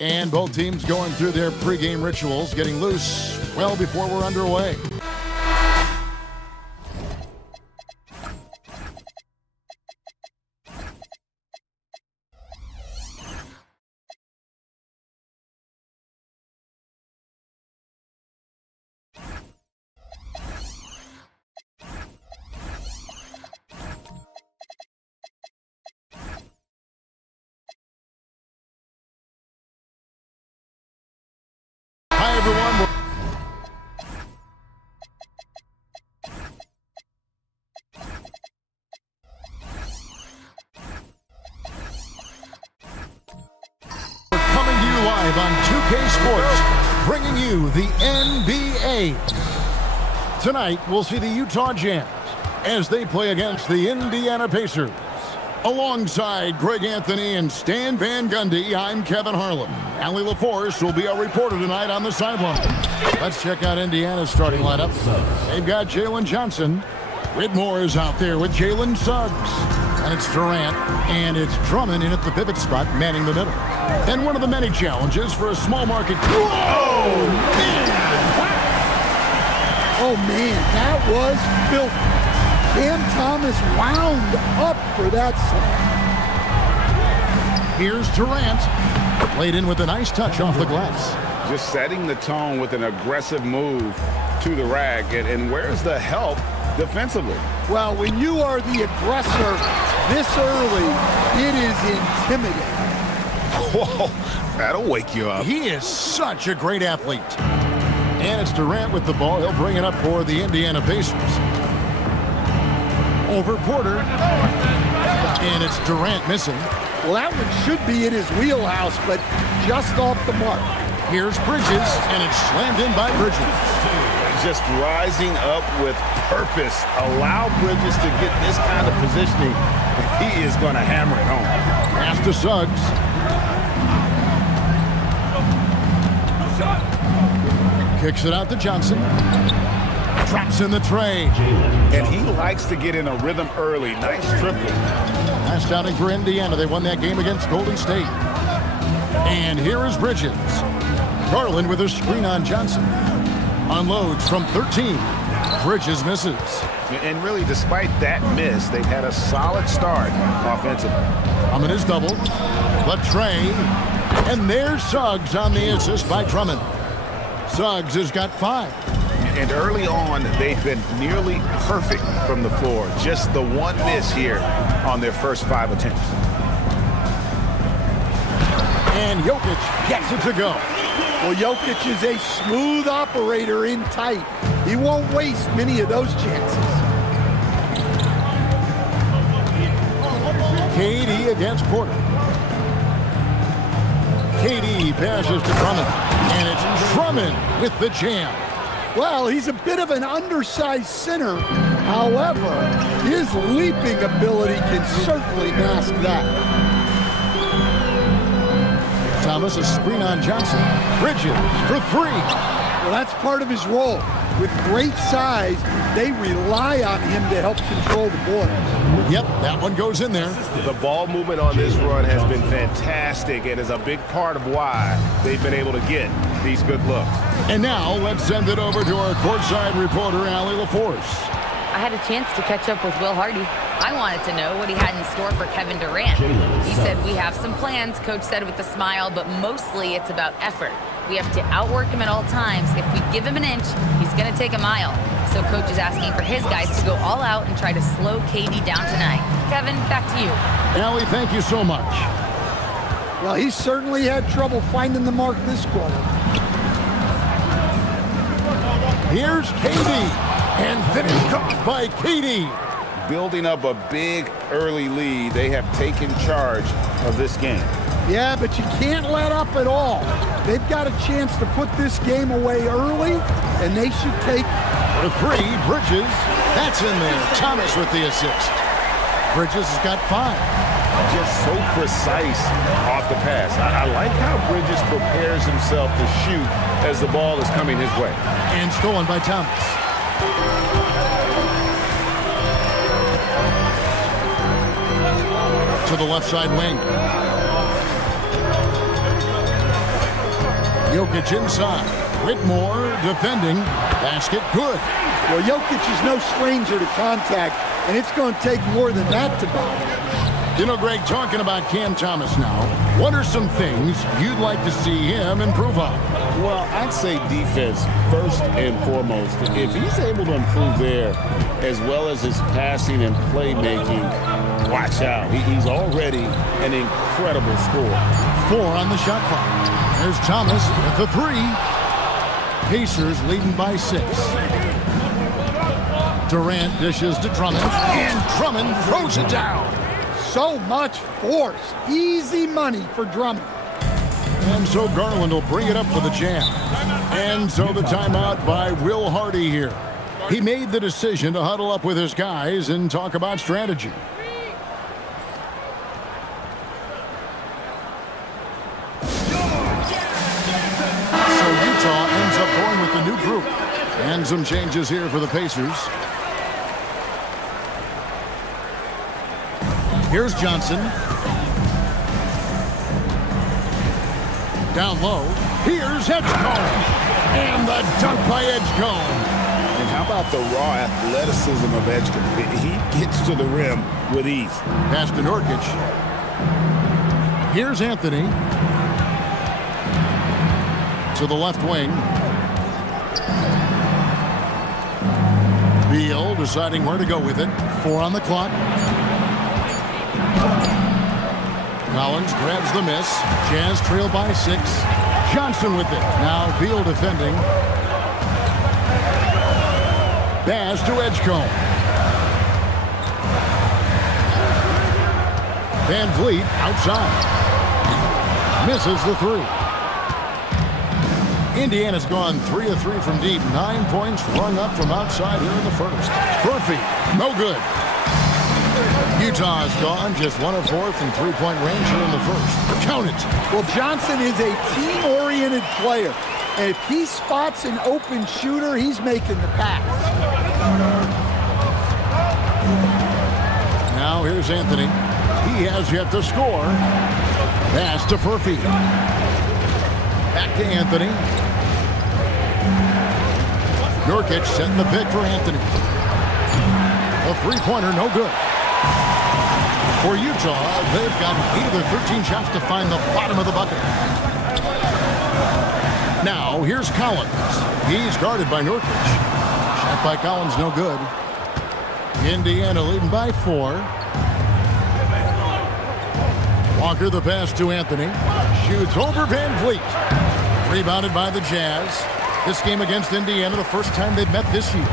And both teams going through their pregame rituals, getting loose well before we're underway. Hi, everyone. We're coming to you live on 2K Sports, bringing you the NBA. Tonight, we'll see the Utah Jazz as they play against the Indiana Pacers. Alongside Greg Anthony and Stan Van Gundy, I'm Kevin Harlan. Allie LaForce will be our reporter tonight on the sideline. Let's check out Indiana's starting lineup. They've got Jalen Johnson. Whitmore is out there with Jalen Suggs. And it's Durant, and it's Drummond in at the pivot spot, manning the middle. And one of the many challenges for a small market. Whoa, man! Oh, man, that was filthy. Cam Thomas wound up for that slam. Here's Durant. Played in with a nice touch off the glass. Just setting the tone with an aggressive move to the rack. And where's the help defensively? Well, when you are the aggressor this early, it is intimidating. Whoa, that'll wake you up. He is such a great athlete. And it's Durant with the ball. He'll bring it up for the Indiana Pacers. Over Porter. And it's Durant missing. Well, that one should be in his wheelhouse, but just off the mark. Here's Bridges, and it's slammed in by Bridges. Just rising up with purpose. Allow Bridges to get this kind of positioning. He is going to hammer it home. Pass to Suggs. Kicks it out to Johnson. Drops in the tray. And he likes to get in a rhythm early. Nice triple. Last outing for Indiana. They won that game against Golden State. And here is Bridges. Garland with a screen on Johnson. Unloads from 13. Bridges misses. And really, despite that miss, they've had a solid start offensively. Drummond is double. The tray. And there's Suggs on the assist by Drummond. Suggs has got 5. And early on, they've been nearly perfect from the floor. Just the one miss here on their first 5 attempts. And Jokic gets it to go. Well, Jokic is a smooth operator in tight. He won't waste many of those chances. KD against Porter. KD passes to Drummond. And it's Drummond with the jam. Well, he's a bit of an undersized center. However, his leaping ability can certainly mask that. Thomas, a screen on Johnson. Bridges for 3. Well, that's part of his role. With great size, they rely on him to help control the ball. Yep, that one goes in there. The ball movement on this run has been fantastic and is a big part of why they've been able to get these good looks. And now let's send it over to our courtside reporter, Allie LaForce. I had a chance to catch up with Will Hardy. I wanted to know what he had in store for Kevin Durant. He said, "We have some plans," Coach said with a smile, "but mostly it's about effort. We have to outwork him at all times. If we give him an inch, he's going to take a mile." So Coach is asking for his guys to go all out and try to slow KD down tonight. Kevin, back to you. Allie, thank you so much. Well, he certainly had trouble finding the mark this quarter. Here's KD, and finished off by KD. Building up a big early lead, they have taken charge of this game. Yeah, but you can't let up at all. They've got a chance to put this game away early, and they should take. For 3, Bridges. That's in there. Thomas with the assist. Bridges has got 5. Just so precise off the pass. I like how Bridges prepares himself to shoot as the ball is coming his way. And stolen by Thomas. To the left side wing. Jokic inside. Whitmore defending. Basket good. Well, Jokic is no stranger to contact, and it's going to take more than that to bother him. You know, Greg, talking about Cam Thomas now, what are some things you'd like to see him improve on? Well, I'd say defense first and foremost. If he's able to improve there, as well as his passing and playmaking, watch out. He's already an incredible scorer. 4 on the shot clock. There's Thomas with the 3. Pacers leading by 6. Durant dishes to Drummond, and Drummond throws it down. So much force. Easy money for Drummond. And so Garland will bring it up for the Jazz. And so the timeout by Will Hardy here. He made the decision to huddle up with his guys and talk about strategy. So Utah ends up going with the new group. And some changes here for the Pacers. Here's Johnson. Down low. Here's Edgecombe. And the dunk by Edgecombe. And how about the raw athleticism of Edgecombe? He gets to the rim with ease. Pass to Nurkic. Here's Anthony. To the left wing. Beal deciding where to go with it. 4 on the clock. Collins grabs the miss. Jazz trail by 6. Johnson with it. Now Beal defending. Pass to Edgecombe. Van Vliet outside. Misses the 3. Indiana's gone 3 of 3 from deep. 9 points rung up from outside here in the first. Murphy, no good. Utah's gone just 1 of 4 from three-point range here in the first. Count it. Well, Johnson is a team-oriented player. And if he spots an open shooter, he's making the pass. Now here's Anthony. He has yet to score. Pass to Murphy. Back to Anthony. Nurkic setting the pick for Anthony. A three-pointer, no good. For Utah, they've got 8 of their 13 shots to find the bottom of the bucket. Now, here's Collins. He's guarded by Nurkic. Shot by Collins, no good. Indiana leading by 4. Walker the pass to Anthony. Shoots over Van Vliet. Rebounded by the Jazz. This game against Indiana, the first time they've met this year.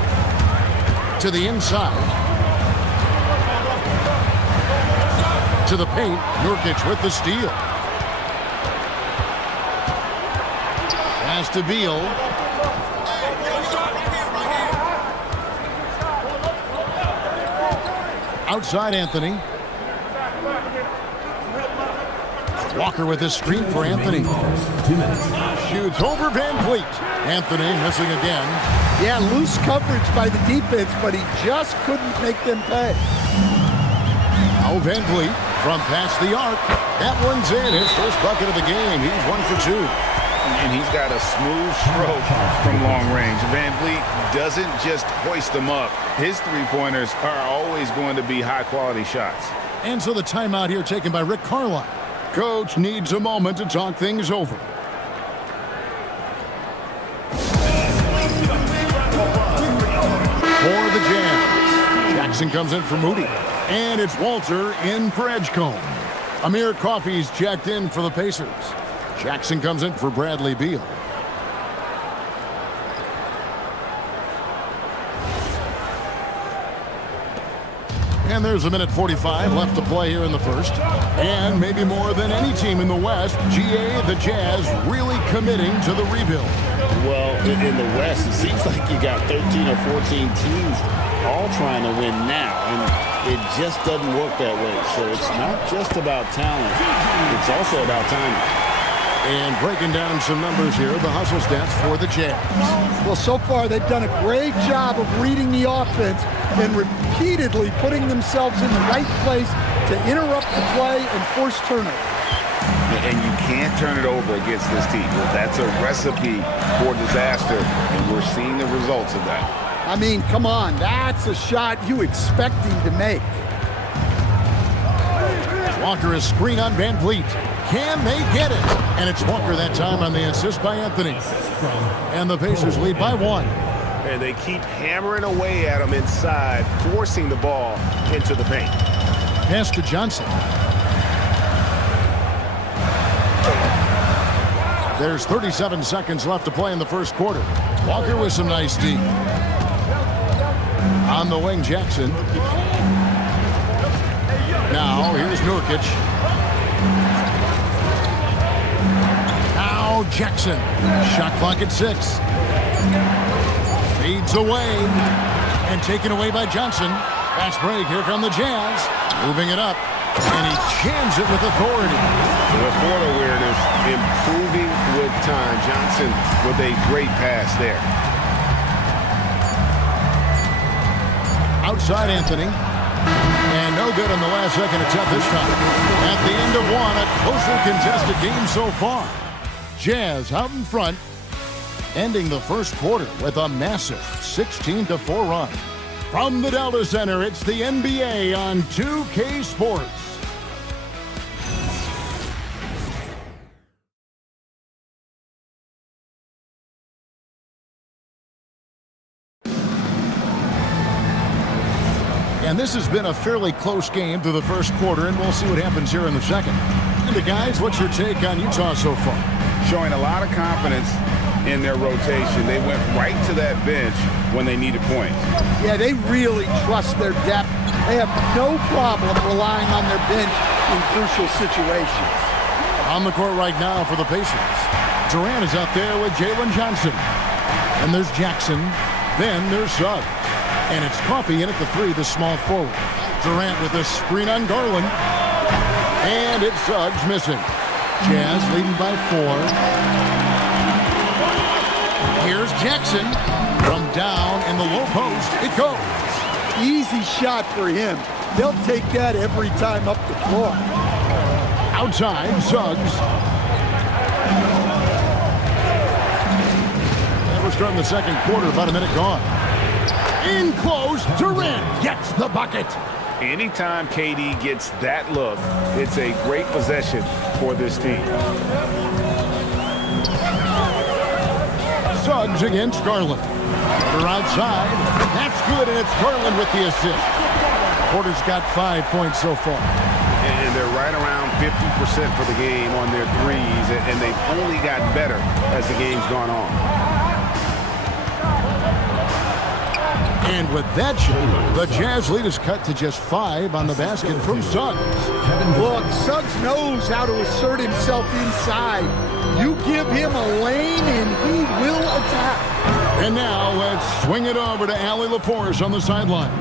To the inside. To the paint. Nurkic with the steal. Pass to Beal. Outside Anthony. Walker with his screen for Anthony. 2 minutes. Shoots over Van Vliet. Anthony missing again. Yeah, loose coverage by the defense, but he just couldn't make them pay. Now Van Vliet from past the arc. That one's in. His first bucket of the game. He's 1 for 2. And he's got a smooth stroke from long range. Van Vliet doesn't just hoist them up. His three-pointers are always going to be high-quality shots. And so the timeout here taken by Rick Carlisle. Coach needs a moment to talk things over. For the Jazz, Jackson comes in for Moody. And it's Walter in for Edgecombe. Amir Coffey's checked in for the Pacers. Jackson comes in for Bradley Beal. And there's 1:45 left to play here in the first. And maybe more than any team in the West, GA, the Jazz, really committing to the rebuild. Well, in the West, it seems like you got 13 or 14 teams all trying to win now. And it just doesn't work that way. So it's not just about talent. It's also about timing. And breaking down some numbers here, the hustle stats for the Jazz. Well, so far they've done a great job of reading the offense and repeatedly putting themselves in the right place to interrupt the play and force turnovers. and you can't turn it over against this team. Well, that's a recipe for disaster, and we're seeing the results of that. I mean, come on, that's a shot you expect him to make. Walker is screen on Van Vliet. Can they get it? And it's Walker that time on the assist by Anthony. And the Pacers lead by 1. And they keep hammering away at him inside, forcing the ball into the paint. Pass to Johnson. There's 37 seconds left to play in the first quarter. Walker with some nice D. On the wing, Jackson. Now, here's Nurkic. Now, Jackson. Shot clock at 6. Fades away. And taken away by Johnson. Fast break. Here come the Jazz. Moving it up. And he jams it with authority. The court awareness improving with time. Johnson with a great pass there. Outside Anthony. And no good on the last second attempt this time. At the end of 1, a closely contested game so far. Jazz out in front, ending the first quarter with a massive 16-4 run. From the Delta Center, it's the NBA on 2K Sports. And this has been a fairly close game through the first quarter, and we'll see what happens here in the second. And guys, what's your take on Utah so far? Showing a lot of confidence in their rotation. They went right to that bench when they needed points. Yeah, they really trust their depth. They have no problem relying on their bench in crucial situations. On the court right now for the Pacers. Durant is out there with Jalen Johnson. And there's Jackson. Then there's Suggs. And it's Coffey in at the 3, the small forward. Durant with a screen on Garland. And it's Suggs missing. Jazz leading by 4. Here's Jackson. From down in the low post, it goes. Easy shot for him. They'll take that every time up the floor. Outside, Suggs. And we're starting the second quarter, about a minute gone. In close, Durant gets the bucket. Anytime KD gets that look, it's a great possession for this team. Suggs against Garland. They're outside. That's good, and it's Garland with the assist. Porter's got 5 points so far. And they're right around 50% for the game on their threes, and they've only gotten better as the game's gone on. And with that shot, the Jazz lead is cut to just 5 on the basket from Suggs. Look, Suggs knows how to assert himself inside. You give him a lane and he will attack. And now let's swing it over to Allie LaForce on the sideline.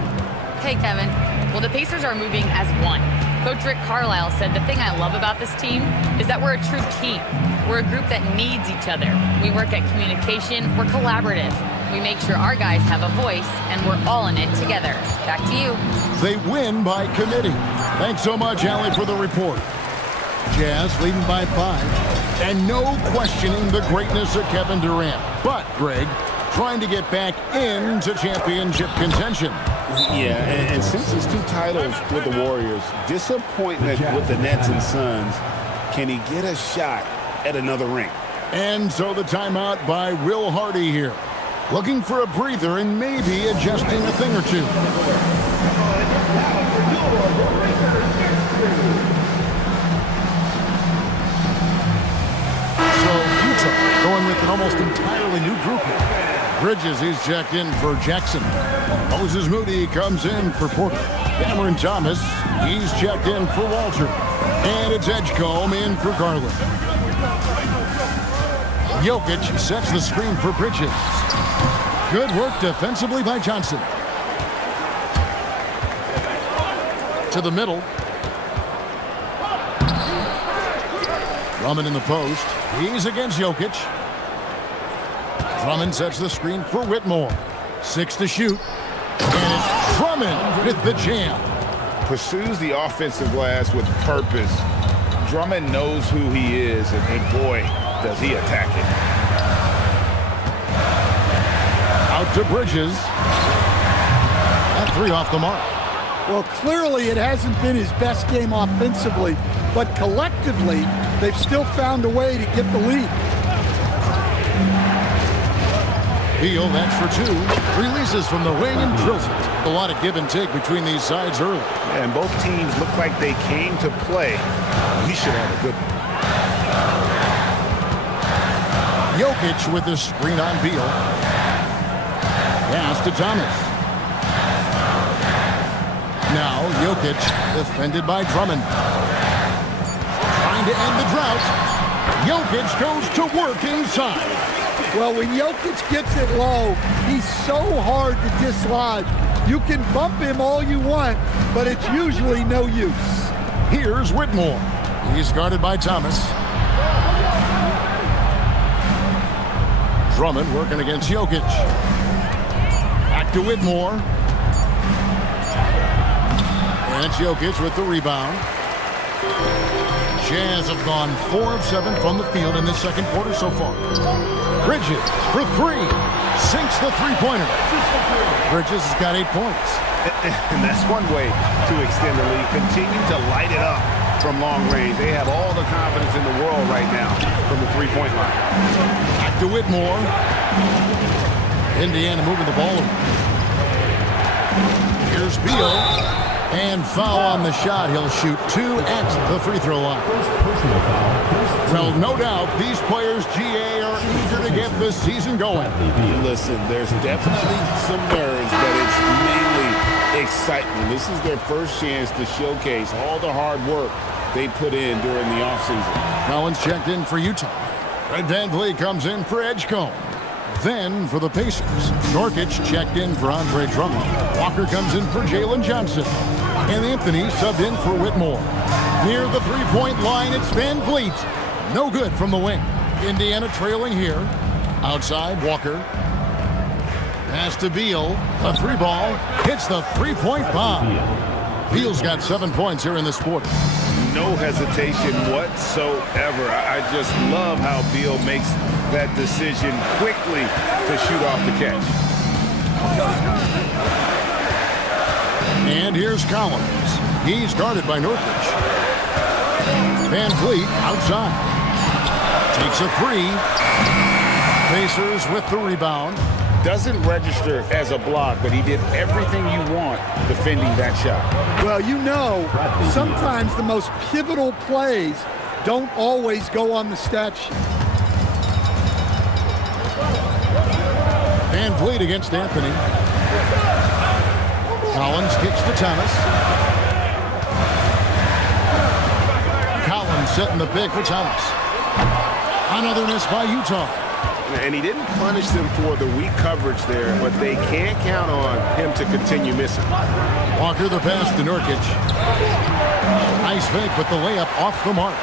Hey, Kevin. Well, the Pacers are moving as one. Coach Rick Carlisle said the thing I love about this team is that we're a true team. We're a group that needs each other. We work at communication. We're collaborative. We make sure our guys have a voice, and we're all in it together. Back to you. They win by committee. Thanks so much, Allie, for the report. Jazz leading by 5. And no questioning the greatness of Kevin Durant. But, Greg, trying to get back into championship contention. Yeah, and since his 2 titles with the Warriors, disappointment with the Nets and Suns, can he get a shot at another ring? And so the timeout by Will Hardy here. Looking for a breather and maybe adjusting a thing or two. So Utah going with an almost entirely new group here. Bridges, he's checked in for Jackson. Moses Moody comes in for Porter. Cameron Thomas, he's checked in for Walter. And it's Edgecombe in for Garland. Jokic sets the screen for Bridges. Good work defensively by Johnson. To the middle. Drummond in the post. He's against Jokic. Drummond sets the screen for Whitmore. 6 to shoot. And it's Drummond with the jam. Pursues the offensive glass with purpose. Drummond knows who he is, and boy, does he attack it. Out to Bridges. That three off the mark. Well, clearly it hasn't been his best game offensively, but collectively, they've still found a way to get the lead. Beal, that's for two. Releases from the wing and drills it. A lot of give and take between these sides early. And both teams look like they came to play. We should have a good one. Jokic with the screen on Beal. Pass to Thomas. Now Jokic defended by Drummond. Trying to end the drought. Jokic goes to work inside. Well, when Jokic gets it low, he's so hard to dislodge. You can bump him all you want, but it's usually no use. Here's Whitmore. He's guarded by Thomas. Drummond working against Jokic. Back to Whitmore. And it's Jokic with the rebound. Jazz have gone 4 of 7 from the field in this second quarter so far. Bridges for three. Sinks the three-pointer. Bridges has got 8 points. And that's one way to extend the lead. Continue to light it up from long range. They have all the confidence in the world right now from the three-point line. Back to Whitmore. Indiana moving the ball over. Here's Beal. And foul on the shot. He'll shoot 2 at the free throw line. Well, no doubt these players, GA, are eager to get this season going. Listen, there's definitely some nerves, but it's mainly excitement. This is their first chance to showcase all the hard work they put in during the offseason. Collins checked in for Utah. Fred VanVleet comes in for Edgecombe. Then for the Pacers, Nurkic checked in for Andre Drummond. Walker comes in for Jalen Johnson. And Anthony subbed in for Whitmore. Near the three-point line, it's VanVleet. No good from the wing. Indiana trailing here. Outside, Walker. Pass to Beal. A three ball. Hits the three-point bomb. Beal's got 7 points here in this quarter. No hesitation whatsoever. I just love how Beal makes that decision quickly to shoot off the catch. And here's Collins. He's guarded by Nurkic. VanVleet outside. Takes a three. Pacers with the rebound. Doesn't register as a block, but he did everything you want defending that shot. Well, you know, sometimes the most pivotal plays don't always go on the stat sheet. VanVleet against Anthony. Collins kicks to Thomas. Collins setting the pick for Thomas. Another miss by Utah. And he didn't punish them for the weak coverage there, but they can't count on him to continue missing. Walker the pass to Nurkic. Nice fake, but the layup off the mark.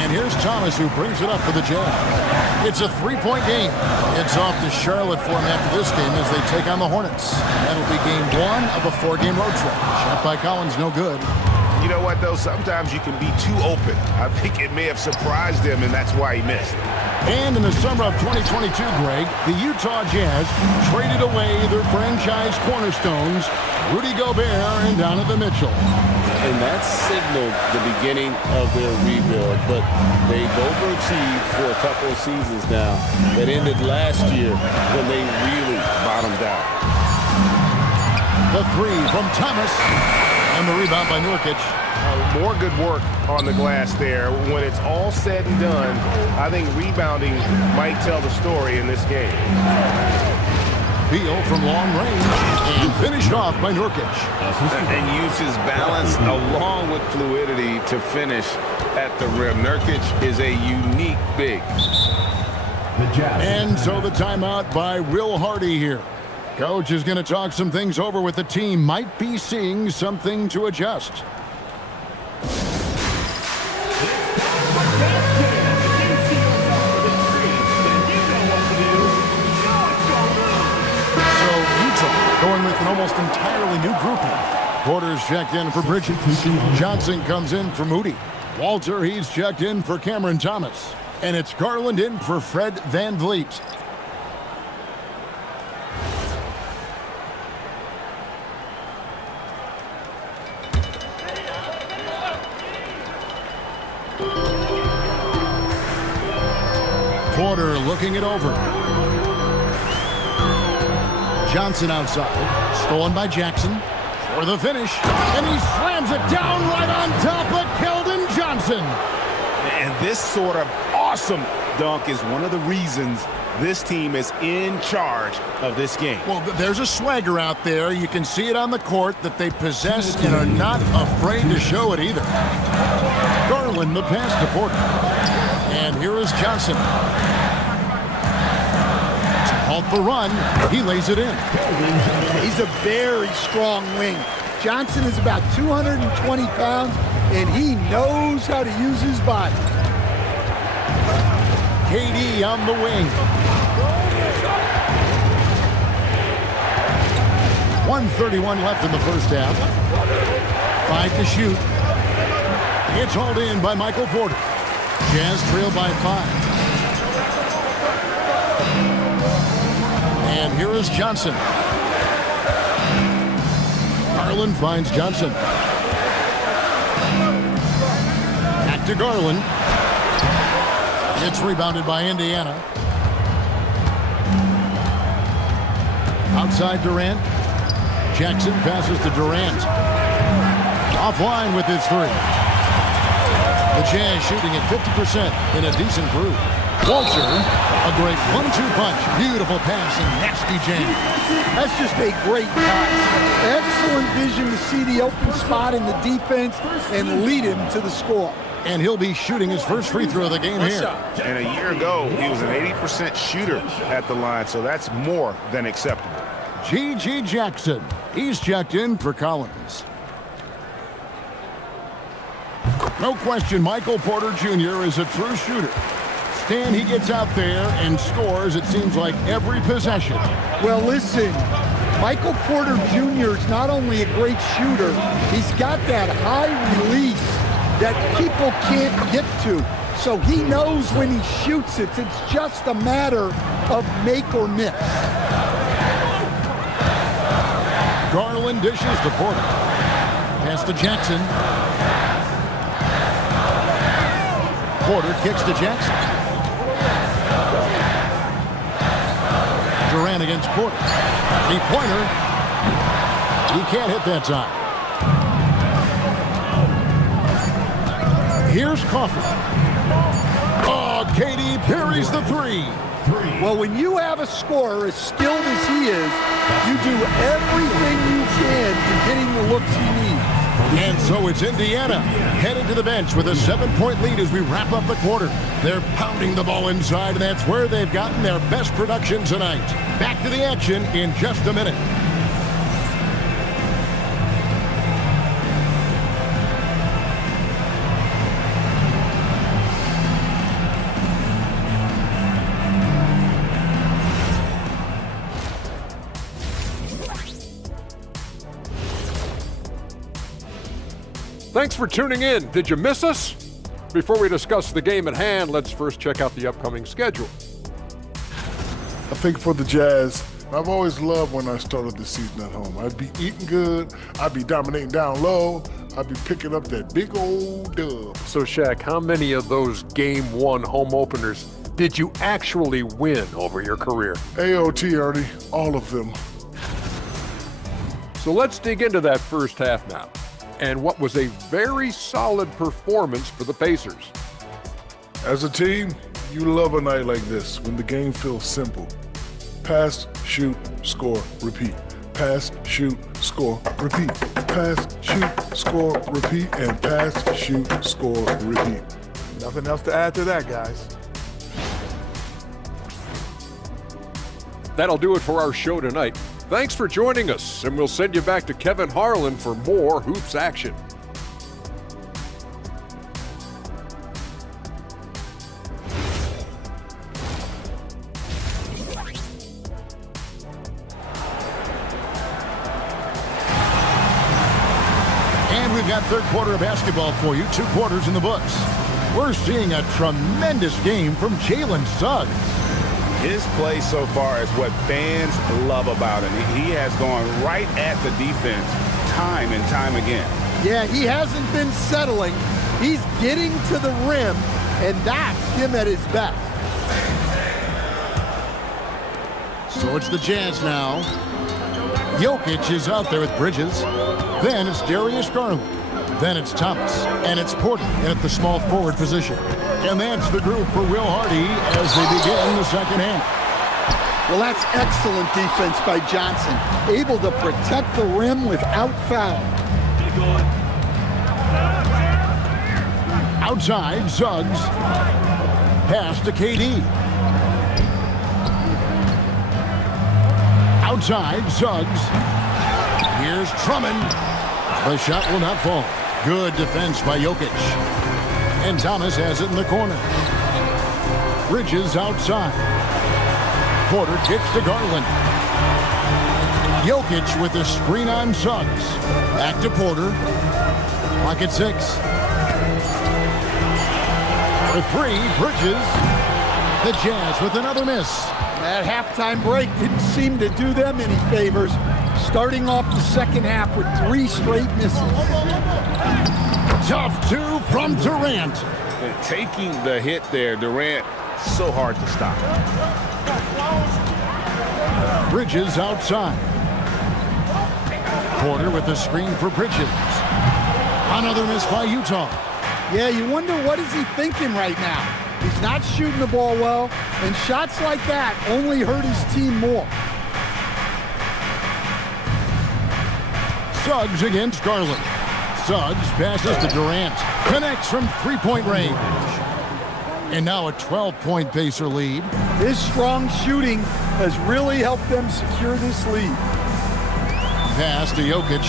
And here's Thomas who brings it up for the Jazz. It's a three-point game. It's off to Charlotte for him after this game as they take on the Hornets. That'll be game 1 of a 4-game road trip. Shot by Collins, no good. You know what, though? Sometimes you can be too open. I think it may have surprised him, and that's why he missed. And in the summer of 2022, Greg, the Utah Jazz traded away their franchise cornerstones, Rudy Gobert and Donovan Mitchell. And that signaled the beginning of their rebuild, but they've overachieved for a couple of seasons now. That ended last year when they really bottomed out. The three from Thomas, and the rebound by Nurkic. More good work on the glass there. When it's all said and done, I think rebounding might tell the story in this game. Beal from long range and finished off by Nurkic. And uses balance along with fluidity to finish at the rim. Nurkic is a unique big. And so the timeout by Will Hardy here. Coach is going to talk some things over with the team. Might be seeing something to adjust. Going with an almost entirely new grouping. Porter's checked in for Bridges. Johnson comes in for Moody. Walter, he's checked in for Cameron Thomas. And it's Garland in for Fred VanVleet. Porter looking it over. Johnson outside. Stolen by Jackson. For the finish. And he slams it down right on top of Keldon Johnson. And this sort of awesome dunk is one of the reasons this team is in charge of this game. Well, there's a swagger out there. You can see it on the court that they possess and are not afraid to show it either. Garland the pass to Porter. And here is Johnson. To halt the run, he lays it in. He's a very strong wing. Johnson is about 220 pounds, and he knows how to use his body. KD on the wing. 1:31 left in the first half. 5 to shoot. It's hauled in by Michael Porter. Jazz trail by 5. And here is Johnson. Garland finds Johnson. Back to Garland. It's rebounded by Indiana. Outside Durant. Jackson passes to Durant. Offline with his 3. The Jazz shooting at 50% in a decent groove. Walter, a great 1-2 punch. Beautiful pass and nasty jam. That's just a great pass. Excellent vision to see the open spot in the defense and lead him to the score. And he'll be shooting his first free throw of the game here. And a year ago, he was an 80% shooter at the line, so that's more than acceptable. G.G. Jackson, he's checked in for Collins. No question, Michael Porter Jr. is a true shooter. Stan, he gets out there and scores, it seems like, every possession. Well, listen, Michael Porter Jr. is not only a great shooter, he's got that high release that people can't get to. So he knows when he shoots it, it's just a matter of make or miss. Garland dishes to Porter. Pass to Jackson. Porter kicks to Jackson. Durant against Porter. Three-pointer. He can't hit that time. Here's Coffey. Oh, KD parries the 3. Well, when you have a scorer as skilled as he is, you do everything you can to get him the looks he needs. And so it's Indiana headed to the bench with a 7-point lead as we wrap up the quarter. They're pounding the ball inside, and that's where they've gotten their best production tonight. Back to the action in just a minute. Thanks for tuning in. Did you miss us? Before we discuss the game at hand, let's first check out the upcoming schedule. I think for the Jazz, I've always loved when I started the season at home. I'd be eating good, I'd be dominating down low, I'd be picking up that big old dub. So, Shaq, how many of those Game 1 home openers did you actually win over your career? AOT, Ernie, all of them. So let's dig into that first half now, and what was a very solid performance for the Pacers. As a team, you love a night like this when the game feels simple. Pass, shoot, score, repeat. Pass, shoot, score, repeat. Pass, shoot, score, repeat, and pass, shoot, score, repeat. Nothing else to add to that, guys. That'll do it for our show tonight. Thanks for joining us, and we'll send you back to Kevin Harlan for more Hoops action. we've got third quarter of basketball for you. 2 quarters in the books. We're seeing a tremendous game from Jalen Suggs. His play so far is what fans love about him. He has gone right at the defense time and time again. Yeah, he hasn't been settling. He's getting to the rim, and that's him at his best. So it's the Jazz now. Jokic is out there with Bridges. Then it's Darius Garland. Then it's Thomas. And it's Porter at the small forward position. And that's the group for Will Hardy as they begin the second half. Well, that's excellent defense by Johnson. Able to protect the rim without foul. Outside, Suggs. Pass to KD. Outside, Suggs. Here's Drummond. The shot will not fall. Good defense by Jokic. And Thomas has it in the corner. Bridges outside. Porter kicks to Garland. Jokic with the screen on Suggs. Back to Porter. Clock at 6. For 3, Bridges. The Jazz with another miss. That halftime break didn't seem to do them any favors. Starting off the second half with 3 straight misses. Tough 2 from Durant. Taking the hit there, Durant, so hard to stop. Bridges outside. Porter with the screen for Bridges. Another miss by Utah. Yeah, you wonder what is he thinking right now. He's not shooting the ball well, and shots like that only hurt his team more. Suggs against Garland. Suggs passes to Durant. Connects from 3-point range. And now a 12-point Pacer lead. This strong shooting has really helped them secure this lead. Pass to Jokic.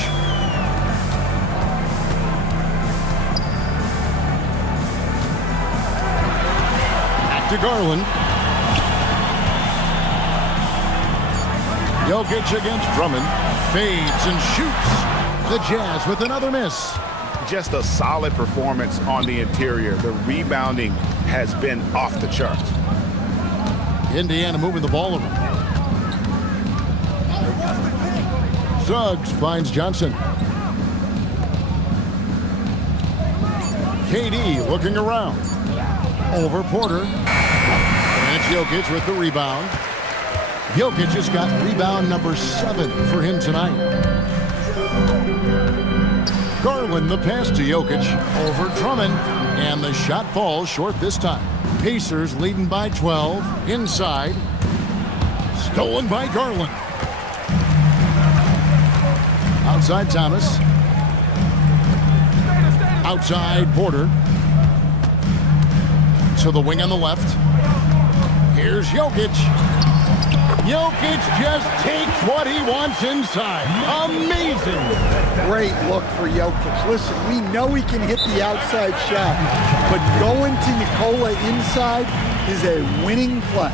Back to Garland. Jokic against Drummond. Fades and shoots. The Jazz with another miss. Just a solid performance on the interior. The rebounding has been off the charts. Indiana moving the ball around. Suggs finds Johnson. KD looking around. Over Porter. And it's Jokic with the rebound. Jokic has got rebound number 7 for him tonight. Garland the pass to Jokic. Over Drummond. And the shot falls short this time. Pacers leading by 12. Inside. Stolen by Garland. Outside Thomas. Outside Porter. To the wing on the left. Here's Jokic. Jokic just takes what he wants inside. Amazing. Great look for Jokic. Listen, we know he can hit the outside shot, but going to Nikola inside is a winning play.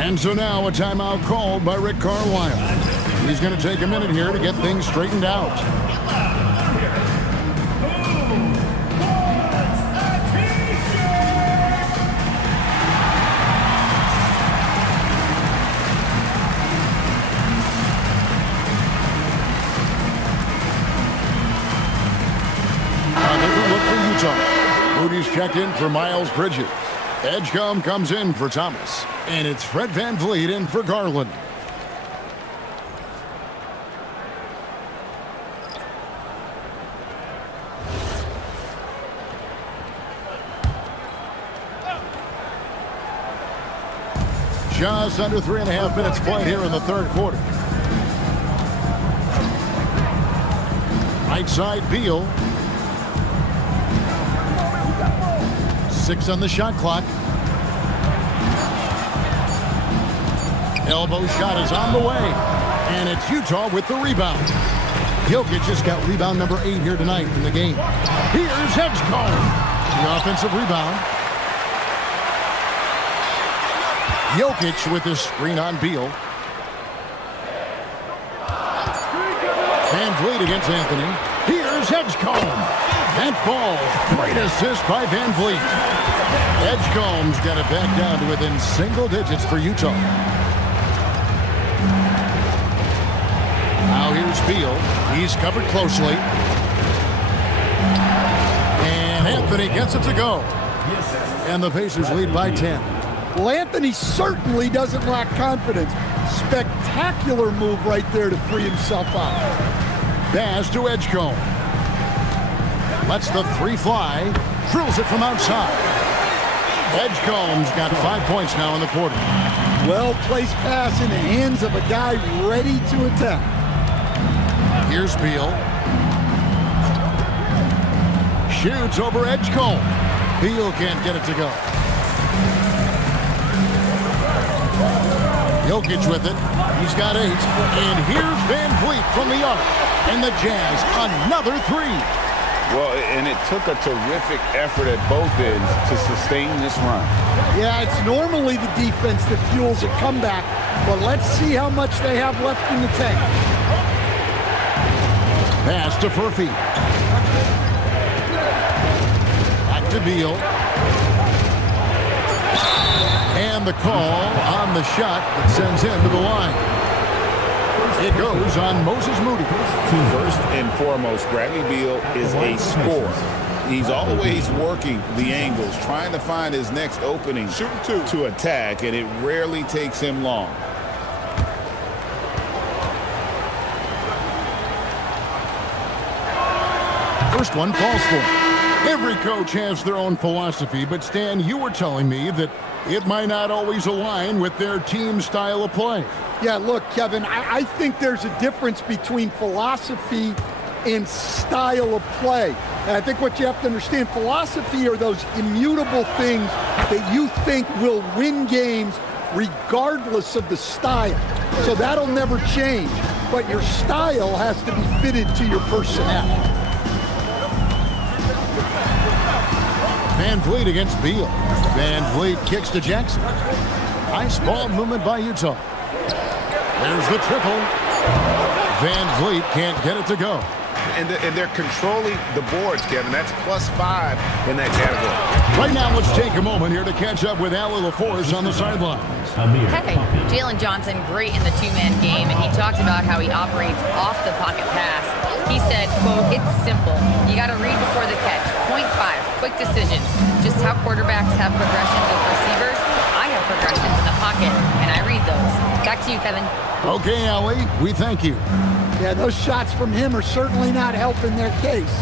And so now a timeout called by Rick Carlisle. He's going to take a minute here to get things straightened out. Moody's checked in for Miles Bridges. Edgecombe comes in for Thomas. And it's Fred VanVleet in for Garland. Just under 3.5 minutes played here in the third quarter. Right side, Beal. 6 on the shot clock. Elbow shot is on the way. And it's Utah with the rebound. Jokic just got rebound number 8 here tonight in the game. Here's Edgecombe. The offensive rebound. Jokic with his screen on Beal. VanVleet against Anthony. Here's Here's Edgecombe. That ball. Great assist by Van Vliet. Edgecombe's got it back down to within single digits for Utah. Now here's Beal. He's covered closely. And Anthony gets it to go. And the Pacers lead by 10. Well, Anthony certainly doesn't lack confidence. Spectacular move right there to free himself up. Pass to Edgecombe. Lets the three fly. Drills it from outside. Edgecombe's got 5 points now in the quarter. Well-placed pass in the hands of a guy ready to attack. Here's Beal. Shoots over Edgecombe. Beal can't get it to go. Jokic with it. He's got 8. And here's Van Vliet from the arc. And the Jazz, another 3. Well, and it took a terrific effort at both ends to sustain this run. Yeah, it's normally the defense that fuels a comeback, but let's see how much they have left in the tank. Pass to Furphy. Back to Beal. And the call on the shot that sends him to the line. It goes on Moses Moody. First and foremost, Bradley Beal is a scorer. He's always working the angles, trying to find his next opening to attack, and it rarely takes him long. First one falls for him. Every coach has their own philosophy, but Stan, you were telling me that it might not always align with their team style of play. Yeah, look, Kevin, I think there's a difference between philosophy and style of play. And I think what you have to understand, philosophy are those immutable things that you think will win games regardless of the style. So that'll never change, but your style has to be fitted to your personnel. Van Vliet against Beal. Van Vliet kicks to Jackson. Nice ball movement by Utah. There's the triple. Van Vliet can't get it to go. And they're controlling the boards, Kevin. That's +5 in that category. Right now, let's take a moment here to catch up with Allie LaForce on the sidelines. Hey, Jalen Johnson, great in the two-man game, and he talked about how he operates off the pocket pass. He said, quote, "It's simple. You got to read before the catch. 0.5, quick decisions. Just how quarterbacks have progressions with receivers, I have progressions in the pocket, and I read those." Back to you, Kevin. Okay, Allie, we thank you. Yeah, those shots from him are certainly not helping their case.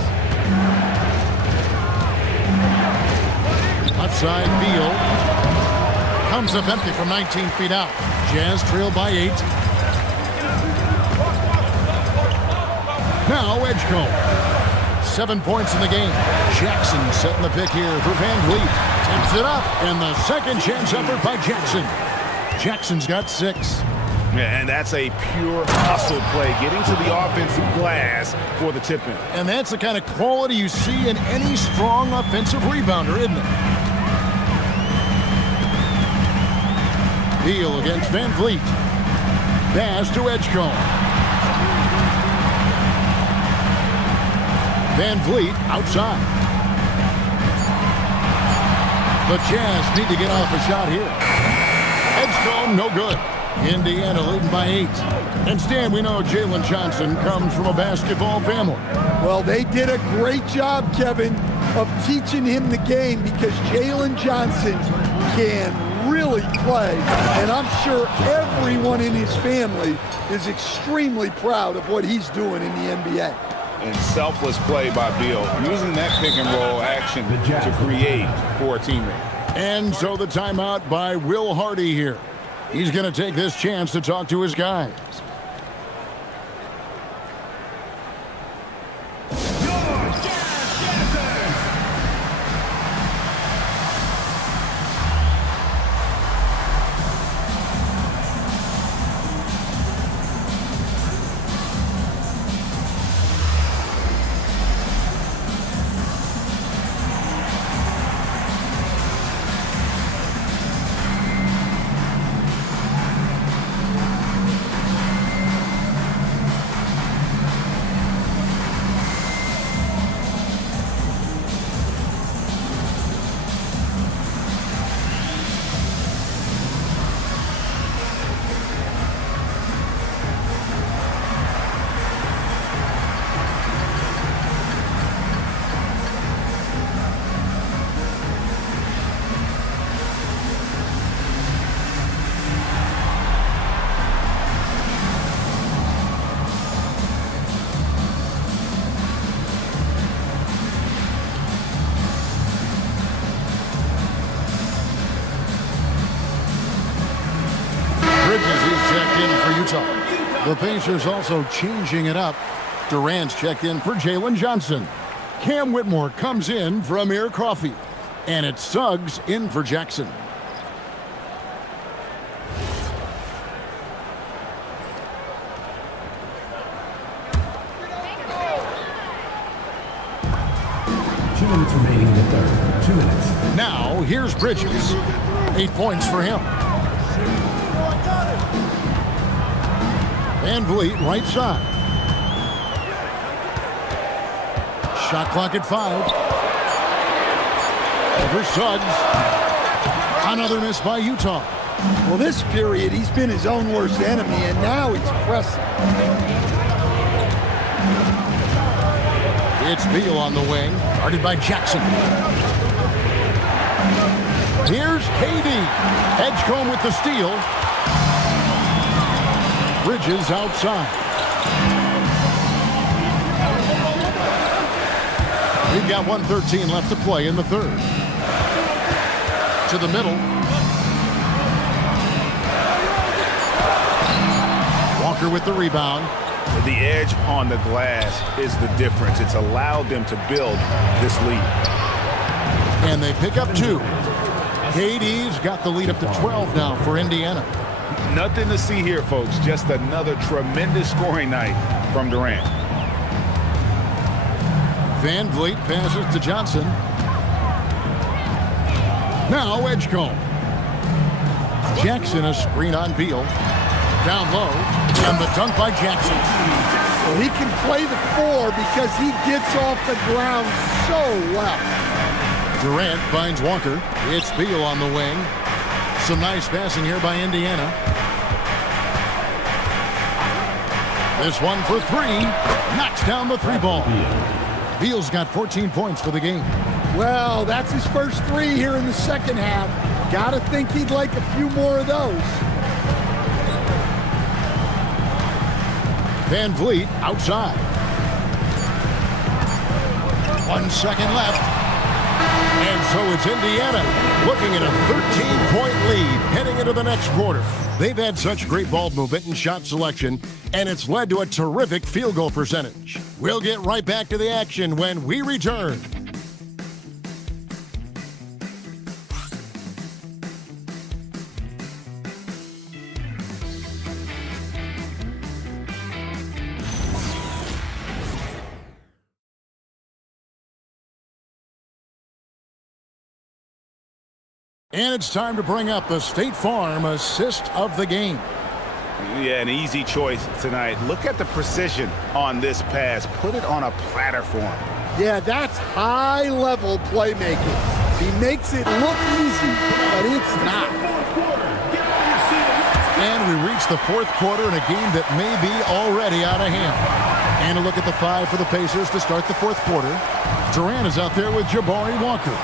Left side, Beal. Comes up empty from 19 feet out. Jazz trail by 8. Now Edgecombe. 7 points in the game. Jackson setting the pick here for Van Vliet. Tips it up, and the second chance effort by Jackson. Jackson's got 6. Yeah, and that's a pure hustle play, getting to the offensive glass for the tip-in. And that's the kind of quality you see in any strong offensive rebounder, isn't it? Beal against Van Vliet. Pass to Edgecombe. Van Vliet outside. The Jazz need to get off a shot here. Edgecombe, no good. Indiana leading by 8. And Stan, we know Jalen Johnson comes from a basketball family. Well, they did a great job, Kevin, of teaching him the game because Jalen Johnson can really play. And I'm sure everyone in his family is extremely proud of what he's doing in the NBA. And selfless play by Beal, using that pick and roll action to create for a teammate. And so the timeout by Will Hardy here. He's going to take this chance to talk to his guys. Bridges, he's checked in for Utah. The Pacers also changing it up. Durant's checked in for Jalen Johnson. Cam Whitmore comes in for Amir Coffey. And it's Suggs in for Jackson. Remaining in the third. 2 minutes. Now, here's Bridges. 8 points for him. Van Vliet, right side. Shot clock at 5. Over Suggs. Another miss by Utah. Well, this period, he's been his own worst enemy, and now he's pressing. It's Beal on the wing, guarded by Jackson. Here's KD. Edgecombe with the steal. Bridges outside. We've got 1:13 left to play in the third. To the middle. Walker with the rebound. The edge on the glass is the difference. It's allowed them to build this lead. And they pick up 2. KD's got the lead up to 12 now for Indiana. Nothing to see here, folks. Just another tremendous scoring night from Durant. Van Vliet passes to Johnson. Now Edgecombe. Jackson, a screen on Beal. Down low. And the dunk by Jackson. Well, he can play the 4 because he gets off the ground so well. Durant finds Walker. It's Beal on the wing. Some nice passing here by Indiana. This one for 3. Knocks down the 3 ball. Beal's got 14 points for the game. Well, that's his first 3 here in the second half. Gotta think he'd like a few more of those. Van Vliet outside. 1 second left. And so it's Indiana looking at a 13-point lead heading into the next quarter. They've had such great ball movement and shot selection, and it's led to a terrific field goal percentage. We'll get right back to the action when we return. And it's time to bring up the State Farm assist of the game. Yeah, an easy choice tonight. Look at the precision on this pass. Put it on a platter for him. Yeah, that's high-level playmaking. He makes it look easy, but it's not. And we reach the 4th quarter in a game that may be already out of hand. And a look at the 5 for the Pacers to start the 4th quarter. Durant is out there with Jabari Walker.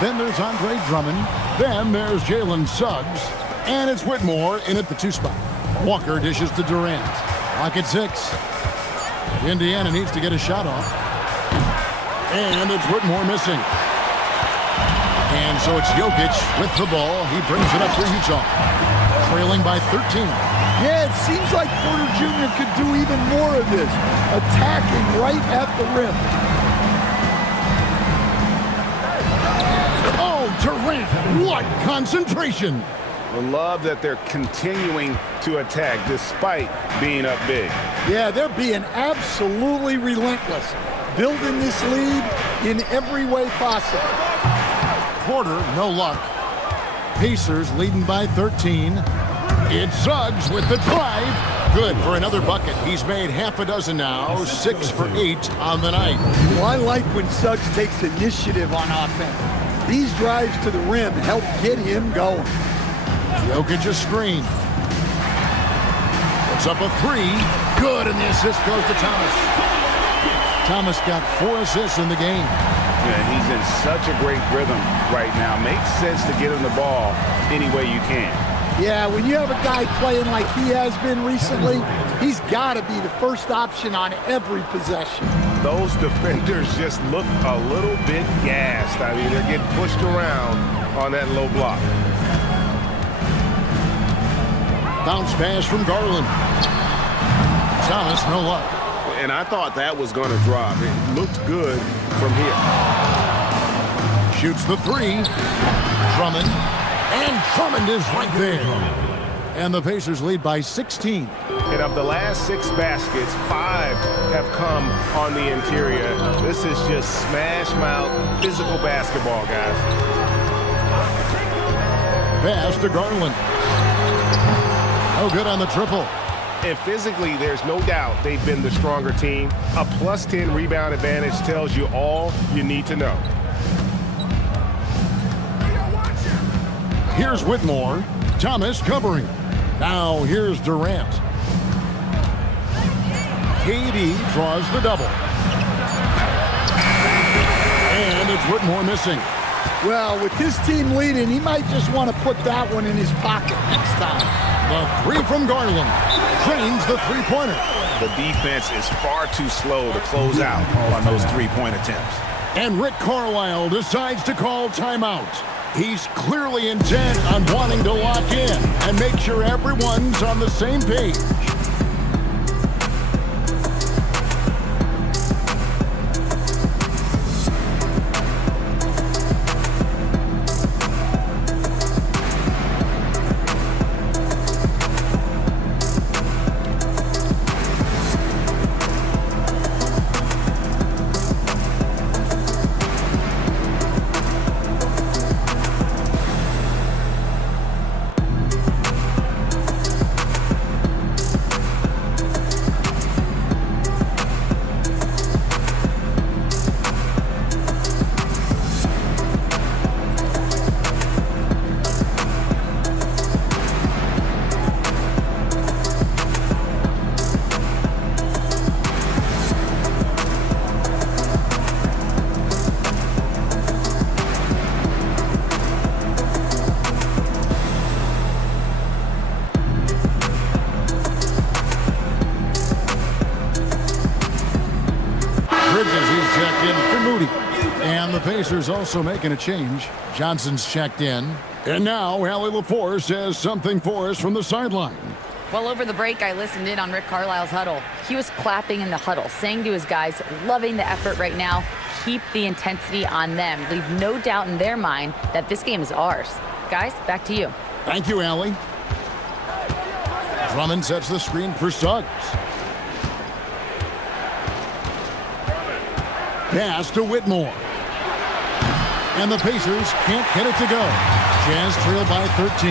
Then there's Andre Drummond. Then there's Jalen Suggs. And it's Whitmore in at the 2 spot. Walker dishes to Durant. Clock at 6. Indiana needs to get a shot off. And it's Whitmore missing. And so it's Jokic with the ball. He brings it up for Utah. Trailing by 13. Yeah, it seems like Porter Jr. could do even more of this. Attacking right at the rim. Durant, what concentration! I love that they're continuing to attack despite being up big. Yeah, they're being absolutely relentless, building this lead in every way possible. Porter, no luck. Pacers leading by 13. It's Suggs with the drive. Good for another bucket. He's made half a dozen now, 6 for 8 on the night. Well, I like when Suggs takes initiative on offense. These drives to the rim help get him going. Jokic a screen. Puts up a 3. Good, and the assist goes to Thomas. Thomas got 4 assists in the game. Yeah, he's in such a great rhythm right now. Makes sense to get him the ball any way you can. Yeah, when you have a guy playing like he has been recently, he's got to be the first option on every possession. Those defenders just look a little bit gassed. I mean, they're getting pushed around on that low block. Bounce pass from Garland. Thomas, no luck. And I thought that was going to drop. It looked good from here. Shoots the three. Drummond. And Drummond is right there. And the Pacers lead by 16. And of the last 6 baskets, 5 have come on the interior. This is just smash mouth physical basketball, guys. Pass to Garland. No good on the triple. And physically, there's no doubt they've been the stronger team. A plus 10 rebound advantage tells you all you need to know. Here's Whitmore. Thomas covering. Now here's Durant. KD draws the double. And it's Whitmore missing. Well, with his team leading, he might just want to put that one in his pocket next time. The three from Garland drains the three-pointer. The defense is far too slow to close out on those three-point attempts. And Rick Carlisle decides to call timeout. He's clearly intent on wanting to lock in and make sure everyone's on the same page. Pacers also making a change. Johnson's checked in. And now Allie LaForce says something for us from the sideline. Well, over the break, I listened in on Rick Carlisle's huddle. He was clapping in the huddle, saying to his guys, loving the effort right now. Keep the intensity on them. Leave no doubt in their mind that this game is ours. Guys, back to you. Thank you, Allie. Drummond sets the screen for Suggs. Pass to Whitmore. And the Pacers can't get it to go. Jazz trail by 13.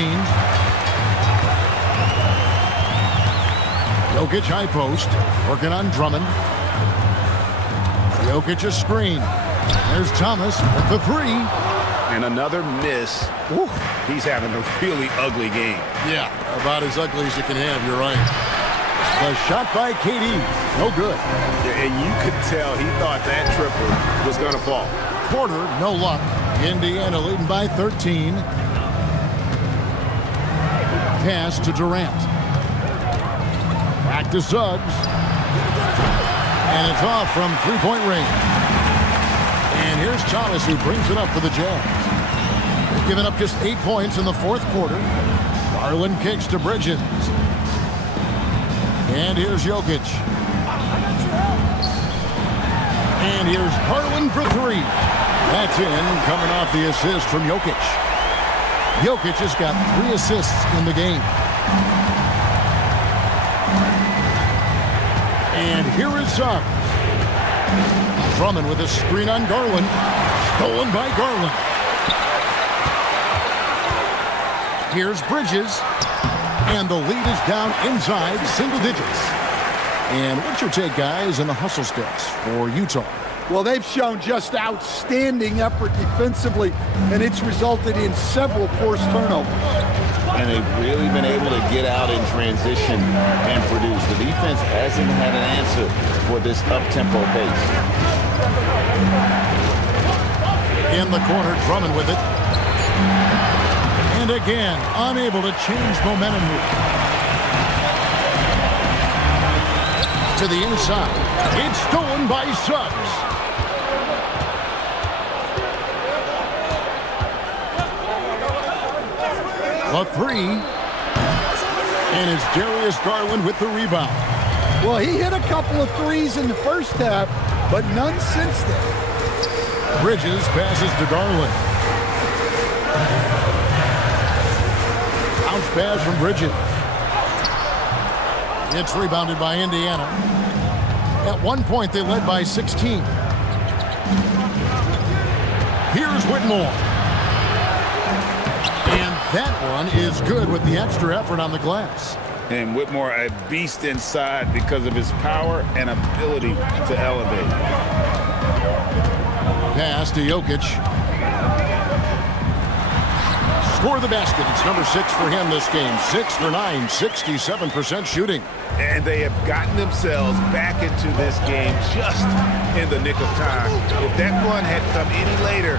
Jokic high post, working on Drummond. Jokic a screen. There's Thomas with the three. And another miss. Woo. He's having a really ugly game. Yeah, about as ugly as you can have, you're right. The shot by KD, no good. And you could tell he thought that triple was going to fall. Porter, no luck. Indiana leading by 13. Pass to Durant. Back to Suggs. And it's off from three-point range. And here's Thomas who brings it up for the Jazz. They've given up just 8 points in the fourth quarter. Garland kicks to Bridges. And here's Jokic. And here's Garland for three. That's in, coming off the assist from Jokic. Jokic has got 3 assists in the game. And here is Suggs. Drummond with a screen on Garland. Stolen by Garland. Here's Bridges. And the lead is down inside single digits. And what's your take, guys, in the hustle stats for Utah? Well, they've shown just outstanding effort defensively, and it's resulted in several forced turnovers. And they've really been able to get out in transition and produce. The defense hasn't had an answer for this up-tempo pace. In the corner, Drummond with it. And again, unable to change momentum here. To the inside. It's stolen by Suggs. A three. And it's Darius Garland with the rebound. Well, he hit a couple of threes in the first half, but none since then. Bridges passes to Garland. Bounce pass from Bridges. It's rebounded by Indiana. At one point, they led by 16. Here's Whitmore. And that one is good with the extra effort on the glass. And Whitmore, a beast inside because of his power and ability to elevate. Pass to Jokic. Score the basket. It's number 6 for him this game. 6 for 9, 67% shooting. And they have gotten themselves back into this game just in the nick of time. If that run had come any later,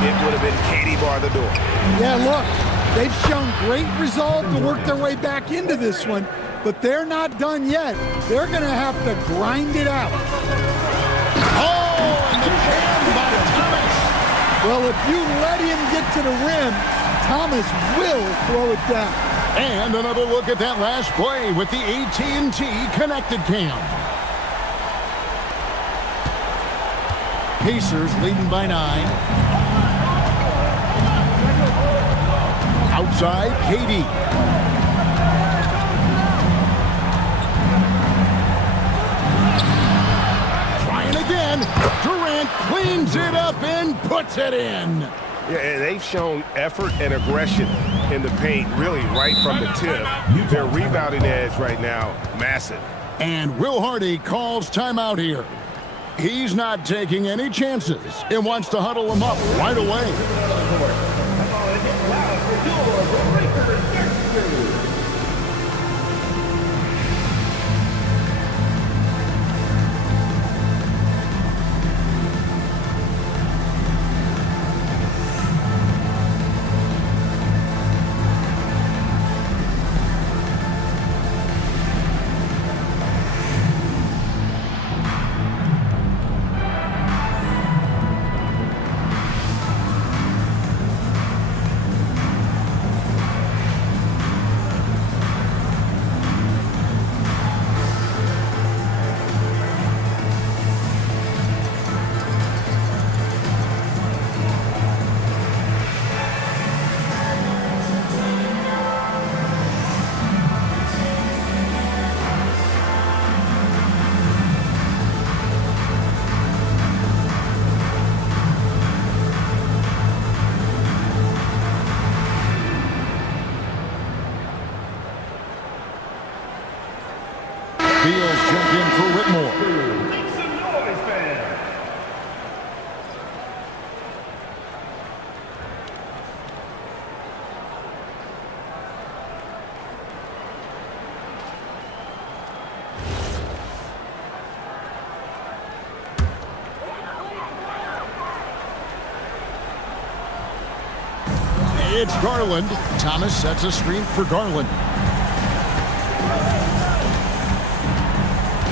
it would have been Katie bar the door. Yeah, look, they've shown great resolve to work their way back into this one, but they're not done yet. They're going to have to grind it out. Oh, and the jam by Thomas. Well, if you let him get to the rim, Thomas will throw it down. And another look at that last play with the AT&T Connected Cam. Pacers leading by 9. Outside, KD. Trying again. Durant cleans it up and puts it in. Yeah, and they've shown effort and aggression in the paint, really right from the tip. Their rebounding edge right now, massive. And Will Hardy calls timeout here. He's not taking any chances and wants to huddle them up right away. Beals check in for Whitmore. Make some noise, fans. It's Garland. Thomas sets a screen for Garland.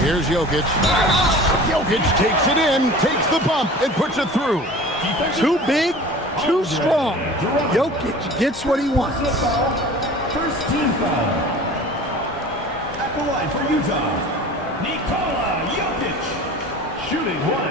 Here's Jokic. Jokic takes it in, takes the bump, and puts it through. Too big, too strong. Jokic gets what he wants. First team foul. At the line for Utah, Nikola Jokic. Shooting one.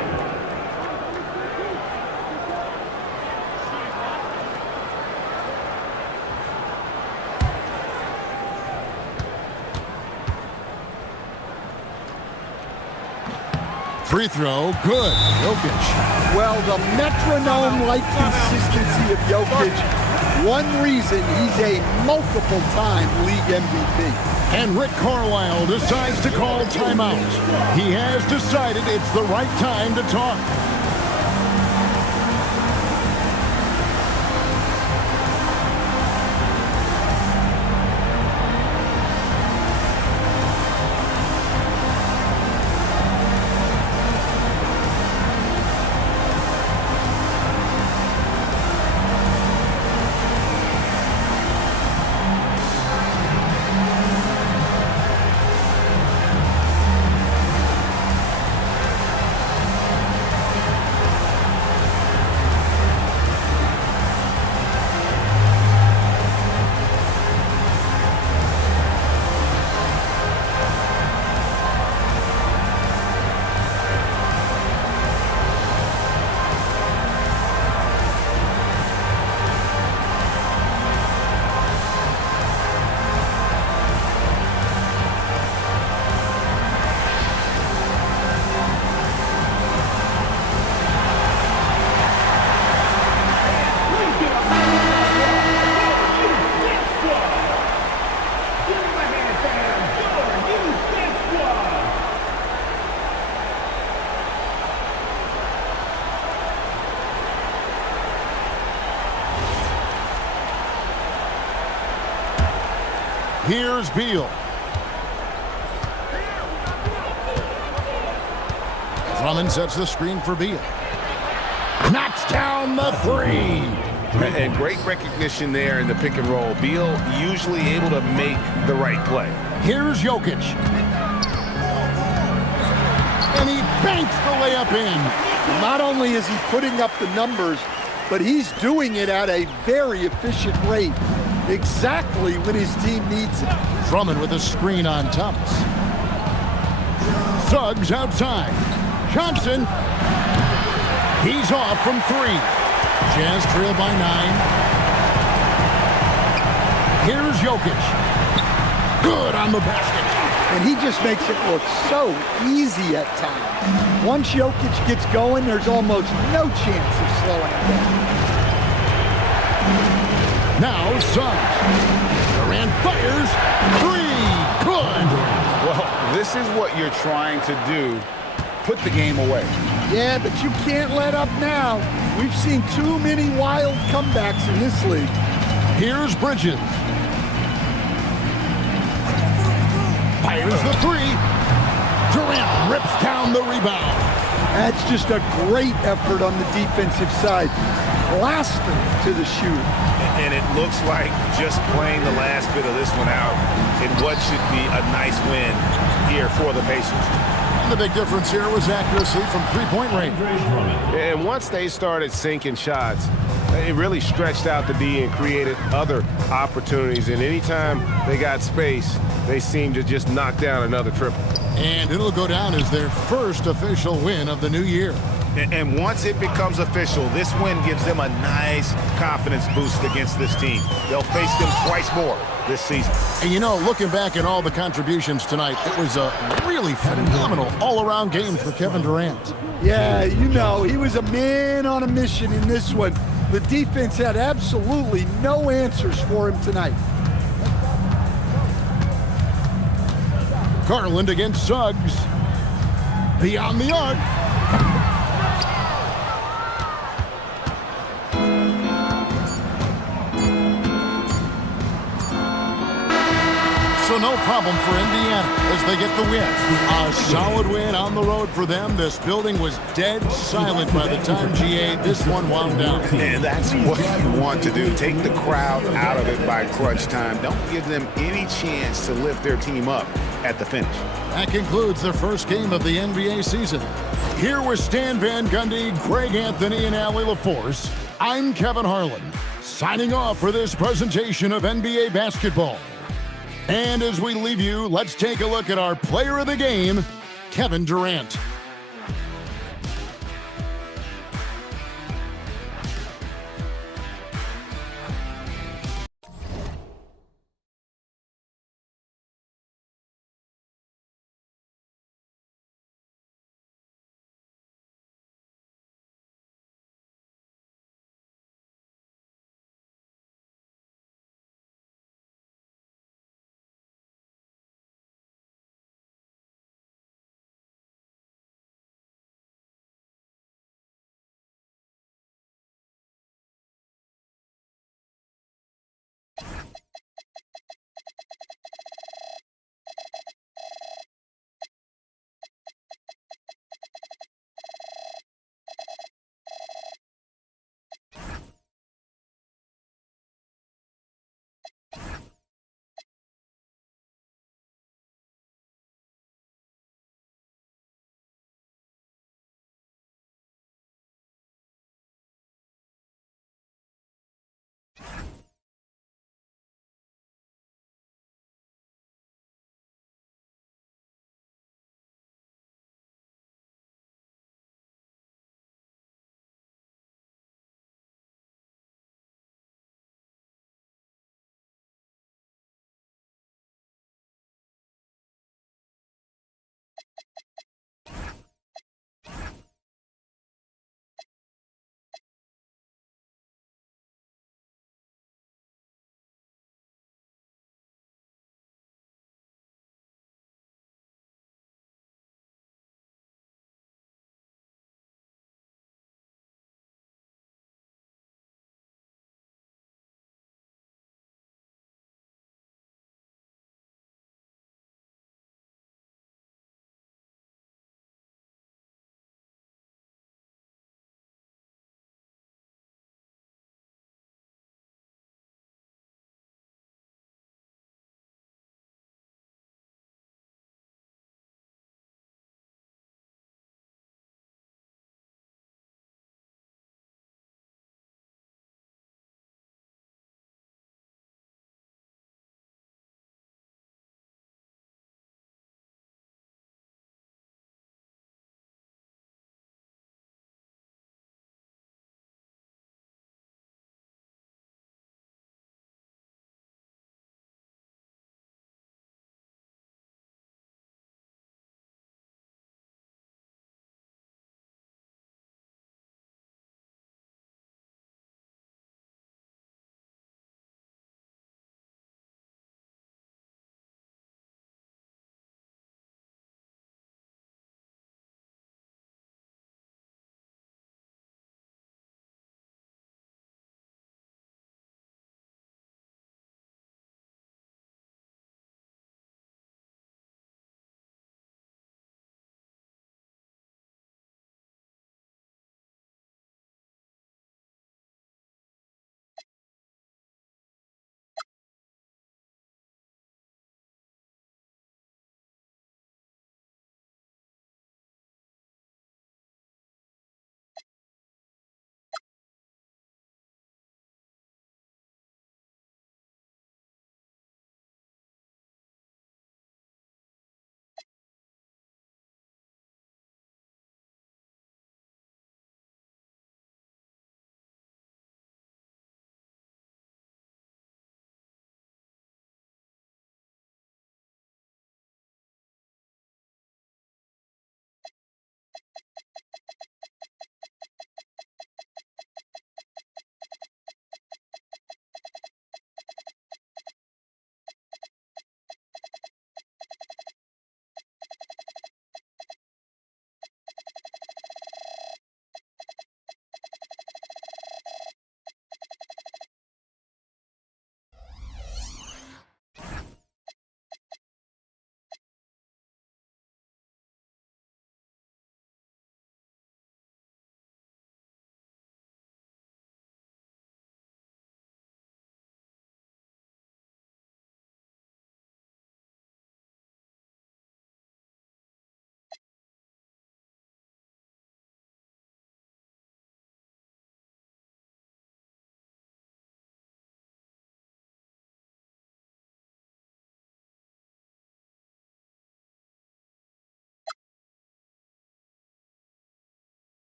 Free throw, good. Jokic. Well, the metronome-like consistency of Jokic, one reason he's a multiple-time league MVP. And Rick Carlisle decides to call timeout. He has decided it's the right time to talk. Here's Beal. Drummond sets the screen for Beal. Knocks down the three. And great recognition there in the pick and roll. Beal usually able to make the right play. Here's Jokic. And he banks the layup in. Not only is he putting up the numbers, but he's doing it at a very efficient rate. Exactly when his team needs it. Drummond with a screen on Thomas. Suggs outside. Johnson. He's off from three. Jazz trail by 9. Here's Jokic. Good on the basket. And he just makes it look so easy at times. Once Jokic gets going, there's almost no chance of slowing him down. Now Suggs. Durant fires. 3. Good. Well, this is what you're trying to do. Put the game away. Yeah, but you can't let up now. We've seen too many wild comebacks in this league. Here's Bridges. Fires the 3. Durant rips down the rebound. That's just a great effort on the defensive side. Plaster to the shoot. And it looks like just playing the last bit of this one out in what should be a nice win here for the Pacers. The big difference here was accuracy from three-point range. And once they started sinking shots, it really stretched out the D and created other opportunities. And anytime they got space, they seemed to just knock down another triple. And it'll go down as their first official win of the new year. And once it becomes official, this win gives them a nice confidence boost against this team. They'll face them twice more this season. And you know, looking back at all the contributions tonight, it was a really phenomenal all-around game for Kevin Durant. Yeah, you know, he was a man on a mission in this one. The defense had absolutely no answers for him tonight. Garland against Suggs. Beyond the arc. So no problem for Indiana as they get the win. A solid win on the road for them. This building was dead silent by the time GA this one wound down. And that's what you want to do. Take the crowd out of it by crunch time. Don't give them any chance to lift their team up at the finish. That concludes the first game of the NBA season. Here with Stan Van Gundy, Greg Anthony, and Allie LaForce, I'm Kevin Harlan, signing off for this presentation of NBA basketball. And as we leave you, let's take a look at our player of the game, Kevin Durant.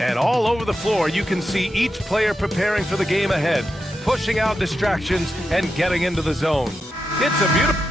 And all over the floor, you can see each player preparing for the game ahead, pushing out distractions and getting into the zone. It's a beautiful...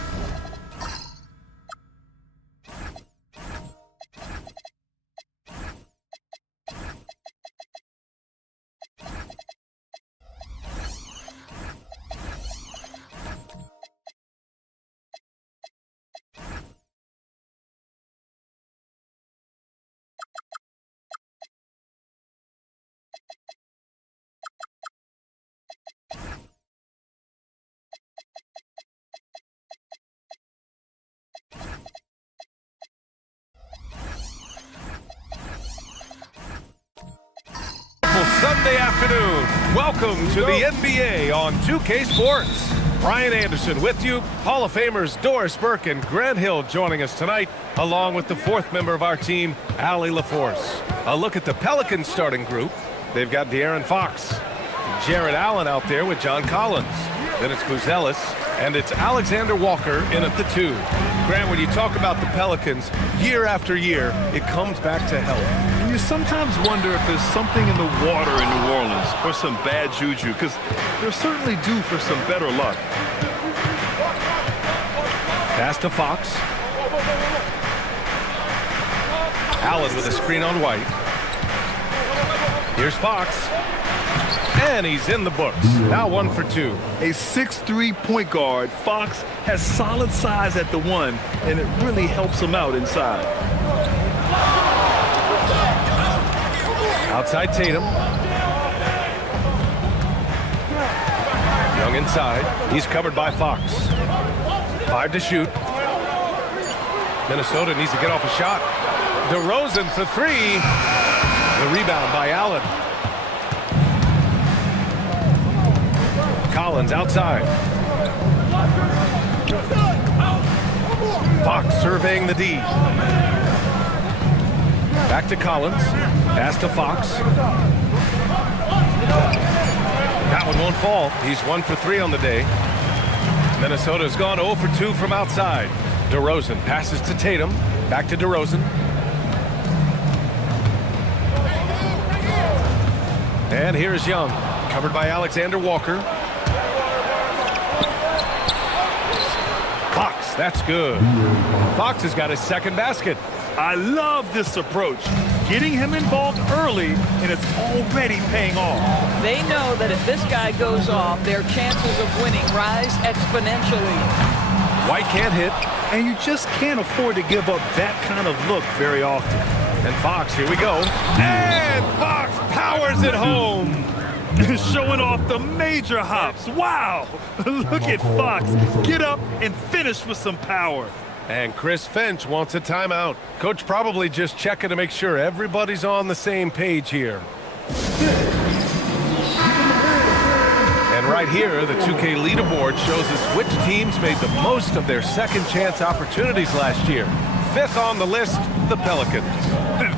Sunday afternoon. Welcome to the NBA on 2K Sports. Brian Anderson with you. Hall of Famers Doris Burke and Grant Hill joining us tonight, along with the fourth member of our team, Allie LaForce. A look at the Pelicans starting group. They've got De'Aaron Fox, Jared Allen out there with John Collins. Then it's Buzelis, and it's Alexander Walker in at the 2. Grant, when you talk about the Pelicans, year after year, it comes back to health. You sometimes wonder if there's something in the water in New Orleans or some bad juju, because they're certainly due for some better luck. Pass to Fox. Allen with a screen on White. Here's Fox. And he's in the books. Now 1 for 2. A 6'3" point guard, Fox has solid size at the 1, and it really helps him out inside. Outside Tatum. Young inside. He's covered by Fox. 5 to shoot. Minnesota needs to get off a shot. DeRozan for 3. The rebound by Allen. Collins outside. Fox surveying the D. Back to Collins. Pass to Fox. That one won't fall. He's 1 for 3 on the day. Minnesota's gone 0 for 2 from outside. DeRozan passes to Tatum. Back to DeRozan. And here's Young. Covered by Alexander Walker. Fox, that's good. Fox has got his second basket. I love this approach. Getting him involved early, and it's already paying off. They know that if this guy goes off, their chances of winning rise exponentially. White can't hit. And you just can't afford to give up that kind of look very often. And Fox, here we go. And Fox powers it home. Showing off the major hops. Wow. Look at Fox. Get up and finish with some power. And Chris Finch wants a timeout. Coach probably just checking to make sure everybody's on the same page here. And right here, the 2K leaderboard shows us which teams made the most of their second chance opportunities last year. Fifth on the list, the Pelicans.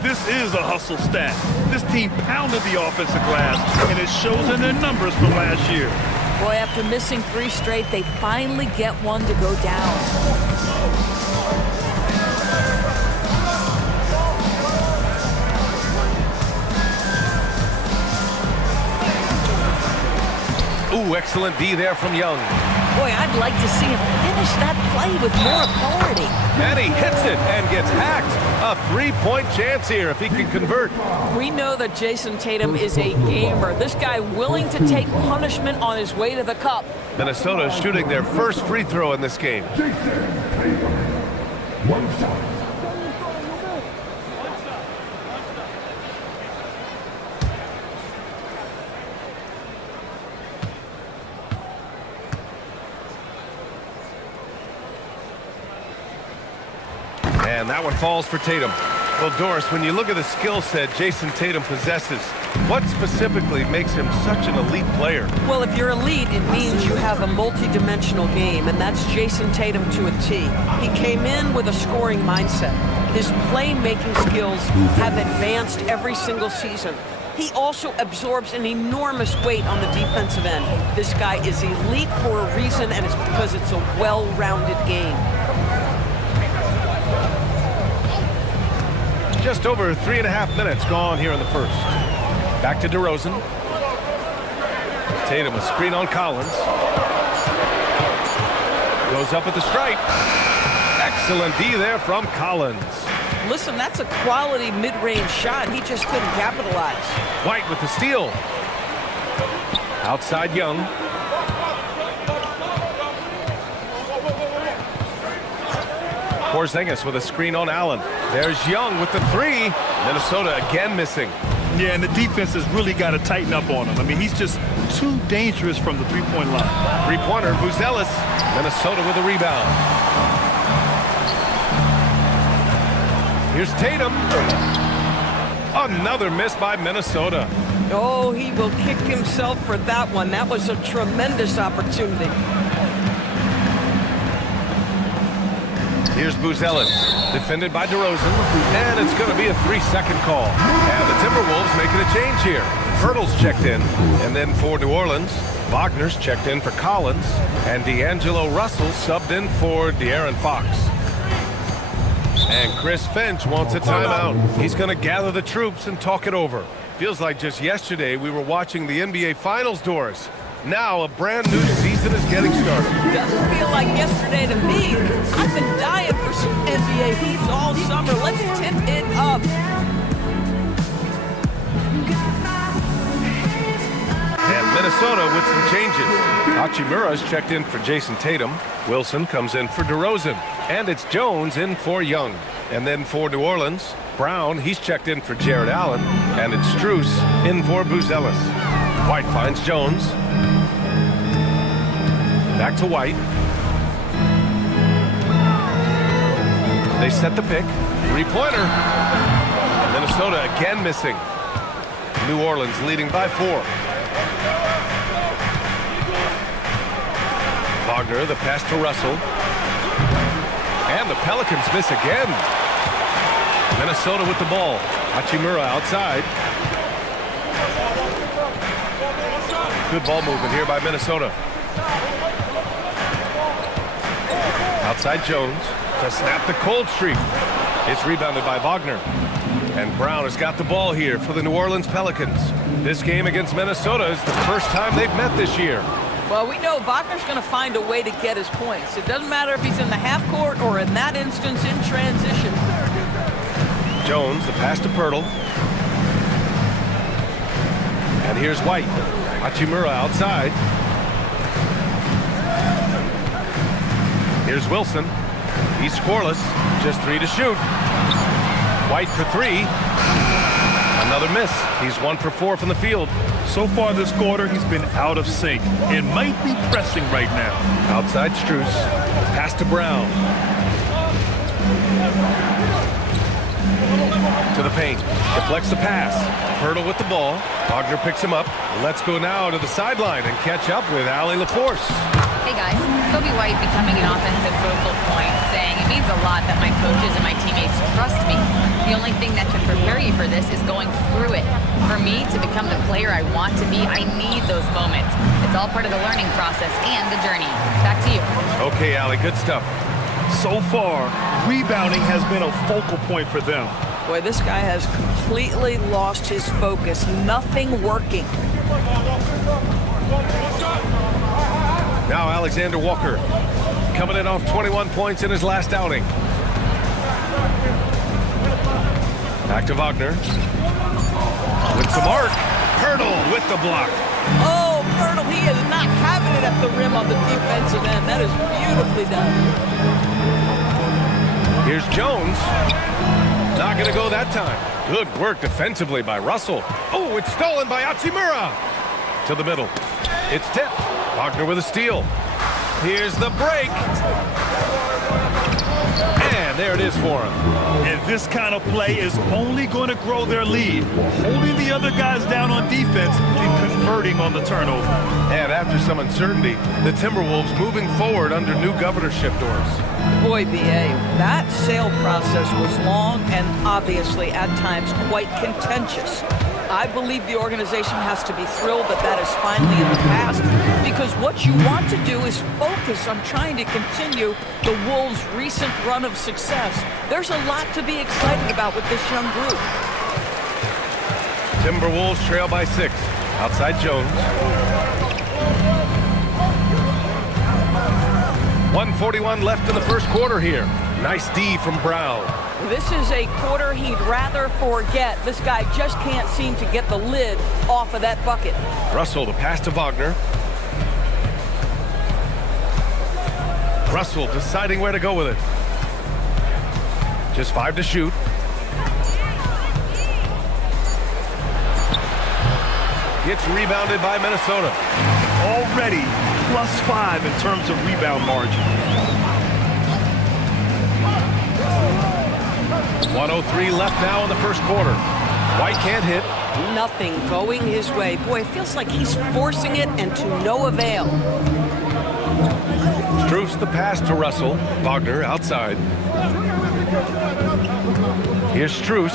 This is a hustle stat. This team pounded the offensive glass, and it shows in their numbers from last year. Boy, after missing 3 straight, they finally get one to go down. Ooh, excellent D there from Young. Boy, I'd like to see him finish that play with more authority. And he hits it and gets hacked. A 3-point chance here if he can convert. We know that Jason Tatum is a gamer. This guy willing to take punishment on his way to the cup. Minnesota shooting their first free throw in this game. One shot. And that one falls for Tatum. Well, Doris, when you look at the skill set Jason Tatum possesses, what specifically makes him such an elite player? Well, if you're elite, it means you have a multi-dimensional game, and that's Jason Tatum to a T. He came in with a scoring mindset. His playmaking skills have advanced every single season. He also absorbs an enormous weight on the defensive end. This guy is elite for a reason, and it's because it's a well-rounded game. Just over 3.5 minutes gone here in the first. Back to DeRozan. Tatum a screen on Collins. Goes up at the stripe. Excellent D there from Collins. Listen, that's a quality mid-range shot. He just couldn't capitalize. White with the steal. Outside Young. Porzingis with a screen on Allen. There's Young with the 3. Minnesota again missing. Yeah, and the defense has really got to tighten up on him. I mean, he's just too dangerous from the three-point line. Three-pointer, Buzelis. Minnesota with a rebound. Here's Tatum. Another miss by Minnesota. Oh, he will kick himself for that one. That was a tremendous opportunity. Here's Buzelis, defended by DeRozan, and it's going to be a 3-second call. And the Timberwolves making a change here. Hurdle's checked in, and then for New Orleans, Wagner's checked in for Collins, and D'Angelo Russell subbed in for De'Aaron Fox. And Chris Finch wants a timeout. He's going to gather the troops and talk it over. Feels like just yesterday we were watching the NBA Finals, Doris. Now a brand new season is getting started. Doesn't feel like yesterday to me. I've been dying for some NBA hoops all summer. Let's tip it up. And Minnesota with some changes. Hachimura's checked in for Jason Tatum. Wilson comes in for DeRozan. And it's Jones in for Young. And then for New Orleans, Brown, he's checked in for Jared Allen. And it's Strus in for Buzelis. White finds Jones. Back to White. They set the pick. 3-pointer. Minnesota again missing. New Orleans leading by 4. Wagner, the pass to Russell. And the Pelicans miss again. Minnesota with the ball. Hachimura outside. Good ball movement here by Minnesota. Outside Jones to snap the cold streak. It's rebounded by Wagner. And Brown has got the ball here for the New Orleans Pelicans. This game against Minnesota is the first time they've met this year. Well, we know Wagner's going to find a way to get his points. It doesn't matter if he's in the half court or in that instance in transition. Jones, the pass to Pirtle. And here's White. Hachimura outside. Here's Wilson. He's scoreless. Just 3 to shoot. White for 3. Another miss. He's 1 for 4 from the field. So far this quarter, he's been out of sync and might be pressing right now. Outside Strus. Pass to Brown. To the paint. Deflects the pass. Hurdle with the ball. Wagner picks him up. Let's go now to the sideline and catch up with Allie LaForce. Hey guys, Kobe White becoming an offensive focal point, saying it means a lot that my coaches and my teammates trust me. The only thing that can prepare you for this is going through it. For me to become the player I want to be, I need those moments. It's all part of the learning process and the journey. Back to you. Okay, Allie, good stuff. So far, rebounding has been a focal point for them. Boy, this guy has completely lost his focus. Nothing working. Now Alexander Walker coming in off 21 points in his last outing. Back to Wagner. With the mark. Hurdle with the block. Oh, Hurdle, he is not having it at the rim on the defensive end. That is beautifully done. Here's Jones. Not going to go that time. Good work defensively by Russell. Oh, it's stolen by Hachimura. To the middle. It's tipped. Wagner with a steal. Here's the break. And there it is for him. And this kind of play is only going to grow their lead. Holding the other guys down on defense and converting on the turnover. And after some uncertainty, the Timberwolves moving forward under new governorship doors. Boy, B.A., that sale process was long and obviously at times quite contentious. I believe the organization has to be thrilled that that is finally in the past, because what you want to do is focus on trying to continue the Wolves' recent run of success. There's a lot to be excited about with this young group. Timberwolves trail by 6. Outside Jones. 1:41 left in the first quarter here. Nice D from Brown. This is a quarter he'd rather forget. This guy just can't seem to get the lid off of that bucket. Russell, the pass to Wagner. Russell deciding where to go with it. Just 5 to shoot. Gets rebounded by Minnesota. Already +5 in terms of rebound margin. 1:03 left now in the first quarter. White can't hit. Nothing going his way. Boy, it feels like he's forcing it and to no avail. Strus the pass to Russell. Wagner outside. Here's Strus.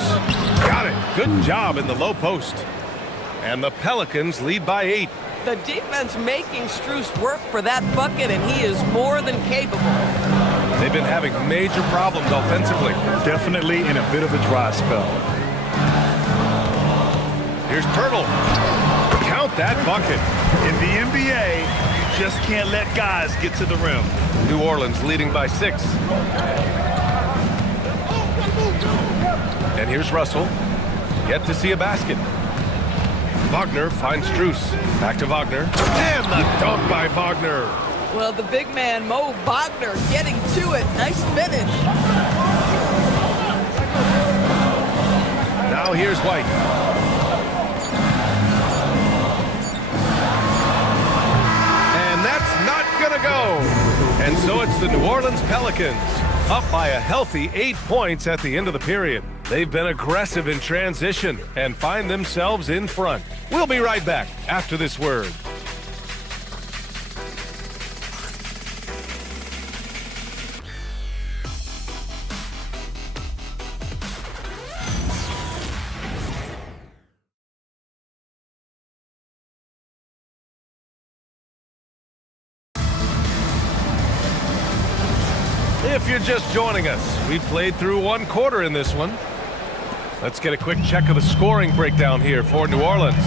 Got it. Good job in the low post. And the Pelicans lead by 8. The defense making Strus work for that bucket, and he is more than capable. They've been having major problems offensively. Definitely in a bit of a dry spell. Here's Pirtle. Count that bucket. In the NBA, you just can't let guys get to the rim. New Orleans leading by 6. And here's Russell. Yet to see a basket. Wagner finds Strus. Back to Wagner. And the dunk by Wagner. Well, the big man, Mo Wagner, getting to it. Nice finish. Now here's White. And that's not gonna go. And so it's the New Orleans Pelicans, up by a healthy 8 points at the end of the period. They've been aggressive in transition and find themselves in front. We'll be right back after this word. If you're just joining us, we played through 1 quarter in this one. Let's get a quick check of the scoring breakdown here for New Orleans.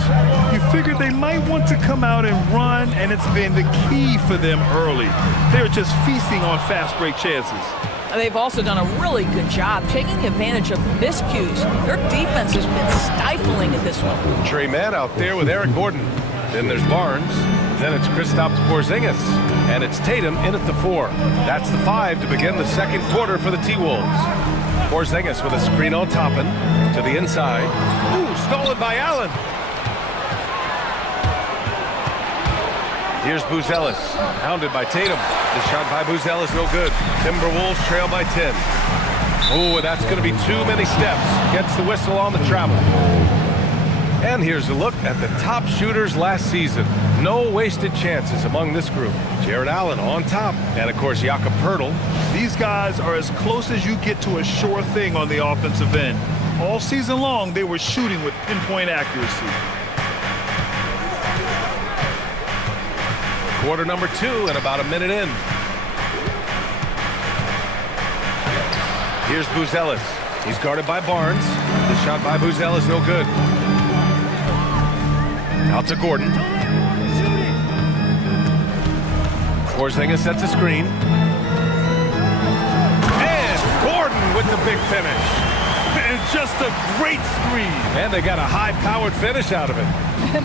You figured they might want to come out and run, and it's been the key for them early. They're just feasting on fast break chances. They've also done a really good job taking advantage of miscues. Their defense has been stifling in this one. Trey Mann out there with Eric Gordon. Then there's Barnes. Then it's Kristaps Porzingis. And it's Tatum in at the 4. That's the 5 to begin the second quarter for the T-Wolves. Porzingis with a screen on Toppin to the inside. Ooh, stolen by Allen. Here's Buzelis, hounded by Tatum. The shot by Buzelis no good. Timberwolves trail by 10. Oh, that's going to be too many steps. Gets the whistle on the travel. And here's a look at the top shooters last season. No wasted chances among this group. Jared Allen on top. And, of course, Jakob Poeltl. These guys are as close as you get to a sure thing on the offensive end. All season long, they were shooting with pinpoint accuracy. Quarter number 2 and about a minute in. Here's Buzelis. He's guarded by Barnes. The shot by Buzelis no good. Out to Gordon. Porzingis sets a screen. And Gordon with the big finish. And just a great screen. And they got a high-powered finish out of it.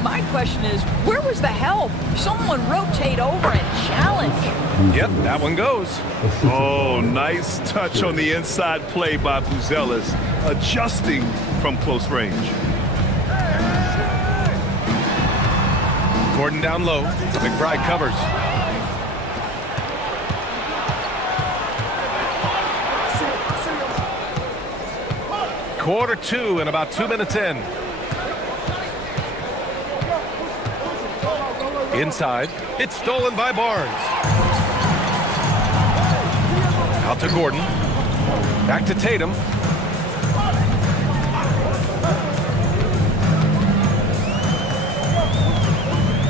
My question is, where was the help? Someone rotate over and challenge. Yep, that one goes. Oh, nice touch on the inside play by Buzelis, adjusting from close range. Gordon down low. McBride covers. Quarter 2 and about 2 minutes in. Inside. It's stolen by Barnes. Out to Gordon. Back to Tatum.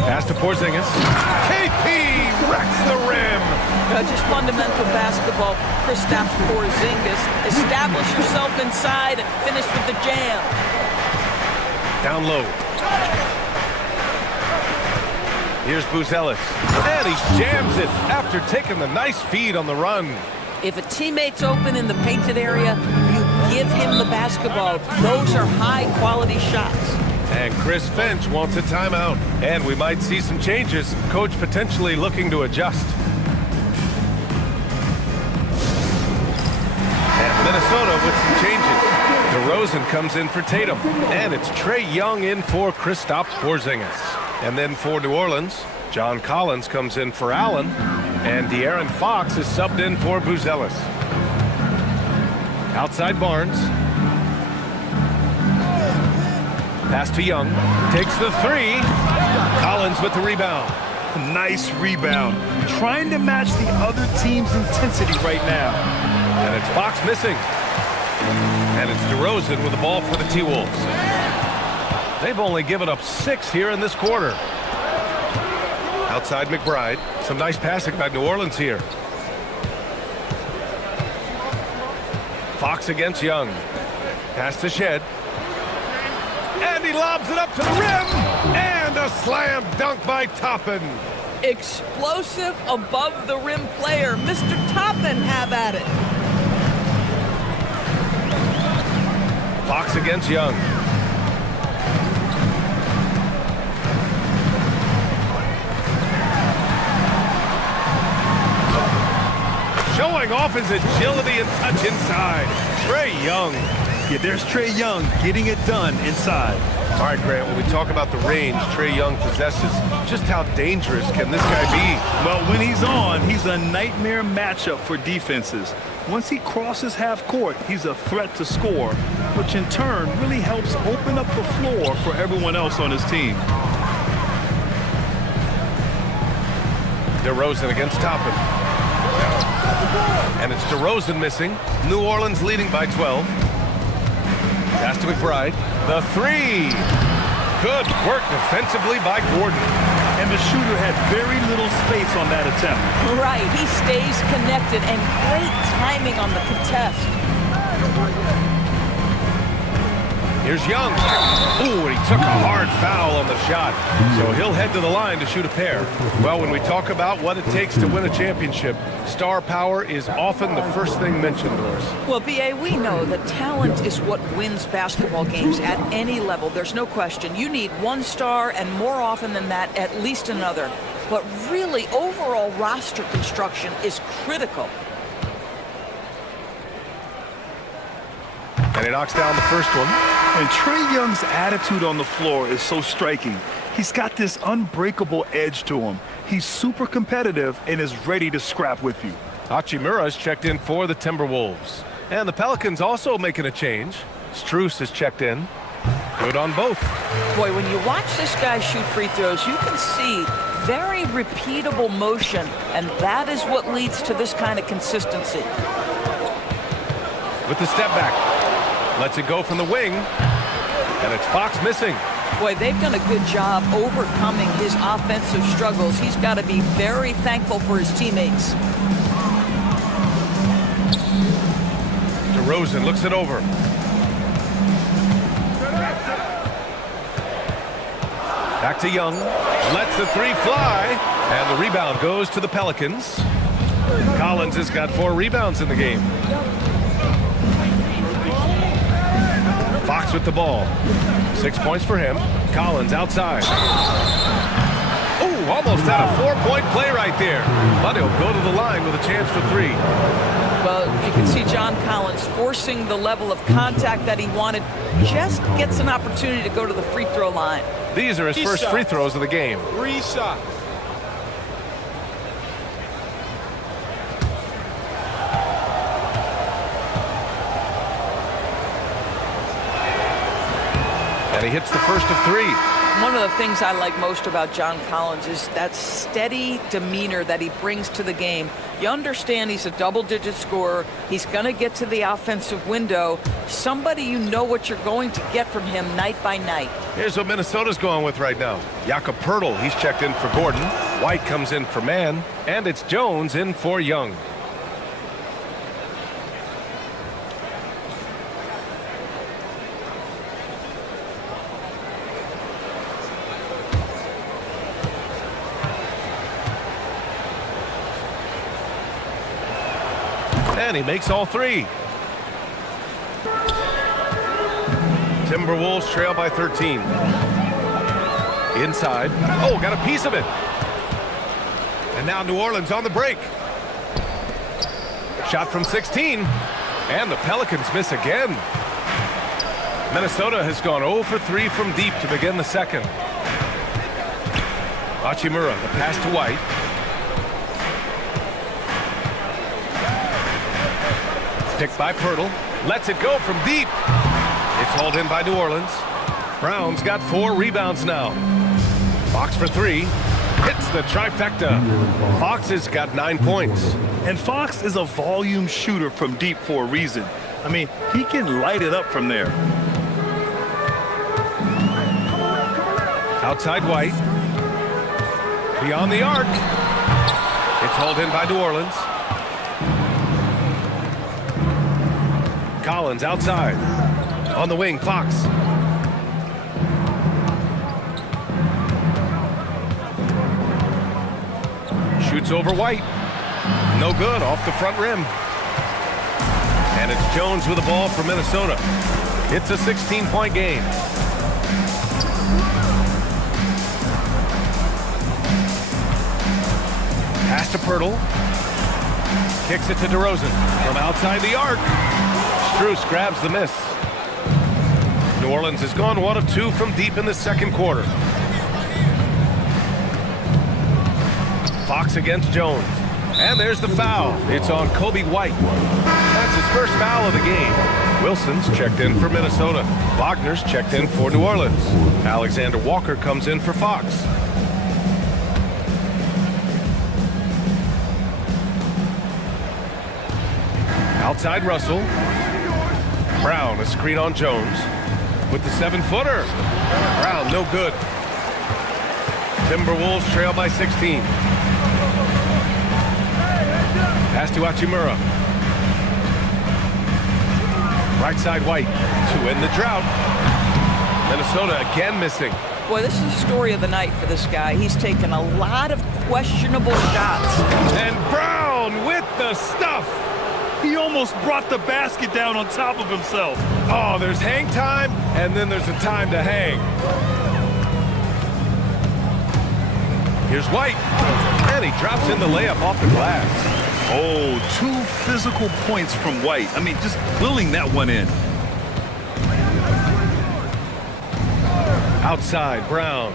Pass to Porzingis. KP wrecks the rim. Just fundamental basketball. Kristaps Porzingis. Establish yourself inside and finish with the jam. Down low. Here's Buzelis. And he jams it after taking the nice feed on the run. If a teammate's open in the painted area, you give him the basketball. Those are high-quality shots. And Chris Finch wants a timeout. And we might see some changes. Coach potentially looking to adjust. And Minnesota with some changes. DeRozan comes in for Tatum. And it's Trae Young in for Kristaps Porzingis. And then for New Orleans, John Collins comes in for Allen. And De'Aaron Fox is subbed in for Buzelis. Outside Barnes. Pass to Young. Takes the 3. Collins with the rebound. Nice rebound. Trying to match the other team's intensity right now. And it's Fox missing. And it's DeRozan with the ball for the T-Wolves. They've only given up 6 here in this quarter. Outside McBride. Some nice passing by New Orleans here. Fox against Young. Pass to Shed. And he lobs it up to the rim. And a slam dunk by Toppin. Explosive above the rim player. Mr. Toppin, have at it. Fox against Young. Showing off his agility and touch inside. Trae Young. Yeah, there's Trae Young getting it done inside. All right, Grant, when we talk about the range Trae Young possesses, just how dangerous can this guy be? Well, when he's on, he's a nightmare matchup for defenses. Once he crosses half court, he's a threat to score, which in turn really helps open up the floor for everyone else on his team. DeRozan against Toppin. And it's DeRozan missing. New Orleans leading by 12. Pass to McBride. The 3. Good work defensively by Gordon. And the shooter had very little space on that attempt. Right, he stays connected and great timing on the contest. Here's Young. Ooh, and he took a hard foul on the shot. So he'll head to the line to shoot a pair. Well, when we talk about what it takes to win a championship, star power is often the first thing mentioned, Doris. Well, B.A., we know that talent is what wins basketball games at any level. There's no question. You need one star, and more often than that, at least another. But really, overall roster construction is critical. And he knocks down the first one. And Trae Young's attitude on the floor is so striking. He's got this unbreakable edge to him. He's super competitive and is ready to scrap with you. Hachimura's checked in for the Timberwolves. And the Pelicans also making a change. Strus is checked in. Good on both. Boy, when you watch this guy shoot free throws, you can see very repeatable motion, and that is what leads to this kind of consistency. With the step back. Lets it go from the wing. And it's Fox missing. Boy, they've done a good job overcoming his offensive struggles. He's got to be very thankful for his teammates. DeRozan looks it over. Back to Young. Lets the three fly. And the rebound goes to the Pelicans. Collins has got 4 rebounds in the game. Fox with the ball. 6 points for him. Collins outside. Oh, almost had a 4-point play right there. But he'll go to the line with a chance for 3. Well, you can see John Collins forcing the level of contact that he wanted. Just gets an opportunity to go to the free throw line. These are his first free throws of the game. Reset. And he hits the first of 3. One of the things I like most about John Collins is that steady demeanor that he brings to the game. You understand he's a double-digit scorer. He's going to get to the offensive window. Somebody you know what you're going to get from him night by night. Here's what Minnesota's going with right now. Jakob Poeltl, he's checked in for Gordon. White comes in for Mann. And it's Jones in for Young. And he makes all 3. Timberwolves trail by 13. Inside. Oh, got a piece of it. And now New Orleans on the break. Shot from 16. And the Pelicans miss again. Minnesota has gone 0 for 3 from deep to begin the second. Hachimura, the pass to White. Picked by Poeltl. Lets it go from deep. It's hauled in by New Orleans. Brown's got 4 rebounds now. Fox for 3. Hits the trifecta. Fox has got 9 points. And Fox is a volume shooter from deep for a reason. I mean, he can light it up from there. Outside White. Beyond the arc. It's hauled in by New Orleans. Collins outside. On the wing, Fox. Shoots over White. No good, off the front rim. And it's Jones with the ball for Minnesota. It's a 16-point game. Pass to Poeltl. Kicks it to DeRozan from outside the arc. Strus grabs the miss. New Orleans has gone 1 of 2 from deep in the second quarter. Fox against Jones. And there's the foul. It's on Kobe White. That's his first foul of the game. Wilson's checked in for Minnesota. Wagner's checked in for New Orleans. Alexander Walker comes in for Fox. Outside Russell. Brown, a screen on Jones. With the 7-footer. Brown, no good. Timberwolves trail by 16. Pass to Hachimura. Right side White to end the drought. Minnesota again missing. Boy, this is the story of the night for this guy. He's taken a lot of questionable shots. And Brown with the stuff. He almost brought the basket down on top of himself. Oh, there's hang time, and then there's a time to hang. Here's White, and he drops in the layup off the glass. Oh, 2 physical points from White. I mean, just willing that one in. Outside, Brown.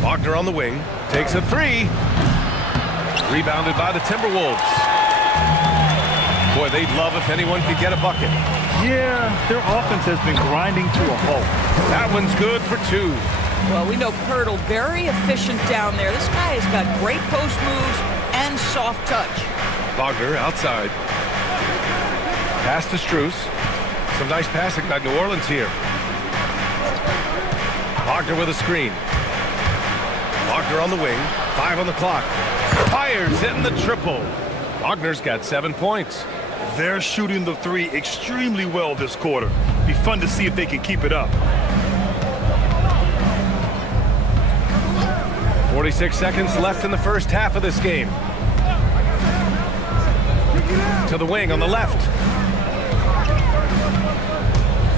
Wagner on the wing, takes a 3. Rebounded by the Timberwolves. Boy, they'd love if anyone could get a bucket. Yeah, their offense has been grinding to a halt. That one's good for 2. Well, we know Pirtle very efficient down there. This guy has got great post moves and soft touch. Wagner outside. Pass to Strus. Some nice passing by New Orleans here. Wagner with a screen. Wagner on the wing. 5 on the clock. Fires, hitting the triple. Wagner's got 7 points. They're shooting the 3 extremely well this quarter. Be fun to see if they can keep it up. 46 seconds left in the first half of this game. To the wing on the left.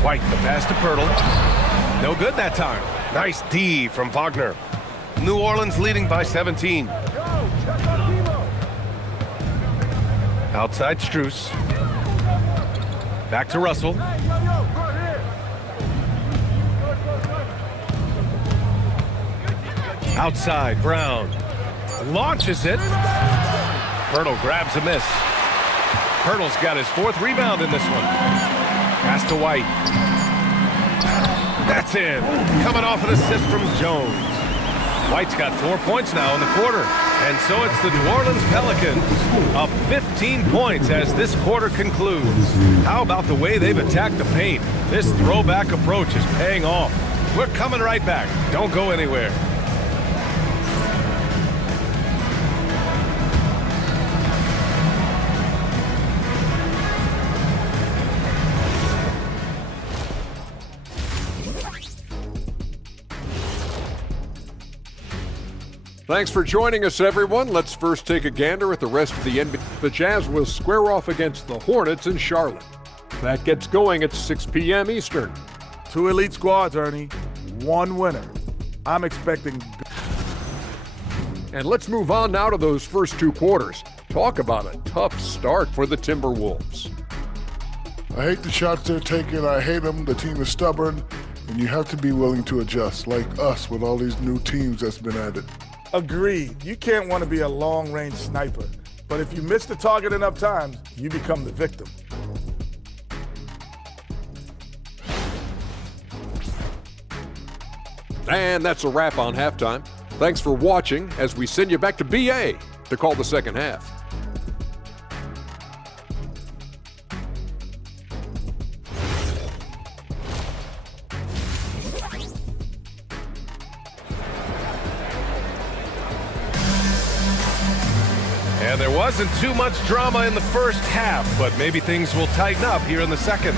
White, the pass to Pirtle. No good that time. Nice D from Wagner. New Orleans leading by 17. Outside Strus. Back to Russell. Outside, Brown. Launches it. Pirtle grabs a miss. Pirtle's got his 4th rebound in this one. Pass to White. That's in. Coming off an assist from Jones. White's got 4 points now in the quarter. And so it's the New Orleans Pelicans up 15 points as this quarter concludes. How about the way they've attacked the paint? This throwback approach is paying off. We're coming right back. Don't go anywhere. Thanks for joining us, everyone. Let's first take a gander at the rest of the NBA. The Jazz will square off against the Hornets in Charlotte. That gets going at 6 p.m. Eastern. 2 elite squads, Ernie. 1 winner. I'm expecting... And let's move on now to those first 2 quarters. Talk about a tough start for the Timberwolves. I hate the shots they're taking. I hate them. The team is stubborn, and you have to be willing to adjust, like us with all these new teams that's been added. Agreed. You can't want to be a long-range sniper. But if you miss the target enough times, you become the victim. And that's a wrap on halftime. Thanks for watching as we send you back to BA to call the second half. And there wasn't too much drama in the first half, but maybe things will tighten up here in the second.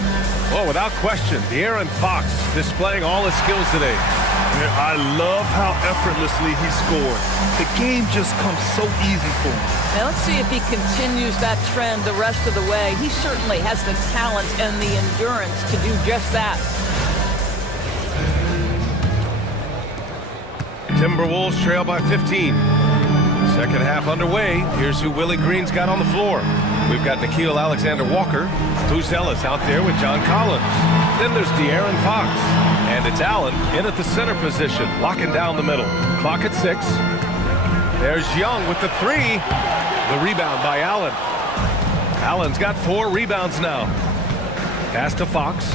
Oh, without question, De'Aaron Fox displaying all his skills today. I love how effortlessly he scored. The game just comes so easy for him. Now let's see if he continues that trend the rest of the way. He certainly has the talent and the endurance to do just that. Timberwolves trail by 15. Second half underway. Here's who Willie Green's got on the floor. We've got Nickeil Alexander-Walker. Who's Ellis out there with John Collins. Then there's De'Aaron Fox. And it's Allen in at the center position, locking down the middle. Clock at 6. There's Young with the 3. The rebound by Allen. Allen's got 4 rebounds now. Pass to Fox.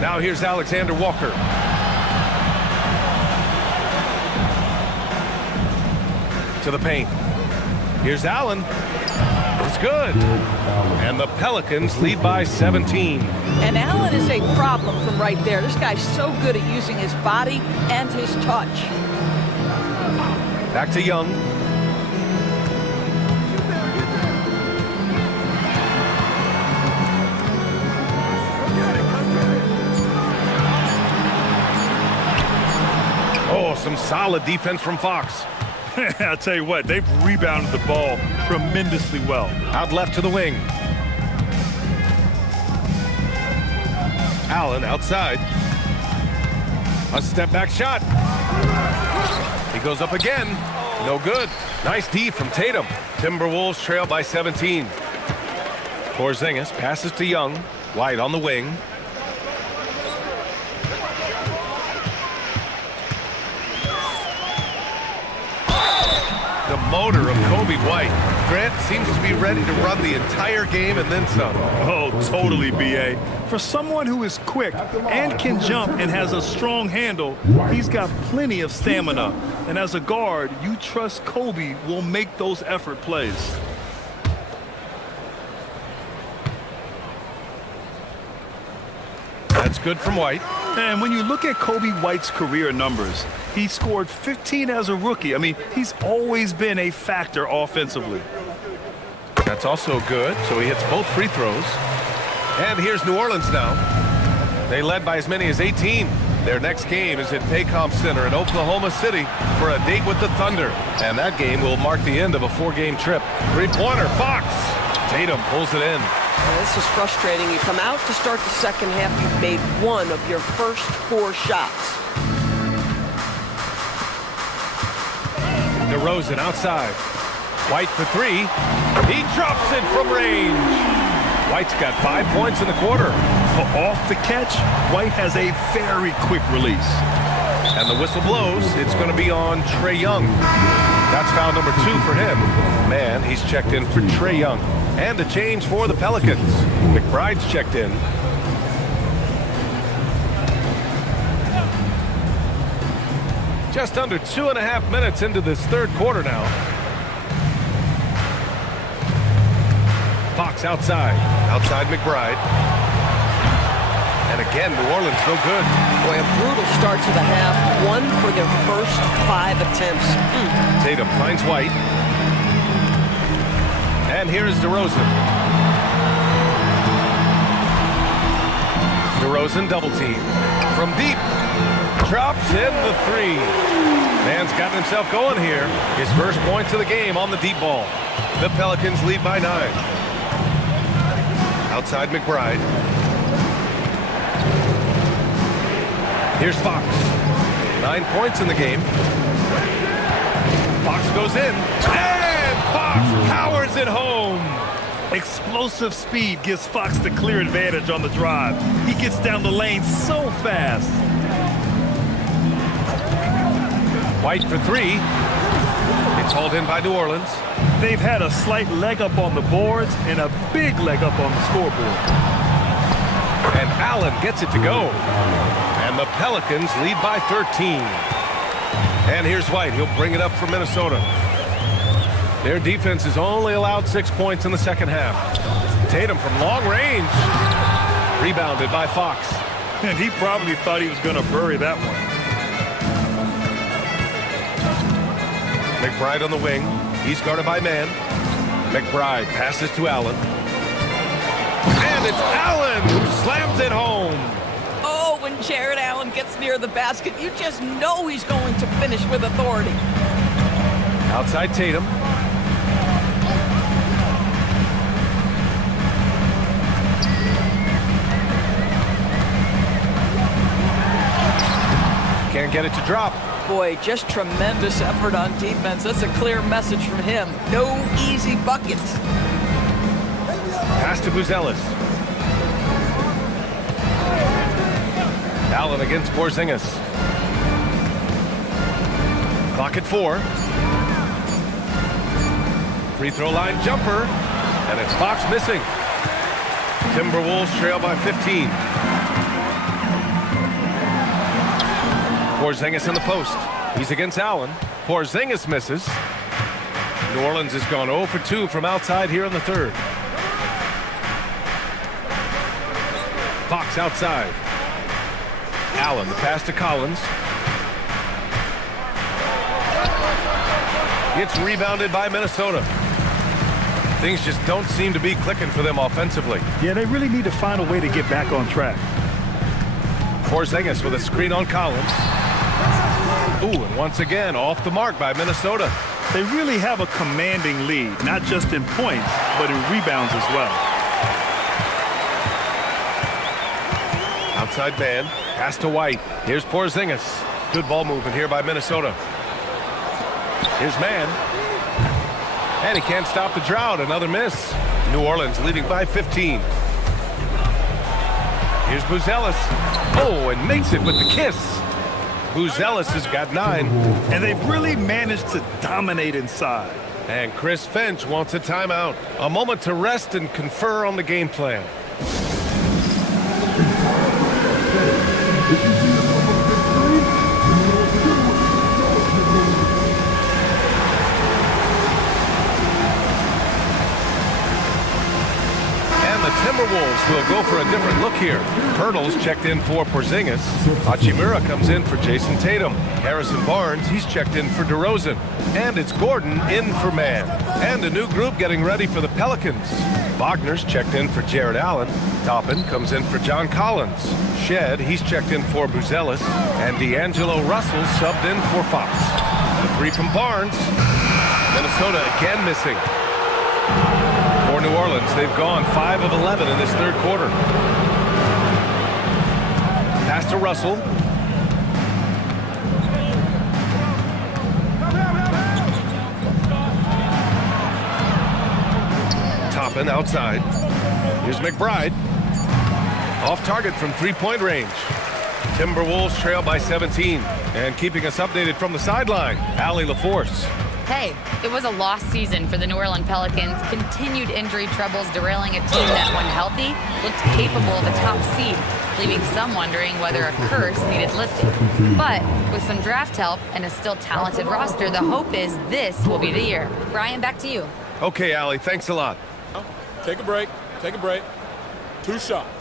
Now here's Alexander-Walker. To the paint. Here's Allen. It's good. And the Pelicans lead by 17. And Allen is a problem from right there. This guy's so good at using his body and his touch. Back to Young. Oh, some solid defense from Fox. I'll tell you what, they've rebounded the ball tremendously well. Out left to the wing. Allen outside. A step back shot. He goes up again. No good. Nice D from Tatum. Timberwolves trail by 17. Porzingis passes to Young. White on the wing. motor of Kobe White. Grant seems to be ready to run the entire game and then some. Oh, totally, B.A. For someone who is quick and can jump and has a strong handle, he's got plenty of stamina. And as a guard, you trust Kobe will make those effort plays. That's good from White. And when you look at Kobe White's career numbers, he scored 15 as a rookie. I mean, he's always been a factor offensively. That's also good, so he hits both free throws. And here's New Orleans now. They led by as many as 18. Their next game is at Paycom Center in Oklahoma City for a date with the Thunder. And that game will mark the end of a 4-game trip. Three-pointer, Fox. Tatum pulls it in. This is frustrating. You come out to start the second half, you've made one of your first 4 shots. DeRozan outside. White for 3. He drops it from range. White's got 5 points in the quarter. Off the catch, White has a very quick release. And the whistle blows. It's going to be on Trae Young. That's foul number 2 for him. Man, he's checked in for Trae Young. And a change for the Pelicans. McBride's checked in. Just under 2.5 minutes into this third quarter now. Fox outside. Outside McBride. And again, New Orleans no good. Boy, a brutal start to the half. 1 for their first 5 attempts. Tatum finds White. And here's DeRozan. DeRozan double team. From deep. Drops in the 3. Man's gotten himself going here. His first points of the game on the deep ball. The Pelicans lead by 9. Outside McBride. Here's Fox. 9 points in the game. Fox goes in. And Fox powers it home. Explosive speed gives Fox the clear advantage on the drive. He gets down the lane so fast. White for 3. It's hauled in by New Orleans. They've had a slight leg up on the boards and a big leg up on the scoreboard. And Allen gets it to go. And the Pelicans lead by 13. And here's White. He'll bring it up for Minnesota. Their defense has only allowed 6 points in the second half. Tatum from long range. Rebounded by Fox. And he probably thought he was going to bury that one. McBride on the wing. He's guarded by man. McBride passes to Allen. And it's Allen who slams it home. Oh, when Jared Allen gets near the basket, you just know he's going to finish with authority. Outside Tatum. Can't get it to drop. Boy, just tremendous effort on defense. That's a clear message from him. No easy buckets. Pass to Buzelis. Allen against Porzingis. Clock at 4. Free throw line jumper. And it's Fox missing. Timberwolves trail by 15. Porzingis in the post. He's against Allen. Porzingis misses. New Orleans has gone 0 for 2 from outside here in the third. Fox outside. Allen, the pass to Collins. It's rebounded by Minnesota. Things just don't seem to be clicking for them offensively. Yeah, they really need to find a way to get back on track. Porzingis with a screen on Collins. Ooh, and once again, off the mark by Minnesota. They really have a commanding lead, not just in points, but in rebounds as well. Outside man, pass to White. Here's Porzingis. Good ball movement here by Minnesota. Here's man. And he can't stop the drought. Another miss. New Orleans leading by 15. Here's Buzelis. Oh, and makes it with the kiss. Buzelis has got 9. And they've really managed to dominate inside. And Chris Finch wants a timeout. A moment to rest and confer on the game plan. Timberwolves will go for a different look here. Hurdles checked in for Porzingis. Hachimura comes in for Jason Tatum. Harrison Barnes, he's checked in for DeRozan. And it's Gordon in for Mann. And a new group getting ready for the Pelicans. Wagner's checked in for Jared Allen. Toppin comes in for John Collins. Shed, he's checked in for Buzelis. And D'Angelo Russell subbed in for Fox. The 3 from Barnes. Minnesota again missing. For New Orleans, they've gone 5 of 11 in this third quarter. Pass to Russell. Toppin outside. Here's McBride. Off target from three-point range. Timberwolves trail by 17. And keeping us updated from the sideline, Allie LaForce. Hey, it was a lost season for the New Orleans Pelicans. Continued injury troubles derailing a team that, when healthy, looked capable of a top seed, leaving some wondering whether a curse needed lifted. But with some draft help and a still talented roster, the hope is this will be the year. Brian, back to you. Okay, Allie, thanks a lot. Take a break. Take a break. 2 shots.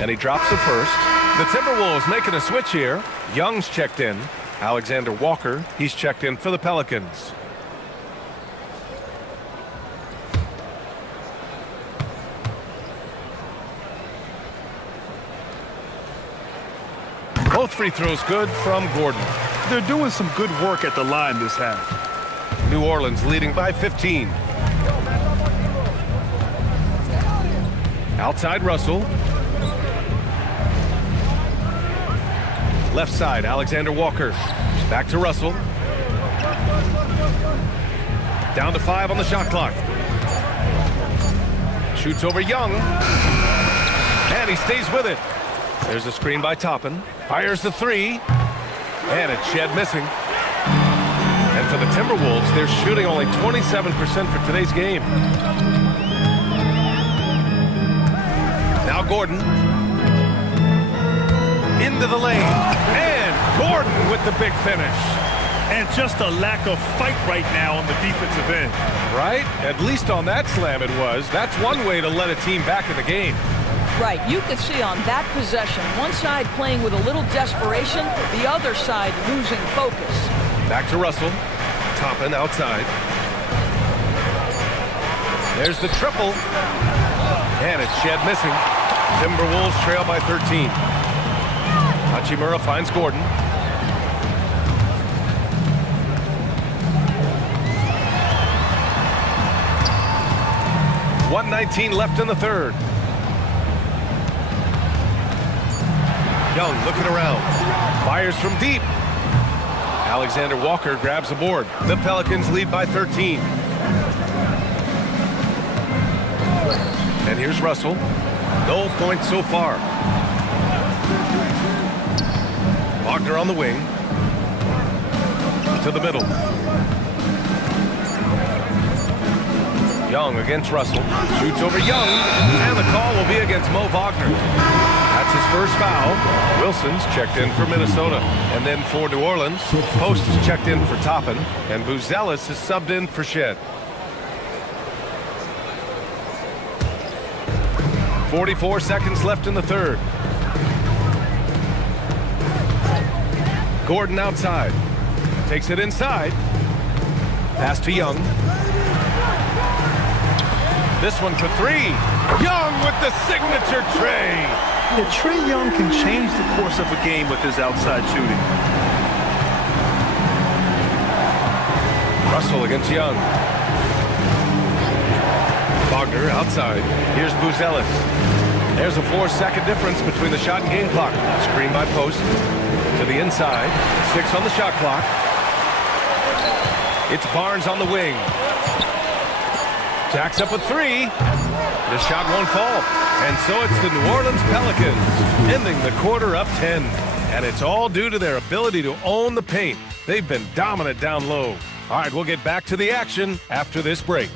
And he drops the first. The Timberwolves making a switch here. Young's checked in. Alexander Walker, he's checked in for the Pelicans. Both free throws good from Gordon. They're doing some good work at the line this half. New Orleans leading by 15. Outside Russell. Left side, Alexander Walker. Back to Russell. Down to 5 on the shot clock. Shoots over Young. And he stays with it. There's a screen by Toppin. Fires the 3. And it's Shed missing. And for the Timberwolves, they're shooting only 27% for today's game. Now Gordon. Into the lane. And Gordon with the big finish. And just a lack of fight right now on the defensive end. Right? At least on that slam it was. That's one way to let a team back in the game. Right, you could see on that possession, one side playing with a little desperation, the other side losing focus. Back to Russell. Toppin outside. There's the triple. And it's Shed missing. Timberwolves trail by 13. Hachimura finds Gordon. .119 left in the third. Young looking around. Fires from deep. Alexander Walker grabs the board. The Pelicans lead by 13. And here's Russell. No points so far. Wagner on the wing. To the middle. Young against Russell. Shoots over Young. And the call will be against Mo Wagner. That's his first foul. Wilson's checked in for Minnesota. And then for New Orleans, Post is checked in for Toppin. And Buzelis is subbed in for Shed. 44 seconds left in the third. Gordon outside. Takes it inside. Pass to Young. This one for 3. Young with the signature tray. Yeah, Trae Young can change the course of a game with his outside shooting. Russell against Young. Wagner outside. Here's Buzelis. There's a 4-second difference between the shot and game clock. Screen by Post. To the inside. 6 on the shot clock. It's Barnes on the wing. Jacks up a three. The shot won't fall. And so it's the New Orleans Pelicans ending the quarter up 10. And it's all due to their ability to own the paint. They've been dominant down low. All right, we'll get back to the action after this break.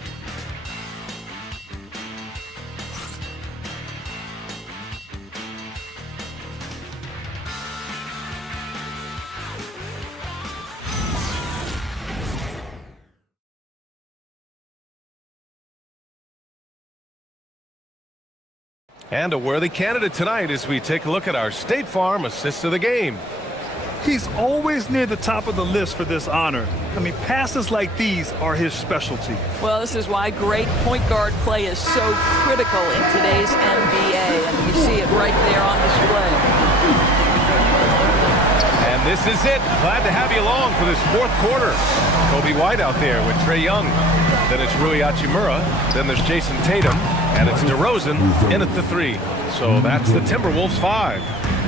And a worthy candidate tonight as we take a look at our State Farm Assist of the Game. He's always near the top of the list for this honor. I mean, passes like these are his specialty. Well, this is why great point guard play is so critical in today's NBA, and you see it right there on display. And this is it. Glad to have you along for this fourth quarter. Kobe White out there with Trae Young. Then it's Rui Hachimura. Then there's Jason Tatum. And it's DeRozan in at the three. So that's the Timberwolves 5.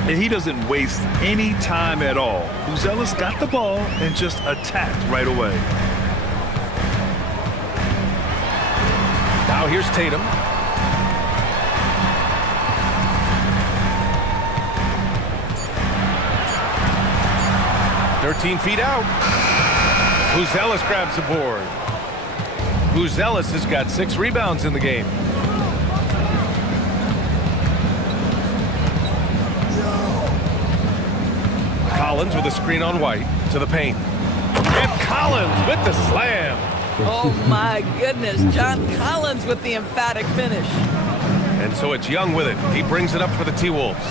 And he doesn't waste any time at all. Buzelis got the ball and just attacked right away. Now here's Tatum. "13 feet out. Buzelis grabs the board. Buzelis has got 6 rebounds in the game. Collins with a screen on White to the paint. And Collins with the slam. Oh, my goodness. John Collins with the emphatic finish. And so it's Young with it. He brings it up for the T-Wolves.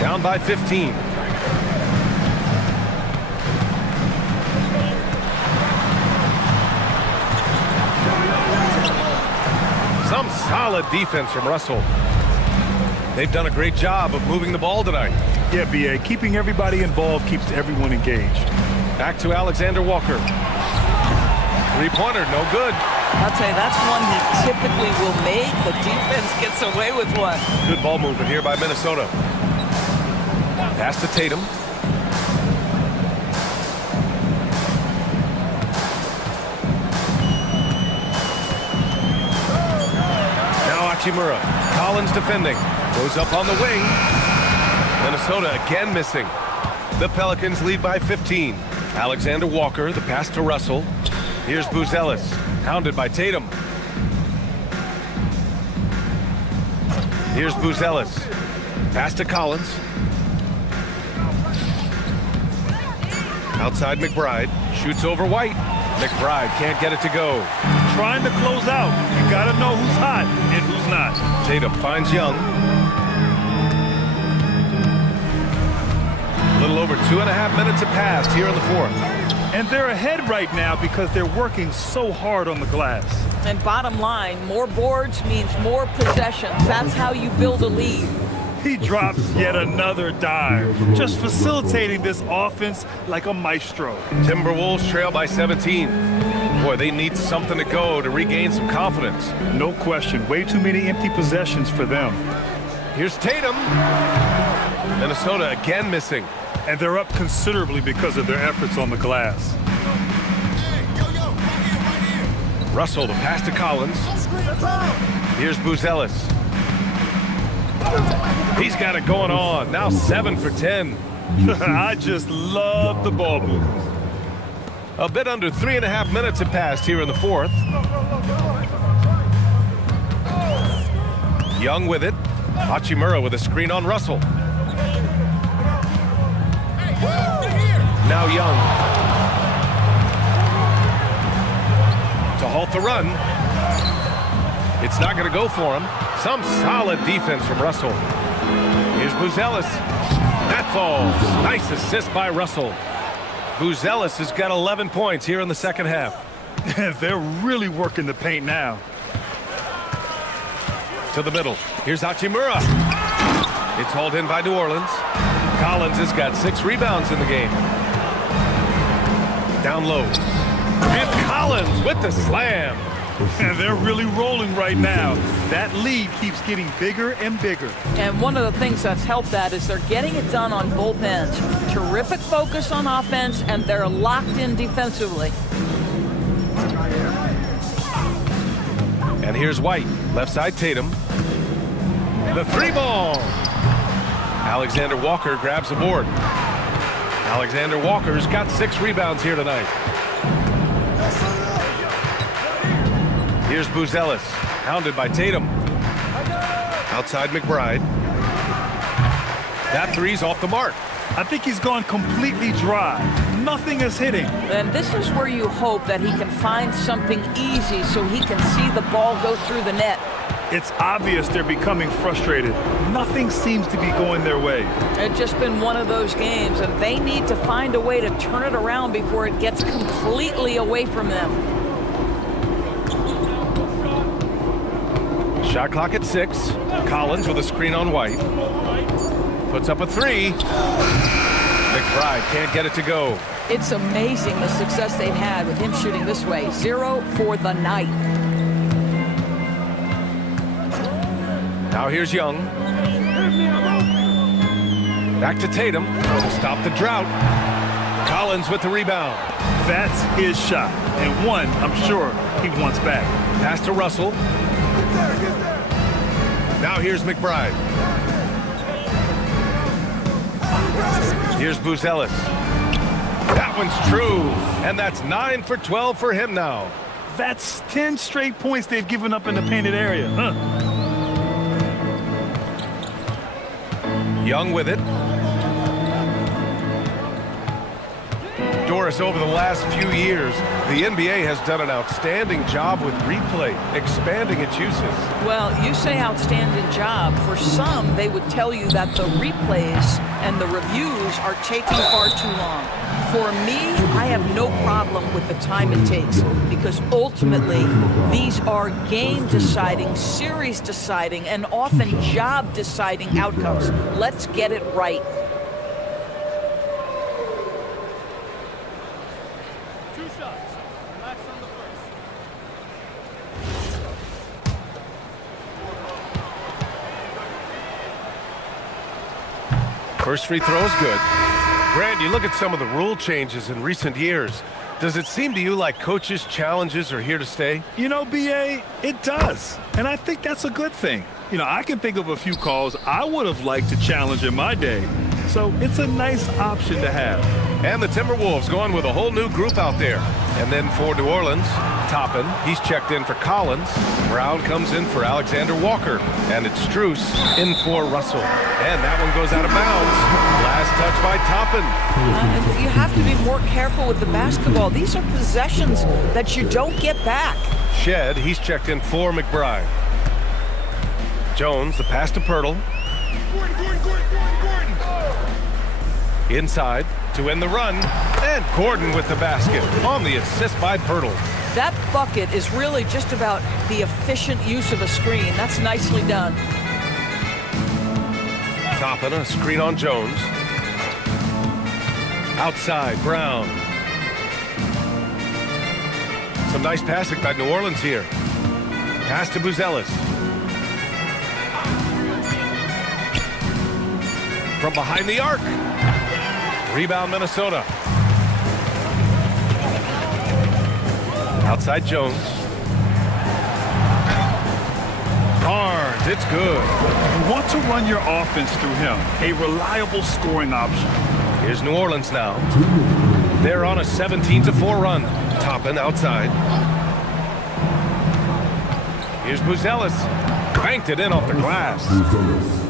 Down by 15. Some solid defense from Russell. They've done a great job of moving the ball tonight. Yeah, B.A. Keeping everybody involved keeps everyone engaged. Back to Alexander Walker. Three-pointer, no good. I'll tell you, that's one he typically will make. The defense gets away with one. Good ball movement here by Minnesota. Pass to Tatum. Now Hachimura. Collins defending. Goes up on the wing. Minnesota again missing. The Pelicans lead by 15. Alexander Walker, the pass to Russell. Here's Buzelis, hounded by Tatum. Here's Buzelis. Pass to Collins. Outside McBride. Shoots over White. McBride can't get it to go. Trying to close out. You got to know who's hot and who's not. Tatum finds Young. A little over 2.5 minutes have passed here in the fourth. And they're ahead right now because they're working so hard on the glass. And bottom line, more boards means more possessions. That's how you build a lead. He drops yet another dime, just facilitating this offense like a maestro. Timberwolves trail by 17. Boy, they need something to go to regain some confidence. No question. Way too many empty possessions for them. Here's Tatum. Minnesota again missing. And they're up considerably because of their efforts on the glass. Russell, the pass to Collins. Here's Buzelis. He's got it going on. Now 7 for 10. I just love the ball movement. A bit under 3.5 minutes have passed here in the fourth. Young with it. Hachimura with a screen on Russell. Now Young. To halt the run. It's not going to go for him. Some solid defense from Russell. Here's Buzelis. That falls. Nice assist by Russell. Buzelis has got 11 points here in the second half. They're really working the paint now. To the middle. Here's Hachimura. It's hauled in by New Orleans. Collins has got 6 rebounds in the game. Down low. And Collins with the slam. And they're really rolling right now. That lead keeps getting bigger and bigger. And one of the things that's helped that is they're getting it done on both ends. Terrific focus on offense, and they're locked in defensively. And And here's White, left side Tatum. The 3-ball. Alexander Walker grabs the board. Alexander Walker's got 6 rebounds here tonight. Here's Buzelis, hounded by Tatum. Outside McBride. That 3's off the mark. I think he's gone completely dry. Nothing is hitting. And this is where you hope that he can find something easy so he can see the ball go through the net. It's obvious they're becoming frustrated. Nothing seems to be going their way. It's just been one of those games, and they need to find a way to turn it around before it gets completely away from them. Shot clock at 6. Collins with a screen on White. Puts up a 3. McBride can't get it to go. It's amazing the success they've had with him shooting this way. 0 for the night. Now here's Young. Back to Tatum to stop the drought. Collins with the rebound. That's his shot, and one I'm sure he wants back. Pass to Russell. Now here's McBride. Here's Buzelis. That one's true, and that's 9 for 12 for him now. That's 10 straight points they've given up in the painted area. Young with it. Doris, over the last few years, the NBA has done an outstanding job with replay, expanding its uses. Well, you say outstanding job. For some, they would tell you that the replays and the reviews are taking far too long. For me, I have no problem with the time it takes because ultimately these are game-deciding, series-deciding, and often job-deciding outcomes. Let's get it right. First free throw is good. Grant, you look at some of the rule changes in recent years. Does it seem to you like coaches' challenges are here to stay? You know, B.A., it does. And I think that's a good thing. You know, I can think of a few calls I would have liked to challenge in my day. So it's a nice option to have. And the Timberwolves going with a whole new group out there. And then for New Orleans, Toppin, he's checked in for Collins. Brown comes in for Alexander Walker. And it's Strus in for Russell. And that one goes out of bounds. Last touch by Toppin. You have to be more careful with the basketball. These are possessions that you don't get back. Shed, he's checked in for McBride. Jones, the pass to Pirtle. Inside to end the run. And Gordon with the basket on the assist by Pirtle. That bucket is really just about the efficient use of a screen. That's nicely done. Toppin, a screen on Jones. Outside, Brown. Some nice passing by New Orleans here. Pass to Buzelis. From behind the arc. Rebound, Minnesota. Outside Jones. Barnes, it's good. You want to run your offense through him. A reliable scoring option. Here's New Orleans now. They're on a 17-4 run. Toppin outside. Here's Buzelis. Banked it in off the glass.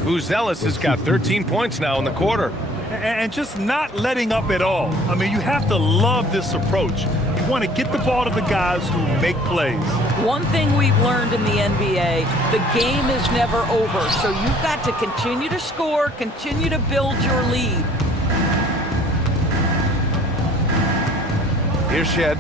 Buzelis has got 13 points now in the quarter. And just not letting up at all. I mean, you have to love this approach. You want to get the ball to the guys who make plays. One thing we've learned in the NBA, the game is never over. So you've got to continue to score, continue to build your lead. Here's Shed.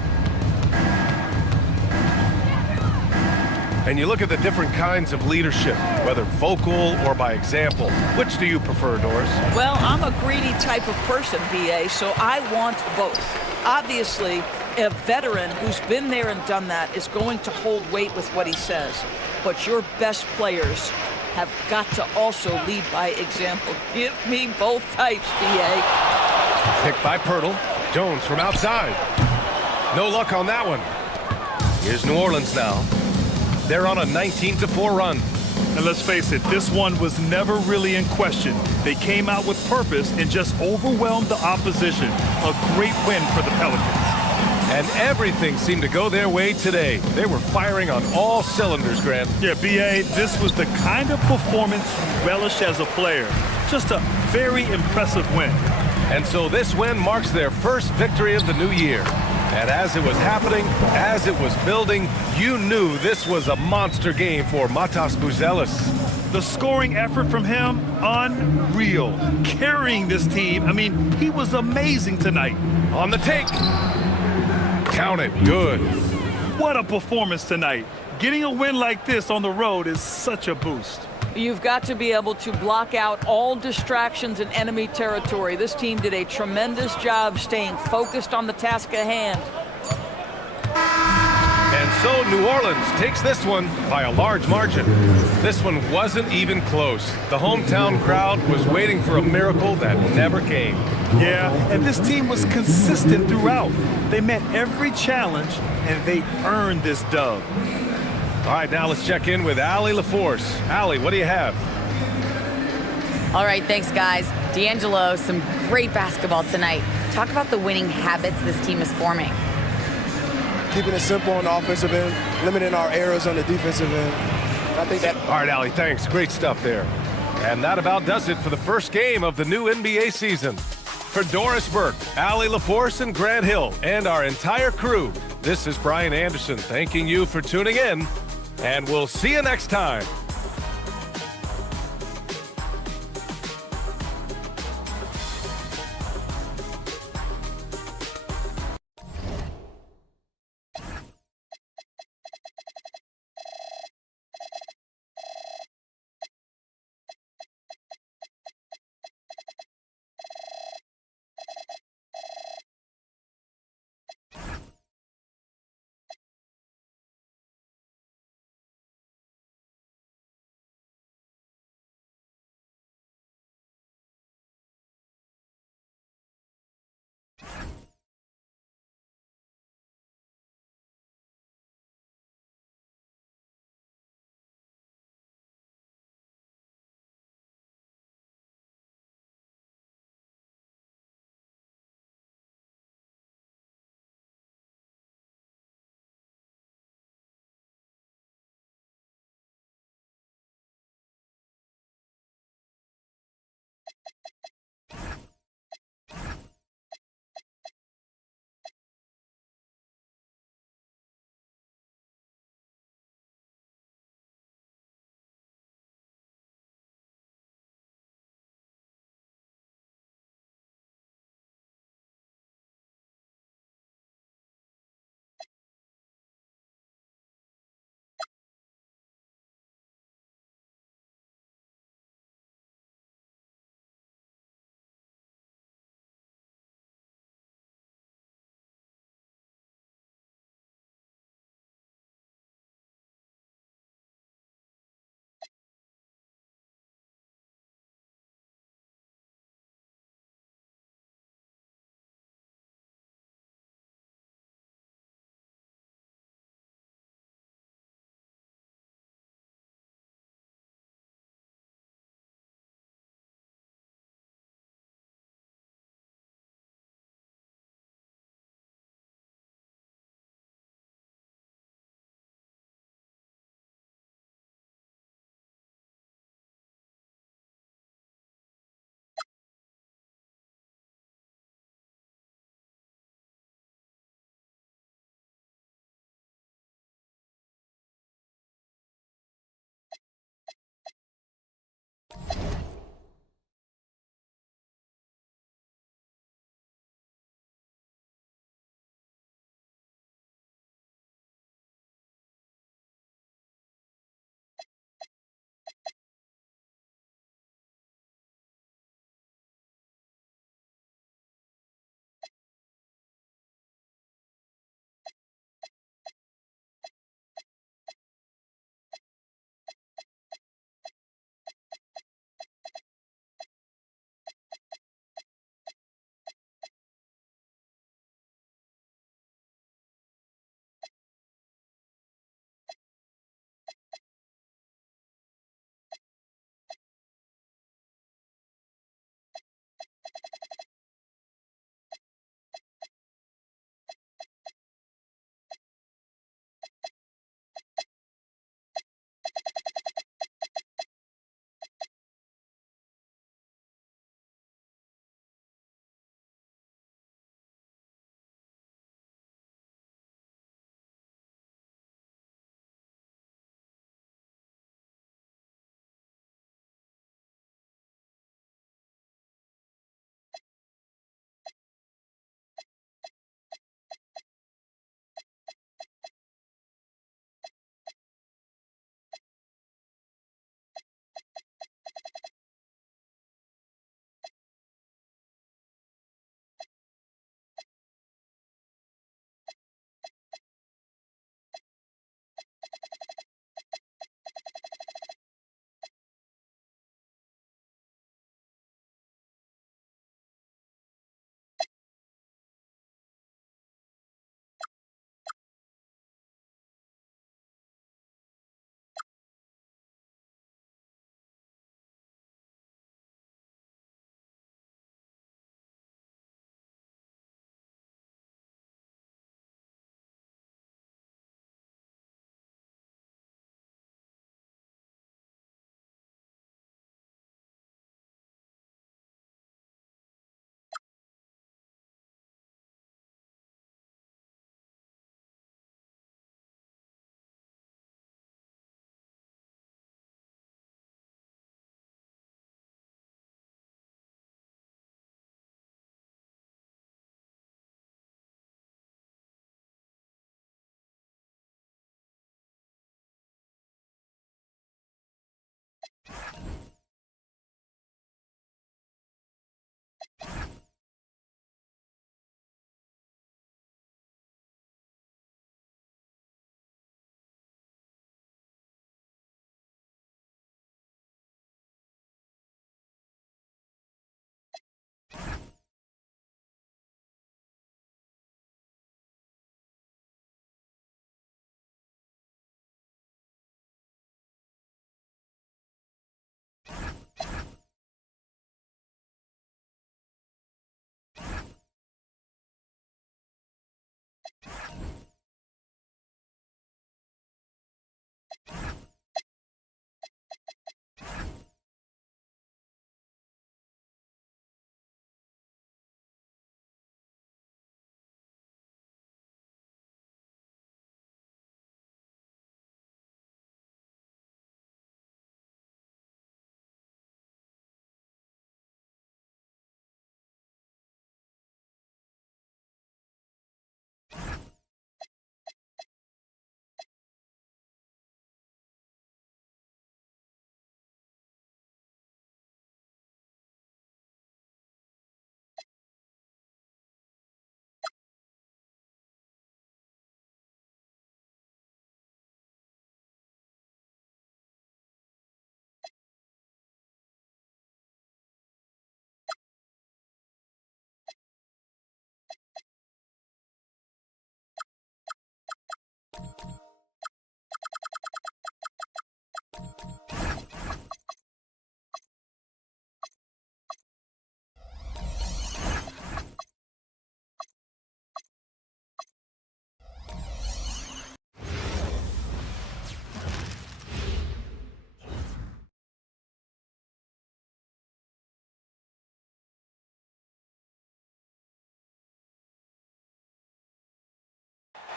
And you look at the different kinds of leadership, whether vocal or by example. Which do you prefer, Doris? Well, I'm a greedy type of person, B.A., so I want both. Obviously, a veteran who's been there and done that is going to hold weight with what he says. But your best players have got to also lead by example. Give me both types, B.A. Picked by Pirtle. Jones from outside. No luck on that one. Here's New Orleans now. They're on a 19-4 run. And let's face it, this one was never really in question. They came out with purpose and just overwhelmed the opposition. A great win for the Pelicans. And everything seemed to go their way today. They were firing on all cylinders, Grant. Yeah, B.A., this was the kind of performance you relish as a player. Just a very impressive win. And so this win marks their first victory of the new year. And as it was happening, as it was building, you knew this was a monster game for Matas Buzelis. The scoring effort from him, unreal. Carrying this team, I mean, he was amazing tonight. On the take. Count it. Good. What a performance tonight. Getting a win like this on the road is such a boost. You've got to be able to block out all distractions in enemy territory. This team did a tremendous job staying focused on the task at hand. And so New Orleans takes this one by a large margin. This one wasn't even close. The hometown crowd was waiting for a miracle that never came. Yeah, and this team was consistent throughout. They met every challenge, and they earned this dub. All right, now let's check in with Allie LaForce. Allie, what do you have? All right, thanks, guys. D'Angelo, some great basketball tonight. Talk about the winning habits this team is forming. Keeping it simple on the offensive end, limiting our errors on the defensive end. I think that... All right, Allie, thanks. Great stuff there. And that about does it for the first game of the new NBA season. For Doris Burke, Allie LaForce, and Grant Hill, and our entire crew, this is Brian Anderson thanking you for tuning in. And we'll see you next time.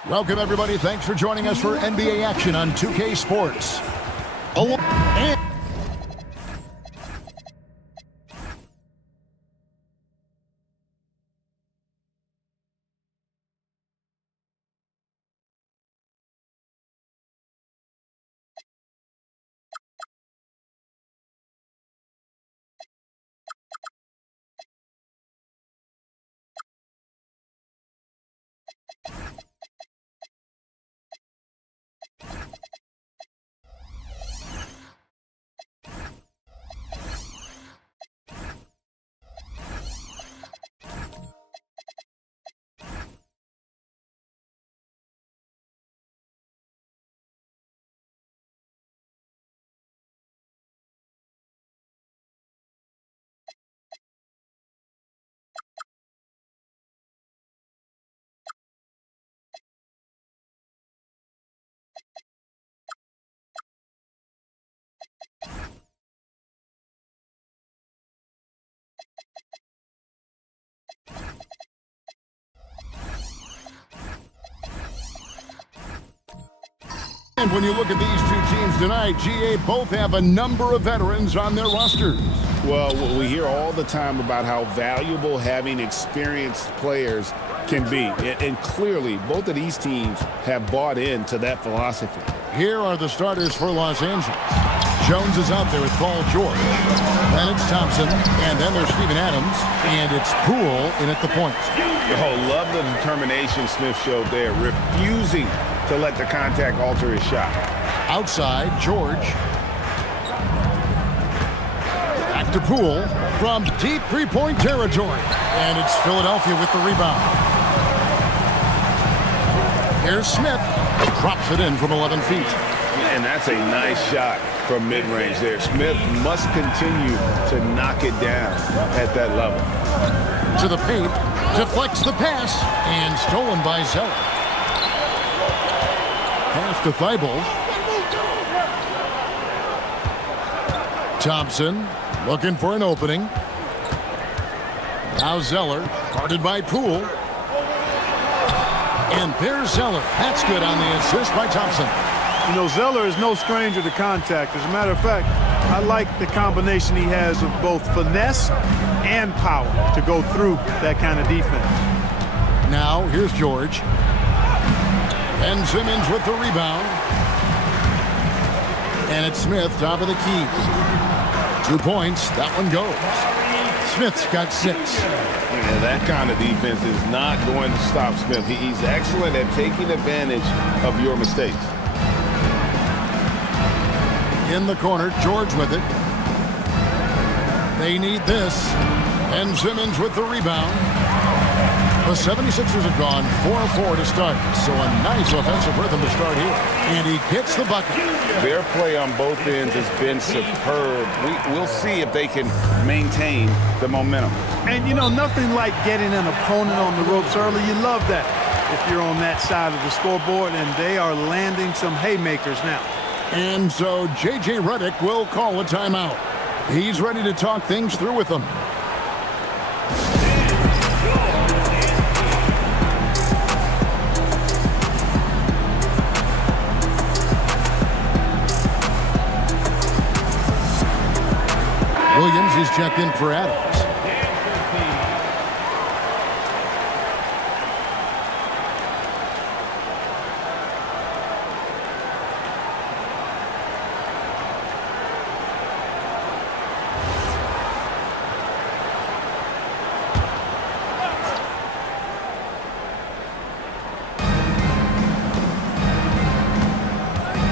Welcome, everybody. Thanks for joining us for NBA action on 2K Sports. And when you look at these two teams tonight, GA both have a number of veterans on their rosters. Well, we hear all the time about how valuable having experienced players can be. And clearly, both of these teams have bought into that philosophy. Here are the starters for Los Angeles. Jones is out there with Paul George. Then it's Thompson, and then there's Steven Adams, and it's Poole in at the point. Oh, love the determination Smith showed there, refusing to let the contact alter his shot. Outside, George. Back to Poole from deep three-point territory. And it's Philadelphia with the rebound. Here's Smith. Drops it in from 11 feet. And that's a nice shot from mid-range there. Smith must continue to knock it down at that level. To the paint. Deflects the pass. And stolen by Zeller. Pass to Thibault. Thompson looking for an opening. Now Zeller, guarded by Poole. And there's Zeller. That's good on the assist by Thompson. You know, Zeller is no stranger to contact. As a matter of fact, I like the combination he has of both finesse and power to go through that kind of defense. Now, here's George. Ben Simmons with the rebound. And it's Smith, top of the key. 2 points. That one goes. Smith's got 6. Yeah, that kind of defense is not going to stop Smith. He's excellent at taking advantage of your mistakes. In the corner, George with it. They need this. And Simmons with the rebound. The 76ers have gone 4-4 to start, so a nice offensive rhythm to start here. And he gets the bucket. Their play on both ends has been superb. We'll see if they can maintain the momentum. And, you know, nothing like getting an opponent on the ropes early. You love that if you're on that side of the scoreboard, and they are landing some haymakers now. And so J.J. Redick will call a timeout. He's ready to talk things through with them. Williams is checked in for Adams.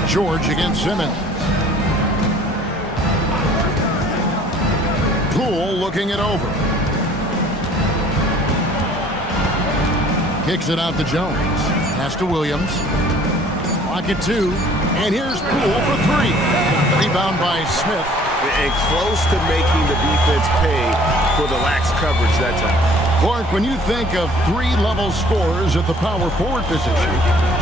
George against Simmons. Poole looking it over. Kicks it out to Jones. Pass to Williams. Lock it 2. And here's Poole for 3. Rebound by Smith. And close to making the defense pay for the lax coverage that time. Clark, when you think of 3-level scorers at the power forward position,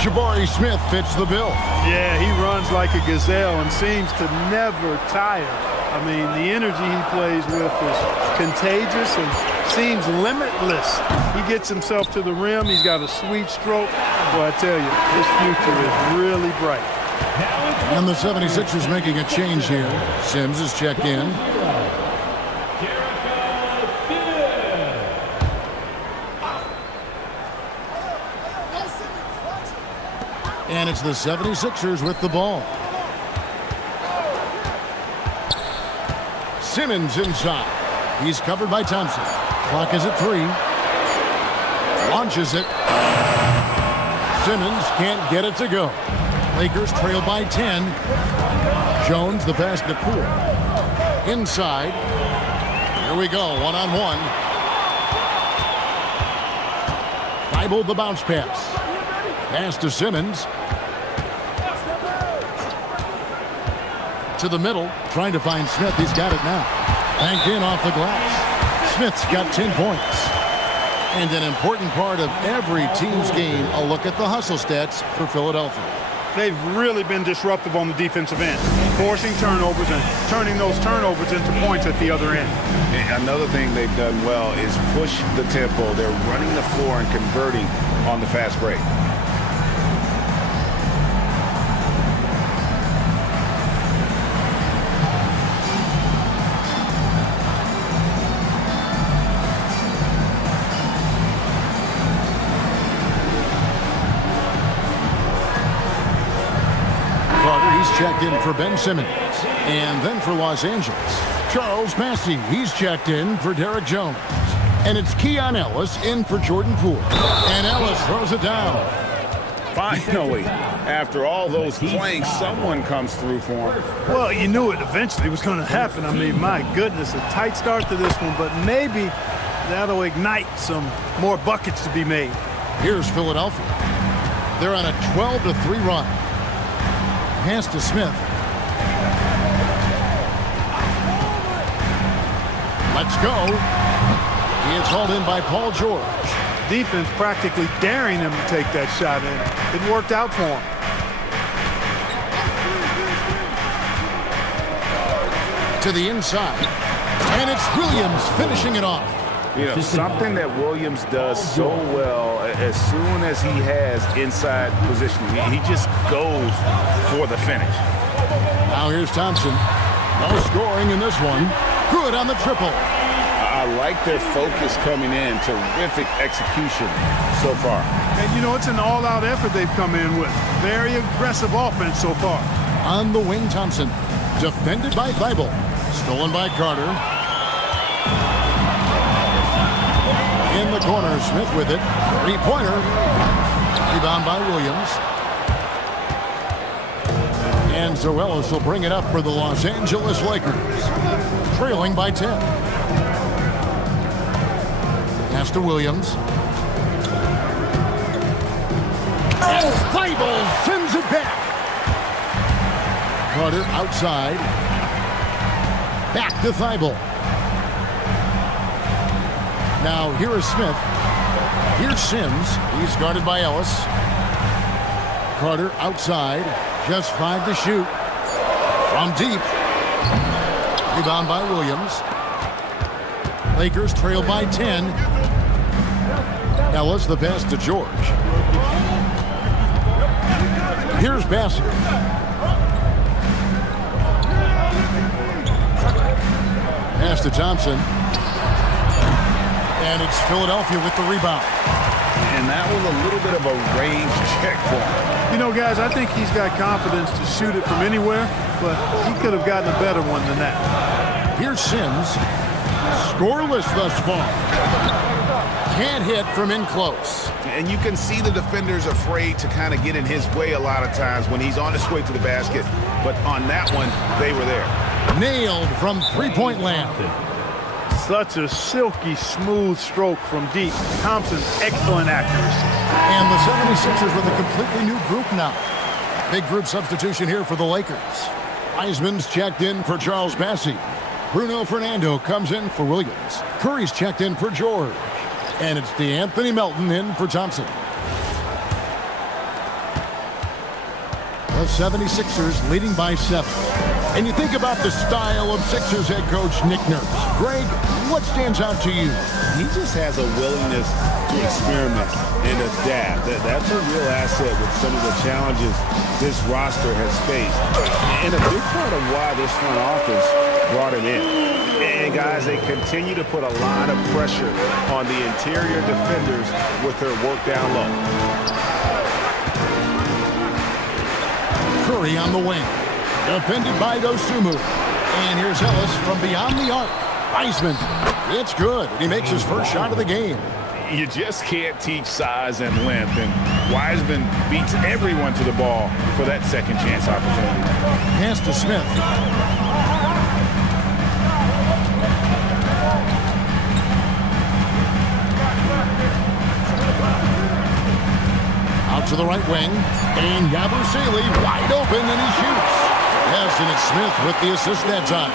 Jabari Smith fits the bill. Yeah, he runs like a gazelle and seems to never tire. I mean, the energy he plays with is contagious and seems limitless. He gets himself to the rim. He's got a sweet stroke. Boy, I tell you, his future is really bright. And the 76ers making a change here. Sims is checked in. And it's the 76ers with the ball. Simmons inside. He's covered by Thompson. Clock is at 3. Launches it. Simmons can't get it to go. Lakers trail by 10. Jones the pass to Poole. Inside. Here we go, one-on-one. Thibault the bounce pass. Pass to Simmons. To the middle, trying to find Smith. He's got it now. Banked in off the glass. Smith's got 10 points. And an important part of every team's game, a look at the hustle stats for Philadelphia. They've really been disruptive on the defensive end, forcing turnovers and turning those turnovers into points at the other end. And another thing they've done well is push the tempo. They're running the floor and converting on the fast break. Checked in for Ben Simmons. And then for Los Angeles, Charles Massey. He's checked in for Derek Jones. And it's Keon Ellis in for Jordan Poole. And Ellis throws it down. Finally, after all those planks, someone comes through for him. Well, you knew it eventually was going to happen. I mean, my goodness, a tight start to this one, but maybe that'll ignite some more buckets to be made. Here's Philadelphia. They're on a 12-3 run. Pass to Smith. Let's go. He is hauled in by Paul George. Defense practically daring him to take that shot, and it worked out for him. To the inside. And it's Williams finishing it off. You know, something that Williams does so well as soon as he has inside positioning, he just goes for the finish. Now here's Thompson. No scoring in this one. Good on the triple. I like their focus coming in. Terrific execution so far. And, you know, it's an all-out effort they've come in with. Very aggressive offense so far. On the wing, Thompson. Defended by Thibault. Stolen by Carter. In the corner, Smith with it. Three-pointer. Rebound by Williams. And Zoelos will bring it up for the Los Angeles Lakers. Trailing by 10. Pass to Williams. And Thibault sends it back. Carter outside. Back to Thibault. Now here is Smith. Here's Sims. He's guarded by Ellis. Carter outside. Just 5 to shoot. From deep. Rebound by Williams. Lakers trail by 10. Ellis, the pass to George. Here's Bassett. Pass to Thompson. And it's Philadelphia with the rebound. And that was a little bit of a range check for him. You know, guys, I think he's got confidence to shoot it from anywhere, but he could have gotten a better one than that. Here's Sims. Scoreless thus far. Can't hit from in close. And you can see the defenders afraid to kind of get in his way a lot of times when he's on his way to the basket. But on that one, they were there. Nailed from three-point land. Such a silky, smooth stroke from deep. Thompson, excellent accuracy. And the 76ers with a completely new group now. Big group substitution here for the Lakers. Wiseman's checked in for Charles Bassey. Bruno Fernando comes in for Williams. Curry's checked in for George. And it's DeAnthony Melton in for Thompson. The 76ers leading by 7. And you think about the style of Sixers head coach Nick Nurse. Greg, what stands out to you? He just has a willingness to experiment and adapt. That's a real asset with some of the challenges this roster has faced. And a big part of why this front office brought him in. And guys, they continue to put a lot of pressure on the interior defenders with their work down low. Curry on the wing. Defended by Dosunmu. And here's Ellis from beyond the arc. Wiseman. It's good. He makes his first shot of the game. You just can't teach size and length. And Wiseman beats everyone to the ball for that second chance opportunity. Pass to Smith. Out to the right wing. And Yabusele wide open, and he shoots. Yes, and it's Smith with the assist that time.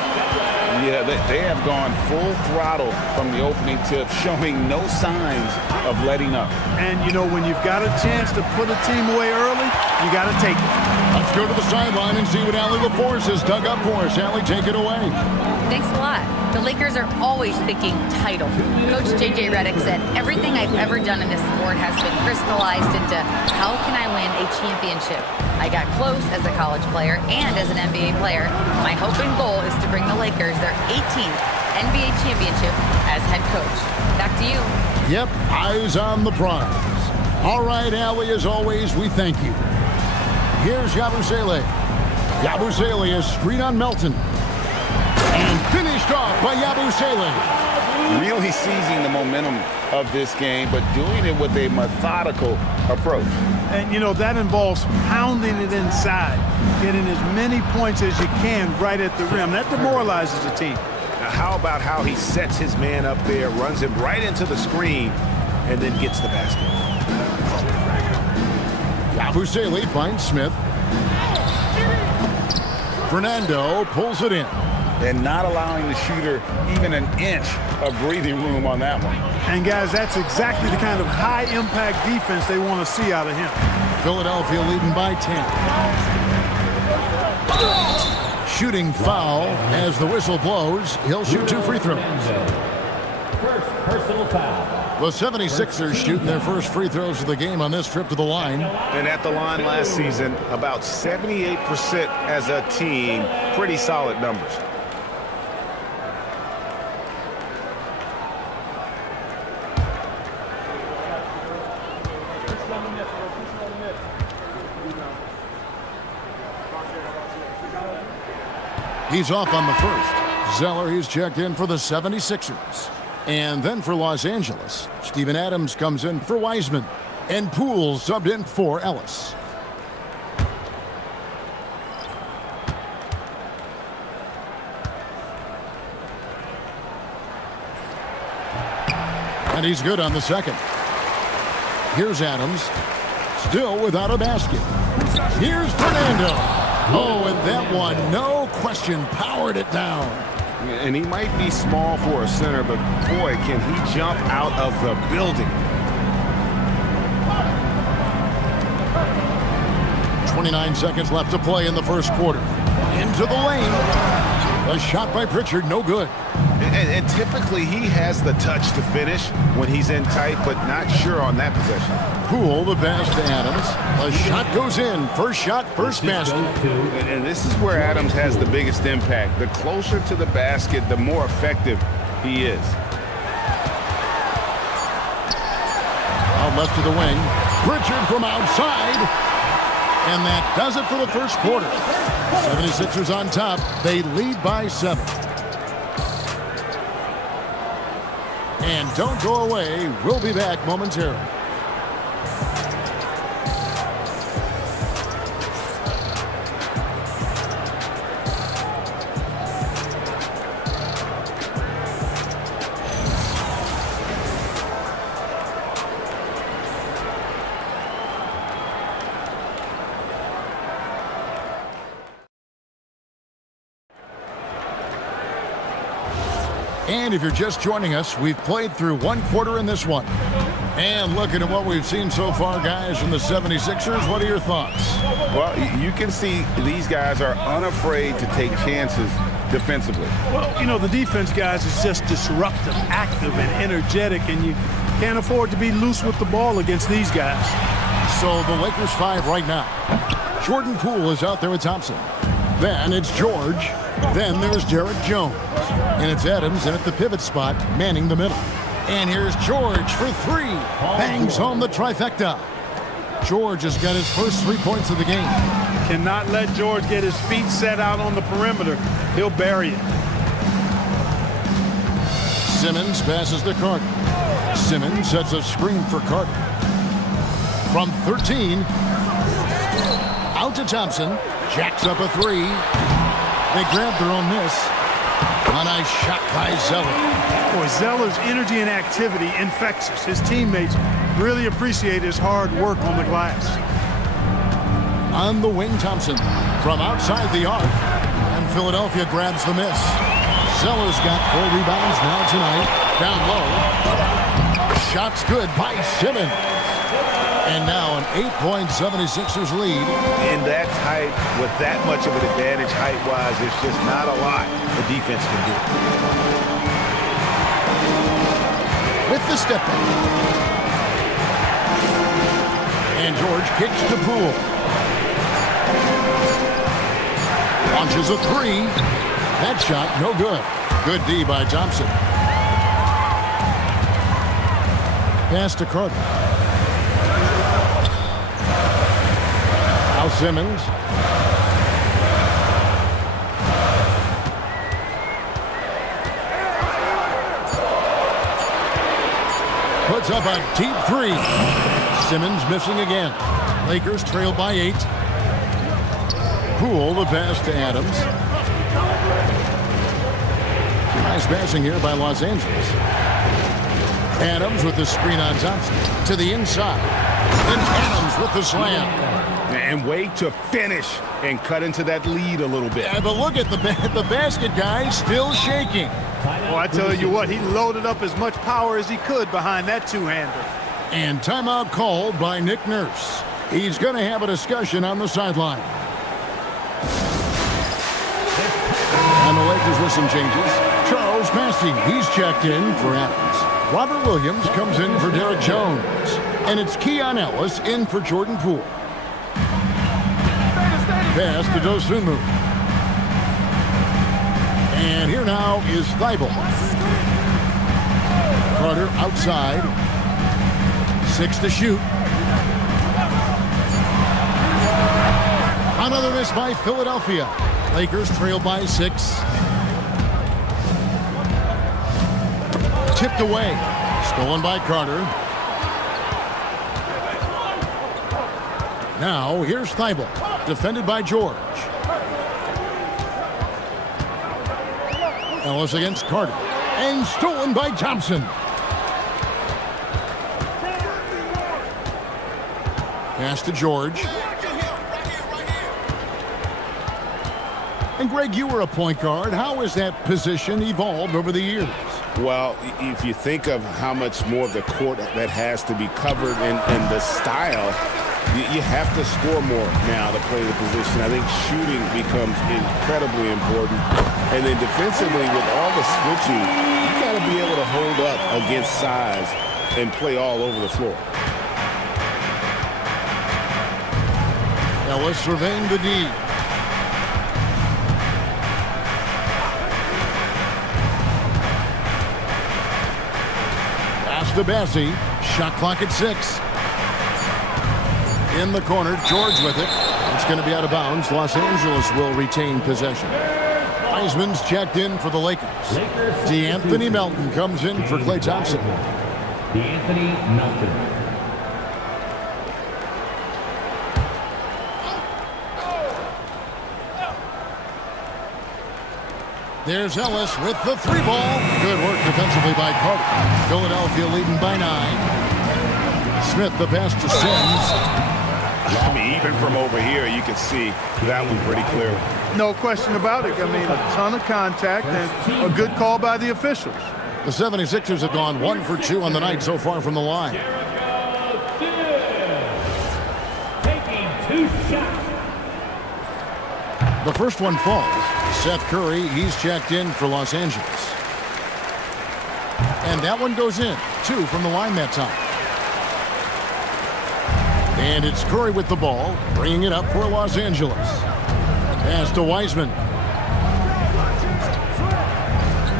Yeah, they have gone full throttle from the opening tip, showing no signs of letting up. And, you know, when you've got a chance to put a team away early, you got to take it. Let's go to the sideline and see what Allie LaForce has dug up for us. Allie, take it away. Thanks a lot. The Lakers are always thinking title. Coach J.J. Redick said, everything I've ever done in this sport has been crystallized into how can I win a championship? I got close as a college player and as an NBA player. My hope and goal is to bring the Lakers their 18th NBA championship as head coach. Back to you. Yep, eyes on the prize. All right, Allie, as always, we thank you. Here's Yabusele. Yabusele is screen on Melton. And finished off by Yabusele. Really seizing the momentum of this game, but doing it with a methodical approach. And, you know, that involves pounding it inside, getting as many points as you can right at the rim. That demoralizes the team. Now, how about how he sets his man up there, runs him right into the screen, and then gets the basket. Yabusele finds Smith. Fernando pulls it in. And not allowing the shooter even an inch of breathing room on that one. And, guys, that's exactly the kind of high-impact defense they want to see out of him. Philadelphia leading by 10. Shooting foul as the whistle blows. He'll shoot 2 free throws. First personal foul. The 76ers shooting their first free throws of the game on this trip to the line. And at the line last season, about 78% as a team. Pretty solid numbers. He's off on the first. Zeller, he's checked in for the 76ers. And then for Los Angeles, Steven Adams comes in for Wiseman. And Poole subbed in for Ellis. And he's good on the second. Here's Adams. Still without a basket. Here's Fernando. Oh, and that one, no question, powered it down. And he might be small for a center, but boy, can he jump out of the building. 29 seconds left to play in the first quarter. Into the lane. A shot by Pritchard, no good. And typically he has the touch to finish when he's in tight, but not sure on that possession. Poole, the pass to Adams. A shot goes in. First shot, first basket. And this is where Adams has the biggest impact. The closer to the basket, the more effective he is. Out left to the wing. Pritchard from outside. And that does it for the first quarter. 76ers on top. They lead by 7. And don't go away. We'll be back momentarily. And if you're just joining us, we've played through one quarter in this one. And looking at what we've seen so far, guys, from the 76ers, what are your thoughts? Well, you can see these guys are unafraid to take chances defensively. Well, you know, the defense, guys, is just disruptive, active, and energetic, and you can't afford to be loose with the ball against these guys. So the Lakers 5 right now. Jordan Poole is out there with Thompson. Then it's George. Then there's Derek Jones. And it's Adams in at the pivot spot, manning the middle. And here's George for 3. Bangs home the trifecta. George has got his first 3 points of the game. Cannot let George get his feet set out on the perimeter. He'll bury it. Simmons passes to Carter. Simmons sets a screen for Carter. From 13, out to Thompson. Jacks up a 3. They grab their own miss. A nice shot by Zeller. Boy, Zeller's energy and activity infectious. His teammates really appreciate his hard work on the glass. On the wing, Thompson from outside the arc. And Philadelphia grabs the miss. Zeller's got 4 rebounds now tonight. Down low. Shot's good by Simmons. And now an 8-point 76ers lead. In that height, with that much of an advantage height-wise, there's just not a lot the defense can do. With the step back. And George kicks to Poole. Launches a 3. That shot, no good. Good D by Thompson. Pass to Carter. Now Simmons. Puts up a deep 3. Simmons missing again. Lakers trail by 8. Poole, the pass to Adams. Nice passing here by Los Angeles. Adams with the screen on Thompson. To the inside. And Adams with the slam. And wait to finish and cut into that lead a little bit. Yeah, but look at the basket, guys, still shaking. Well, I tell you what, he loaded up as much power as he could behind that two-hander. And timeout called by Nick Nurse. He's going to have a discussion on the sideline. And the Lakers with some changes. Charles Massey, he's checked in for Adams. Robert Williams comes in for Derek Jones. And it's Keon Ellis in for Jordan Poole. Pass to Dosunmu. And here now is Thibault. Carter outside. 6 to shoot. Another miss by Philadelphia. Lakers trail by 6. Tipped away. Stolen by Carter. Now, here's Thibault. Defended by George. Ellis against Carter. And stolen by Thompson. Pass to George. And Greg, you were a point guard. How has that position evolved over the years? Well, if you think of how much more of the court that has to be covered and the style, you have to score more now to play the position. I think shooting becomes incredibly important. And then defensively, with all the switching, you got to be able to hold up against size and play all over the floor. Ellis surveying the D. Pass to Bassie. Shot clock at 6. In the corner, George with it. It's going to be out of bounds. Los Angeles will retain possession. Wiseman's checked in for the Lakers. DeAnthony Melton comes in for Klay Thompson. DeAnthony Melton. There's Ellis with the 3-ball. Good work defensively by Carter. Philadelphia leading by 9. Smith the pass to Sims. I mean, even from over here, you can see that one pretty clearly. No question about it. I mean, a ton of contact and a good call by the officials. The 76ers have gone 1 for 2 on the night so far from the line. Taking 2 shots. The first one falls. Seth Curry, he's checked in for Los Angeles. And that one goes in. 2 from the line that time. And it's Curry with the ball, bringing it up for Los Angeles. Pass to Wiseman.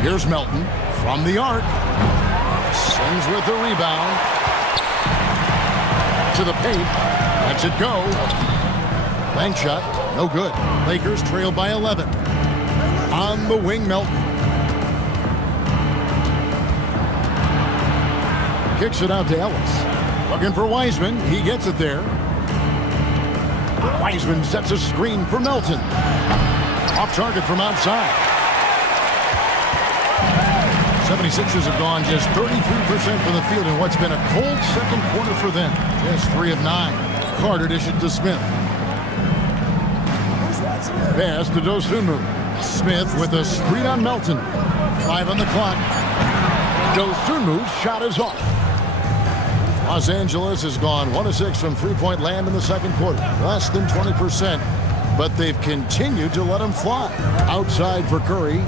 Here's Melton from the arc. Sims with the rebound. To the paint. Lets it go. Bank shot. No good. Lakers trail by 11. On the wing, Melton. Kicks it out to Ellis. Looking for Wiseman. He gets it there. Wiseman sets a screen for Melton. Off target from outside. 76ers have gone just 33% from the field in what's been a cold second quarter for them. Just 3 of 9. Carter dishes to Smith. Pass to Dosunmu. Smith with a screen on Melton. 5 on the clock. Dosunmu's shot is off. Los Angeles has gone 1 of 6 from three-point land in the second quarter. Less than 20%, but they've continued to let them fly. Outside for Curry.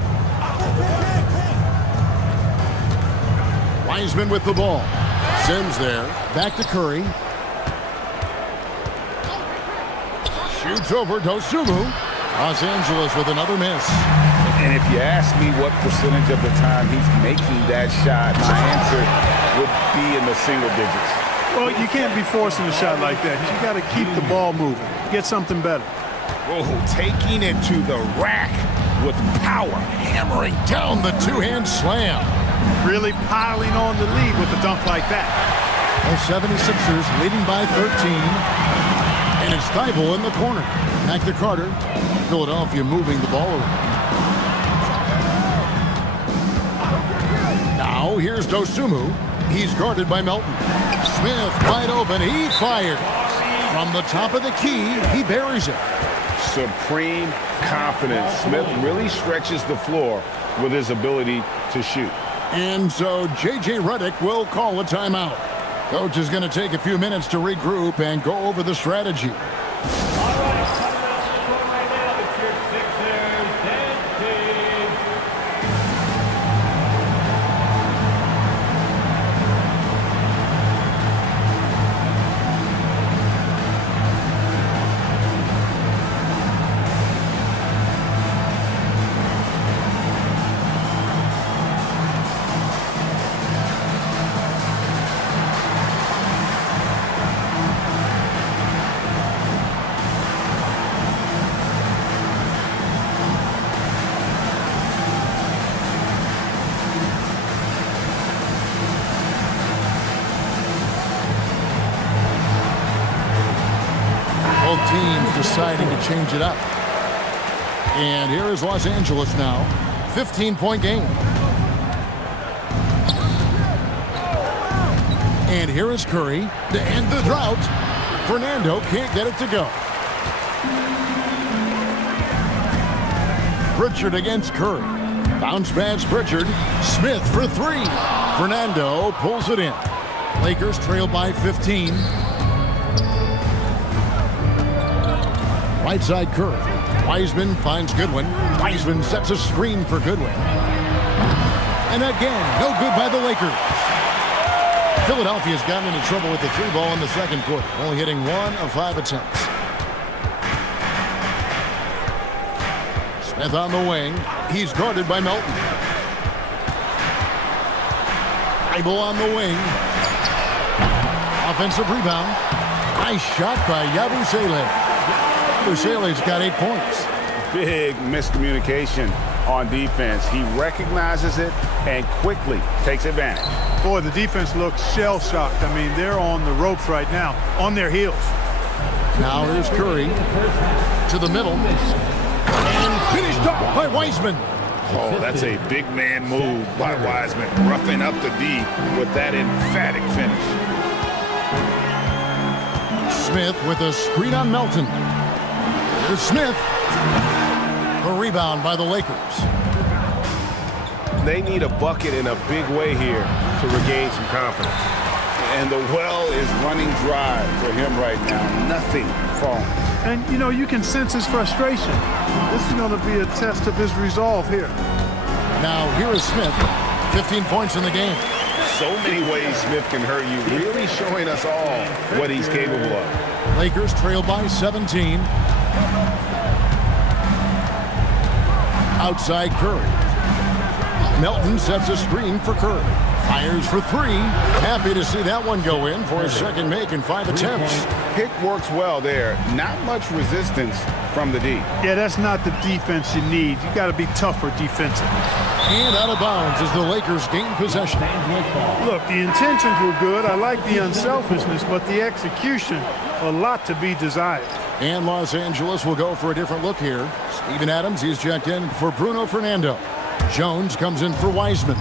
Wiseman with the ball. Sims there. Back to Curry. Shoots over Dosunmu. Los Angeles with another miss. And if you ask me what percentage of the time he's making that shot, my answer would be in the single digits. Well, you can't be forcing a shot like that. You got to keep the ball moving. Get something better. Oh, taking it to the rack with power. Hammering down the two-hand slam. Really piling on the lead with a dunk like that. The 76ers leading by 13. And it's Thibault in the corner. Back to Carter. Philadelphia moving the ball around. Now here's Dosunmu. He's guarded by Melton. Smith wide open. He fires. From the top of the key, he buries it. Supreme confidence. Smith really stretches the floor with his ability to shoot. And so J.J. Redick will call a timeout. Coach is going to take a few minutes to regroup and go over the strategy. deciding to change it up. And here is Los Angeles now. 15-point game. And here is Curry to end the drought. Fernando can't get it to go. Pritchard against Curry. Bounce pass Pritchard. Smith for three. Fernando pulls it in. Lakers trail by 15. Right side Curry. Wiseman finds Goodwin. Wiseman sets a screen for Goodwin. And again, no good by the Lakers. Philadelphia's gotten into trouble with the three ball in the second quarter, only hitting 1 of 5 attempts. Smith on the wing. He's guarded by Melton. Thibault on the wing. Offensive rebound. Nice shot by Yabusele. Yabusele's got 8 points. Big miscommunication on defense. He recognizes it and quickly takes advantage. Boy, the defense looks shell-shocked. I mean, they're on the ropes right now, on their heels. Now here's Curry to the middle. And finished off by Wiseman. Oh, that's a big man move by Wiseman. Roughing up the D with that emphatic finish. Smith with a screen on Melton. Here's Smith. A rebound by the Lakers. They need a bucket in a big way here to regain some confidence. And the well is running dry for him right now. Nothing falling. And, you know, you can sense his frustration. This is going to be a test of his resolve here. Now, here is Smith. 15 points in the game. So many ways Smith can hurt you, really showing us all what he's capable of. Lakers trail by 17. Outside Curry. Melton sets a screen for Curry. Fires for three. Happy to see that one go in for his second make in 5 attempts. Pick works well there. Not much resistance from the D. Yeah, that's not the defense you need. You got to be tougher defensively. And out of bounds as the Lakers gain possession. Look, the intentions were good. I like the unselfishness, but the execution, a lot to be desired. And Los Angeles will go for a different look here. Steven Adams, he's checked in for Bruno Fernando. Jones comes in for Wiseman.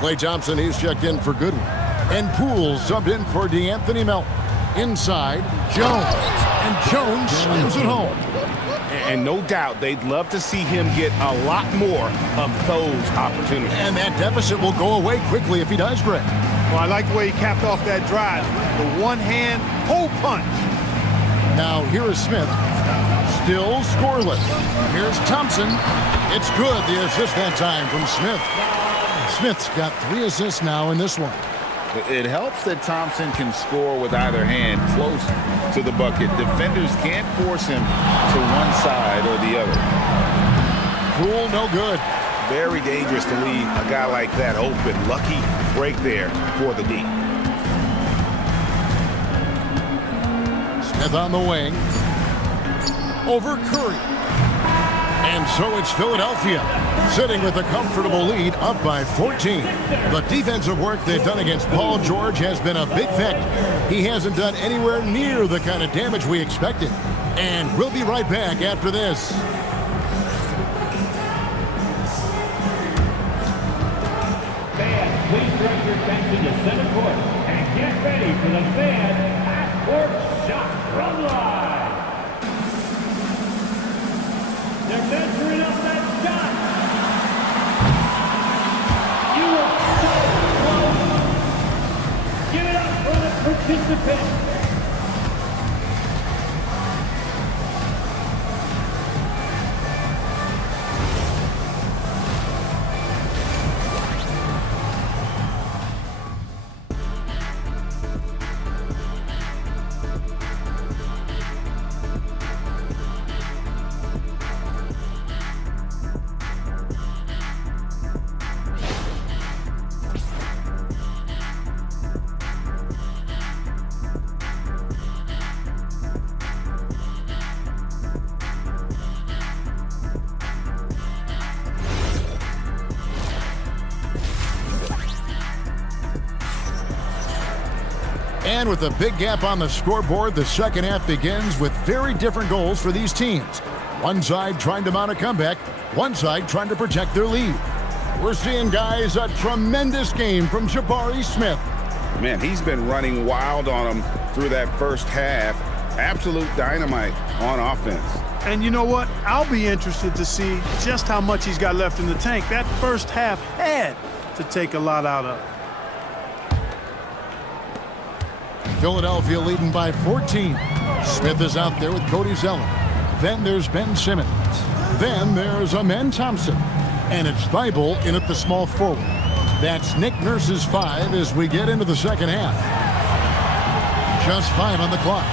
Klay Thompson, he's checked in for Goodwin. And Poole subbed in for DeAnthony Melton. Inside, Jones. And Jones slams it home. And no doubt they'd love to see him get a lot more of those opportunities. And that deficit will go away quickly if he does, Greg. Well, I like the way he capped off that drive. The one-hand hole punch. Now here is Smith. Still scoreless. Here's Thompson. It's good, the assist that time from Smith. Smith's got 3 assists now in this one. It helps that Thompson can score with either hand close to the bucket. Defenders can't force him to one side or the other. Poole, no good. Very dangerous to leave a guy like that open. Lucky break there for the D. Smith on the wing. Over Curry. And so it's Philadelphia, sitting with a comfortable lead, up by 14. The defensive work they've done against Paul George has been a big factor. He hasn't done anywhere near the kind of damage we expected. And we'll be right back after this. Fans, please direct your attention to center court and get ready for the fan half-court shot from live. They're measuring up that shot. You were so close. Give it up for the participants. And with a big gap on the scoreboard, the second half begins with very different goals for these teams. One side trying to mount a comeback, one side trying to protect their lead. We're seeing, guys, a tremendous game from Jabari Smith. Man, he's been running wild on them through that first half. Absolute dynamite on offense. And you know what? I'll be interested to see just how much he's got left in the tank. That first half had to take a lot out of it. Philadelphia leading by 14. Smith is out there with Cody Zeller. Then there's Ben Simmons. Then there's Amen Thompson. And it's Thibault in at the small forward. That's Nick Nurse's 5 as we get into the second half. Just 5 on the clock.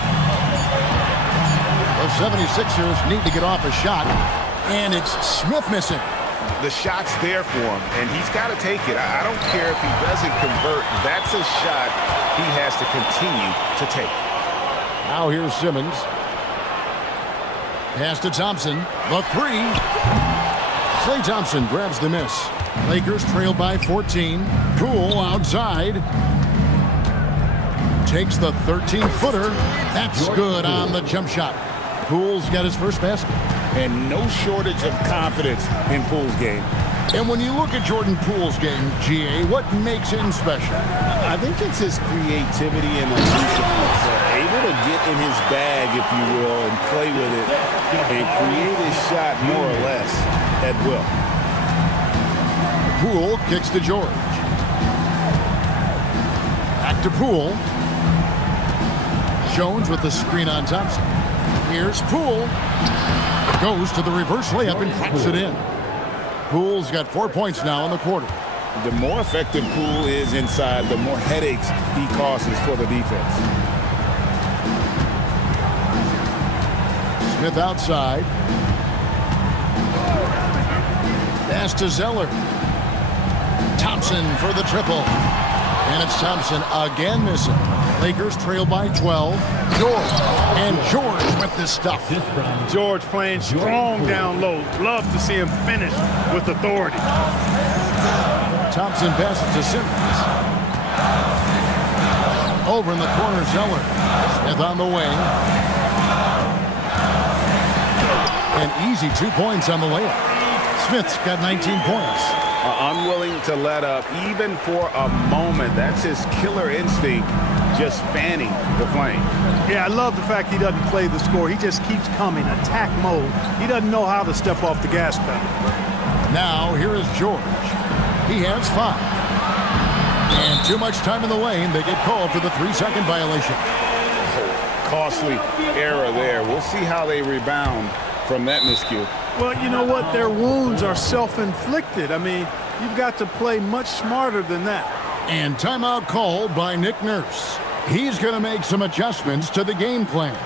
The 76ers need to get off a shot, and it's Smith missing. The shot's there for him, and he's got to take it. I don't care if he doesn't convert. That's a shot he has to continue to take. Now here's Simmons. Pass to Thompson. The 3. Klay Thompson grabs the miss. Lakers trail by 14. Poole outside. Takes the 13-footer. That's good on the jump shot. Poole's got his first basket. And no shortage of confidence in Poole's game. And when you look at Jordan Poole's game, GA, what makes him special? I think it's his creativity and elusiveness. Able to get in his bag, if you will, and play with it and create his shot more or less at will. Poole kicks to George. Back to Poole. Jones with the screen on Thompson. Here's Poole. Goes to the reverse layup and puts it in. Poole's got 4 points now in the quarter. The more effective Poole is inside, the more headaches he causes for the defense. Smith outside. Pass to Zeller. Thompson for the triple. And it's Thompson again missing. Lakers trail by 12. George. And George with this stuff. George playing strong down low. Love to see him finish with authority. Thompson passes to Simmons. Over in the corner, Zeller. Smith on the wing. An easy 2 points on the layup. Smith's got 19 points. Unwilling to let up even for a moment. That's his killer instinct, just fanning the flame. Yeah, I love the fact he doesn't play the score. He just keeps coming, attack mode. He doesn't know how to step off the gas pedal. Now here is George. He has 5. And too much time in the lane. They get called for the 3-second violation. Costly error there. We'll see how they rebound from that miscue. Well, you know what? Their wounds are self-inflicted. I mean, you've got to play much smarter than that. And timeout called by Nick Nurse. He's going to make some adjustments to the game plan.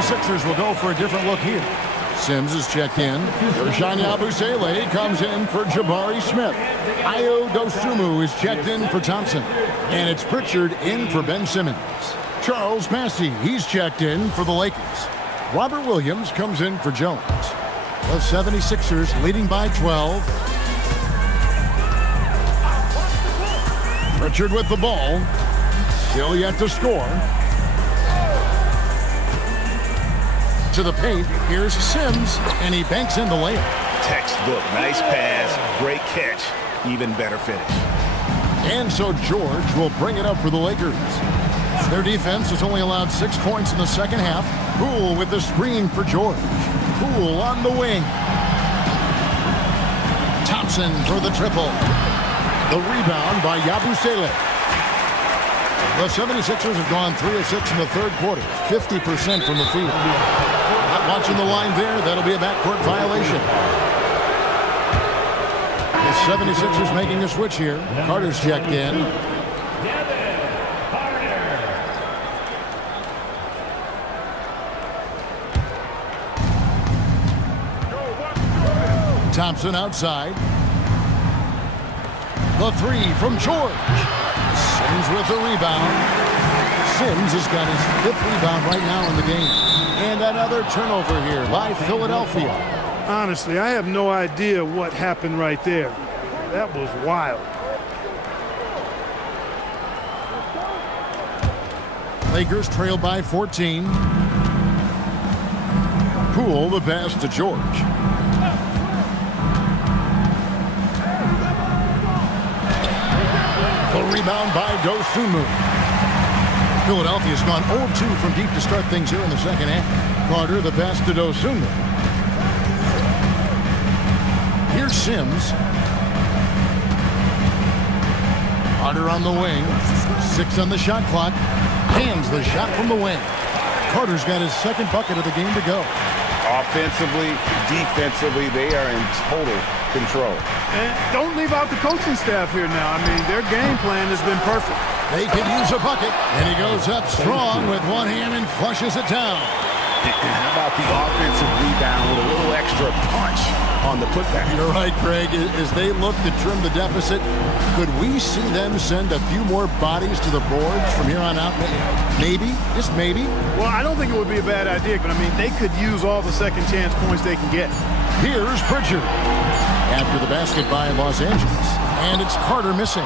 Sixers will go for a different look here. Sims is checked in. Ersan Yabusele comes in for Jabari Smith. Ayo Dosunmu is checked in for Thompson. And it's Pritchard in for Ben Simmons. Charles Massey, he's checked in for the Lakers. Robert Williams comes in for Jones. The 76ers leading by 12. Pritchard with the ball. Still yet to score. To the paint, here's Sims, and he banks in the layup. Textbook, nice pass, great catch, even better finish. And so George will bring it up for the Lakers. Their defense has only allowed 6 points in the second half. Poole with the screen for George. Poole on the wing. Thompson for the triple. The rebound by Yabusele. The 76ers have gone 3 of 6 in the third quarter, 50% from the field. Not watching the line there, that'll be a backcourt violation. The 76ers making a switch here. Carter's checked in. Thompson outside. The three from George. Sims with the rebound. Sims has got his 5th rebound right now in the game. And another turnover here by Philadelphia. Honestly, I have no idea what happened right there. That was wild. Lakers trail by 14. Poole the pass to George. The rebound by Dosunmu. Philadelphia's gone 0-2 from deep to start things here in the second half. Carter the pass to Dosunmu. Here's Sims. Carter on the wing. 6 on the shot clock. Hands the shot from the wing. Carter's got his 2nd bucket of the game to go. Offensively, defensively, they are in total control. And don't leave out the coaching staff here now. I mean, their game plan has been perfect. They could use a bucket, and he goes up strong with one hand and flushes it down. How about the offensive rebound with a little extra punch on the putback? You're right, Greg. As they look to trim the deficit, could we see them send a few more bodies to the boards from here on out? Maybe, just maybe. Well, I don't think it would be a bad idea, but I mean, they could use all the second chance points they can get. Here's Pritchard. After the basket by Los Angeles. And it's Carter missing.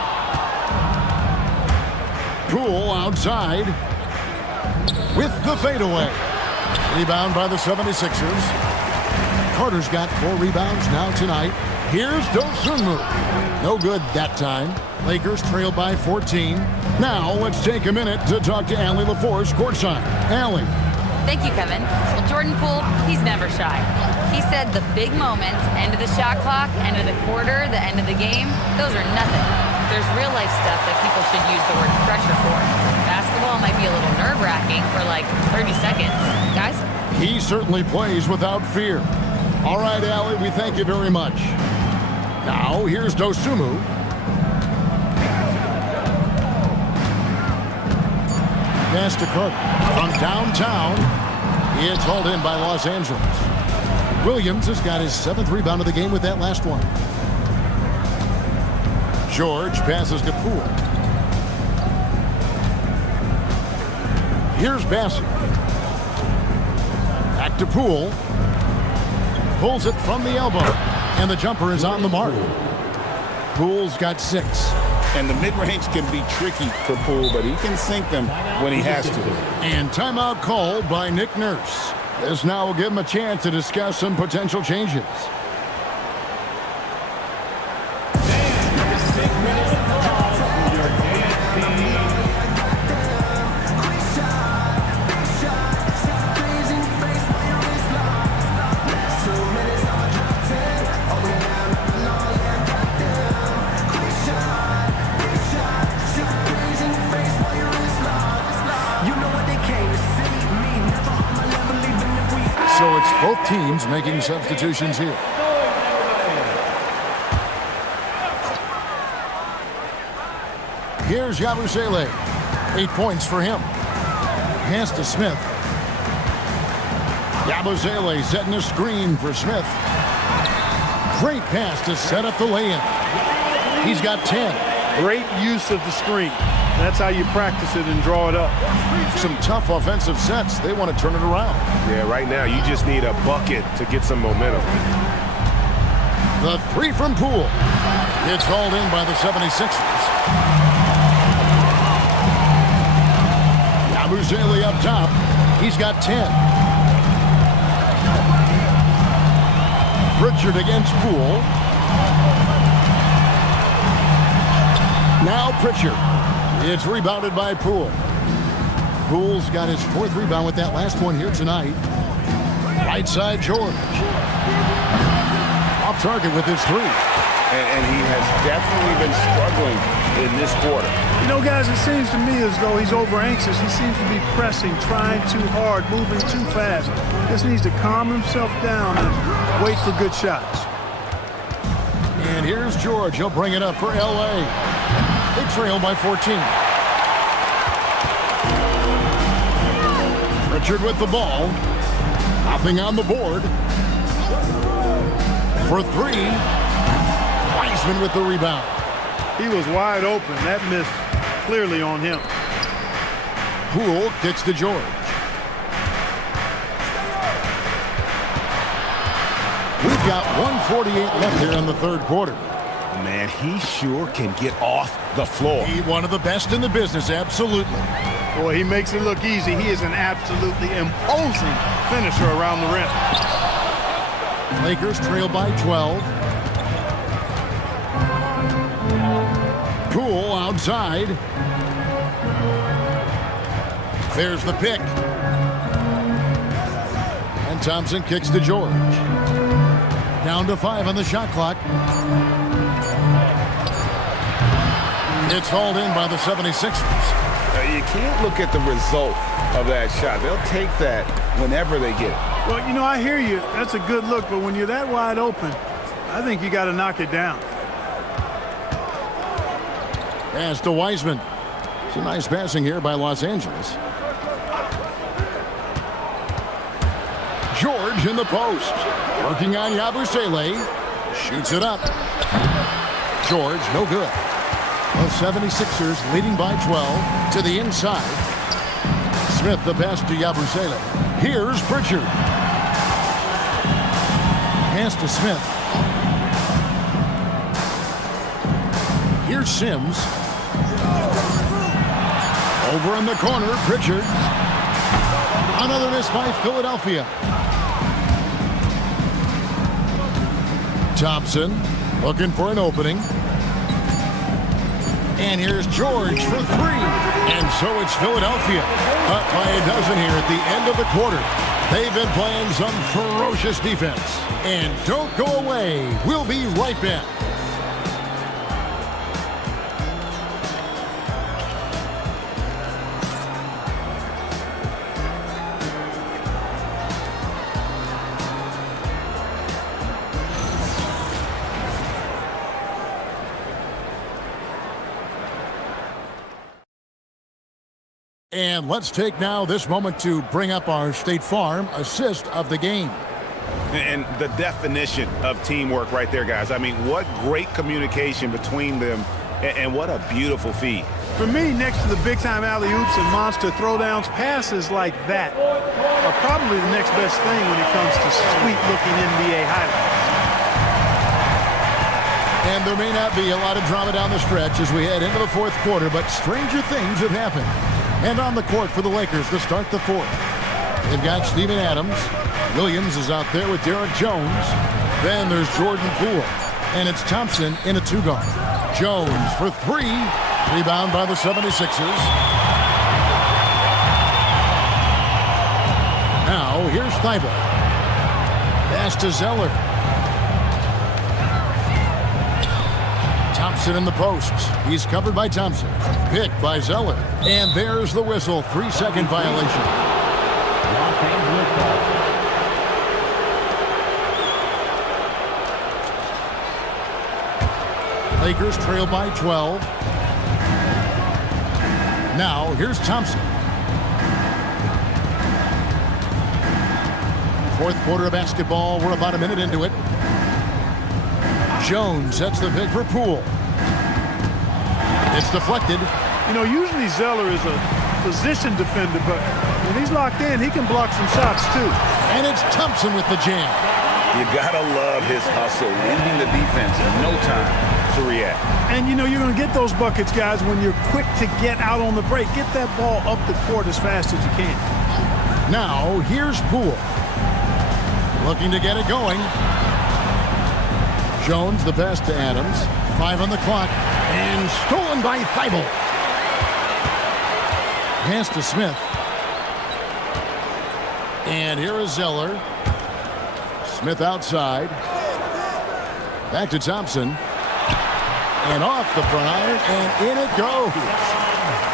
Poole outside with the fadeaway. Rebound by the 76ers. Carter's got 4 rebounds now tonight. Here's Dosunmu. No good that time. Lakers trail by 14. Now let's take a minute to talk to Allie LaForce courtside. Allie. Thank you, Kevin. Well, Jordan Poole, he's never shy. He said the big moments, end of the shot clock, end of the quarter, the end of the game, those are nothing. There's real life stuff that people should use the word pressure for. Basketball might be a little nerve-wracking for like 30 seconds. Guys? He certainly plays without fear. All right, Allie, we thank you very much. Now, here's Dosunmu. Pass to Carter. From downtown, it's hauled in by Los Angeles. Williams has got his 7th rebound of the game with that last one. George passes to Poole. Here's Bassett. Back to Poole. Pulls it from the elbow. And the jumper is on the mark. Poole's got 6. And the mid-range can be tricky for Poole, but he can sink them when he has to. And timeout called by Nick Nurse. This now will give him a chance to discuss some potential changes. So it's both teams making substitutions here. Here's Yabusele. 8 points for him. Pass to Smith. Yabusele setting a screen for Smith. Great pass to set up the lay-in. He's got 10. Great use of the screen. That's how you practice it and draw it up. Some tough offensive sets. They want to turn it around. Yeah, right now you just need a bucket to get some momentum. The 3 from Poole. It's hauled in by the 76ers. Yabusele up top. He's got 10. Pritchard against Poole. Now Pritchard. It's rebounded by Poole. Poole's got his 4th rebound with that last one here tonight. Right side, George. Off target with his 3. And he has definitely been struggling in this quarter. You know, guys, it seems to me as though he's over-anxious. He seems to be pressing, trying too hard, moving too fast. Just needs to calm himself down and wait for good shots. And here's George. He'll bring it up for L.A. They trail by 14. Pritchard with the ball. Nothing on the board. For 3. Wiseman with the rebound. He was wide open. That miss clearly on him. Poole kicks to George. We've got 1:48 left here in the 3rd quarter. Man, he sure can get off the floor. He's one of the best in the business, absolutely. Boy, he makes it look easy. He is an absolutely imposing finisher around the rim. Lakers trail by 12. Poole outside. There's the pick. And Thompson kicks to George. Down to 5 on the shot clock. It's hauled in by the 76ers. You can't look at the result of that shot. They'll take that whenever they get it. Well, you know, I hear you. That's a good look, but when you're that wide open, I think you got to knock it down. Pass to Wiseman. It's a nice passing here by Los Angeles. George in the post. Working on Yabusele. Shoots it up. George, no good. The 76ers leading by 12 to the inside. Smith the pass to Yabusele. Here's Pritchard. Pass to Smith. Here's Sims. Over in the corner, Pritchard. Another miss by Philadelphia. Thompson looking for an opening. And here's George for 3. And so it's Philadelphia up by a dozen here at the end of the quarter. They've been playing some ferocious defense. And don't go away. We'll be right back. And let's take now this moment to bring up our State Farm assist of the game. And the definition of teamwork right there, guys. I mean, what great communication between them, and what a beautiful feed. For me, next to the big-time alley-oops and monster throwdowns, passes like that are probably the next best thing when it comes to sweet-looking NBA highlights. And there may not be a lot of drama down the stretch as we head into the 4th quarter, but stranger things have happened. And on the court for the Lakers to start the 4th. They've got Steven Adams. Williams is out there with Derek Jones. Then there's Jordan Poole. And it's Thompson in a 2-guard. Jones for 3. Rebound by the 76ers. Now here's Thibault. Pass to Zeller. Thompson in the post. He's covered by Thompson. Picked by Zeller. And there's the whistle. 3-second violation. Lakers trail by 12. Now here's Thompson. 4th quarter of basketball. We're about a minute into it. Jones sets the pick for Poole. It's deflected. You know, usually Zeller is a position defender, but when he's locked in, he can block some shots too. And it's Thompson with the jam. You gotta love his hustle, leading the defense in no time to react. And you know, you're gonna get those buckets, guys, when you're quick to get out on the break. Get that ball up the court as fast as you can. Now, here's Poole. Looking to get it going. Jones, the pass to Adams. 5 on the clock. And stolen by Thibault. Pass to Smith. And here is Zeller. Smith outside. Back to Thompson. And off the front iron, and in it goes.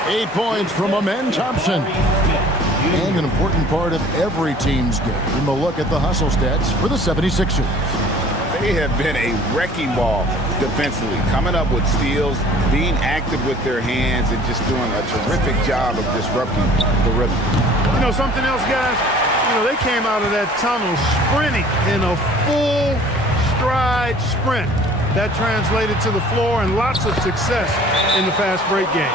8 points from Amen Thompson. And an important part of every team's game, a look at the hustle stats for the 76ers. They have been a wrecking ball defensively, coming up with steals, being active with their hands, and just doing a terrific job of disrupting the rhythm. You know, something else, guys? You know, they came out of that tunnel sprinting in a full stride sprint. That translated to the floor and lots of success in the fast break game.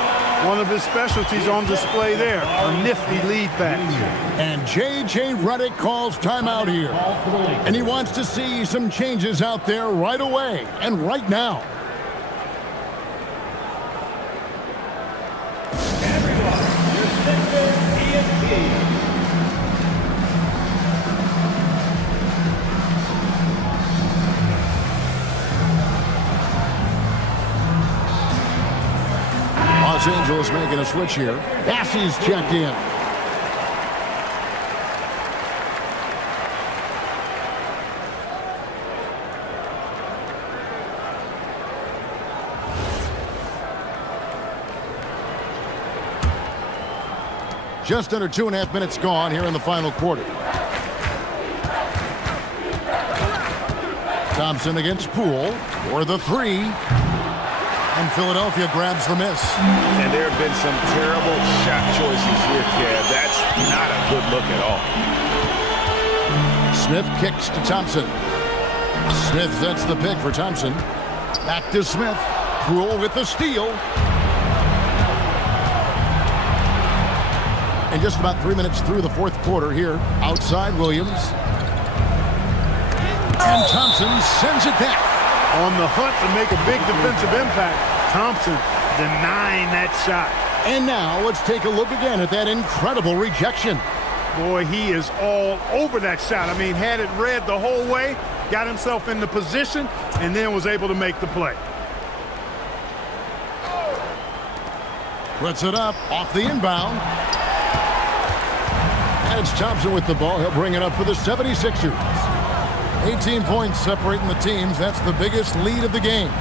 One of his specialties on display there, a nifty lead pass. And J.J. Redick calls timeout here. And he wants to see some changes out there right away and right now. Los Angeles making a switch here. Bassey's checked in. Just under 2.5 minutes gone here in the final quarter. Thompson against Poole for the 3. And Philadelphia grabs the miss. And there have been some terrible shot choices here, Kev. That's not a good look at all. Smith kicks to Thompson. Smith sets the pick for Thompson. Back to Smith. Poole with the steal. And just about 3 minutes through the fourth quarter here. Outside Williams. And Thompson sends it back. On the hunt to make a big defensive impact. Thompson denying that shot. And now let's take a look again at that incredible rejection. Boy, he is all over that shot. I mean, had it read the whole way, got himself in the position, and then was able to make the play. Puts it up off the inbound. And it's Thompson with the ball. He'll bring it up for the 76ers. 18 points separating the teams. That's the biggest lead of the game.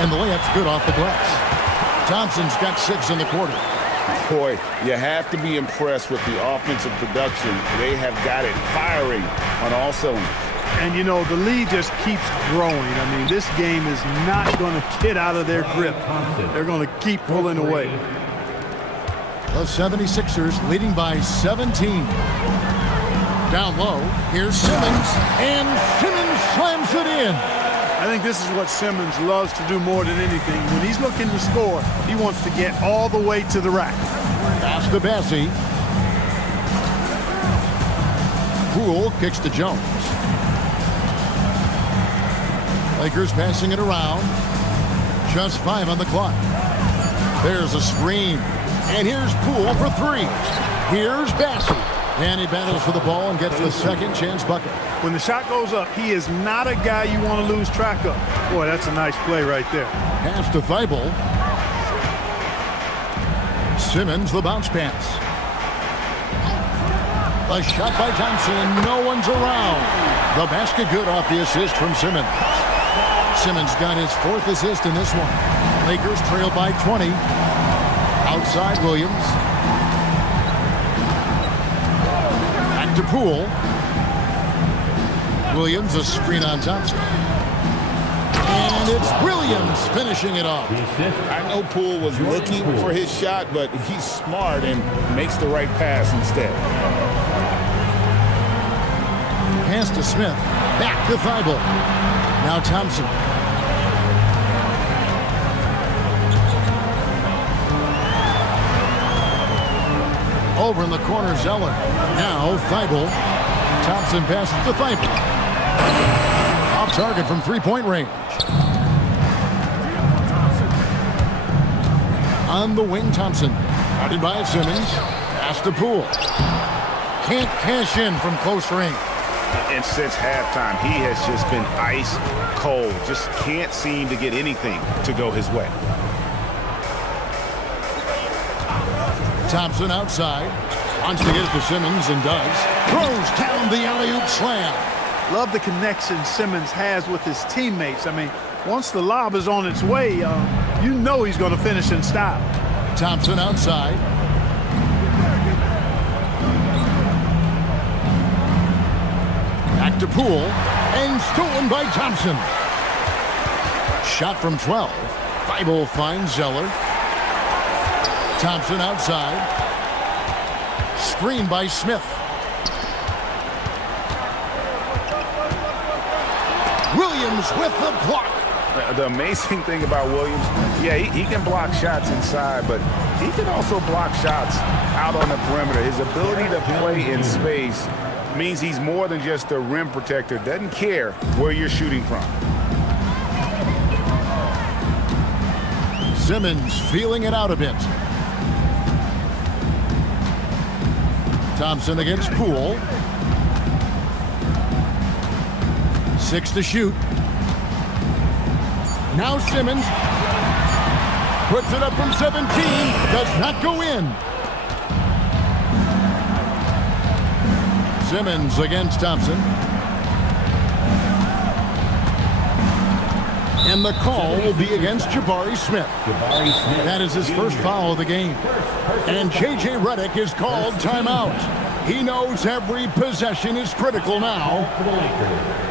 And the layup's good off the glass. Thompson's got 6 in the quarter. Boy, you have to be impressed with the offensive production. They have got it firing on all cylinders. And, you know, the lead just keeps growing. I mean, this game is not going to get out of their grip. They're going to keep pulling away. The 76ers leading by 17. Down low, here's Simmons, and Simmons slams it in. I think this is what Simmons loves to do more than anything. When he's looking to score, he wants to get all the way to the rack. Pass to Bassey. Poole kicks to Jones. Lakers passing it around. Just 5 on the clock. There's a screen. And here's Poole for 3. Here's Bassey. And he battles for the ball and gets the second chance bucket. When the shot goes up, he is not a guy you want to lose track of. Boy, that's a nice play right there. Pass to Thibault. Simmons, the bounce pass. A shot by Thompson. No one's around. The basket good off the assist from Simmons. Simmons got his 4th assist in this one. Lakers trail by 20. Outside Williams. Back to Poole. Williams, a screen on Thompson. And it's Williams finishing it off. I know Poole was looking for his shot, but he's smart and makes the right pass instead. Pass to Smith. Back to Thibault. Now Thompson. Over in the corner, Zeller. Now Thibault. Thompson passes to Thibault. Off target from three-point range. On the wing, Thompson. Guarded by Simmons. Pass to Poole. Can't cash in from close range. And since halftime, he has just been ice cold. Just can't seem to get anything to go his way. Thompson outside. Wants to get it to Simmons and does. Throws down the alley-oop slam. Love the connection Simmons has with his teammates. I mean, once the lob is on its way, you know he's going to finish in style. Thompson outside. Back to Poole. And stolen by Thompson. Shot from 12. Thibault finds Zeller. Thompson outside. Screen by Smith. Williams with the block. The amazing thing about Williams, yeah, he can block shots inside, but he can also block shots out on the perimeter. His ability to play in space means he's more than just a rim protector. Doesn't care where you're shooting from. Simmons feeling it out a bit. Thompson against Poole. 6 to shoot. Now Simmons puts it up from 17. Does not go in. Simmons against Thompson. And the call will be against Jabari Smith. That is his first foul of the game. And J.J. Redick is called timeout. He knows every possession is critical now. For the Lakers.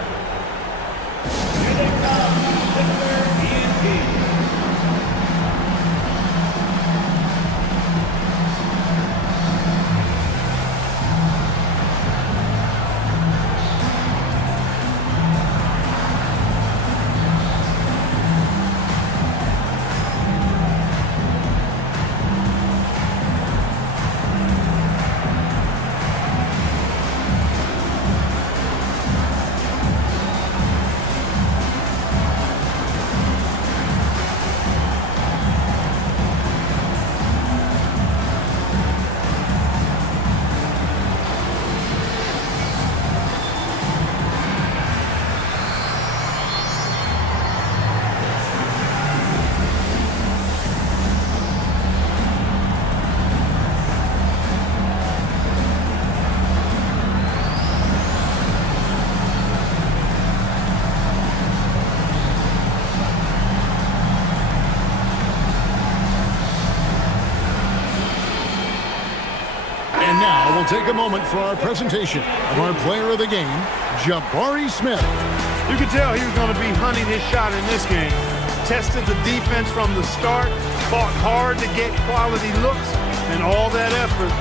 Now we'll take a moment for our presentation of our player of the game, Jabari Smith. You could tell he was going to be hunting his shot in this game. Tested the defense from the start, fought hard to get quality looks, and all that effort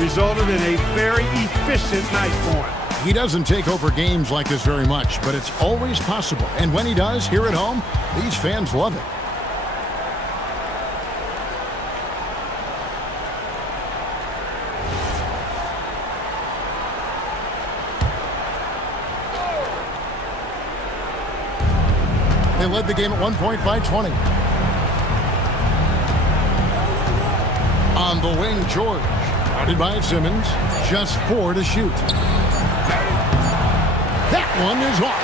resulted in a very efficient night for him. He doesn't take over games like this very much, but it's always possible. And when he does, here at home, these fans love it. They led the game at one point by 20. On the wing, George. Guarded by Simmons. Just 4 to shoot. That one is off.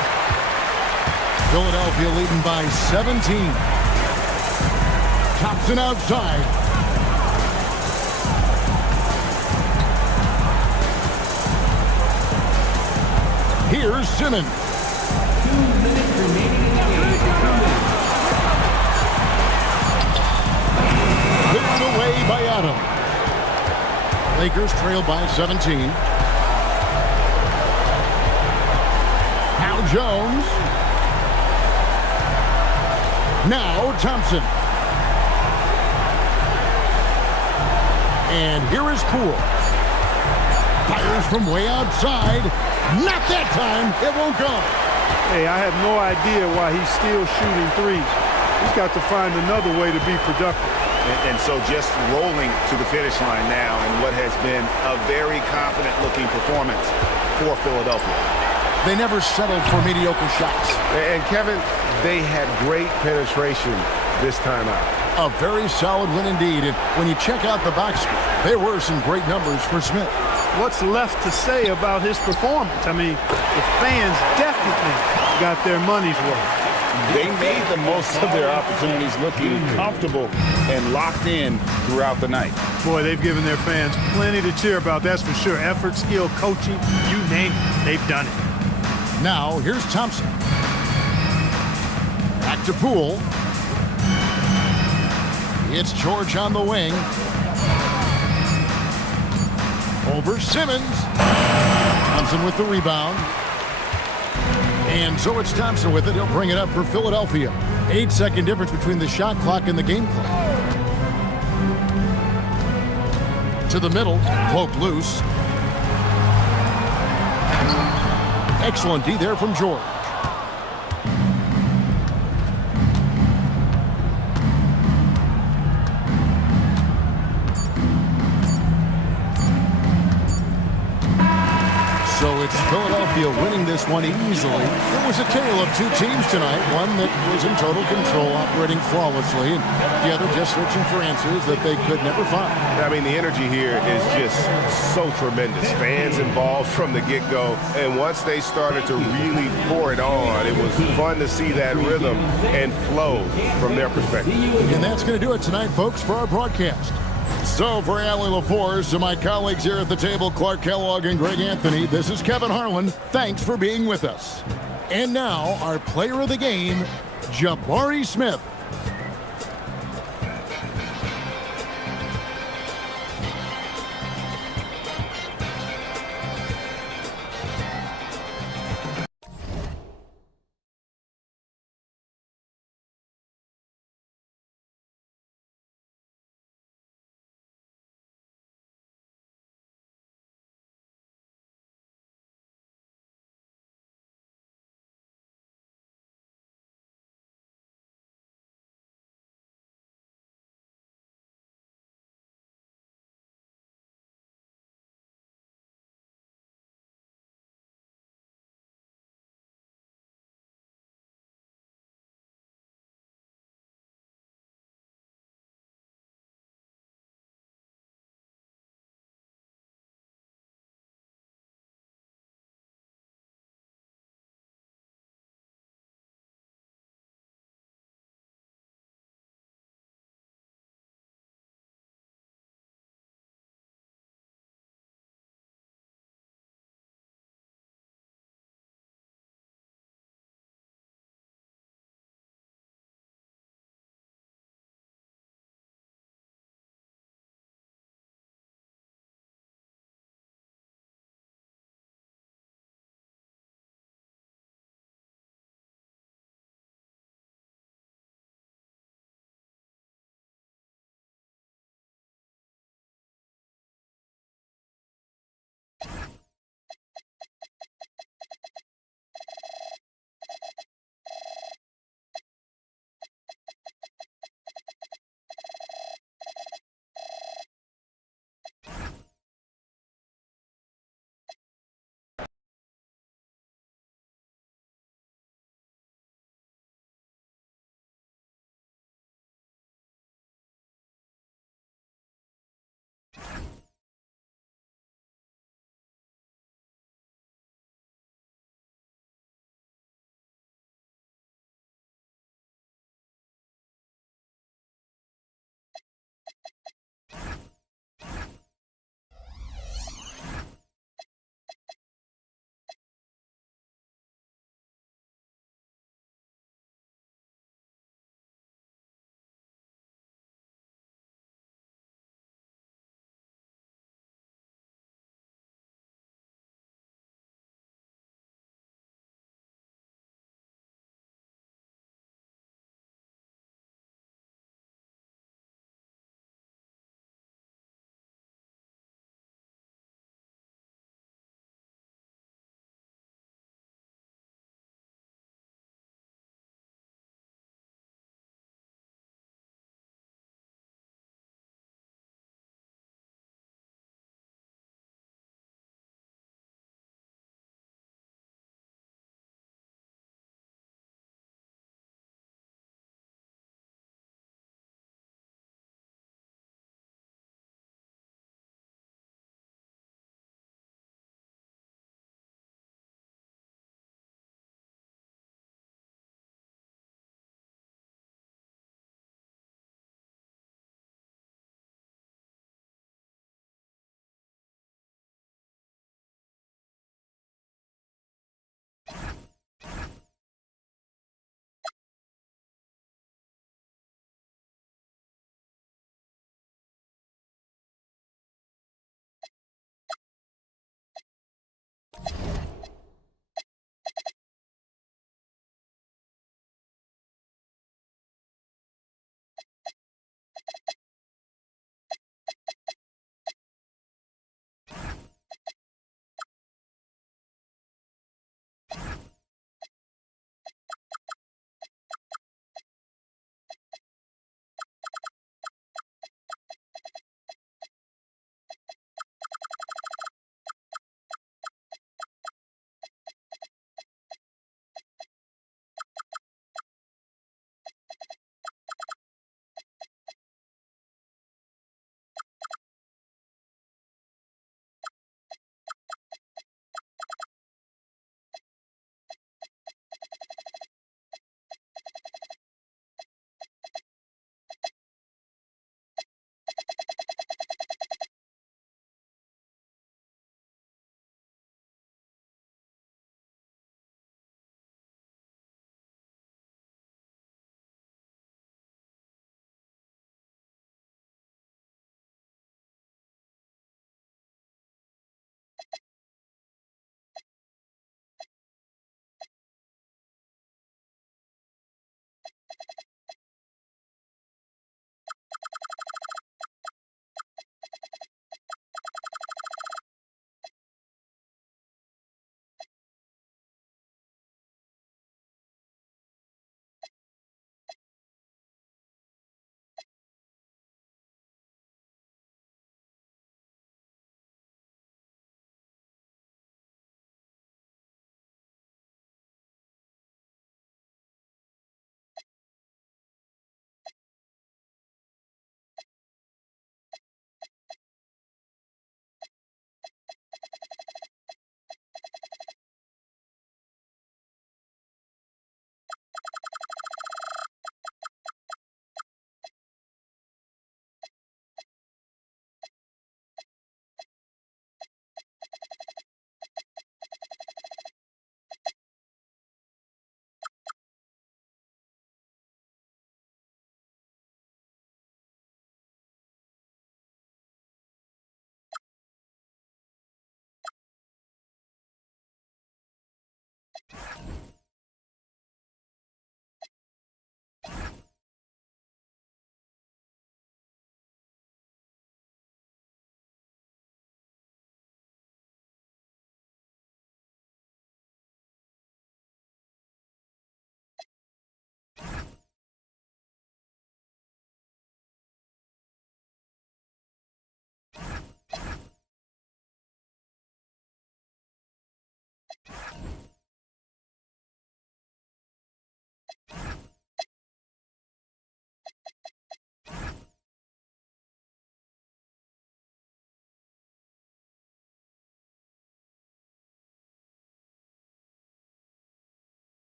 Philadelphia leading by 17. Thompson outside. Here's Simmons. 2 minutes remaining in the game. Cleared away by Adam. Lakers trail by 17. Now Jones. Now Thompson. And here is Poole. Fires from way outside. Not that time. It won't go. Hey, I have no idea why he's still shooting threes. He's got to find another way to be productive. And so just rolling to the finish line now in what has been a very confident-looking performance for Philadelphia. They never settled for mediocre shots. And Kevin, they had great penetration this time out. A very solid win indeed. And when you check out the box score, there were some great numbers for Smith. what's left to say about his performance? I mean, the fans definitely got their money's worth. They made the most of their opportunities, looking comfortable and locked in throughout the night. Boy, they've given their fans plenty to cheer about, that's for sure. Effort, skill, coaching, you name it, they've done it. Now, here's Thompson. Back to Poole. It's George on the wing. Over Simmons. Thompson with the rebound. And so it's Thompson with it. He'll bring it up for Philadelphia. 8-second difference between the shot clock and the game clock. To the middle, poke loose. Excellent D there from George. So it's Philadelphia winning this one easily. It was a tale of two teams tonight. One that was in total control, operating flawlessly, and the other just searching for answers that they could never find. I mean, the energy here is just so tremendous. Fans involved from the get-go, and once they started to really pour it on, it was fun to see that rhythm and flow from their perspective. And that's going to do it tonight, folks, for our broadcast. So for Allie LaForce, to my colleagues here at the table, Clark Kellogg and Greg Anthony, this is Kevin Harlan. Thanks for being with us. And now, our player of the game, Jabari Smith.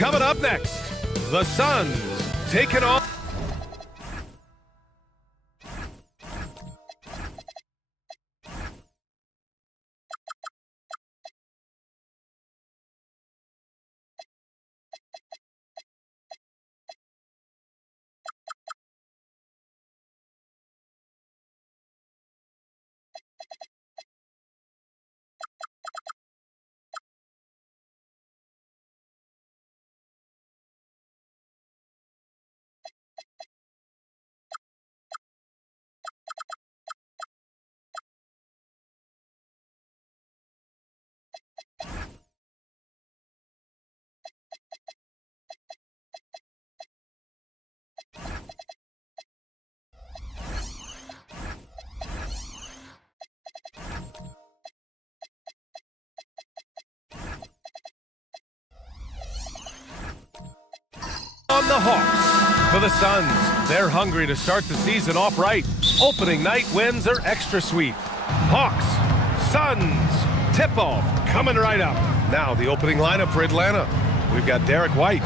Coming up next, the Suns taking on... On the Hawks. For the Suns, they're hungry to start the season off right. Opening night wins are extra sweet. Hawks, Suns, tip-off coming right up. Now the opening lineup for Atlanta. We've got Derek White,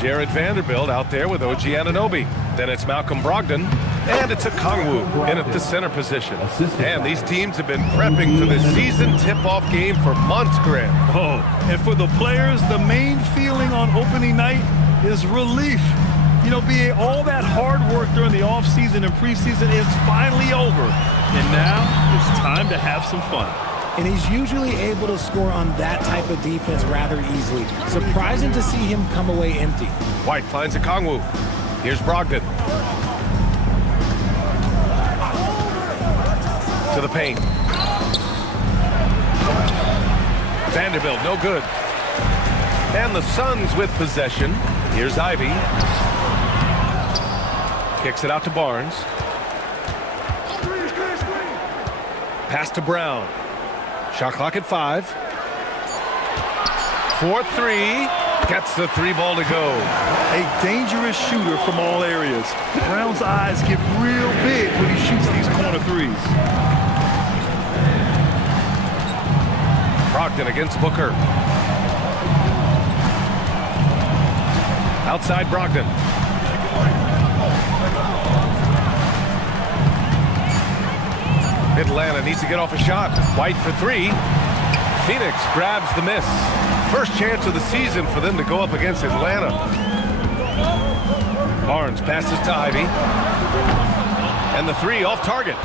Jared Vanderbilt out there with OG Anunoby. Then it's Malcolm Brogdon, and it's Okongwu in at the center position. And these teams have been prepping for this season tip-off game for months, Grant. Oh, and for the players, the main feeling on opening night is relief. You know, all that hard work during the offseason and preseason is finally over. And now it's time to have some fun. And he's usually able to score on that type of defense rather easily. Surprising to see him come away empty. White finds Okongwu. Here's Brogdon. To the paint. Vanderbilt, no good. And the Suns with possession. Here's Ivy. Kicks it out to Barnes. Pass to Brown. Shot clock at 5. 4-3. Gets the 3 ball to go. A dangerous shooter from all areas. Brown's eyes get real big when he shoots these corner threes. Brogdon against Booker. Outside Brogdon. Atlanta needs to get off a shot. White for 3. Phoenix grabs the miss. First chance of the season for them to go up against Atlanta. Barnes passes to Ivy. And the 3 off target.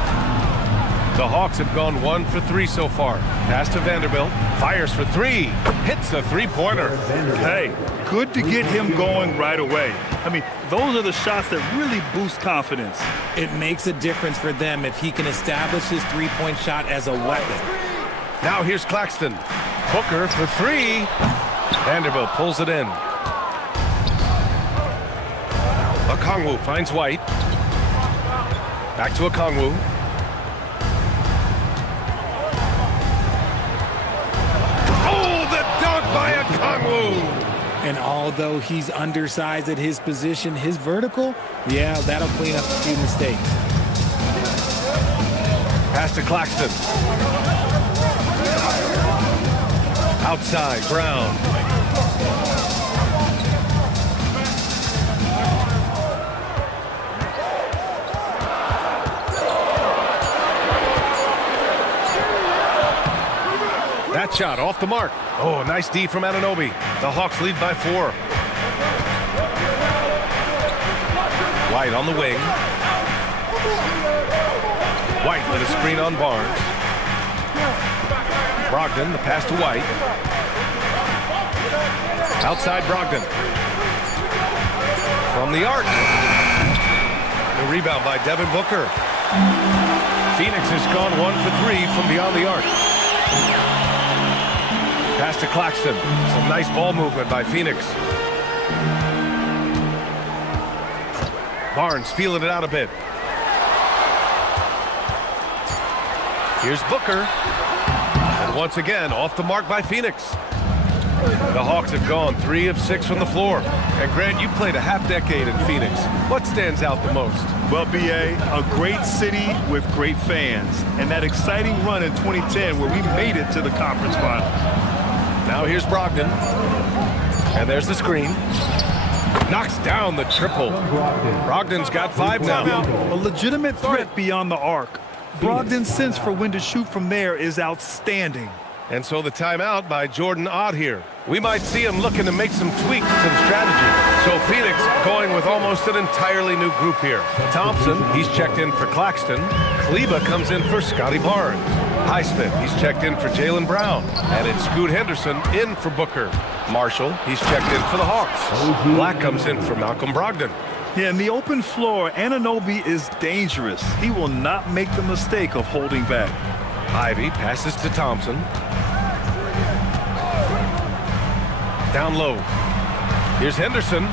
The Hawks have gone 1 for 3 so far. Pass to Vanderbilt. Fires for 3. Hits the three-pointer. Hey, good to get him going right away. I mean, those are the shots that really boost confidence. It makes a difference for them if he can establish his three-point shot as a weapon. Now here's Claxton. Booker for 3. Vanderbilt pulls it in. Okongwu finds White. Back to Okongwu. Oh, the dunk by Okongwu! And although he's undersized at his position, his vertical, yeah, that'll clean up a few mistakes. Pass to Claxton. Outside, Brown. That shot off the mark. Oh, nice D from Anunoby. The Hawks lead by 4. White on the wing. White with a screen on Barnes. Brogdon, the pass to White. Outside Brogdon. From the arc. The rebound by Devin Booker. Phoenix has gone 1 for 3 from beyond the arc. Pass to Claxton. Some nice ball movement by Phoenix. Barnes feeling it out a bit. Here's Booker. And once again, off the mark by Phoenix. The Hawks have gone 3 of 6 from the floor. And Grant, you played a half-decade in Phoenix. What stands out the most? Well, B.A., a great city with great fans. And that exciting run in 2010 where we made it to the conference finals. Now here's Brogdon. And there's the screen. Knocks down the triple. Brogdon's got 5 now. A legitimate threat beyond the arc. Brogdon's sense for when to shoot from there is outstanding. And so the timeout by Jordan Ott here. We might see him looking to make some tweaks to the strategy. So Phoenix going with almost an entirely new group here. Thompson, he's checked in for Claxton. Kleba comes in for Scotty Barnes. Highsmith, he's checked in for Jaylen Brown. And it's Scoot Henderson in for Booker. Marshall, he's checked in for the Hawks. Black comes in for Malcolm Brogdon. Yeah, in the open floor, Anunoby is dangerous. He will not make the mistake of holding back. Ivy passes to Thompson. Down low. Here's Henderson.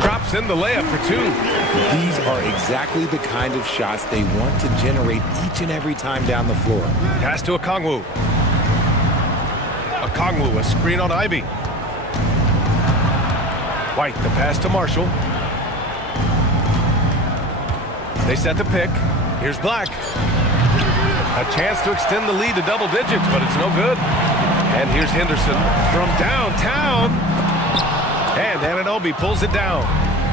Drops in the layup for 2. These are exactly the kind of shots they want to generate each and every time down the floor. Pass to Okongwu. Okongwu, a screen on Ivy. White, the pass to Marshall. They set the pick. Here's Black. A chance to extend the lead to double digits, but it's no good. And here's Henderson from downtown. And Anunoby pulls it down.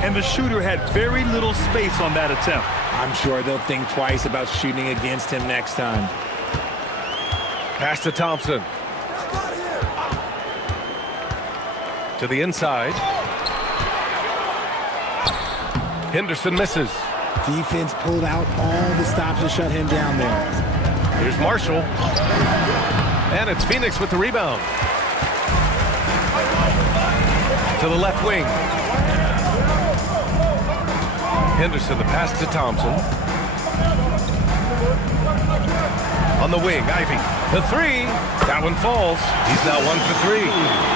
And the shooter had very little space on that attempt. I'm sure they'll think twice about shooting against him next time. Pass to Thompson. To the inside. Henderson misses. Defense pulled out all the stops to shut him down there. Here's Marshall. And it's Phoenix with the rebound. To the left wing. Henderson, the pass to Thompson. On the wing, Ivy. The 3. That one falls. He's now 1 for 3.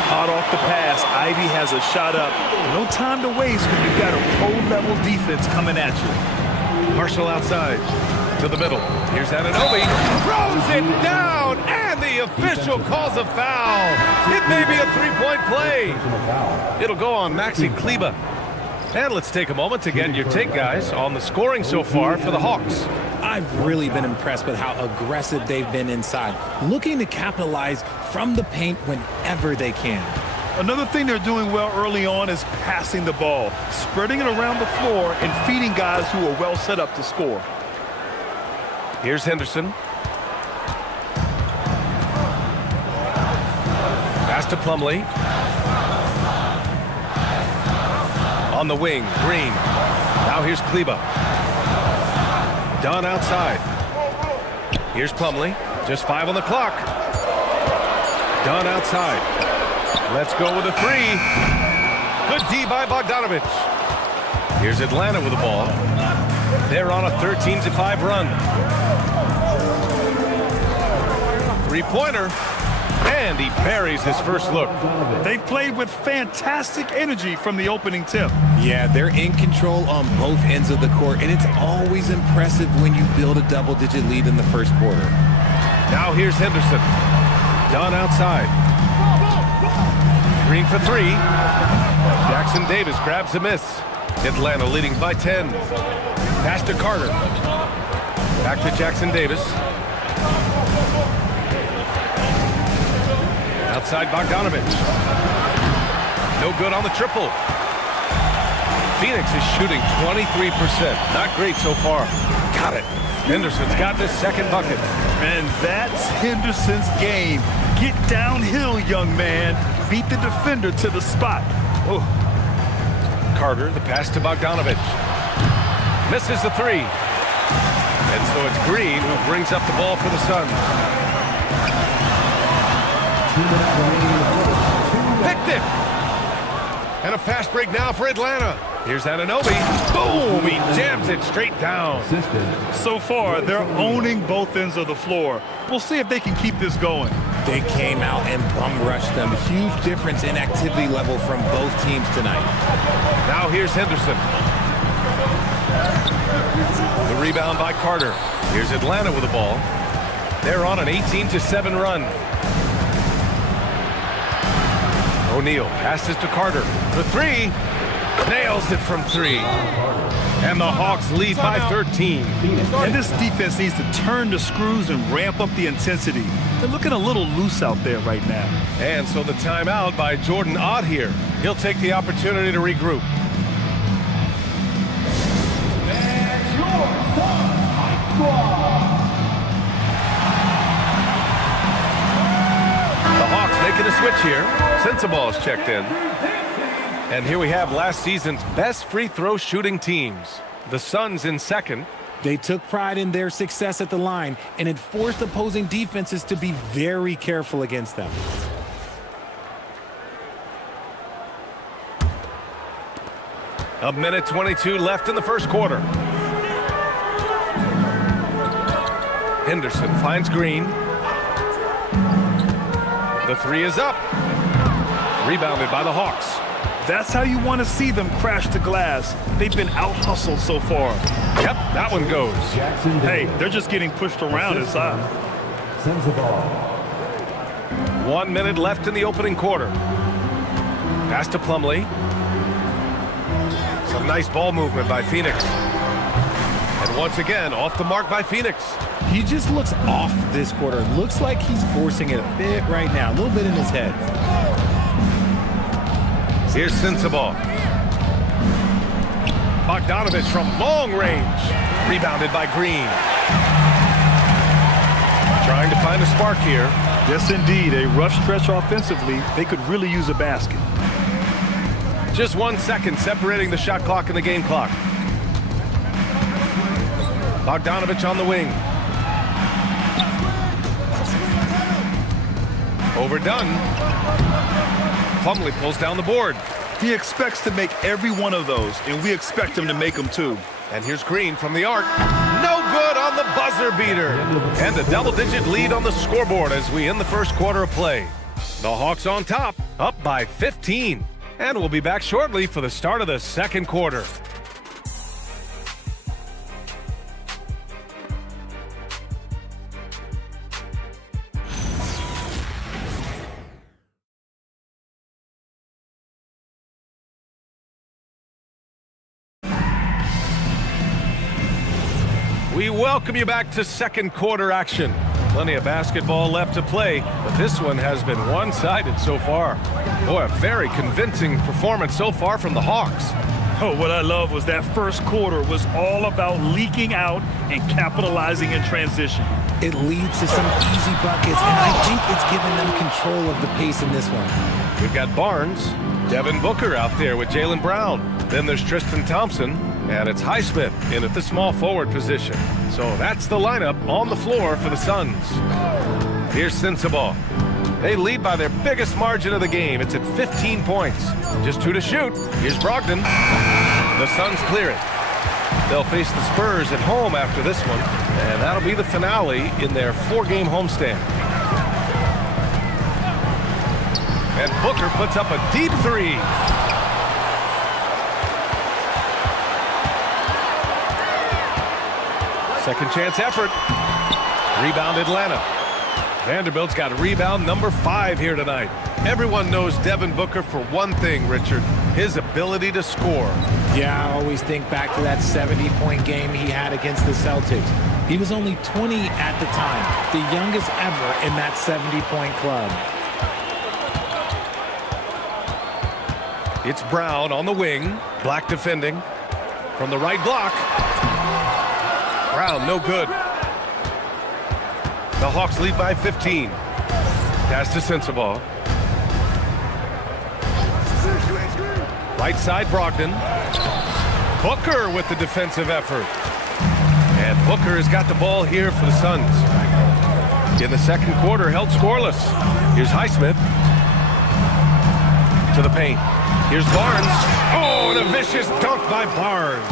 Hot off the pass, Ivy has a shot up. No time to waste when you've got a pro-level defense coming at you. Marshall outside. To the middle. Here's Anunoby. Throws it down, and the official calls a foul. It may be a 3-point play. It'll go on Maxi Kleba. And let's take a moment to get your take, guys, on the scoring so far for the Hawks. I've really been impressed with how aggressive they've been inside, looking to capitalize from the paint whenever they can. Another thing they're doing well early on is passing the ball, spreading it around the floor and feeding guys who are well set up to score. Here's Henderson. Pass to Plumlee. On the wing, Green. Now here's Kleba. Dunn outside. Here's Plumlee. Just 5 on the clock. Dunn outside. Let's go with a 3. Good D by Bogdanovich. Here's Atlanta with the ball. They're on a 13-5 run. 3-pointer. And he parries his first look. They played with fantastic energy from the opening tip. Yeah, they're in control on both ends of the court, and it's always impressive when you build a double-digit lead in the first quarter. Now here's Henderson. Dunn outside. Green for 3. Jackson Davis grabs a miss. Atlanta leading by 10. Pass to Carter. Back to Jackson Davis. Outside Bogdanovich. No good on the triple. Phoenix is shooting 23%. Not great so far. Got it. Henderson's got this second bucket. And that's Henderson's game. Get downhill, young man. Beat the defender to the spot. Oh. Carter, the pass to Bogdanovich. Misses the 3. And so it's Green who brings up the ball for the Suns. Picked it! And a fast break now for Atlanta. Here's Anunoby. Boom! He jams it straight down. So far, they're owning both ends of the floor. We'll see if they can keep this going. They came out and bum-rushed them. Huge difference in activity level from both teams tonight. Now here's Henderson. The rebound by Carter. Here's Atlanta with the ball. They're on an 18-7 run. O'Neal passes to Carter. The 3. Nails it from 3. And the Hawks lead by 13. And this defense needs to turn the screws and ramp up the intensity. They're looking a little loose out there right now. And so the timeout by Jordan Ott here. He'll take the opportunity to regroup. The Hawks making a switch here. Sensabaugh's checked in. And here we have last season's best free throw shooting teams. The Suns in second. They took pride in their success at the line, and it forced opposing defenses to be very careful against them. A minute 22 left in the first quarter. Henderson finds Green. The 3 is up. Rebounded by the Hawks. That's how you want to see them crash the glass. They've been out-hustled so far. Yep, that one goes. Hey, they're just getting pushed around inside. 1 minute left in the opening quarter. Pass to Plumlee. Some nice ball movement by Phoenix. And once again, off the mark by Phoenix. He just looks off this quarter. Looks like he's forcing it a bit right now. A little bit in his head. Here's Sensabaugh. Bogdanovich from long range. Rebounded by Green. Trying to find a spark here. Yes, indeed. A rough stretch offensively. They could really use a basket. Just 1 second separating the shot clock and the game clock. Bogdanovich on the wing. Overdone. Plumlee pulls down the board. He expects to make every one of those, and we expect him to make them too. And here's Green from the arc. No good on the buzzer beater. And a double-digit lead on the scoreboard as we end the first quarter of play. The Hawks on top, up by 15. And we'll be back shortly for the start of the second quarter. We welcome you back to second quarter action. Plenty of basketball left to play, but this one has been one-sided so far. Boy, a very convincing performance so far from the Hawks. Oh, what I love was that first quarter was all about leaking out and capitalizing in transition. It leads to some easy buckets, and I think it's given them control of the pace in this one. We've got Barnes, Devin Booker out there with Jaylen Brown. Then there's Tristan Thompson, And it's Highsmith in at the small forward position. So that's the lineup on the floor for the Suns. Here's Sensabaugh. They lead by their biggest margin of the game. It's at 15 points. Just 2 to shoot. Here's Brogdon. The Suns clear it. They'll face the Spurs at home after this one, and that'll be the finale in their 4-game homestand. And Booker puts up a deep 3. Second chance effort. Rebound Atlanta. Vanderbilt's got rebound number 5 here tonight. Everyone knows Devin Booker for one thing, Richard, his ability to score. Yeah, I always think back to that 70-point game he had against the Celtics. He was only 20 at the time, the youngest ever in that 70-point club. It's Brown on the wing. Black defending. From the right block. Brown, no good. The Hawks lead by 15. Pass to Sensabaugh. Right side, Brogdon. Booker with the defensive effort. And Booker has got the ball here for the Suns. In the second quarter, held scoreless. Here's Highsmith. To the paint. Here's Barnes. Oh, and a vicious dunk by Barnes.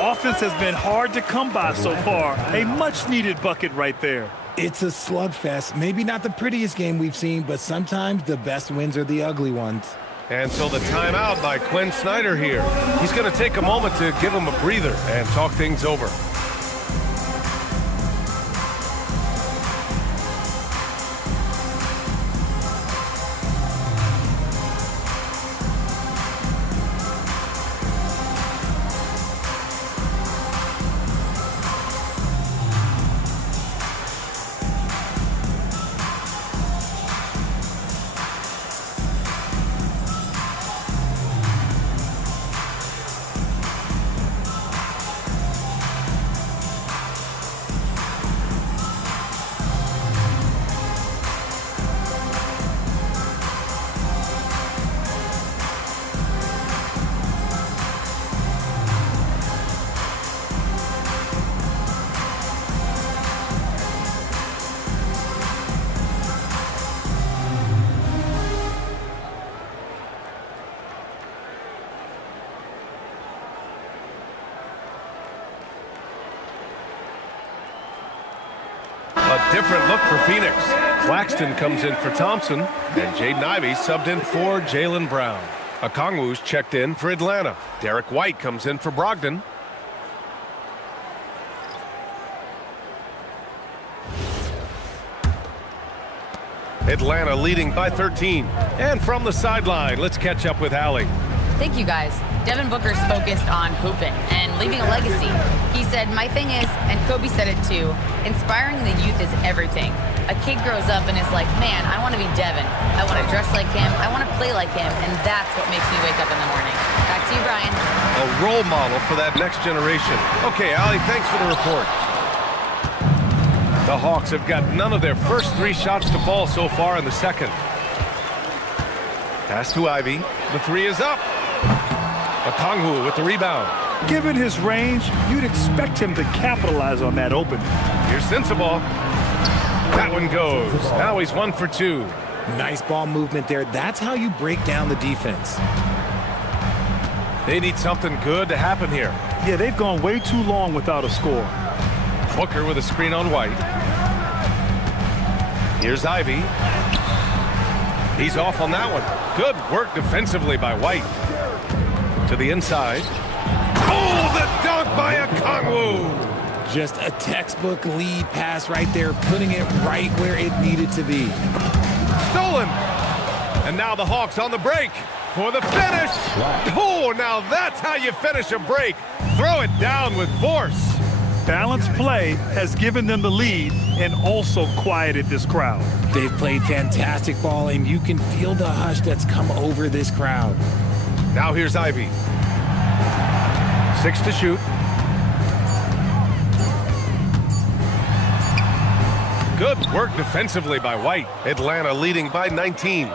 Offense has been hard to come by so far. A much-needed bucket right there. It's a slugfest. Maybe not the prettiest game we've seen, but sometimes the best wins are the ugly ones. And so the timeout by Quinn Snyder here. He's going to take a moment to give him a breather and talk things over. A different look for Phoenix. Claxton comes in for Thompson, and Jaden Ivey subbed in for Jaylen Brown. Okongwu's checked in for Atlanta. Derek White comes in for Brogdon. Atlanta leading by 13. And from the sideline, let's catch up with Allie. Thank you, guys. Devin Booker's focused on hooping and leaving a legacy. He said, my thing is, and Kobe said it too, inspiring the youth is everything. A kid grows up and is like, man, I want to be Devin. I want to dress like him. I want to play like him. And that's what makes me wake up in the morning. Back to you, Brian. A role model for that next generation. Okay, Allie, thanks for the report. The Hawks have got none of their first 3 shots to fall so far in the second. Pass to Ivey. The 3 is up. Okongwu with the rebound. Given his range, you'd expect him to capitalize on that opening. Here's Sensabaugh. That one goes. Now he's 1 for 2. Nice ball movement there. That's how you break down the defense. They need something good to happen here. Yeah, they've gone way too long without a score. Booker with a screen on White. Here's Ivey. He's off on that one. Good work defensively by White. To the inside. Oh, the dunk by Okongwu! Just a textbook lead pass right there, putting it right where it needed to be. Stolen! And now the Hawks on the break for the finish. Oh, now that's how you finish a break. Throw it down with force. Balanced play has given them the lead and also quieted this crowd. They've played fantastic ball, and you can feel the hush that's come over this crowd. Now here's Ivey. 6 to shoot. Good work defensively by White. Atlanta leading by 19.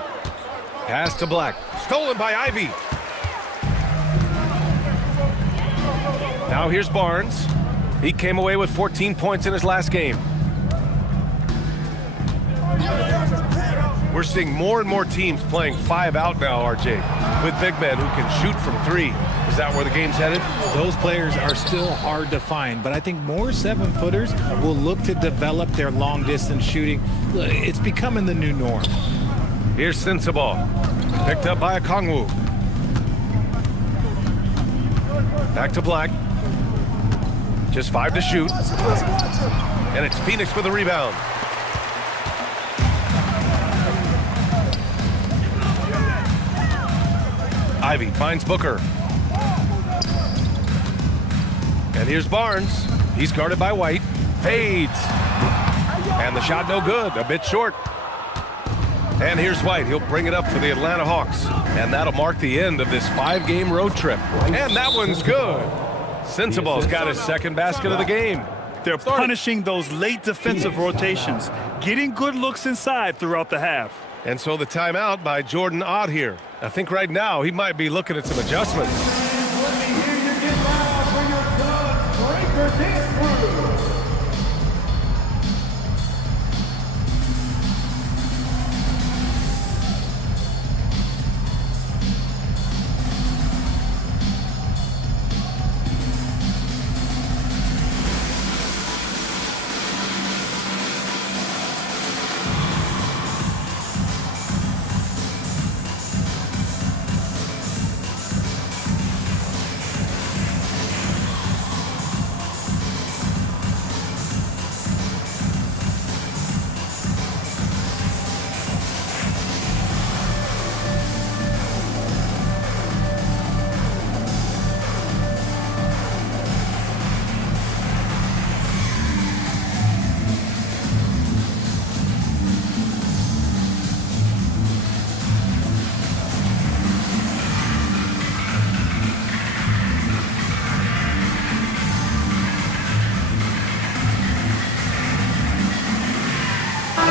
Pass to Black. Stolen by Ivey. Now here's Barnes. He came away with 14 points in his last game. We're seeing more and more teams playing 5 out now, RJ, with big men who can shoot from 3. Is that where the game's headed? Those players are still hard to find, but I think more 7-footers will look to develop their long-distance shooting. It's becoming the new norm. Here's Sensabaugh, picked up by Okongwu. Back to Black. Just 5 to shoot. And it's Phoenix with a rebound. Ivy finds Booker. And here's Barnes. He's guarded by White. Fades. And the shot no good. A bit short. And here's White. He'll bring it up for the Atlanta Hawks. And that'll mark the end of this 5-game road trip. And that one's good. Sensabaugh's got his second basket of the game. They're punishing those late defensive rotations, getting good looks inside throughout the half. And so the timeout by Jordan Ott here. I think right now he might be looking at some adjustments. Let me hear you get loud for your son, Breaker Dance Crew.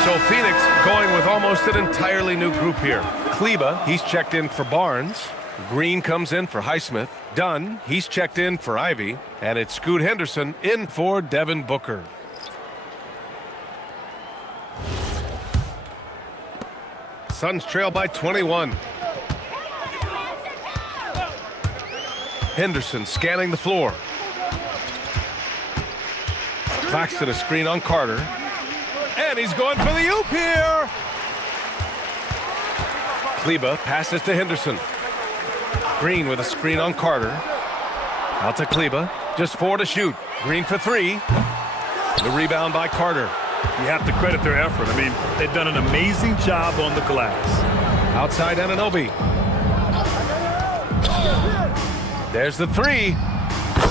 So Phoenix going with almost an entirely new group here. Kleba, he's checked in for Barnes. Green comes in for Highsmith. Dunn, he's checked in for Ivy. And it's Scoot Henderson in for Devin Booker. Suns trail by 21. Henderson scanning the floor. Claxton a screen on Carter. And he's going for the oop here. Kleba passes to Henderson. Green with a screen on Carter. Out to Kleba. Just 4 to shoot. Green for 3. The rebound by Carter. You have to credit their effort. I mean, they've done an amazing job on the glass. Outside Anunoby. There's the 3.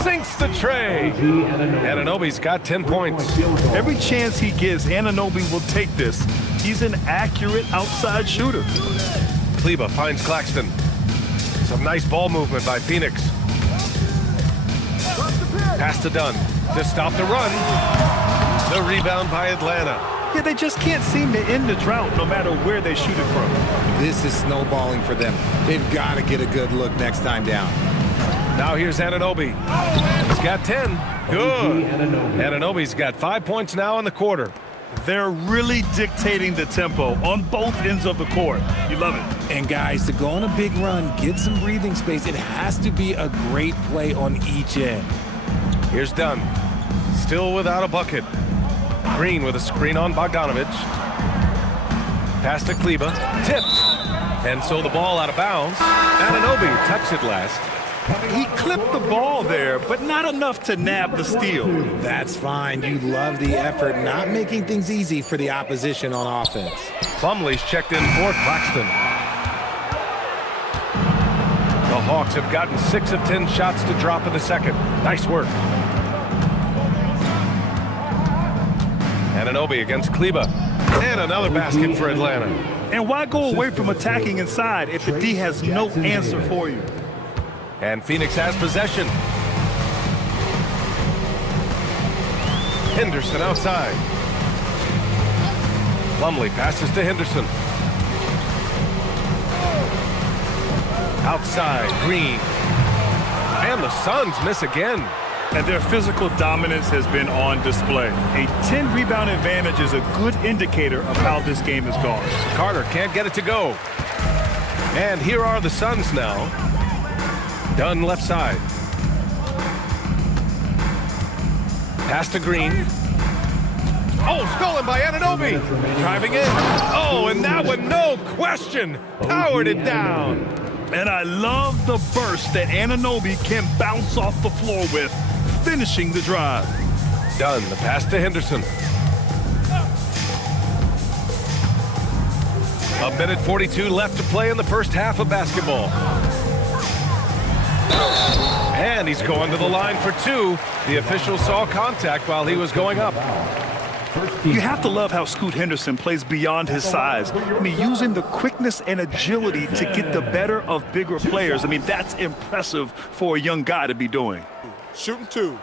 Sinks the tray. Anunoby's got 10 points. Every chance he gets, Anunoby will take this. He's an accurate outside shooter. Kleba finds Claxton. Some nice ball movement by Phoenix. Pass to Dunn to stop the run. The rebound by Atlanta. Yeah, they just can't seem to end the drought no matter where they shoot it from. This is snowballing for them. They've got to get a good look next time down. Now here's Anunoby. He's got 10. Good. Anunoby's got 5 points now in the quarter. They're really dictating the tempo on both ends of the court. You love it. And guys, to go on a big run, get some breathing space, it has to be a great play on each end. Here's Dunn. Still without a bucket. Green with a screen on Bogdanovich. Pass to Kleba. Tipped. And so the ball out of bounds. Anunoby touched it last. He clipped the ball there, but not enough to nab the steal. That's fine. You love the effort, not making things easy for the opposition on offense. Plumlee's checked in for Claxton. The Hawks have gotten 6 of 10 shots to drop in the second. Nice work. Anunoby against Kleba. And another basket for Atlanta. And why go away from attacking inside if the D has no answer for you? And Phoenix has possession. Henderson outside. Plumlee passes to Henderson. Outside, Green. And the Suns miss again. and their physical dominance has been on display. A 10-rebound advantage is a good indicator of how this game has gone. Carter can't get it to go. And here are the Suns now. Dunn left side. Pass to Green. Oh, stolen by Anunoby. Driving in. Oh, and that one, no question, powered it down. And I love the burst that Anunoby can bounce off the floor with, finishing the drive. Dunn, the pass to Henderson. A minute 42 left to play in the first half of basketball. And he's going to the line for two. The official saw contact while he was going up. You have to love how Scoot Henderson plays beyond his size. I mean, using the quickness and agility to get the better of bigger players. I mean, that's impressive for a young guy to be doing. Shooting two.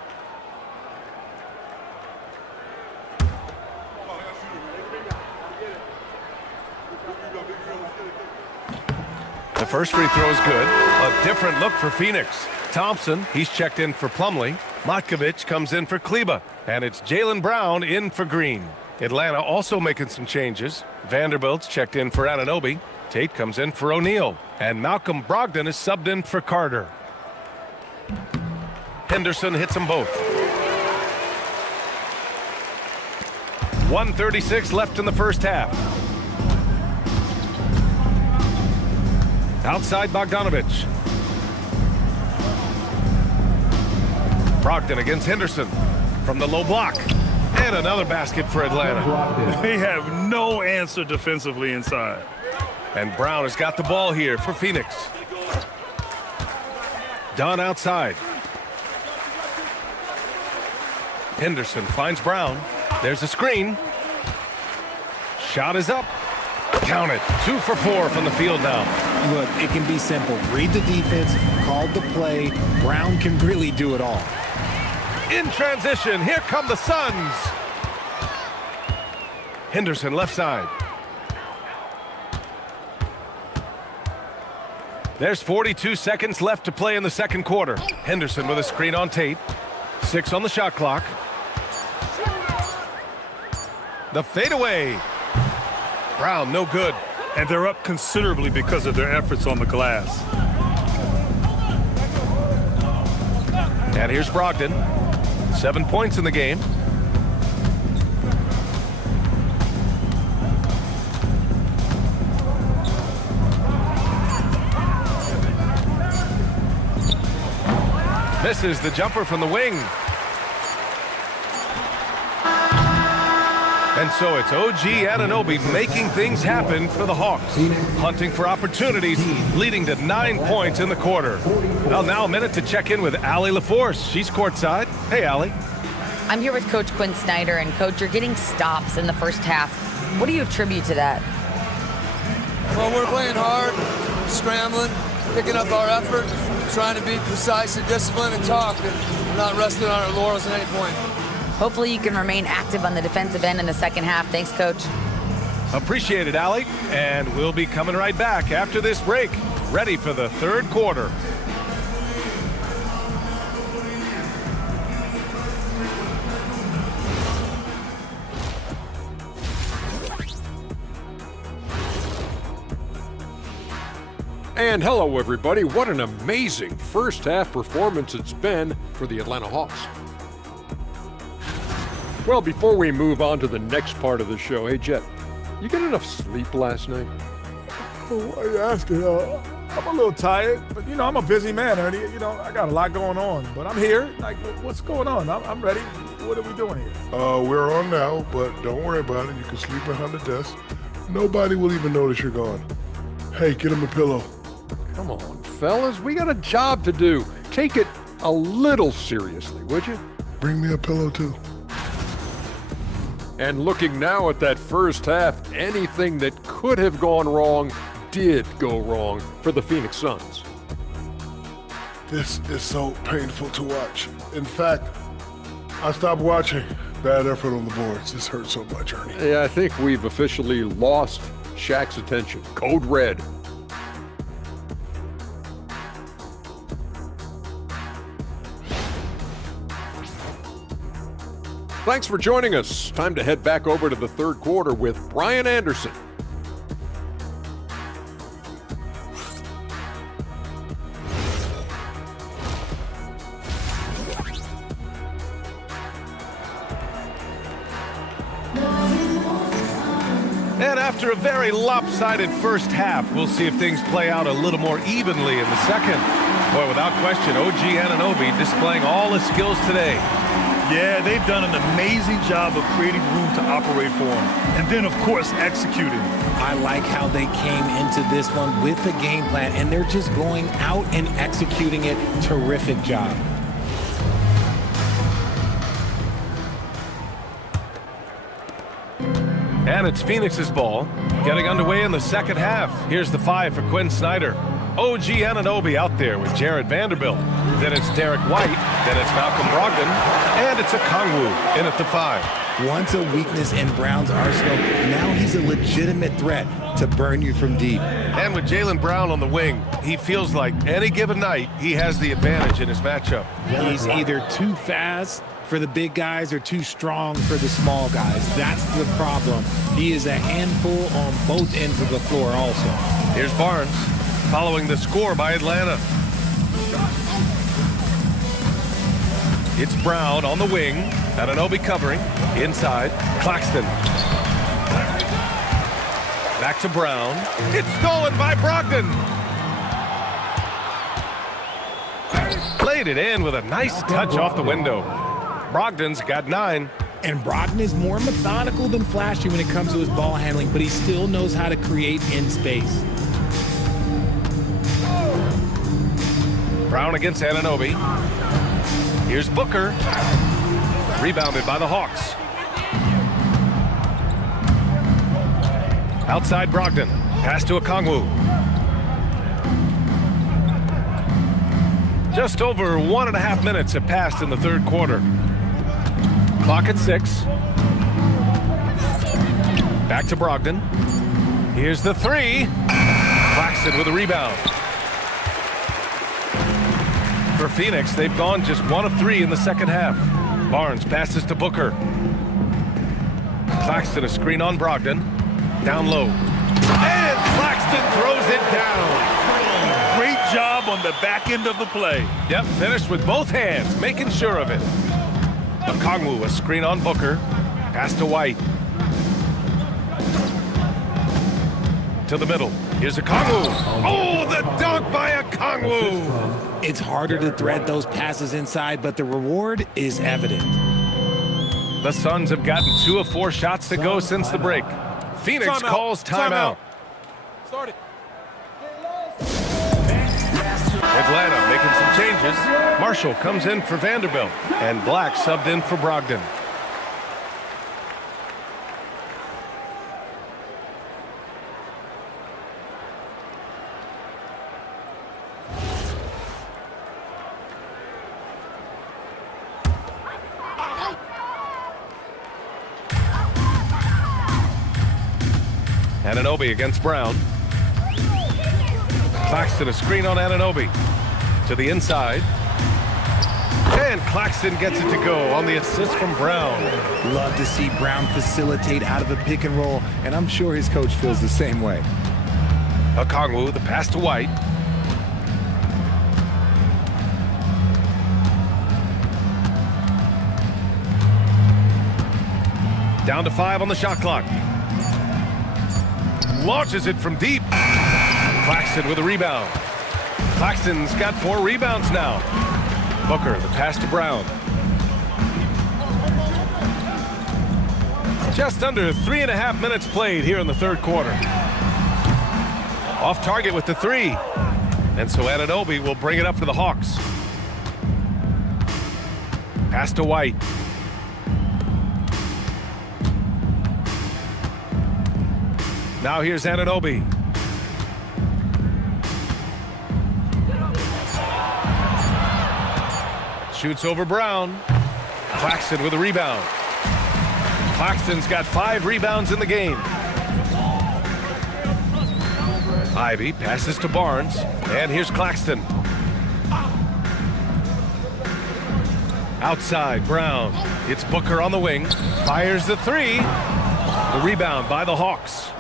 The first free throw is good. A different look for Phoenix. Thompson, he's checked in for Plumlee. Matkovic comes in for Kleba. And it's Jaylen Brown in for Green. Atlanta also making some changes. Vanderbilt's checked in for Anunoby. Tate comes in for O'Neal. And Malcolm Brogdon is subbed in for Carter. Henderson hits them both. 1:36 left in the first half. Outside Bogdanovic. Brogdon against Henderson from the low block. And another basket for Atlanta. They have no answer defensively inside. And Brown has got the ball here for Phoenix. Dunn outside. Henderson finds Brown. There's a screen. Shot is up. Count it. 2 for 4 from the field now. Look, it can be simple. Read the defense, call the play. Brown can really do it all. In transition, here come the Suns. Henderson left side. There's 42 seconds left to play in the second quarter. Henderson with a screen on Tate. 6 on the shot clock. The fadeaway. Brown, no good. And they're up considerably because of their efforts on the glass. And here's Brogdon. 7 points in the game. Misses the jumper from the wing. And so it's OG Anunoby making things happen for the Hawks. Hunting for opportunities, leading to 9 points in the quarter. Well, now a minute to check in with Allie LaForce. She's courtside. Hey, Allie. I'm here with Coach Quinn Snyder, and Coach, you're getting stops in the first half. What do you attribute to that? Well, we're playing hard, scrambling, picking up our effort, trying to be precise and disciplined and talk, and we're not resting on our laurels at any point. Hopefully you can remain active on the defensive end in the second half. Thanks, Coach. Appreciate it, Allie. And we'll be coming right back after this break, ready for the third quarter. And hello, everybody. What an amazing first half performance it's been for the Atlanta Hawks. Well, before we move on to the next part of the show, hey, Jet, you get enough sleep last night? Why are you asking? I'm a little tired, but, I'm a busy man, Ernie. I got a lot going on, but I'm here. Like, what's going on? I'm ready. What are we doing here? We're on now, but don't worry about it. You can sleep behind the desk. Nobody will even notice you're gone. Hey, get him a pillow. Come on, fellas. We got a job to do. Take it a little seriously, would you? Bring me a pillow, too. And looking now at that first half, anything that could have gone wrong did go wrong for the Phoenix Suns. This is so painful to watch. In fact, I stopped watching. Bad effort on the boards. This hurts so much, Ernie. Yeah, I think we've officially lost Shaq's attention. Code red. Thanks for joining us. Time to head back over to the third quarter with Brian Anderson. And after a very lopsided first half, we'll see if things play out a little more evenly in the second. Boy, without question, OG Anunoby displaying all his skills today. Yeah, they've done an amazing job of creating room to operate for him. And then, of course, executing. I like how they came into this one with a game plan, and they're just going out and executing it. Terrific job. And it's Phoenix's ball, getting underway in the second half. Here's the 5 for Quinn Snyder. OG Anunoby out there with Jared Vanderbilt. Then it's Derek White. Then it's Malcolm Brogdon. And it's Okongwu in at the 5. Once a weakness in Brown's arsenal, now he's a legitimate threat to burn you from deep. And with Jaylen Brown on the wing, he feels like any given night he has the advantage in his matchup. He's either too fast for the big guys or too strong for the small guys. That's the problem. He is a handful on both ends of the floor also. Here's Barnes following the score by Atlanta. It's Brown on the wing. Anunoby covering. Inside. Claxton. Back to Brown. It's stolen by Brogdon. Played it in with a nice touch off the window. Brogdon's got 9. And Brogdon is more methodical than flashy when it comes to his ball handling, but he still knows how to create in space. Brown against Anunoby. Here's Booker. Rebounded by the Hawks. Outside Brogdon. Pass to Okongwu. Just over 1.5 minutes have passed in the third quarter. Clock at 6. Back to Brogdon. Here's the 3. Claxton with a rebound. For Phoenix, they've gone just 1 of 3 in the second half. Barnes passes to Booker. Claxton a screen on Brogdon. Down low. And Claxton throws it down. Great job on the back end of the play. Yep, finished with both hands, making sure of it. Okongwu a screen on Booker. Pass to White. To the middle. Here's Okongwu. Oh, the dunk by Okongwu. It's harder to thread those passes inside, but the reward is evident. The Suns have gotten 2 of 4 shots to go since the break. Phoenix calls timeout. Start it. Atlanta making some changes. Marshall comes in for Vanderbilt, and Black subbed in for Brogdon. Anunoby against Brown. Claxton a screen on Anunoby. To the inside. And Claxton gets it to go on the assist from Brown. Love to see Brown facilitate out of a pick and roll, and I'm sure his coach feels the same way. Okongwu, the pass to White. Down to 5 on the shot clock. Launches it from deep. Claxton with a rebound. Claxton's got 4 rebounds now. Booker, the pass to Brown. Just under 3.5 minutes played here in the third quarter. Off target with the 3. And so Anunoby will bring it up for the Hawks. Pass to White. Now here's Anunoby. Shoots over Brown. Claxton with a rebound. Claxton's got 5 rebounds in the game. Ivy passes to Barnes. And here's Claxton. Outside, Brown. It's Booker on the wing. Fires the three. The rebound by the Hawks.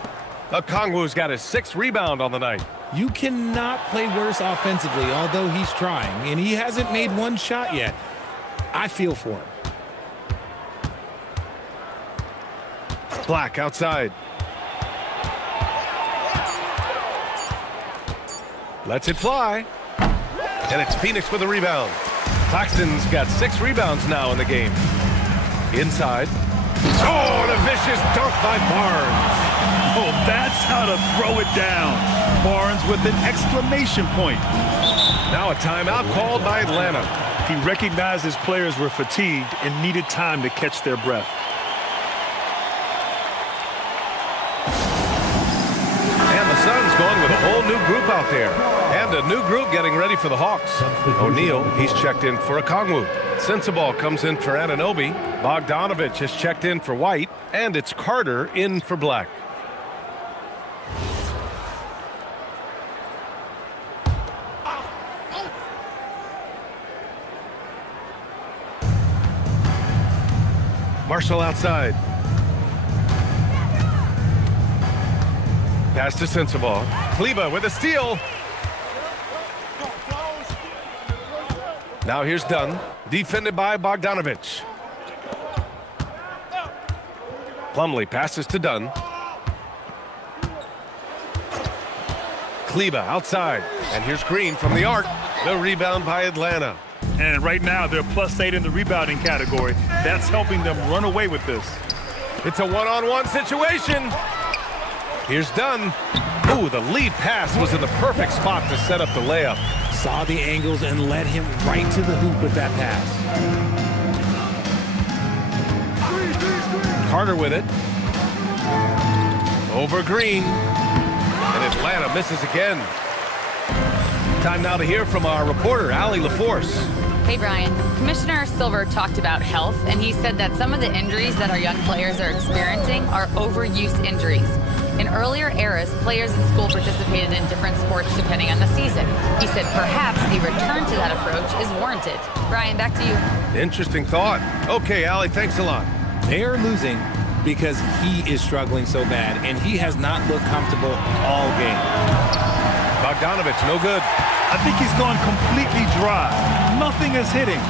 Okongwu's got his 6th rebound on the night. You cannot play worse offensively, although he's trying, and he hasn't made one shot yet. I feel for him. Black outside. Lets it fly. And it's Phoenix with a rebound. Claxton's got 6 rebounds now in the game. Inside. Oh, and a vicious dunk by Barnes. Oh, that's how to throw it down. Barnes with an exclamation point. Now a timeout called by Atlanta. He recognized his players were fatigued and needed time to catch their breath. And the Suns going with a whole new group out there. And a new group getting ready for the Hawks. O'Neal, he's checked in for Okongwu. Sensabaugh comes in for Anunoby. Bogdanovich has checked in for White. And it's Carter in for Black. Marshall outside. Pass to Sensabaugh. Kleber with a steal. Now here's Dunn, defended by Bogdanovich. Plumlee passes to Dunn. Kleber outside. And here's Green from the arc. The rebound by Atlanta. And right now, they're +8 in the rebounding category. That's helping them run away with this. It's a one-on-one situation. Here's Dunn. Ooh, the lead pass was in the perfect spot to set up the layup. Saw the angles and led him right to the hoop with that pass. Carter with it. Over Green. And Atlanta misses again. Time now to hear from our reporter, Allie LaForce. Hey, Brian. Commissioner Silver talked about health, and he said that some of the injuries that our young players are experiencing are overuse injuries. In earlier eras, players in school participated in different sports depending on the season. He said perhaps a return to that approach is warranted. Brian, back to you. Interesting thought. Okay, Allie, thanks a lot. They are losing because he is struggling so bad, and he has not looked comfortable all game. Bogdanovich, no good. I think he's gone completely dry. Nothing is hitting.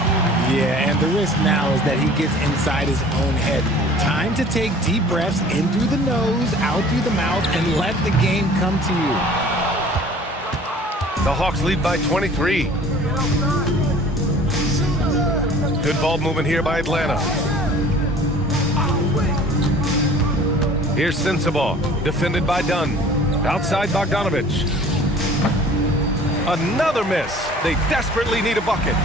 Yeah, and the risk now is that he gets inside his own head. Time to take deep breaths in through the nose, out through the mouth, and let the game come to you. The Hawks lead by 23. Good ball movement here by Atlanta. Here's Sensabaugh, defended by Dunn. Outside Bogdanovich. Another miss. They desperately need a bucket.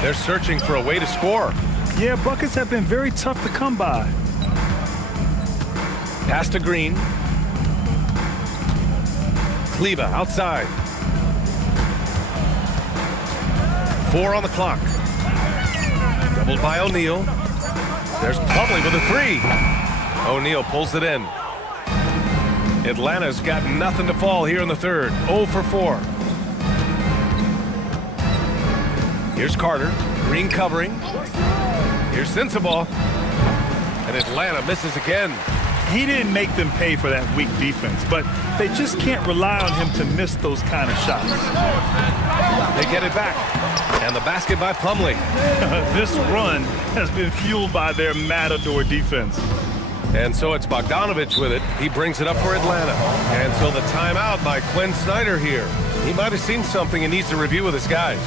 They're searching for a way to score. Yeah, buckets have been very tough to come by. Pass to Green. Kleber outside. 4 on the clock. Doubled by O'Neal. There's Plumlee with a 3. O'Neal pulls it in. Atlanta's got nothing to fall here in the third. 0 for 4. Here's Carter. Green covering. Here's Sensabaugh. And Atlanta misses again. He didn't make them pay for that weak defense, but they just can't rely on him to miss those kind of shots. They get it back. And the basket by Plumlee. This run has been fueled by their matador defense. And so it's Bogdanovich with it. He brings it up for Atlanta. And so the timeout by Quinn Snyder here. He might have seen something and needs to review with his guys.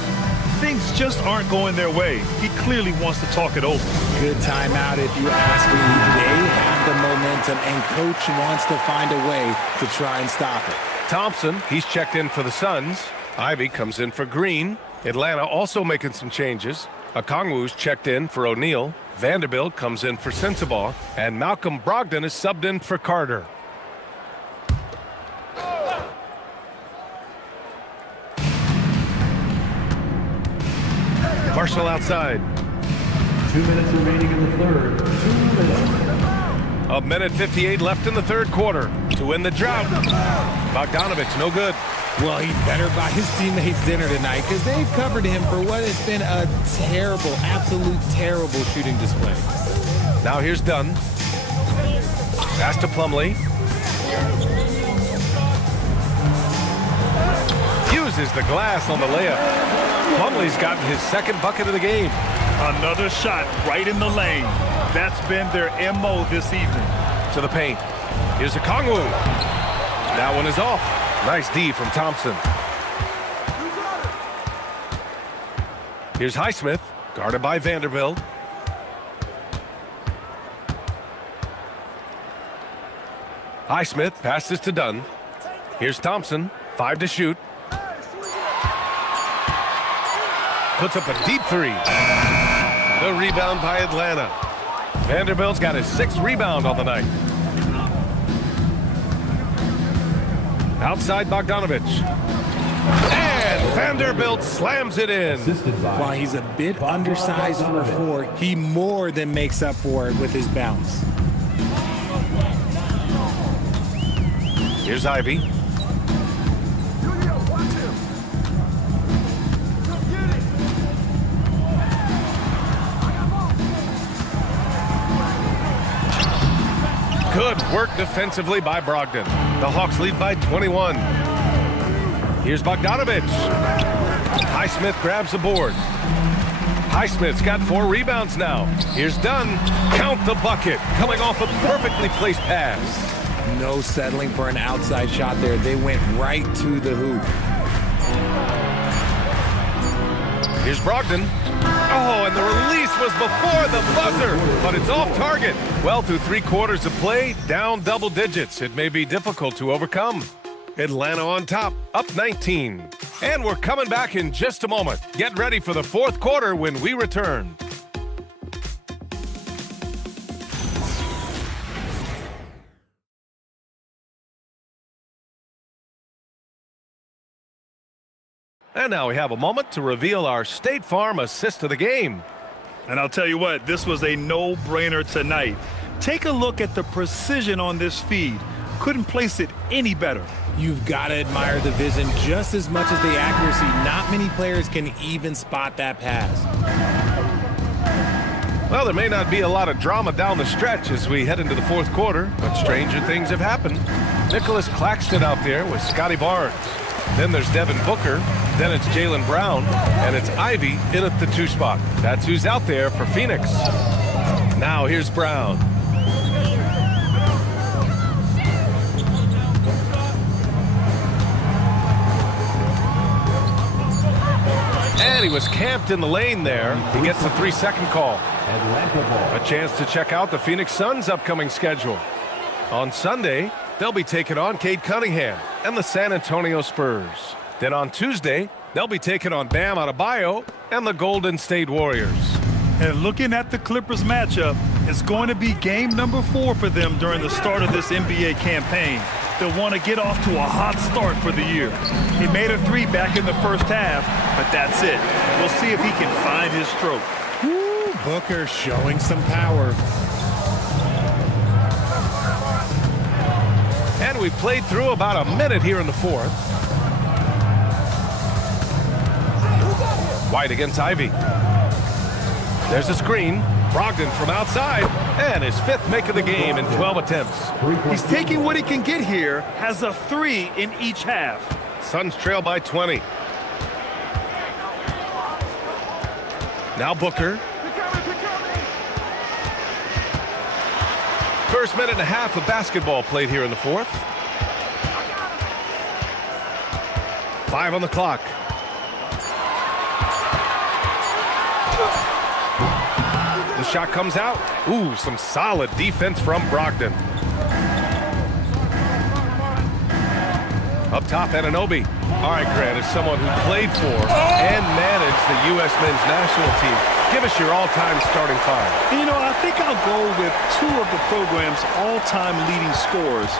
Things just aren't going their way. He clearly wants to talk it over. Good timeout if you ask me. They have the momentum, and coach wants to find a way to try and stop it. Thompson, he's checked in for the Suns. Ivy comes in for Green. Atlanta also making some changes. Okongwu's checked in for O'Neal. Vanderbilt comes in for Sensabaugh. And Malcolm Brogdon is subbed in for Carter. Marshall outside. 2 minutes remaining in the third. 2 minutes. 1:58 left in the third quarter to win the drought. Bogdanovich, no good. Well, he better buy his teammates dinner tonight because they've covered him for what has been a terrible, absolute terrible shooting display. Now here's Dunn. Pass to Plumlee. Uses the glass on the layup. Plumlee's gotten his second bucket of the game. Another shot right in the lane. That's been their MO this evening. To the paint. Here's Okongwu. That one is off. Nice D from Thompson. Here's Highsmith, guarded by Vanderbilt. Highsmith passes to Dunn. Here's Thompson, 5 to shoot. Puts up a deep three. The rebound by Atlanta. Vanderbilt's got his 6th rebound on the night. Outside Bogdanovic. And Vanderbilt slams it in. While he's a bit undersized for a 4, he more than makes up for it with his bounce. Here's Ivy. Good work defensively by Brogdon. The Hawks lead by 21. Here's Bogdanovic. Highsmith grabs the board. Highsmith's got 4 rebounds now. Here's Dunn. Count the bucket. Coming off a perfectly placed pass. No settling for an outside shot there. They went right to the hoop. Here's Brogdon. Oh, and the release was before the buzzer, but it's off target. Well, through 3 quarters of play, down double digits. It may be difficult to overcome. Atlanta on top, up 19. And we're coming back in just a moment. Get ready for the 4th quarter when we return. And now we have a moment to reveal our State Farm assist of the game. And I'll tell you what, this was a no-brainer tonight. Take a look at the precision on this feed. Couldn't place it any better. You've got to admire the vision just as much as the accuracy. Not many players can even spot that pass. Well, there may not be a lot of drama down the stretch as we head into the 4th quarter, but stranger things have happened. Nicholas Claxton out there with Scotty Barnes. Then there's Devin Booker. Then it's Jaylen Brown. And it's Ivy in at the 2 spot. That's who's out there for Phoenix. Now here's Brown. And he was camped in the lane there. He gets a 3-second call. A chance to check out the Phoenix Suns' upcoming schedule. On Sunday, they'll be taking on Cade Cunningham and the San Antonio Spurs. Then on Tuesday, they'll be taking on Bam Adebayo and the Golden State Warriors. And looking at the Clippers matchup, it's going to be game number 4 for them during the start of this NBA campaign. They'll want to get off to a hot start for the year. He made a 3 back in the first half, but that's it. We'll see if he can find his stroke. Woo, Booker showing some power. And we played through about a minute here in the 4th. White against Ivy. There's a screen. Brogdon from outside. And his 5th make of the game in 12 attempts. He's taking what he can get here. Has a 3 in each half. Suns trail by 20. Now Booker. First minute and a half of basketball played here in the 4th. 5 on the clock. The shot comes out. Ooh, some solid defense from Brogdon. Up top, Anunoby. All right, Grant, as someone who played for and managed the U.S. men's national team, give us your all-time starting 5. You know, I think I'll go with 2 of the program's all-time leading scorers,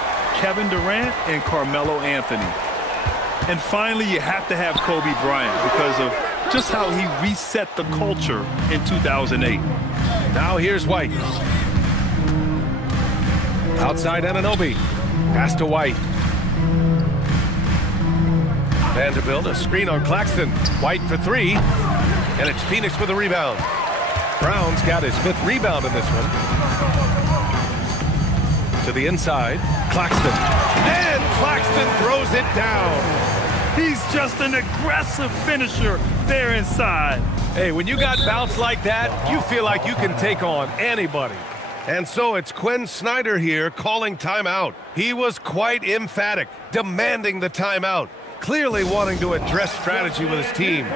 Kevin Durant and Carmelo Anthony. And finally, you have to have Kobe Bryant because of just how he reset the culture in 2008. Now here's White. Outside Anunoby. Pass to White. Vanderbilt, a screen on Claxton. White for three, and it's Phoenix with a rebound. Brown's got his 5th rebound in this one. To the inside, Claxton. And Claxton throws it down. He's just an aggressive finisher there inside. Hey, when you got bounce like that, you feel like you can take on anybody. And so it's Quinn Snyder here calling timeout. He was quite emphatic, demanding the timeout, clearly wanting to address strategy with his team.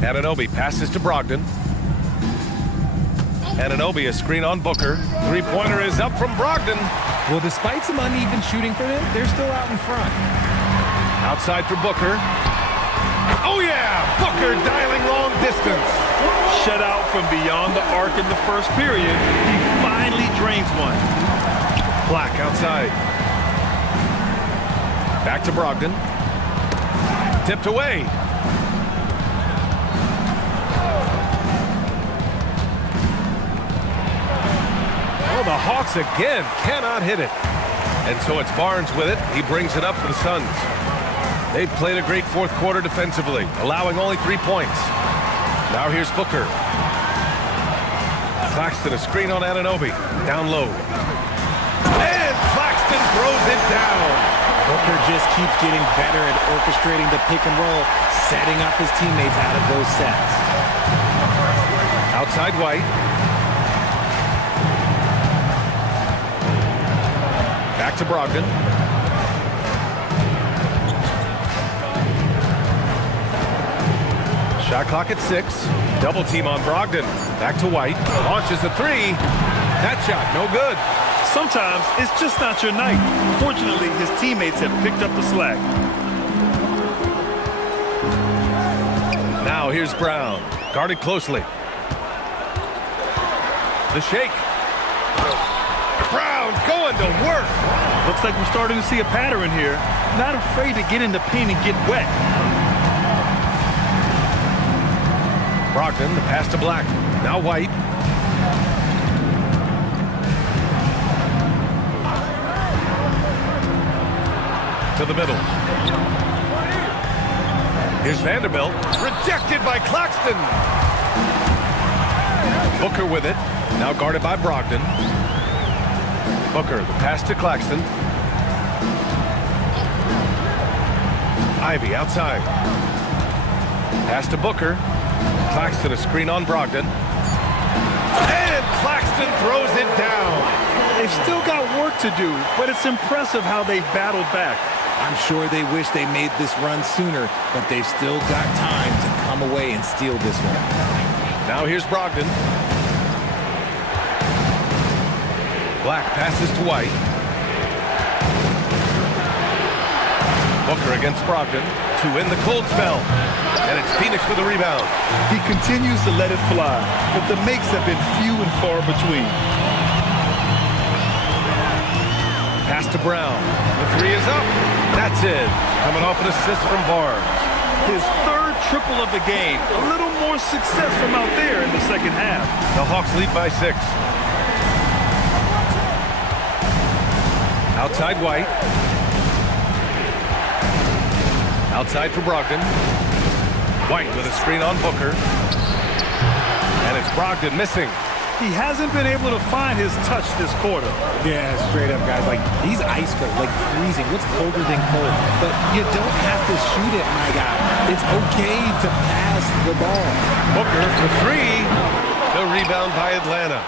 Anunoby passes to Brogdon. Anunoby, a screen on Booker. Three-pointer is up from Brogdon. Well, despite some uneven shooting for them, they're still out in front. Outside for Booker. Oh, yeah! Booker dialing long distance. Shut out from beyond the arc in the first period. He finally drains one. Black outside. Back to Brogdon. Tipped away. The Hawks again cannot hit it. And so it's Barnes with it. He brings it up for the Suns. They've played a great fourth quarter defensively, allowing only 3 points. Now here's Booker. Claxton, a screen on Anunoby. Down low. And Claxton throws it down. Booker just keeps getting better at orchestrating the pick and roll, setting up his teammates out of those sets. Outside White. Back to Brogdon. Shot clock at 6. Double team on Brogdon. Back to White. Launches a 3. That shot, no good. Sometimes it's just not your night. Fortunately, his teammates have picked up the slack. Now here's Brown. Guarded closely. The shake. Brown going to work. Looks like we're starting to see a pattern here. Not afraid to get in the paint and get wet. Brogdon, the pass to Black. Now White. To the middle. Here's Vanderbilt. Rejected by Claxton. Booker with it. Now guarded by Brogdon. Booker, the pass to Claxton. Ivy outside. Pass to Booker. Claxton, a screen on Brogdon. And Claxton throws it down. They've still got work to do, but it's impressive how they've battled back. I'm sure they wish they made this run sooner, but they've still got time to come away and steal this one. Now here's Brogdon. Black passes to White. Booker against Brogdon to win the cold spell. And it's Phoenix with a rebound. He continues to let it fly, but the makes have been few and far between. Pass to Brown. The 3 is up. That's it. Coming off an assist from Barnes. His 3rd triple of the game. A little more success from out there in the second half. The Hawks lead by 6. Outside White. Outside for Brogdon. White with a screen on Booker. And it's Brogdon missing. He hasn't been able to find his touch this quarter. Yeah, straight up, guys. Like, he's ice cold, like freezing. What's colder than cold? But you don't have to shoot it, my guy. It's okay to pass the ball. Booker for 3. The rebound by Atlanta.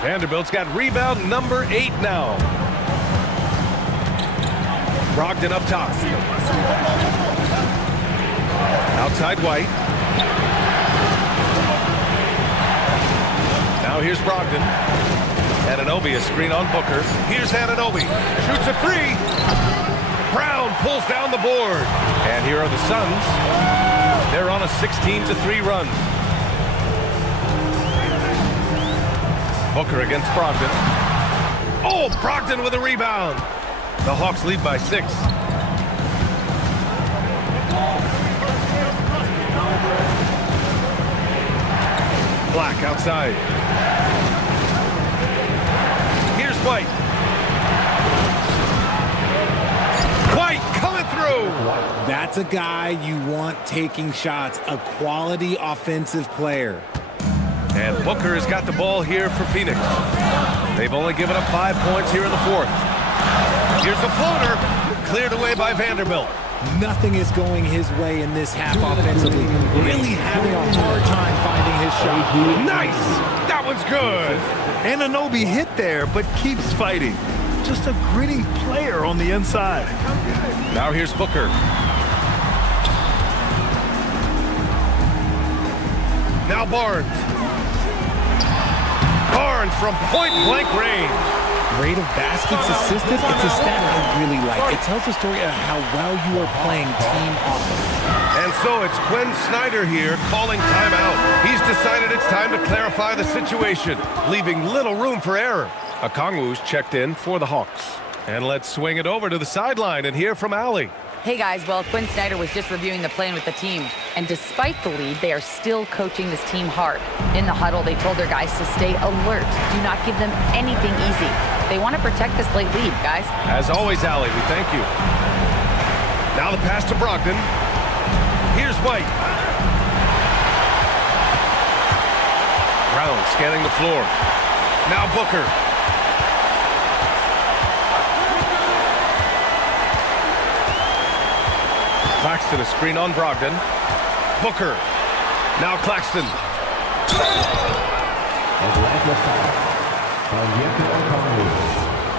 Vanderbilt's got rebound number 8 now. Brogdon up top. Outside White. Now here's Brogdon. Anunoby, a screen on Booker. Here's Anunoby. Shoots a 3. Brown pulls down the board. And here are the Suns. They're on a 16-3 run. Booker against Brogdon. Oh, Brogdon with a rebound. The Hawks lead by 6. Black outside. Here's White. White coming through. That's a guy you want taking shots, a quality offensive player. And Booker has got the ball here for Phoenix. They've only given up 5 points here in the fourth. Here's the floater, cleared away by Vanderbilt. Nothing is going his way in this half offensively. Really having a hard time finding his shot. Nice! That one's good. Anunoby hit there, but keeps fighting. Just a gritty player on the inside. Now here's Booker. Now Barnes. Barnes from point-blank range. Rate of baskets assisted, it's a stat I really like. It tells the story of how well you are playing team offense. And so it's Quinn Snyder here calling timeout. He's decided it's time to clarify the situation, leaving little room for error. Okongwu's checked in for the Hawks. And let's swing it over to the sideline and hear from Allie. Hey guys, well, Quinn Snyder was just reviewing the plan with the team, and despite the lead, they are still coaching this team hard. In the huddle, they told their guys to stay alert. Do not give them anything easy. They want to protect this late lead, guys. As always, Allie, we thank you. Now the pass to Brogdon. Here's White. Brown scanning the floor. Now Booker. Claxton a screen on Brogdon. Booker. Now Claxton.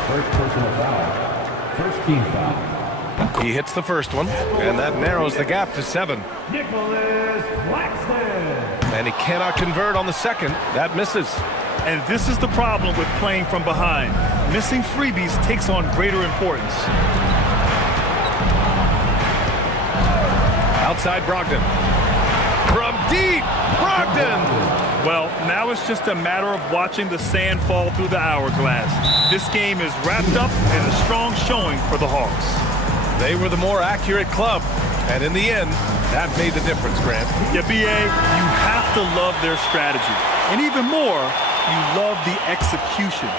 First personal foul. First team foul. He hits the first one, and that narrows the gap to 7. Nicholas Claxton. And he cannot convert on the second. That misses. And this is the problem with playing from behind. Missing freebies takes on greater importance. Outside Brogdon. From deep, Brogdon! Well, now it's just a matter of watching the sand fall through the hourglass. This game is wrapped up in a strong showing for the Hawks. They were the more accurate club, and in the end, that made the difference, Grant. Yeah, B.A., you have to love their strategy. And even more, you love the execution.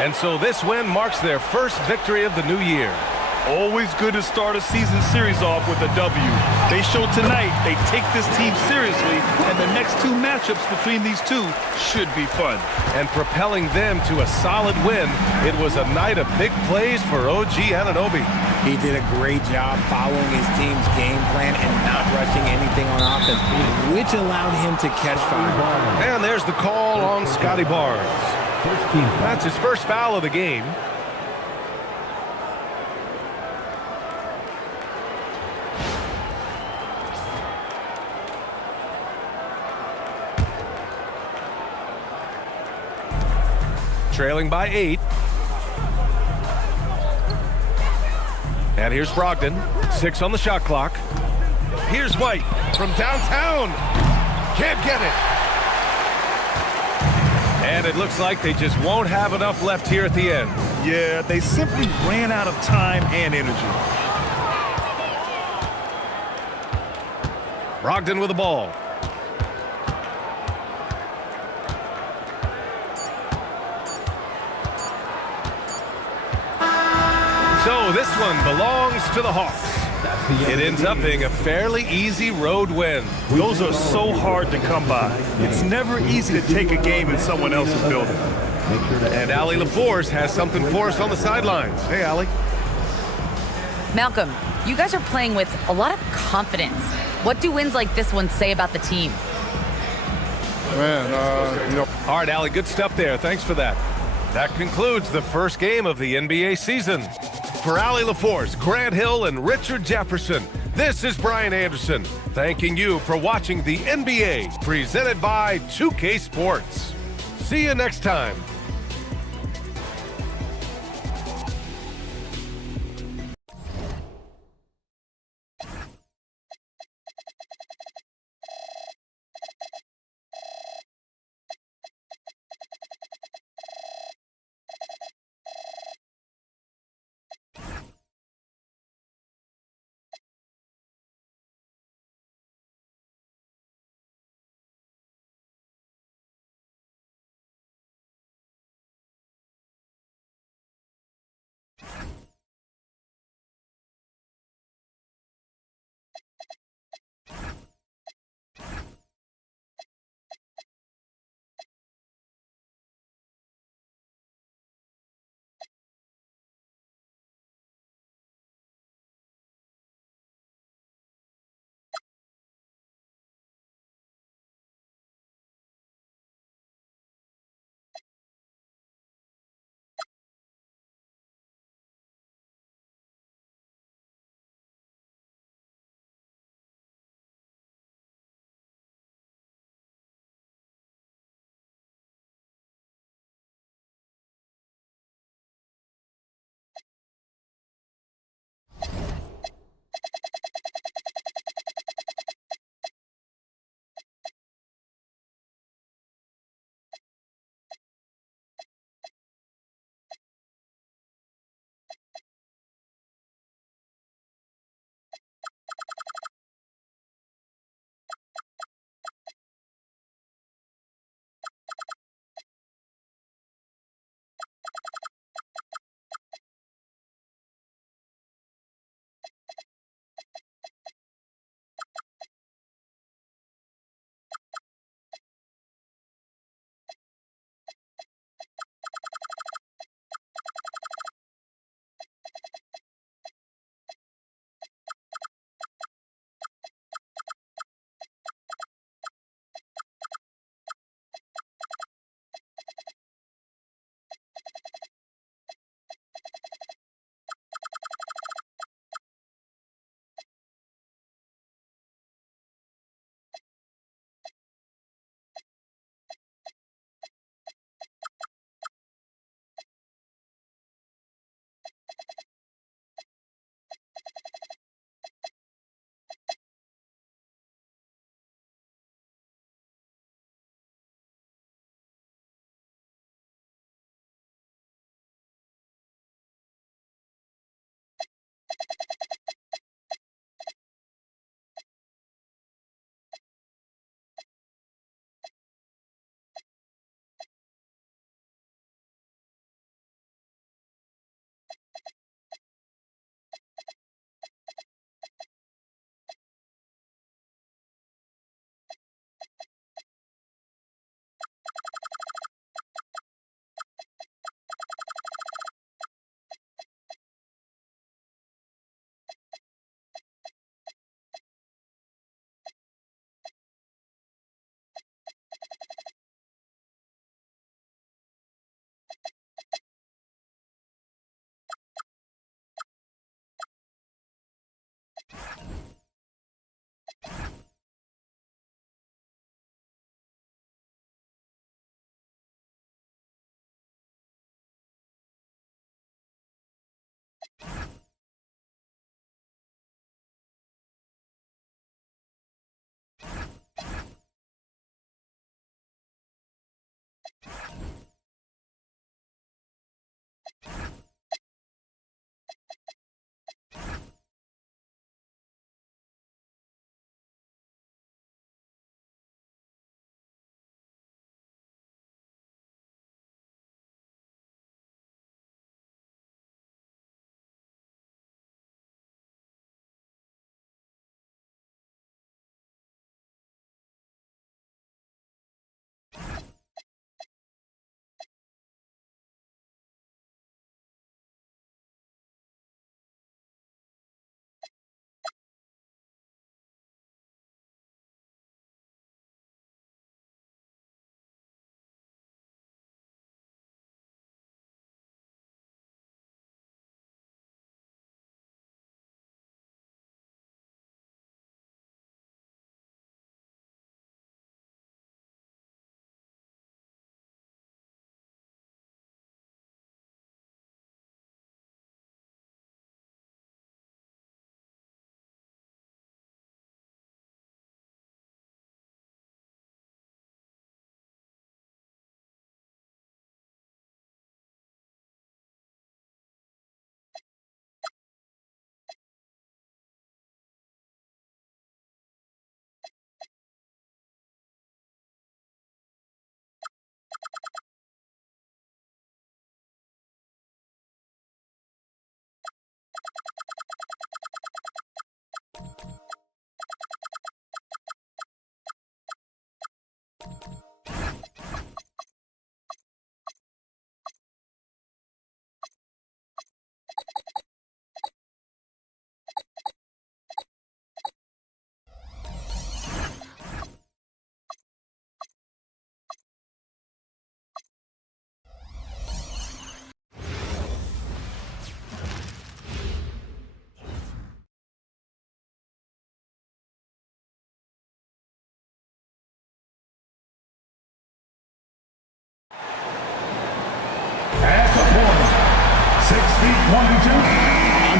And so this win marks their first victory of the new year. Always good to start a season series off with a W. They show tonight they take this team seriously, and the next 2 matchups between these two should be fun. And propelling them to a solid win, it was a night of big plays for OG Anunoby. He did a great job following his team's game plan and not rushing anything on offense, which allowed him to catch fire. And there's the call on Scotty Barnes. That's his first foul of the game. Trailing by 8. And here's Brogdon. 6 on the shot clock. Here's White from downtown. Can't get it. And it looks like they just won't have enough left here at the end. Yeah, they simply ran out of time and energy. Brogdon with the ball. So this one belongs to the Hawks. It ends up being a fairly easy road win. Those are so hard to come by. It's never easy to take a game in someone else's building. And Allie LaForce has something for us on the sidelines. Hey, Allie. Malcolm, you guys are playing with a lot of confidence. What do wins like this one say about the team? Man, All right, Allie, good stuff there. Thanks for that. That concludes the first game of the NBA season. For Allie LaForce, Grant Hill, and Richard Jefferson, this is Brian Anderson, thanking you for watching the NBA, presented by 2K Sports. See you next time.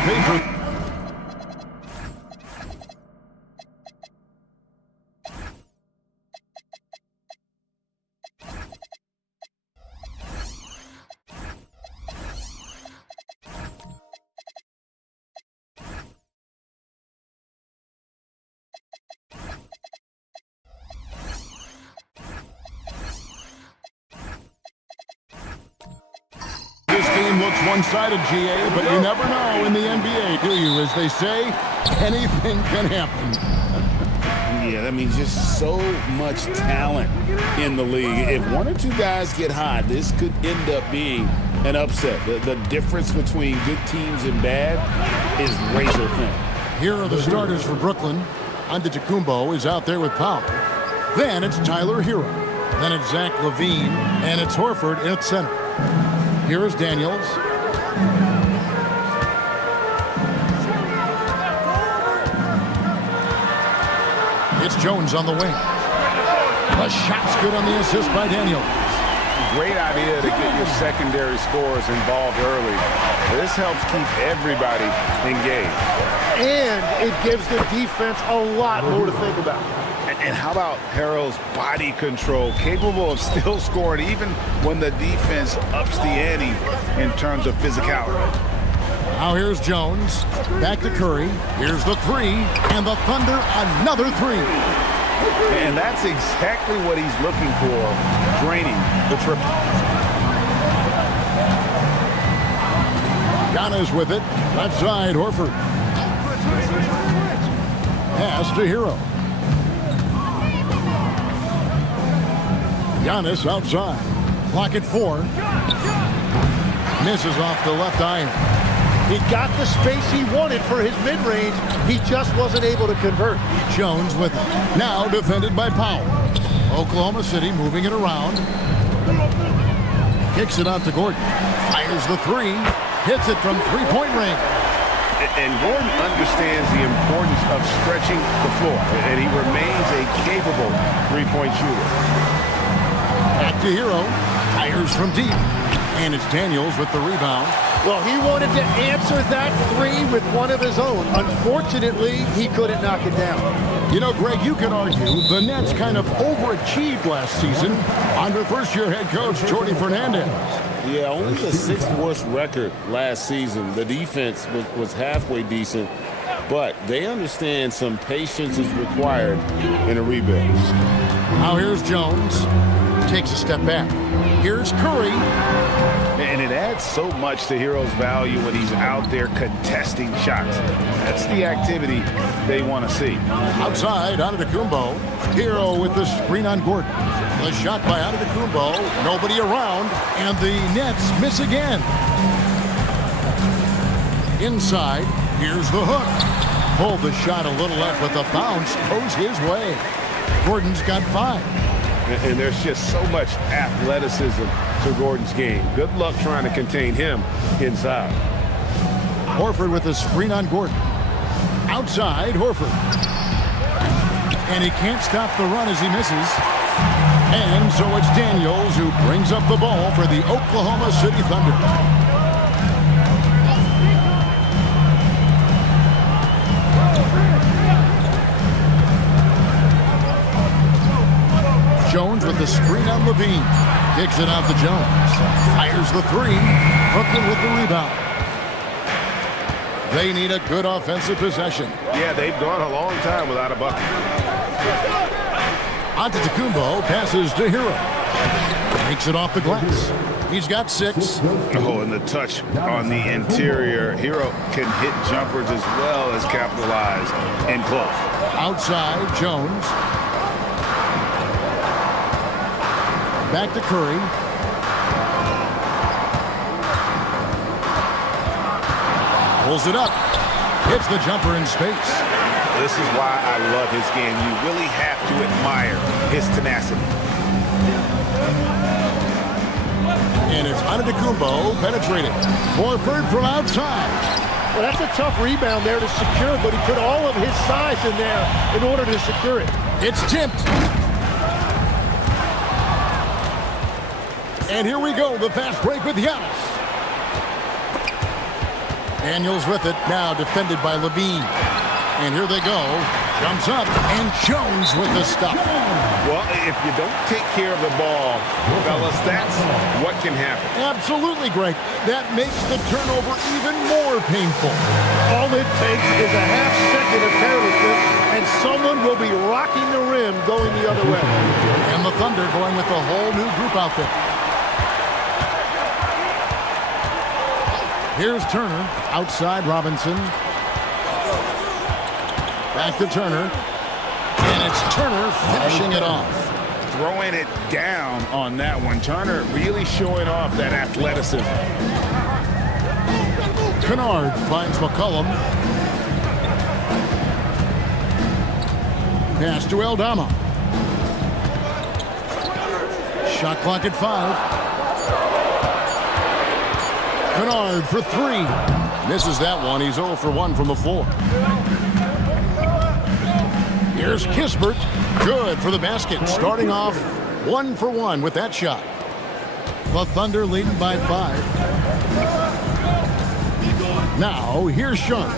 on paper. This game looks one-sided, GA, but you never know in the NBA, do you? As they say, anything can happen. Yeah, I mean, just so much talent in the league. If one or two guys get hot, this could end up being an upset. The difference between good teams and bad is razor thin. Here are the starters for Brooklyn. Antetokounmpo is out there with Powell. Then it's Tyler Hero. Then it's Zach LaVine, and it's Horford at center. Here is Daniels. It's Jones on the wing. The shot's good on the assist by Daniels. Great idea to get your secondary scorers involved early. This helps keep everybody engaged. And it gives the defense a lot more to think about. And how about Harrell's body control, capable of still scoring even when the defense ups the ante in terms of physicality. Now here's Jones. Back to Curry. Here's the three. And the Thunder, another three. And that's exactly what he's looking for, draining the triple. Giannis with it. Left side, Horford. Pass to Hero. Giannis outside. Clock at 4. Misses off the left iron. He got the space he wanted for his mid-range. He just wasn't able to convert. Jones with it. Now defended by Powell. Oklahoma City moving it around. Kicks it out to Gordon. Fires the three. Hits it from three-point range. And Gordon understands the importance of stretching the floor. And he remains a capable three-point shooter. Back to Hero. Fires from deep. And it's Daniels with the rebound. Well, he wanted to answer that three with one of his own. Unfortunately, he couldn't knock it down. You know, Greg, you could argue the Nets kind of overachieved last season under first-year head coach Jordi Fernandez. Yeah, only the 6th worst record last season. The defense was halfway decent, but they understand some patience is required in a rebuild. Now here's Jones. Takes a step back. Here's Curry. And it adds so much to Hero's value when he's out there contesting shots. That's the activity they want to see. Outside, Antetokounmpo. Hero with the screen on Gordon. The shot by Antetokounmpo. Nobody around. And the Nets miss again. Inside, here's the hook. Pulled the shot a little left, but the bounce goes his way. Gordon's got 5. And there's just so much athleticism to Gordon's game. Good luck trying to contain him inside. Horford with the screen on Gordon. Outside, Horford. And he can't stop the run as he misses. And so it's Daniels who brings up the ball for the Oklahoma City Thunder. Jones with the screen on LaVine. Kicks it out to Jones. Fires the three. Brooklyn with the rebound. They need a good offensive possession. Yeah, they've gone a long time without a bucket. Antetokounmpo passes to Hero. Takes it off the glass. He's got 6. Oh, and the touch on the interior. Hero can hit jumpers as well as capitalize and close. Outside, Jones. Back to Curry. Pulls it up. Hits the jumper in space. This is why I love his game. You really have to admire his tenacity. And it's Antetokounmpo penetrating. Horford from outside. Well, that's a tough rebound there to secure, but he put all of his size in there in order to secure it. It's tipped. And here we go, the fast break with Giannis. Daniels with it, now defended by Levine. And here they go. Jumps up, and Jones with the stuff. Well, if you don't take care of the ball, fellas, that's what can happen. Absolutely, Greg. That makes the turnover even more painful. All it takes is a half second of carelessness, and someone will be rocking the rim going the other way. And the Thunder going with a whole new group out there. Here's Turner, outside Robinson. Back to Turner. And it's Turner finishing it off. Throwing it down on that one. Turner really showing off that athleticism. Kennard finds McCollum. Pass to Aldama. Shot clock at 5. Kennard for 3. Misses that one. He's 0 for 1 from the floor. Here's Kispert. Good for the basket. Starting off 1 for 1 with that shot. The Thunder leading by 5. Now, here's Sharp.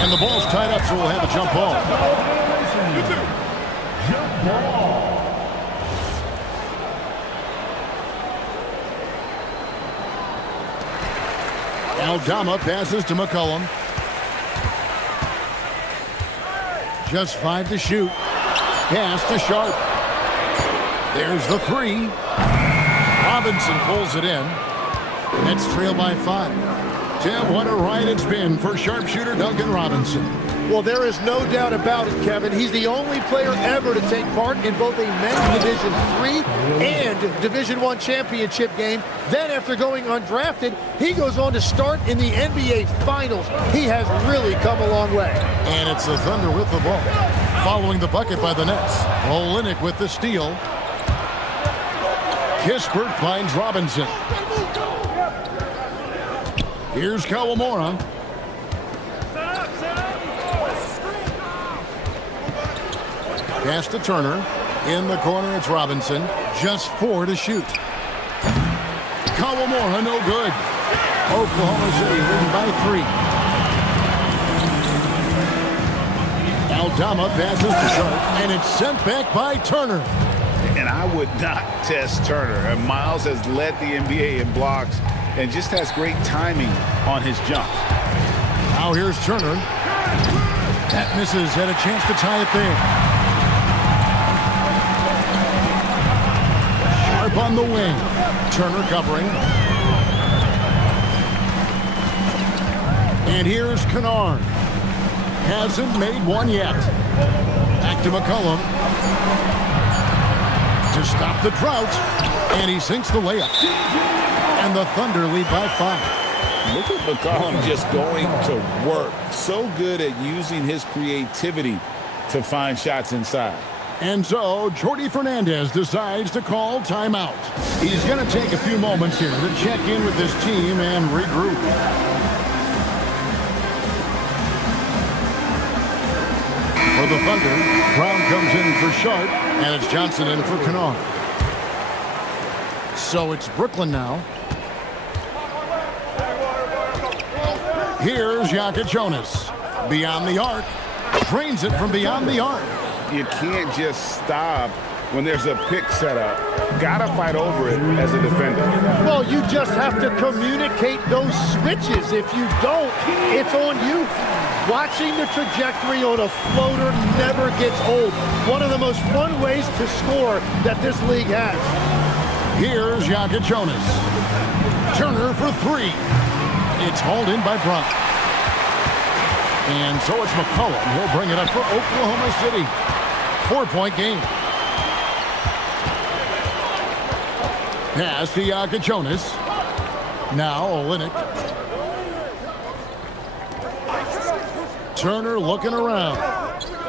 And the ball's tied up, so we'll have a jump ball. Jump ball. Aldama passes to McCollum. Just 5 to shoot. Pass to Sharp. There's the 3. Robinson pulls it in. Nets trail by 5. Tim, what a ride it's been for sharpshooter Duncan Robinson. Well, there is no doubt about it, Kevin. He's the only player ever to take part in both a men's Division III and Division I championship game. Then, after going undrafted, he goes on to start in the NBA Finals. He has really come a long way. And it's the Thunder with the ball. Following the bucket by the Nets. Olynyk with the steal. Kispert finds Robinson. Here's Kawamura. Pass to Turner. In the corner, it's Robinson. Just 4 to shoot. Kawamura, no good. Oklahoma City leading by 3. Aldama passes to Sharp, and it's sent back by Turner. And I would not test Turner. Miles has led the NBA in blocks and just has great timing on his jumps. Now here's Turner. That misses, had a chance to tie it there. Sharp on the wing. Turner covering. And here's Kennard. Hasn't made one yet. Back to McCollum. To stop the drought. And he sinks the layup. And the Thunder lead by 5. Look at McCollum just going to work. So good at using his creativity to find shots inside. And so, Jordi Fernandez decides to call timeout. He's going to take a few moments here to check in with his team and regroup. For the Thunder, Brown comes in for Sharp, and it's Johnson in for Kennard. So it's Brooklyn now. Here's Jaka Jonas. Beyond the arc. Drains it from beyond the arc. You can't just stop when there's a pick set up. Gotta fight over it as a defender. Well, you just have to communicate those switches. If you don't, it's on you. Watching the trajectory on a floater never gets old. One of the most fun ways to score that this league has. Here's Jaka Jonas. Turner for 3. It's hauled in by Brown. And so it's McCollum. He'll bring it up for Oklahoma City. 4-point game. Pass to Jaka Jonas. Now Olynyk. Turner looking around.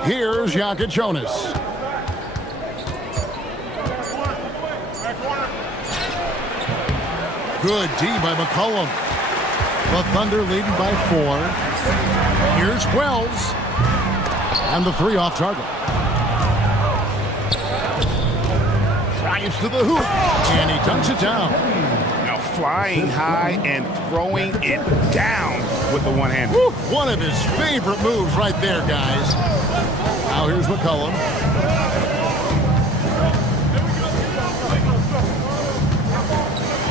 Here's Jaka Jonas. Good D by McCollum. The Thunder leading by 4. Here's Wells. And the 3 off target. Drives to the hoop. And he dunks it down. flying high and throwing it down with the one-hander. One of his favorite moves right there, guys. Now here's McCollum.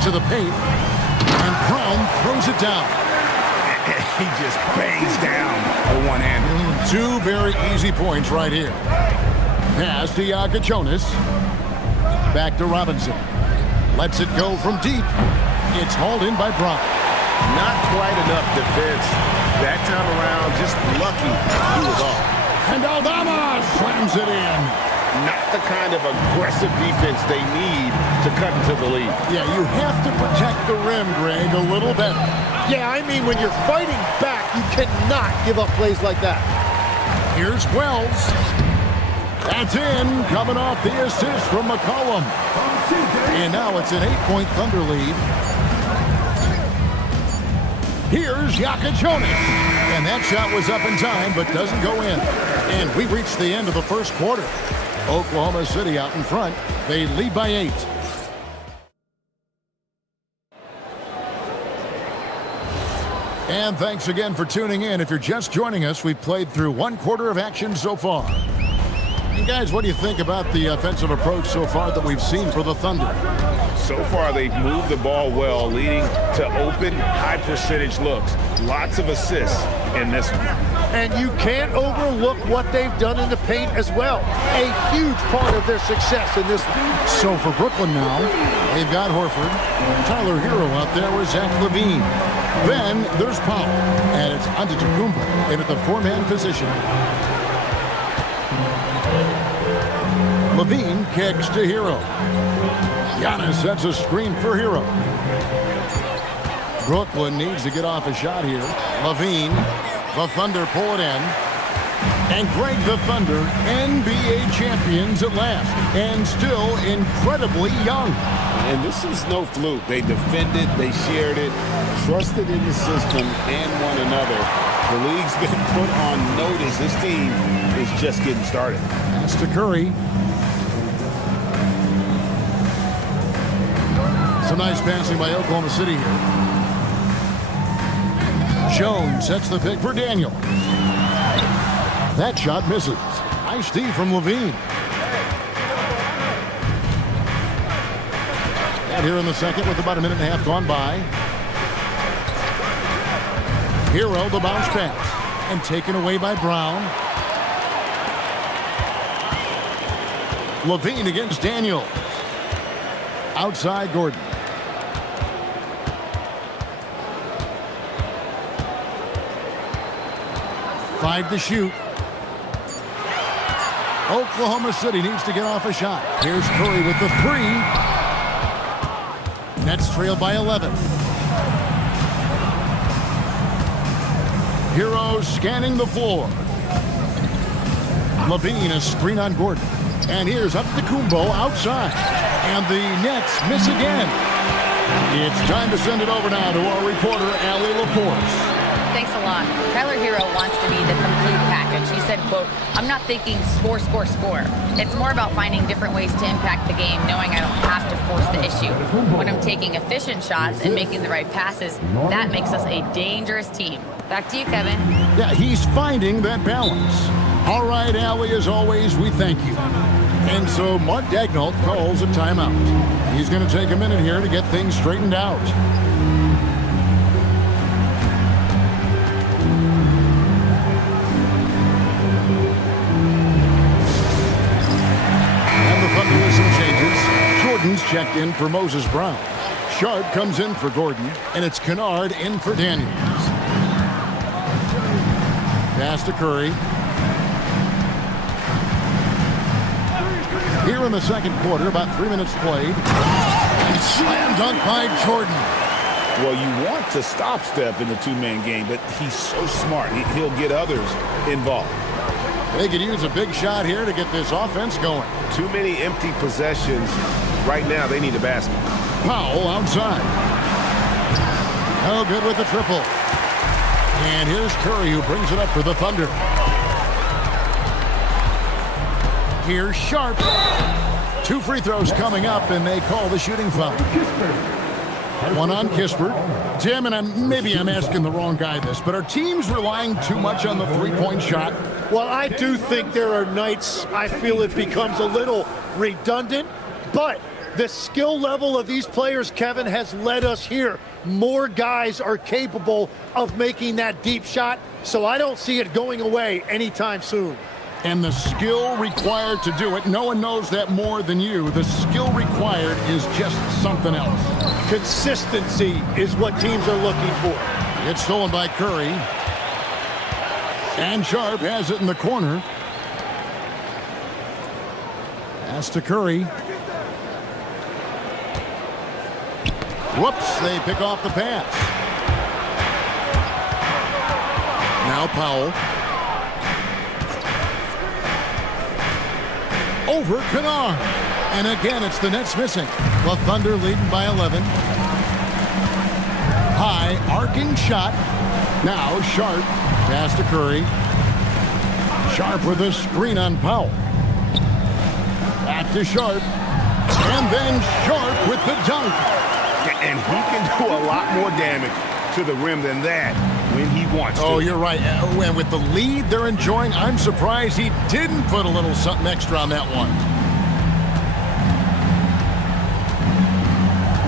To the paint. And Brown throws it down. He just bangs down the one-hander. Two very easy points right here. Pass to Yagachonis. Back to Robinson. Lets it go from deep. It's hauled in by Brown. Not quite enough defense. That time around, just lucky he was off. And Aldama slams it in. Not the kind of aggressive defense they need to cut into the lead. Yeah, you have to protect the rim, Greg, a little better. Yeah, I mean, when you're fighting back, you cannot give up plays like that. Here's Wells. That's in, coming off the assist from McCollum. And now it's an 8-point Thunder lead. Here's Yagachonis. And that shot was up in time, but doesn't go in. And we reached the end of the first quarter. Oklahoma City out in front. They lead by 8. And thanks again for tuning in. If you're just joining us, we've played through one quarter of action so far. And guys, what do you think about the offensive approach so far that we've seen for the Thunder? So far, they've moved the ball well, leading to open, high-percentage looks. Lots of assists in this one. And you can't overlook what they've done in the paint as well. A huge part of their success in this one. So for Brooklyn now, they've got Horford, Tyler Hero out there with Zach LaVine. Then there's Powell, and it's Antetokounmpo in at the 4-man position. LaVine kicks to Hero. Giannis sets a screen for Hero. Brooklyn needs to get off a shot here. LaVine, the Thunder pull it in. And Greg, the Thunder, NBA champions at last, and still incredibly young. And this is no fluke. They defended, they shared it, trusted in the system and one another. The league's been put on notice. This team is just getting started. Pass to Curry. Some nice passing by Oklahoma City here. Jones sets the pick for Daniel. That shot misses. Nice D from LaVine. And here in the second with about a minute and a half gone by. Hero the bounce pass. And taken away by Brown. LaVine against Daniels. Outside Gordon. 5 to shoot. Oklahoma City needs to get off a shot. Here's Curry with the 3. Nets trail by 11. Hero scanning the floor. LaVine a screen on Gordon. And here's Antetokounmpo outside. And the Nets miss again. It's time to send it over now to our reporter, Allie LaForce. Thanks a lot. Tyler Hero wants to be the complete package. He said, quote, "I'm not thinking score, score, score. It's more about finding different ways to impact the game, knowing I don't have to force the issue. When I'm taking efficient shots and making the right passes, that makes us a dangerous team." Back to you, Kevin. Yeah, he's finding that balance. All right, Allie, as always, we thank you. And so Mark Daigneault calls a timeout. He's going to take a minute here to get things straightened out. Jordan's checked in for Moses Brown. Sharp comes in for Gordon, and it's Kennard in for Daniels. Pass to Curry. Here in the second quarter, about 3 minutes played. And slam dunk by Jordan. Well, you want to stop Steph in the two-man game, but he's so smart. He'll get others involved. They could use a big shot here to get this offense going. Too many empty possessions. Right now, they need a basket. Powell outside. No good with the triple. And here's Curry who brings it up for the Thunder. Here's Sharp. 2 free throws coming up, and they call the shooting foul. One on Kispert. Tim, and maybe I'm asking the wrong guy this, but are teams relying too much on the three-point shot? Well, I do think there are nights I feel it becomes a little redundant, but the skill level of these players, Kevin, has led us here. More guys are capable of making that deep shot, so I don't see it going away anytime soon. And the skill required to do it, no one knows that more than you. The skill required is just something else. Consistency is what teams are looking for. It's stolen by Curry. And Sharp has it in the corner. Pass to Curry. Whoops, they pick off the pass. Now Powell. Over Kennard. And again, it's the Nets missing. The Thunder leading by 11. High, arcing shot. Now Sharp. Pass to Curry. Sharp with a screen on Powell. Back to Sharp. And then Sharp with the dunk. And he can do a lot more damage to the rim than that when he wants to. Oh, you're right. And with the lead they're enjoying, I'm surprised he didn't put a little something extra on that one.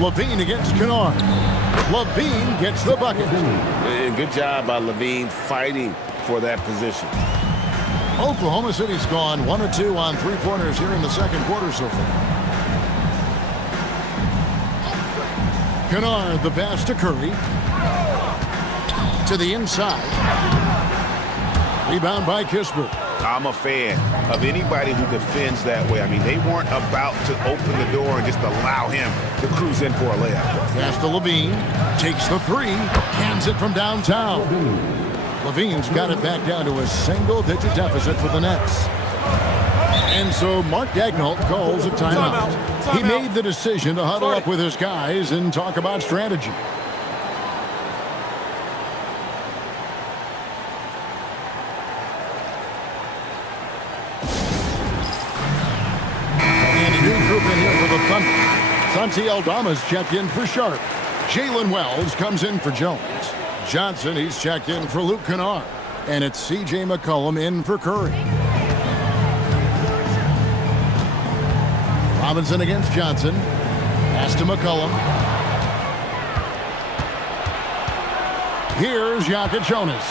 LaVine against Kennard. LaVine gets the bucket. Good job by LaVine fighting for that position. Oklahoma City's gone 1 of 2 on three-pointers here in the second quarter so far. Kennard, the pass to Curry. To the inside. Rebound by Kispert. I'm a fan of anybody who defends that way. I mean, they weren't about to open the door and just allow him to cruise in for a layup. Pass to LaVine. Takes the three. Cans it from downtown. LaVine's got it back down to a single-digit deficit for the Nets. And so Mark Daigneault calls a timeout. He made the decision to huddle up with his guys and talk about strategy. And a new group in here for the Thunder. Santi Aldama's checked in for Sharp. Jalen Wells comes in for Jones. Johnson, he's checked in for Luke Kennard. And it's C.J. McCollum in for Curry. Robinson against Johnson. Pass to McCollum. Here's Jokic Jonas.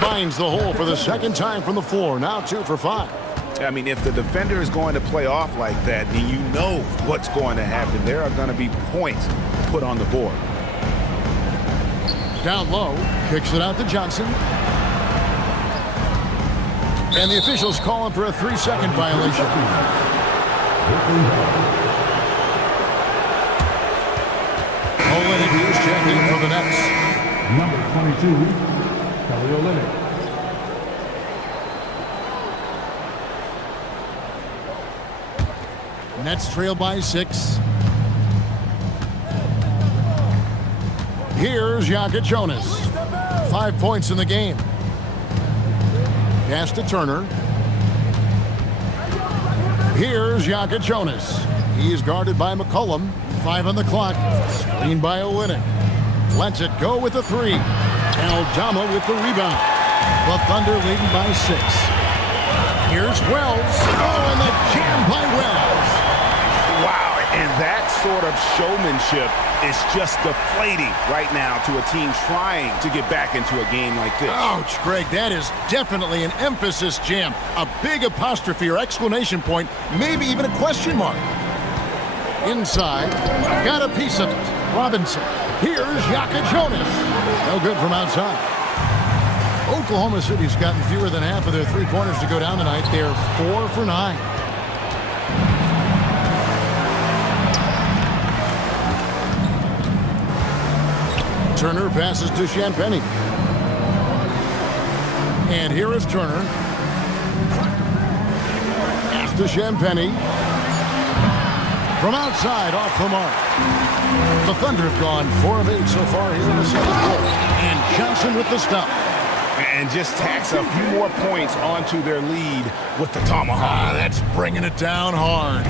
Finds the hole for the second time from the floor. Now 2 for 5. I mean, if the defender is going to play off like that, then you know what's going to happen. There are going to be points put on the board. Down low. Kicks it out to Johnson. And the officials calling for a 3-second violation. Olynyk is checking for the Nets. Number 22, Kelly Olynyk. Nets trail by 6. Here's Jokic Jonas. 5 points in the game. Pass to Turner. Here's Jokic Jonas. He is guarded by McCollum. 5 on the clock. Screened by Olynyk. Lets it go with the 3. Aldama with the rebound. The Thunder leading by 6. Here's Wells. Oh, and the jam by Wells. Wow, and that sort of showmanship is just deflating right now to a team trying to get back into a game like this. Ouch, Greg, that is definitely an emphasis jam. A big apostrophe or exclamation point, maybe even a question mark. Inside, got a piece of it. Robinson. Here's Jokic Jonas. No good from outside. Oklahoma City's gotten fewer than half of their three-pointers to go down tonight. They're 4 for 9. Turner passes to Champagnie. And here is Turner. Pass to Champagnie. From outside, off the mark. The Thunder have gone 4 of 8 so far here in the second quarter. And Johnson with the stop. and just tacks a few more points onto their lead with the tomahawk. That's bringing it down hard.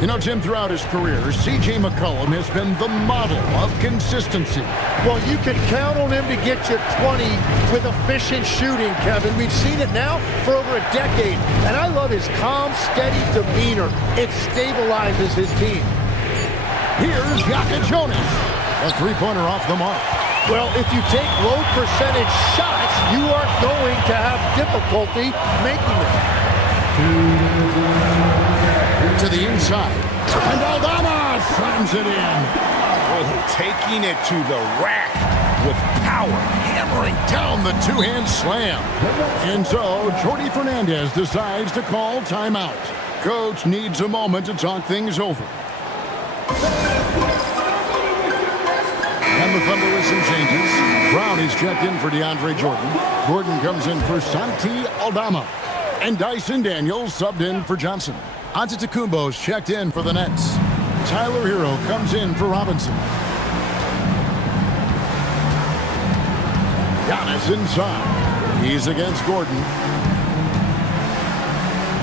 You know, Jim, throughout his career, C.J. McCollum has been the model of consistency. Well, you can count on him to get you 20 with efficient shooting, Kevin. We've seen it now for over a decade, and I love his calm, steady demeanor. It stabilizes his team. Here's Yaka Jonas. A three-pointer off the mark. Well, if you take low percentage shots, you are going to have difficulty making them. To the inside. And Aldama slams it in. Oh, taking it to the rack with power. Hammering down the two-hand slam. And so, Jordi Fernandez decides to call timeout. Coach needs a moment to talk things over. And the Thunder with some changes. Brown is checked in for DeAndre Jordan. Gordon comes in for Santi Aldama. And Dyson Daniels subbed in for Johnson. Antetokounmpo's checked in for the Nets. Tyler Hero comes in for Robinson. Giannis inside. He's against Gordon.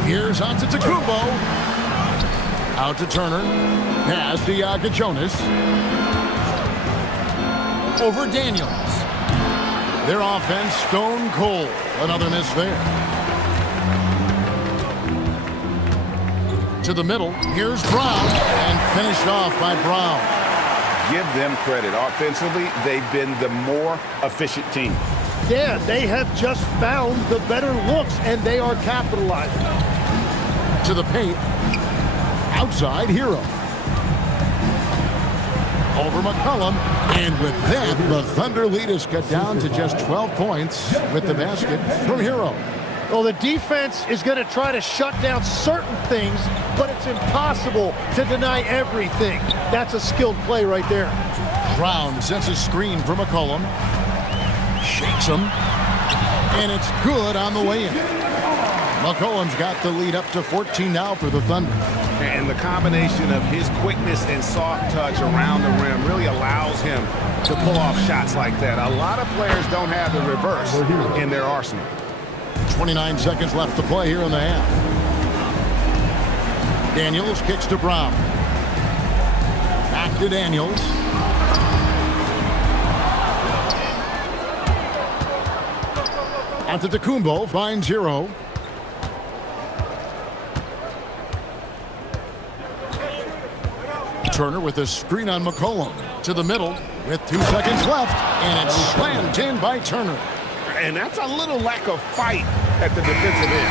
Here's Antetokounmpo. Out to Turner. Pass to Yaka Jonas. Over Daniels. Their offense stone cold. Another miss there. To the middle. Here's Brown. And finished off by Brown. Give them credit. Offensively, they've been the more efficient team. Yeah, they have just found the better looks, and they are capitalizing. To the paint. Outside, Hero. Over McCollum. And with that, the Thunder lead is cut down to just 12 points with the basket from Hero. Well, the defense is going to try to shut down certain things, but it's impossible to deny everything. That's a skilled play right there. Brown sends a screen for McCollum. Shakes him. And it's good on the way in. McCollum's got the lead up to 14 now for the Thunder. And the combination of his quickness and soft touch around the rim really allows him to pull off shots like that. A lot of players don't have the reverse in their arsenal. 29 seconds left to play here in the half. Daniels kicks to Brown. Back to Daniels. Antetokounmpo finds Hero. Turner with a screen on McCollum. To the middle with 2 seconds left. And it's slammed in by Turner. And that's a little lack of fight at the defensive end.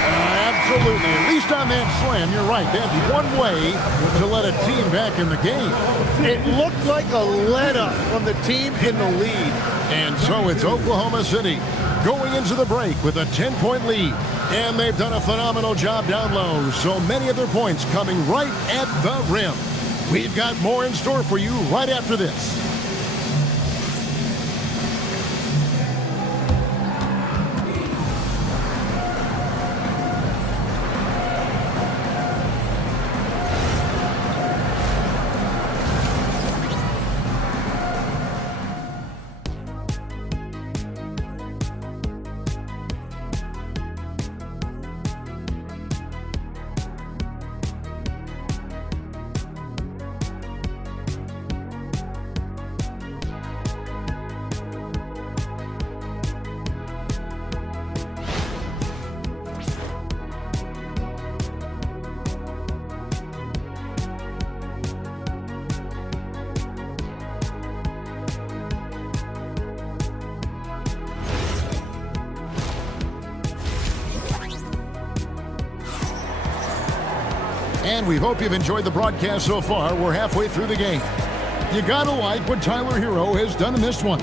Absolutely. At least on that slam, you're right. That's one way to let a team back in the game. It looked like a let-up from the team in the lead. And so it's Oklahoma City going into the break with a 10-point lead. And they've done a phenomenal job down low. So many of their points coming right at the rim. We've got more in store for you right after this. And we hope you've enjoyed the broadcast so far. We're halfway through the game. You gotta like what Tyler Hero has done in this one.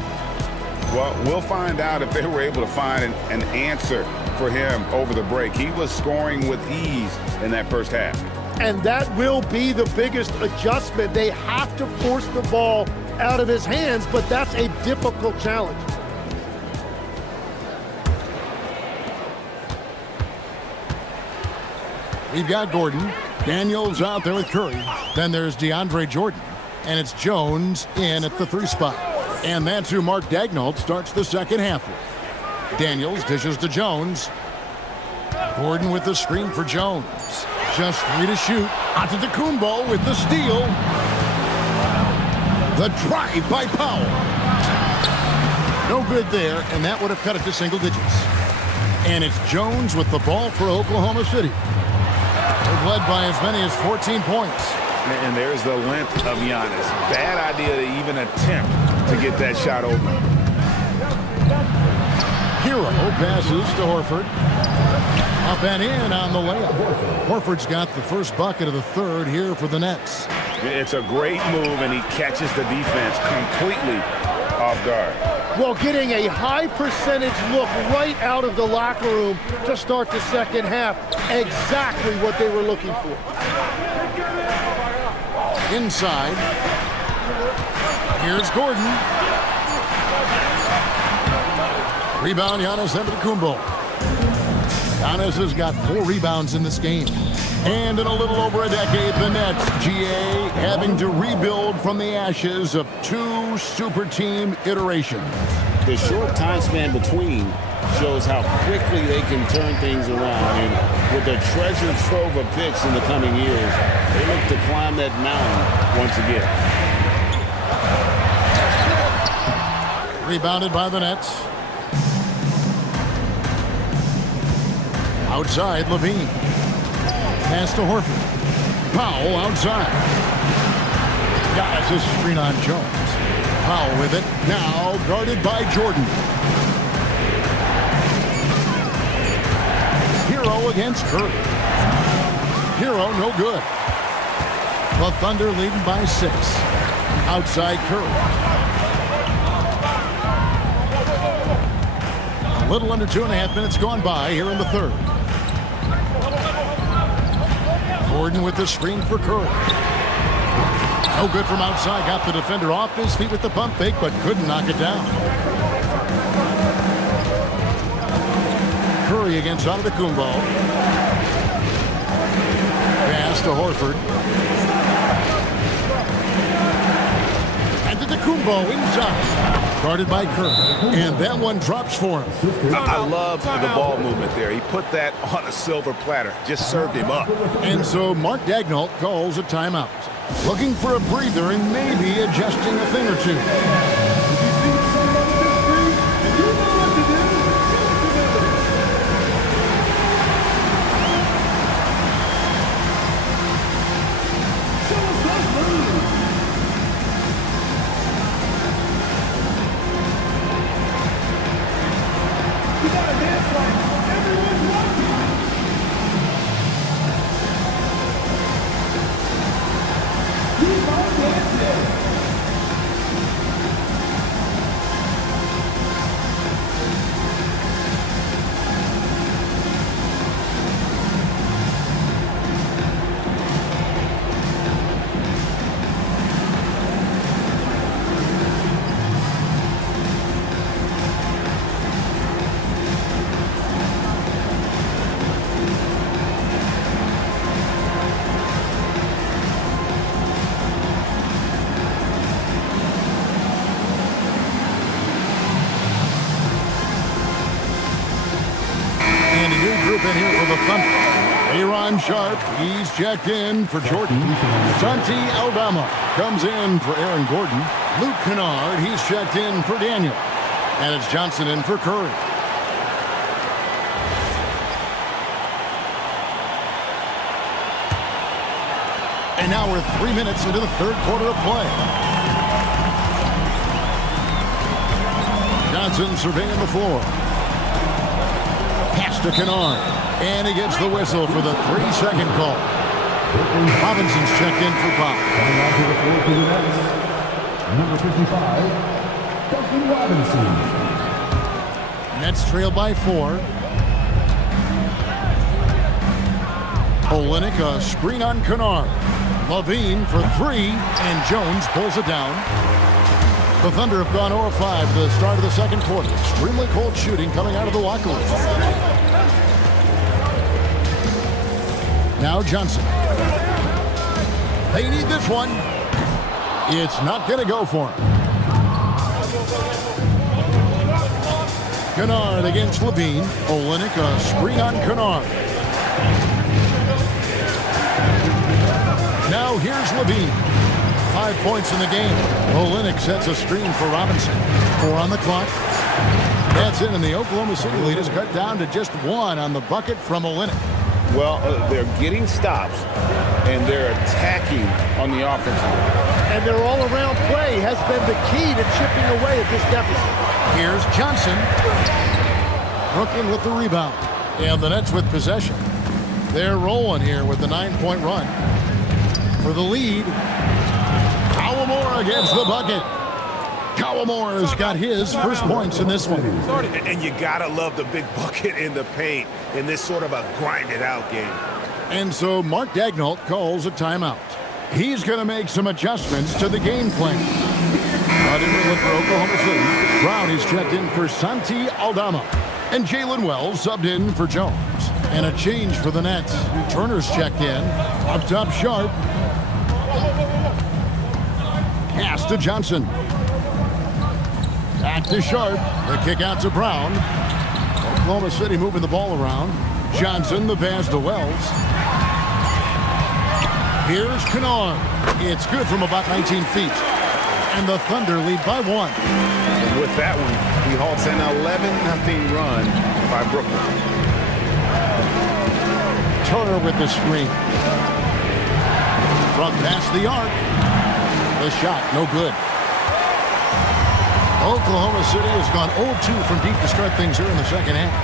Well, we'll find out if they were able to find an answer for him over the break. He was scoring with ease in that first half. And that will be the biggest adjustment. They have to force the ball out of his hands, but that's a difficult challenge. We've got Gordon. Daniels out there with Curry. Then there's DeAndre Jordan. And it's Jones in at the 3 spot. And that's who Mark Daigneault starts the second half with. Daniels dishes to Jones. Gordon with the screen for Jones. Just 3 to shoot. Antetokounmpo with the steal. The drive by Powell. No good there, and that would have cut it to single digits. And it's Jones with the ball for Oklahoma City. They've led by as many as 14 points. And there's the length of Giannis. Bad idea to even attempt to get that shot over. Hero passes to Horford. Up and in on the layup. Horford's got the first bucket of the third here for the Nets. It's a great move, and he catches the defense completely off guard. Well, getting a high percentage look right out of the locker room to start the second half. Exactly what they were looking for. Inside. Here's Gordon. Rebound, Giannis Antetokounmpo. Giannis has got 4 rebounds in this game. And in a little over a decade, the Nets, GA, having to rebuild from the ashes of 2 super team iterations. The short time span between shows how quickly they can turn things around. And with the treasure trove of picks in the coming years, they look to climb that mountain once again. Rebounded by the Nets. Outside, Levine. Pass to Horford. Powell outside. Giannis a screen on Jones. Powell with it. Now guarded by Jordan. Hero against Curry. Hero no good. The Thunder leading by 6. Outside Curry. A little under 2.5 minutes gone by here in the third. Gordon with the screen for Curry. No good from outside. Got the defender off his feet with the pump fake, but couldn't knock it down. Curry against Antetokounmpo. Pass to Horford. Antetokounmpo inside. Guarded by Curry. And that one drops for him. I love the ball movement there. He put that on a silver platter. Just served him up. And so Mark Daigneault calls a timeout. Looking for a breather and maybe adjusting a thing or two. In here for the Thunder. Aaron Sharp, he's checked in for Jordan. Santi Aldama comes in for Aaron Gordon. Luke Kennard, he's checked in for Daniel. And it's Johnson in for Curry. And now we're 3 minutes into the third quarter of play. Johnson surveying the floor. Pass to Kennard. And he gets the whistle for the 3-second call. Robinson's checked in for Pop. Coming onto the floor for the Nets, number 55, Duncan Robinson. Nets trail by 4. Olynyk a screen on Kennard. Levine for 3, and Jones pulls it down. The Thunder have gone 0-5 to the start of the second quarter. Extremely cold shooting coming out of the locker room. Now Johnson. They need this one. It's not going to go for him. Kennard against Levine. Olynyk a screen on Kennard. Now here's Levine. 5 points in the game. Olynyk sets a screen for Robinson. 4 on the clock. That's it, and the Oklahoma City lead is cut down to just 1 on the bucket from Olynyk. Well, they're getting stops, and they're attacking on the offensive end. And their all-around play has been the key to chipping away at this deficit. Here's Johnson. Brooklyn with the rebound. And the Nets with possession. They're rolling here with the 9-point run. For the lead, Kawamura gets the bucket. Kawamura's got his first points in this one. And you gotta love the big bucket in the paint in this sort of a grinded-out game. And so Mark Daigneault calls a timeout. He's going to make some adjustments to the game plan. Out in for Oklahoma City, Brown is checked in for Santi Aldama. And Jalen Wells subbed in for Jones. And a change for the Nets. Turner's checked in. Up top, Sharp. Pass to Johnson. Back to Sharp. The kick out to Brown. Oklahoma City moving the ball around. Johnson, the pass to Wells. Here's Kennard. It's good from about 19 feet. And the Thunder lead by 1. And with that one, he halts an 11-0 run by Brooklyn. Turner with the screen. From past the arc. The shot, no good. Oklahoma City has gone 0-2 from deep to start things here in the second half.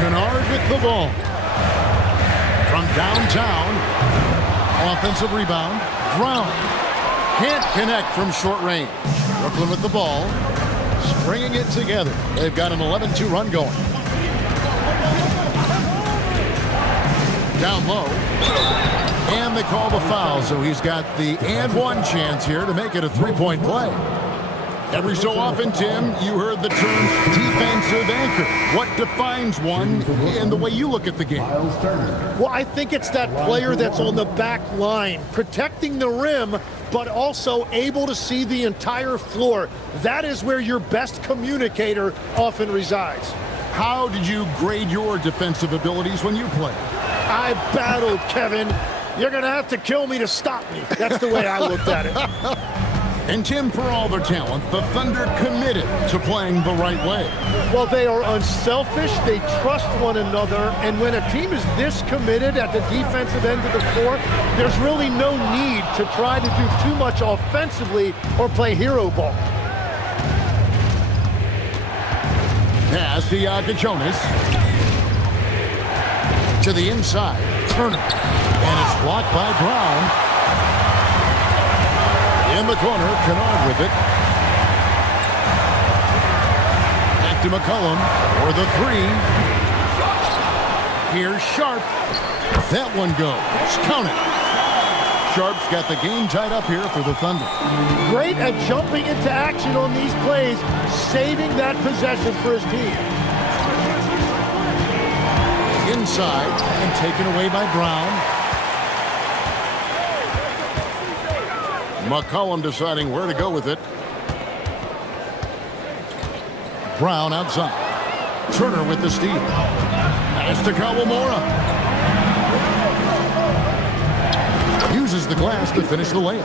Kennard with the ball. From downtown. Offensive rebound. Brown. Can't connect from short range. Brooklyn with the ball. Stringing it together. They've got an 11-2 run going. Down low. And they call the foul, so he's got the and one chance here to make it a three-point play. Every so often, Tim, you heard the term defensive anchor. What defines one in the way you look at the game? Well, I think it's that player that's on the back line, protecting the rim, but also able to see the entire floor. That is where your best communicator often resides. How did you grade your defensive abilities when you played? I battled, Kevin. You're going to have to kill me to stop me. That's the way I looked at it. And Tim, for all their talent, the Thunder committed to playing the right way. Well, they are unselfish. They trust one another. And when a team is this committed at the defensive end of the floor, there's really no need to try to do too much offensively or play hero ball. Pass to Jonas. To the inside, Turner. And it's blocked by Brown. In the corner, Kennard with it. Back to McCollum for the three. Here's Sharp. That one goes. Count it. Sharp's got the game tied up here for the Thunder. Great at jumping into action on these plays, saving that possession for his team. Inside and taken away by Brown. McCollum deciding where to go with it. Brown outside. Turner with the steal. Pass to Kawamura. Uses the glass to finish the layup.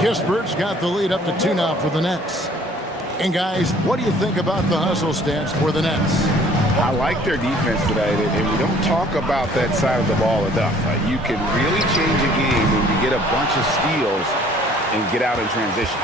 Kispert's got the lead up to 2 now for the Nets. And guys, what do you think about the hustle stance for the Nets? I like their defense today, and we don't talk about that side of the ball enough. You can really change a game when you get a bunch of steals and get out in transition.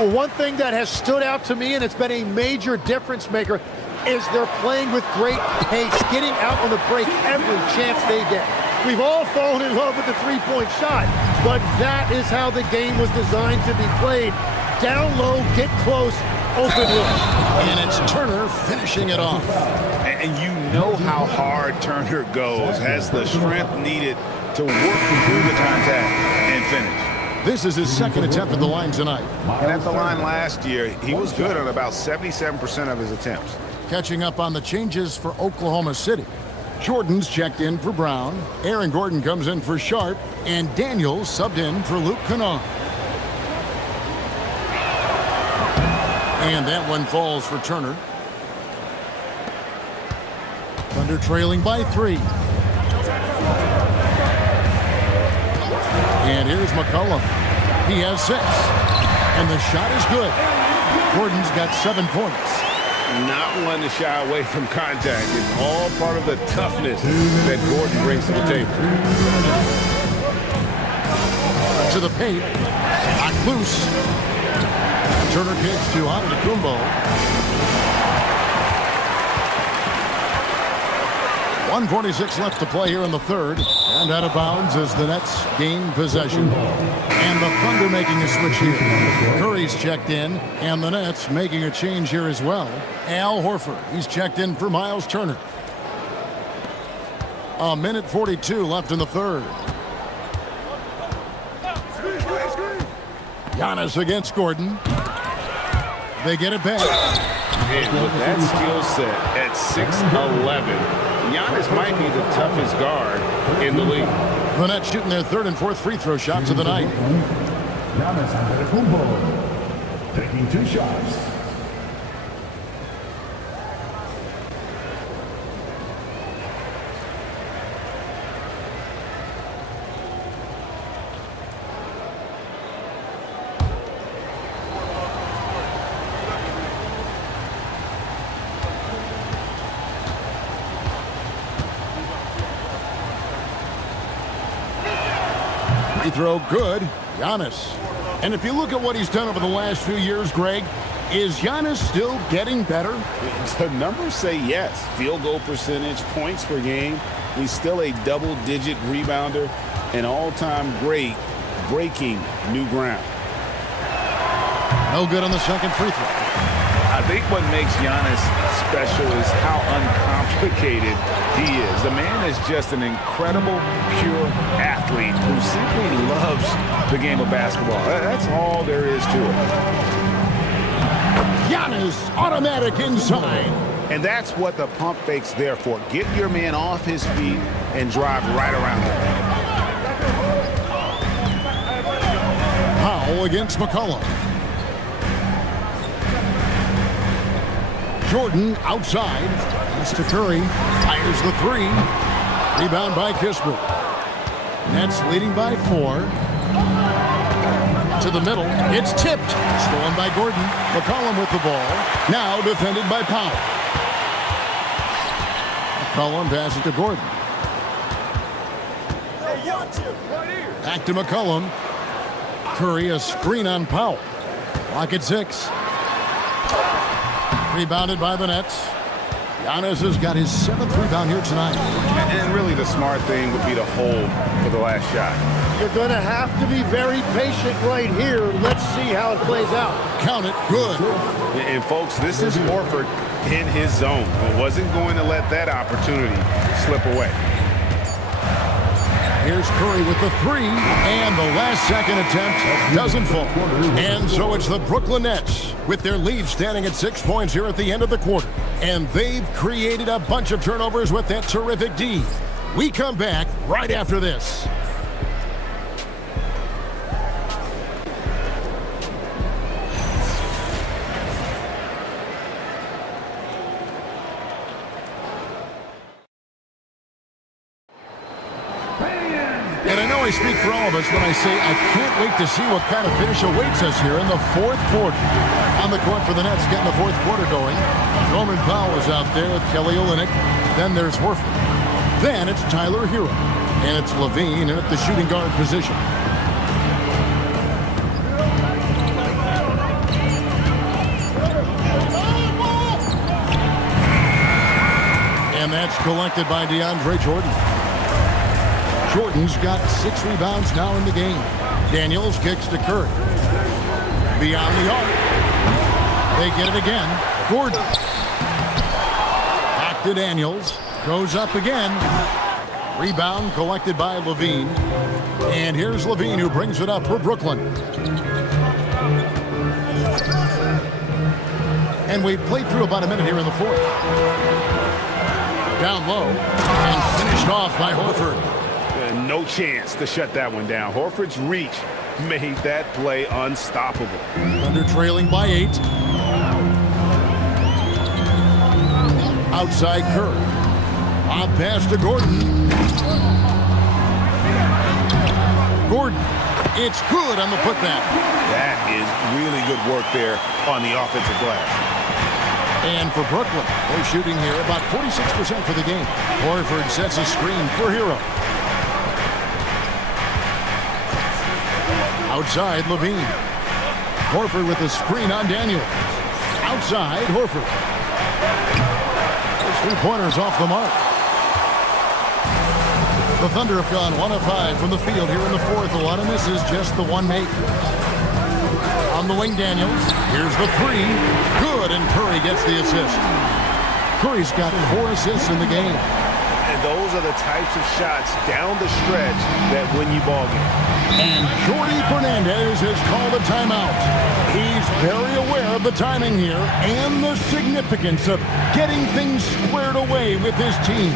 Well, one thing that has stood out to me, and it's been a major difference maker, is they're playing with great pace, getting out on the break every chance they get. We've all fallen in love with the three-point shot, but that is how the game was designed to be played. Down low, get close, open look. And it's Turner finishing it off. And you know how hard Turner goes, has the strength needed to work through the contact and finish. This is his second attempt at the line tonight. And at the line last year, he was good on about 77% of his attempts. Catching up on the changes for Oklahoma City. Jordan's checked in for Brown. Aaron Gordon comes in for Sharp. And Daniels subbed in for Luke Kennard. And that one falls for Turner. Thunder trailing by 3. And here's McCollum. He has 6. And the shot is good. Gordon's got 7 points. Not one to shy away from contact. It's all part of the toughness that Gordon brings to the table. To the paint. Knocked loose. Turner kicks to Antetokounmpo. 1:46 left to play here in the third. And out of bounds as the Nets gain possession. And the Thunder making a switch here. Curry's checked in, and the Nets making a change here as well. Al Horford, he's checked in for Miles Turner. 1:42 left in the third. Giannis against Gordon. They get it back. And with that skill set at 6'11", Giannis might be the toughest guard in the league. The Nets shooting their third and fourth free throw shots of the night. Giannis Antetokounmpo taking 2 shots. Free throw good. Giannis. And if you look at what he's done over the last few years, Greg, is Giannis still getting better? The numbers say yes. Field goal percentage, points per game. He's still a double-digit rebounder, an all-time great, breaking new ground. No good on the second free throw. I think what makes Giannis special is how uncomplicated he is. The man is just an incredible, pure athlete who simply loves the game of basketball. That's all there is to it. Giannis, automatic inside. And that's what the pump fake's there for. Get your man off his feet and drive right around him. Powell against McCollum. Jordan outside. Mr. Curry fires the 3. Rebound by Kispert. Nets leading by 4. To the middle. It's tipped. Stolen by Gordon. McCollum with the ball. Now defended by Powell. McCollum passes to Gordon. Back to McCollum. Curry a screen on Powell. Clock at 6. Rebounded by the Nets. Giannis has got his 7th rebound here tonight. And really the smart thing would be to hold for the last shot. You're going to have to be very patient right here. Let's see how it plays out. Count it. Good. And folks, this is Horford in his zone. He wasn't going to let that opportunity slip away. Here's Curry with the 3, and the last second attempt doesn't fall. And so it's the Brooklyn Nets with their lead standing at 6 points here at the end of the quarter. And they've created a bunch of turnovers with that terrific D. We come back right after this. And I know I speak for all of us when I say I can't wait to see what kind of finish awaits us here in the fourth quarter. On the court for the Nets, getting the fourth quarter going. Norman Powell is out there with Kelly Olynyk. Then there's Horford. Then it's Tyler Hero. And it's Levine at the shooting guard position. And that's collected by DeAndre Jordan. Jordan's got 6 rebounds now in the game. Daniels kicks to Curry. Beyond the arc. They get it again. Gordon. Back to Daniels. Goes up again. Rebound collected by Levine. And here's Levine who brings it up for Brooklyn. And we've played through about a minute here in the fourth. Down low. And finished off by Horford. No chance to shut that one down. Horford's reach made that play unstoppable. Thunder trailing by 8. Outside Curry. Lob pass to Gordon. Gordon. It's good on the putback. That is really good work there on the offensive glass. And for Brooklyn, they're shooting here about 46% for the game. Horford sets a screen for Hero. Outside, Levine. Horford with a screen on Daniel. Outside, Horford. Those three-pointers off the mark. The Thunder have gone 1 of 5 from the field here in the fourth. A lot of misses, just the one make. On the wing, Daniels. Here's the three. Good, and Curry gets the assist. Curry's got 4 assists in the game. And those are the types of shots down the stretch that win you ball games. And Jordi Fernandez has called a timeout. He's very aware of the timing here and the significance of getting things squared away with his team.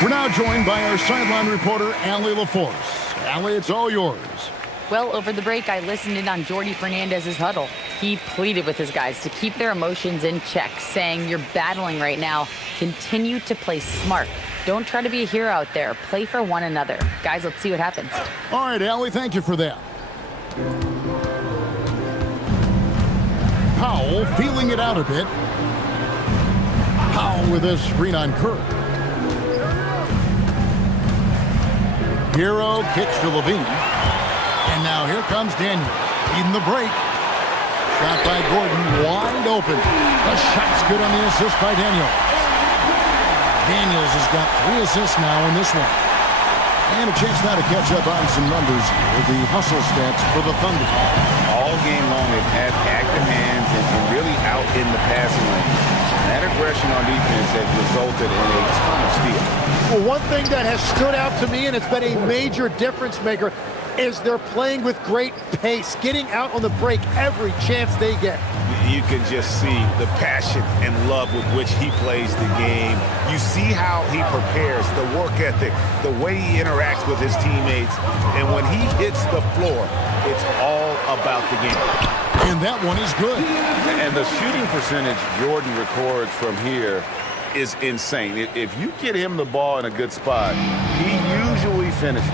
We're now joined by our sideline reporter, Allie LaForce. Allie, it's all yours. Well, over the break, I listened in on Jordi Fernandez's huddle. He pleaded with his guys to keep their emotions in check, saying, "You're battling right now. Continue to play smart. Don't try to be a hero out there. Play for one another." Guys, let's see what happens. All right, Allie, thank you for that. Powell feeling it out a bit. Powell with a screen on Curry. Hero kicks to Levine. And now here comes Daniel. Leading the break. Shot by Gordon, wide open. The shot's good on the assist by Daniels. Daniels has got 3 assists now in this one. And a chance now to catch up on some numbers with the hustle stats for the Thunder. All game long, they've had active hands and really out in the passing lane. That aggression on defense has resulted in a ton of steals. Well, one thing that has stood out to me, and it's been a major difference maker, is they're playing with great pace, getting out on the break every chance they get. You can just see the passion and love with which he plays the game. You see how he prepares, the work ethic, the way he interacts with his teammates. And when he hits the floor, it's all about the game. And that one is good. And the shooting percentage Jordan records from here is insane. If you get him the ball in a good spot, he usually finishes.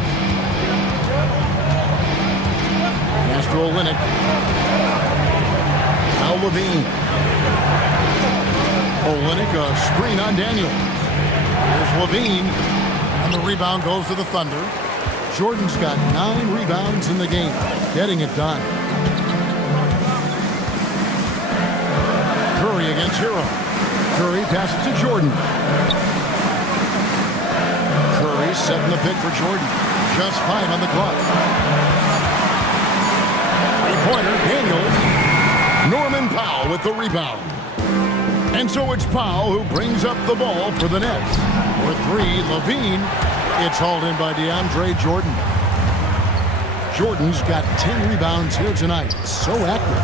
Castro Olynyk. Now Levine. Olynyk, a screen on Daniel. Here's Levine. And the rebound goes to the Thunder. Jordan's got 9 rebounds in the game. Getting it done. Curry against Hero. Curry passes to Jordan. Curry setting the pick for Jordan. Just 5 on the clock. Three-pointer, Daniels. Norman Powell with the rebound. And so it's Powell who brings up the ball for the Nets. For 3, Levine. It's hauled in by DeAndre Jordan. Jordan's got 10 rebounds here tonight. So active.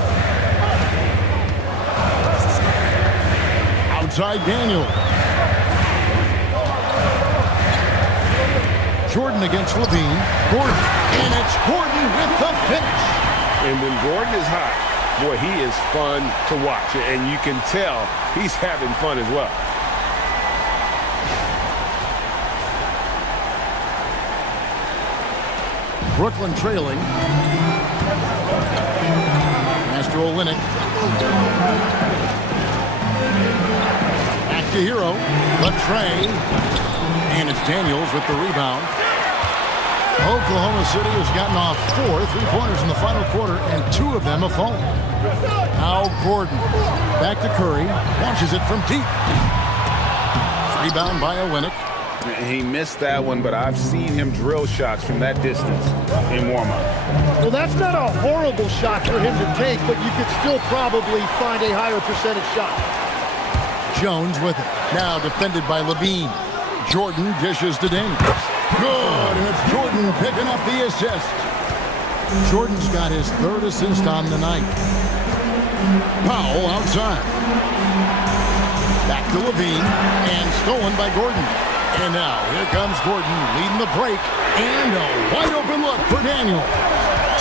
Outside Daniel. Jordan against Levine. Gordon. And it's Gordon with the finish. And when Gordon is hot, boy, he is fun to watch. And you can tell he's having fun as well. Brooklyn trailing. Pass to Olynyk. Back to Hero. The tray. And it's Daniels with the rebound. Oklahoma City has gotten off 4 3-pointers in the final quarter, and 2 of them have fallen. Now Gordon. Back to Curry. Launches it from deep. Rebound by Olynyk. He missed that one, but I've seen him drill shots from that distance in warm-up. Well, that's not a horrible shot for him to take, but you could still probably find a higher percentage shot. Jones with it. Now defended by Levine. Jordan dishes to Daniels. Good, and it's Jordan picking up the assist. Jordan's got his 3rd assist on the night. Powell outside. Back to Levine, and stolen by Gordon. And now, here comes Gordon leading the break, and a wide open look for Daniels.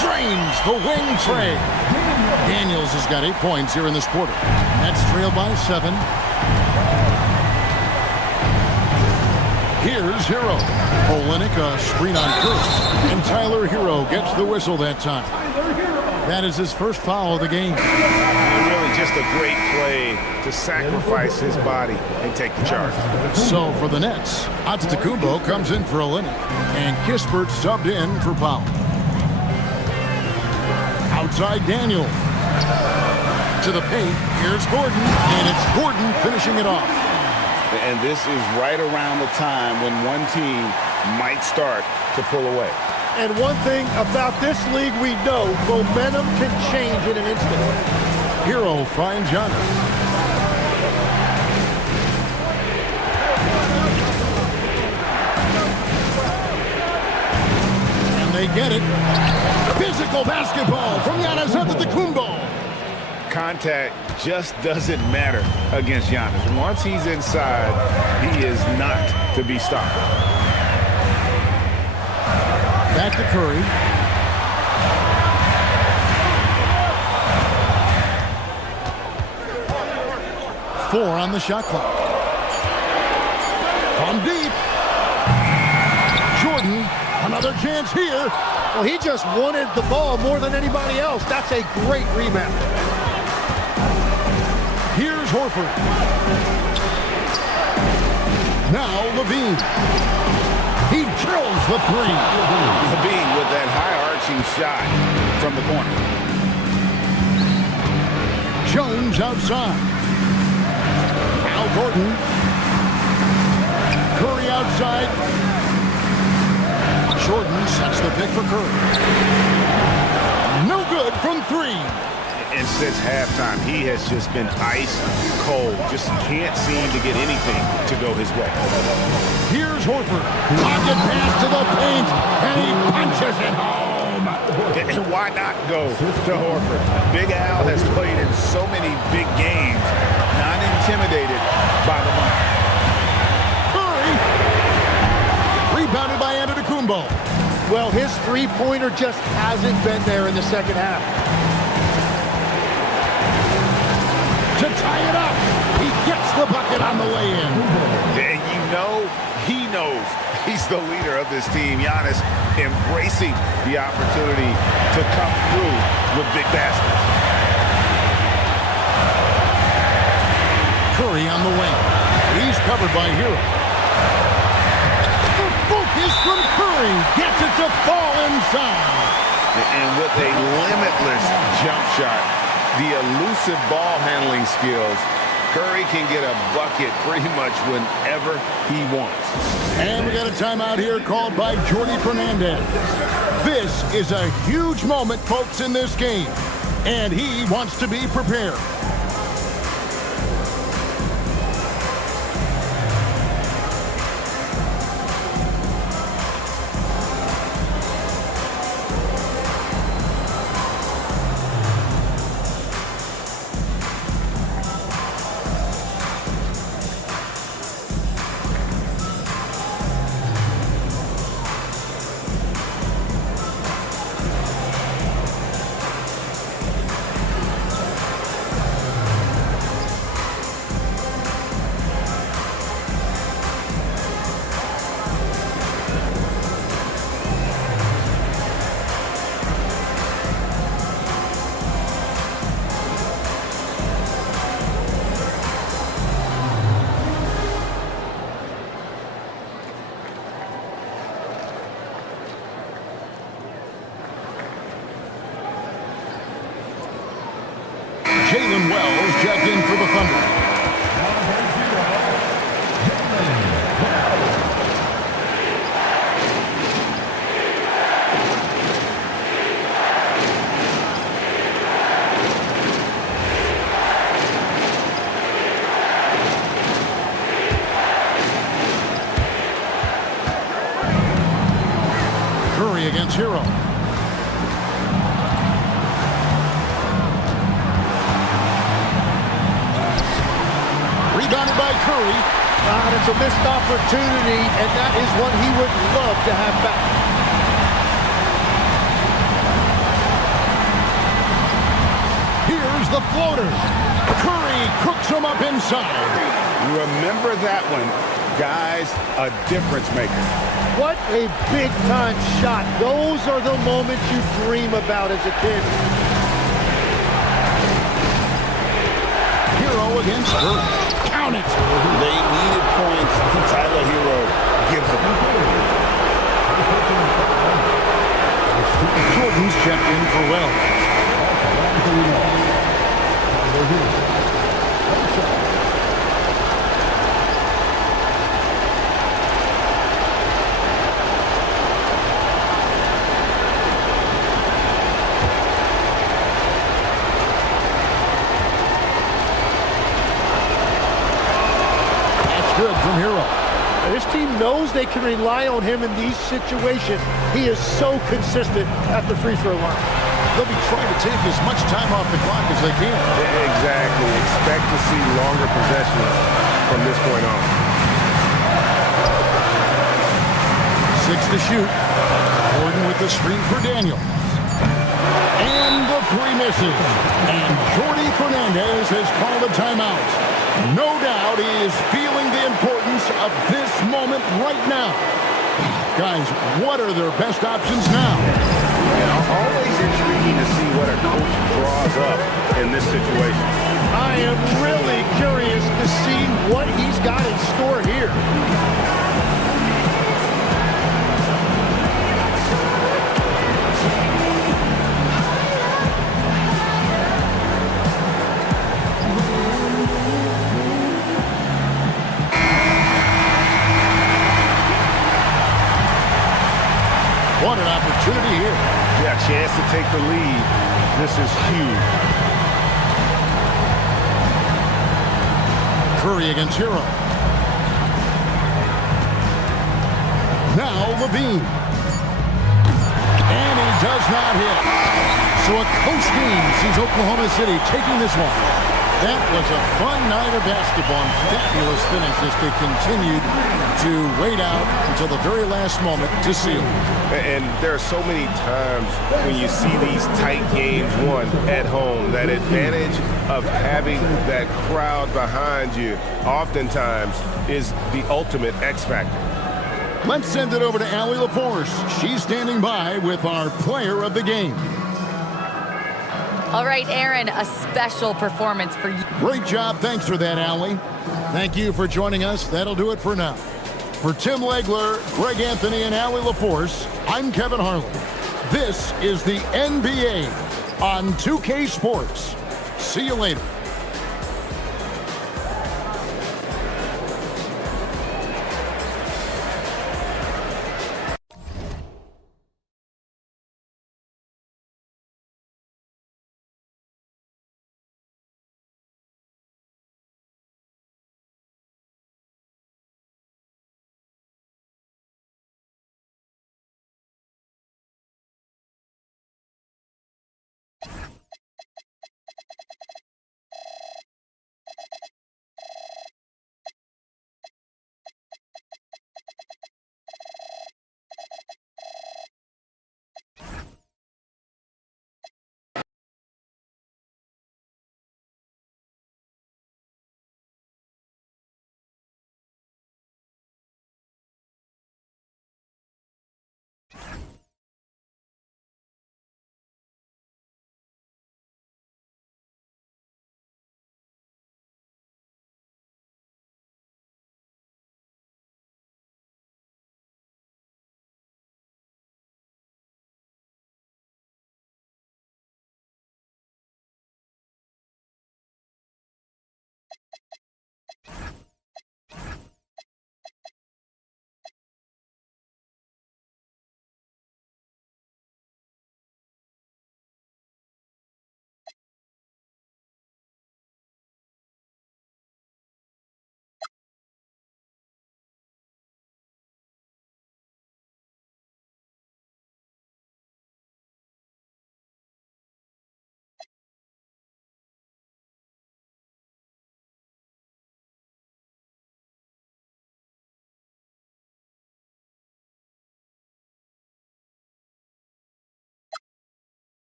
Drains the wing tray. Daniels has got 8 points here in this quarter. Nets trail by 7. Here's Hero. Olynyk a screen on Curry. And Tyler Hero gets the whistle that time. That is his first foul of the game. Really just a great play to sacrifice his body and take the charge. So for the Nets, Antetokounmpo comes in for Olynyk. And Kispert subbed in for Powell. Outside Daniel. To the paint. Here's Gordon. And it's Gordon finishing it off. And this is right around the time when one team might start to pull away. And one thing about this league we know, momentum can change in an instant. Hero finds Giannis. And they get it. Physical basketball from Giannis Antetokounmpo. Contact just doesn't matter against Giannis. And once he's inside, he is not to be stopped. Back to Curry. Four on the shot clock. From deep. Jordan, another chance here. Well, he just wanted the ball more than anybody else. That's a great rebound. Here's Horford. Now Levine. He drills the 3. Levine with that high-arching shot from the corner. Jones outside. Now Gordon. Curry outside. Jordan sets the pick for Curry. No good from 3. And since halftime, he has just been ice cold. Just can't seem to get anything to go his way. Here's Horford. Pocket pass to the paint, and he punches it home. And why not go to Horford? Big Al has played in so many big games, not intimidated by the mark. Curry. Rebounded by Antetokounmpo. Well, his three-pointer just hasn't been there in the second half. To tie it up, he gets the bucket on the way in. And you know, he knows he's the leader of this team. Giannis embracing the opportunity to come through with big baskets. Curry on the wing. He's covered by Hero. The focus from Curry gets it to fall inside. And with a limitless jump shot, the elusive ball handling skills, Curry can get a bucket pretty much whenever he wants. And we got a timeout here called by Jordi Fernandez. This is a huge moment, folks, in this game. And he wants to be prepared. Jalen Wells checked in for the Thunder. Curry against Hero. Rebounded by Curry. And it's a missed opportunity, and that is what he would love to have back. Here's the floater. Curry cooks him up inside. You remember that one. Guys, a difference maker. What a big-time shot. Those are the moments you dream about as a kid. Hero against Curry. Count it. They needed points. Tyler Hero gives them. Jordan's checked in for Wells. Good from Hero. This team knows they can rely on him in these situations. He is so consistent at the free throw line. They'll be trying to take as much time off the clock as they can. Exactly. Expect to see longer possessions from this point on. 6 to shoot. Gordon with the screen for Daniel. And the three misses. And Jordi Fernandez has called a timeout. No doubt he is feeling the importance of this moment right now. Guys, what are their best options now? Yeah, always intriguing to see what a coach draws up in this situation. I am really curious to see what he's got in store here. What an opportunity here. Yeah, chance to take the lead. This is huge. Curry against Hero. Now Levine. And he does not hit. So a close game sees Oklahoma City taking this one. That was a fun night of basketball and fabulous finish as they continued to wait out until the very last moment to seal. And there are so many times when you see these tight games won at home, that advantage of having that crowd behind you oftentimes is the ultimate X factor. Let's send it over to Allie LaForce. She's standing by with our player of the game. All right, Aaron, a special performance for you. Great job. Thanks for that, Allie. Thank you for joining us. That'll do it for now. For Tim Legler, Greg Anthony, and Allie LaForce, I'm Kevin Harlan. This is the NBA on 2K Sports. See you later.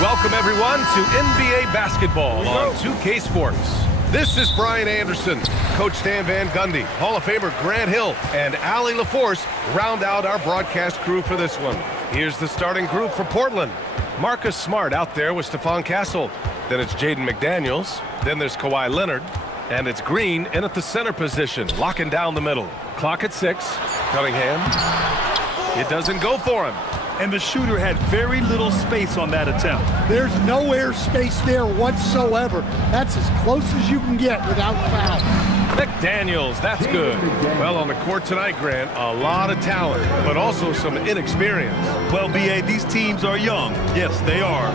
Welcome, everyone, to NBA basketball on 2K Sports. This is Brian Anderson. Coach Stan Van Gundy, Hall of Famer Grant Hill, and Allie LaForce round out our broadcast crew for this one. Here's the starting group for Portland. Marcus Smart out there with Stephon Castle. Then it's Jaden McDaniels. Then there's Kawhi Leonard. And it's Green in at the center position, locking down the middle. Clock at 6. Cunningham. It doesn't go for him. And the shooter had very little space on that attempt. There's no air space there whatsoever. That's as close as you can get without foul. McDaniels, that's good. Well, on the court tonight, Grant, a lot of talent, but also some inexperience. Well, B.A., these teams are young. Yes, they are.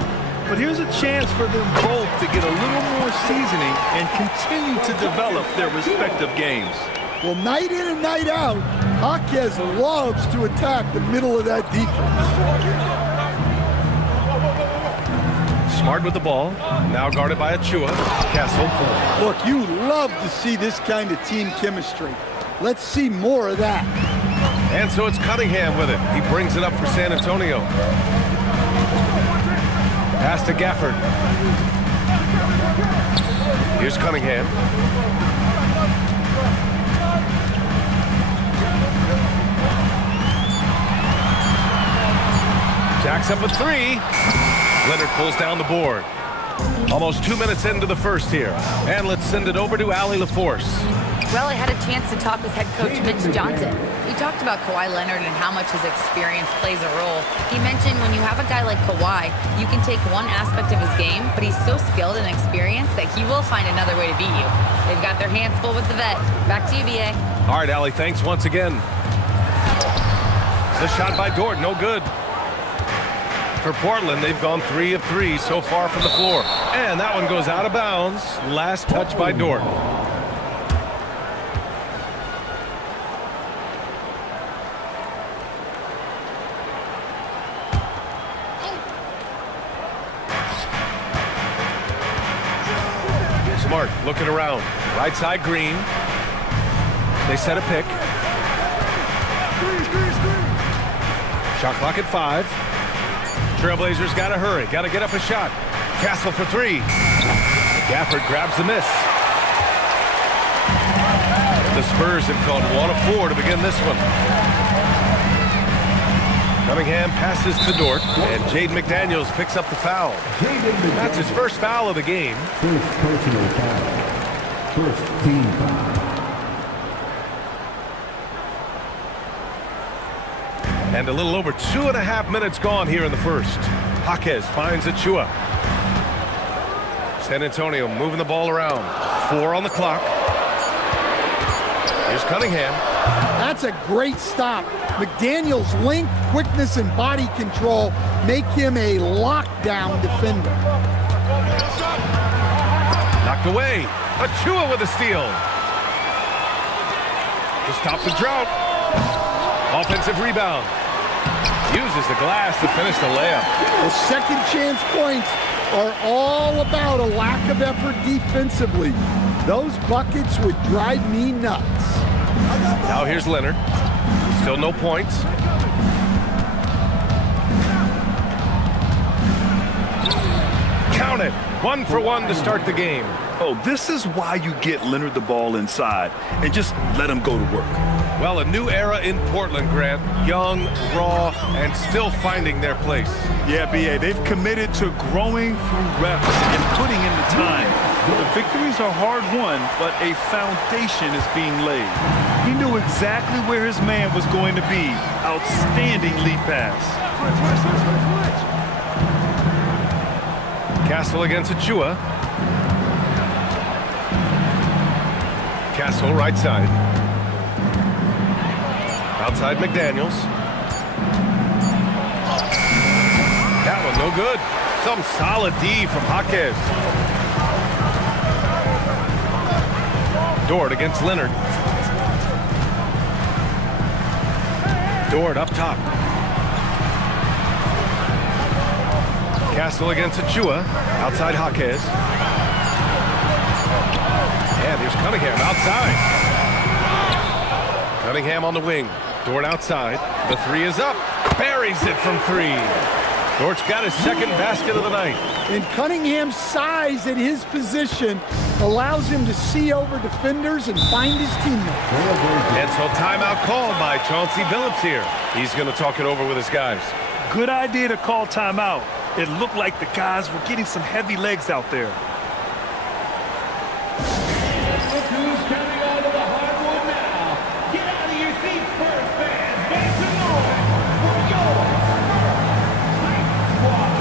But here's a chance for them both to get a little more seasoning and continue to develop their respective games. Well, night in and night out, Jaquez loves to attack the middle of that defense. Smart with the ball, now guarded by Achua. Castle. Look, you love to see this kind of team chemistry. Let's see more of that. And so it's Cunningham with it. He brings it up for San Antonio. Pass to Gafford. Here's Cunningham. Jacks up a 3. Leonard pulls down the board. Almost 2 minutes into the first here. And let's send it over to Allie LaForce. Well, I had a chance to talk with head coach Mitch Johnson. We talked about Kawhi Leonard and how much his experience plays a role. He mentioned when you have a guy like Kawhi, you can take one aspect of his game, but he's so skilled and experienced that he will find another way to beat you. They've got their hands full with the vet. Back to you, B.A. All right, Allie, thanks once again. The shot by Dort, no good. For Portland, they've gone 3 of 3 so far from the floor. And that one goes out of bounds. Last touch by Dort. Smart looking around. Right side, Green. They set a pick. Shot clock at 5. Trailblazers got to hurry. Got to get up a shot. Castle for 3. Gafford grabs the miss. The Spurs have called 1 of 4 to begin this one. Cunningham passes to Dort, and Jaden McDaniels picks up the foul. That's his first foul of the game. First personal foul. First team foul. And a little over 2.5 minutes gone here in the first. Jaquez finds Achua. San Antonio moving the ball around. 4 on the clock. Here's Cunningham. That's a great stop. McDaniel's length, quickness, and body control make him a lockdown defender. Knocked away. Achua with a steal. To stop the drought. Offensive rebound. Uses the glass to finish the layup. The second chance points are all about a lack of effort defensively. Those buckets would drive me nuts. Now here's Leonard. Still no points. Count it. 1 for 1 to start the game. Oh, this is why you get Leonard the ball inside and just let him go to work. Well, a new era in Portland, Grant. Young, raw, and still finding their place. Yeah, B.A., they've committed to growing through reps and putting in the time. The victories are hard-won, but a foundation is being laid. He knew exactly where his man was going to be. Outstanding lead pass. Castle against Achua. Castle right side. Outside McDaniels. That one no good. Some solid D from Jaquez. Dort against Leonard. Dort up top. Castle against Achua. Outside Jaquez. And here's Cunningham outside. Cunningham on the wing. Dort outside. The 3 is up. Buries it from 3. Dort's got his second basket of the night. And Cunningham's size at his position allows him to see over defenders and find his teammates. And so timeout called by Chauncey Billups here. He's going to talk it over with his guys. Good idea to call timeout. It looked like the guys were getting some heavy legs out there. Look who's coming out of the hardwood now. Get out of your seats first, fans. Make some noise for your Night Squad.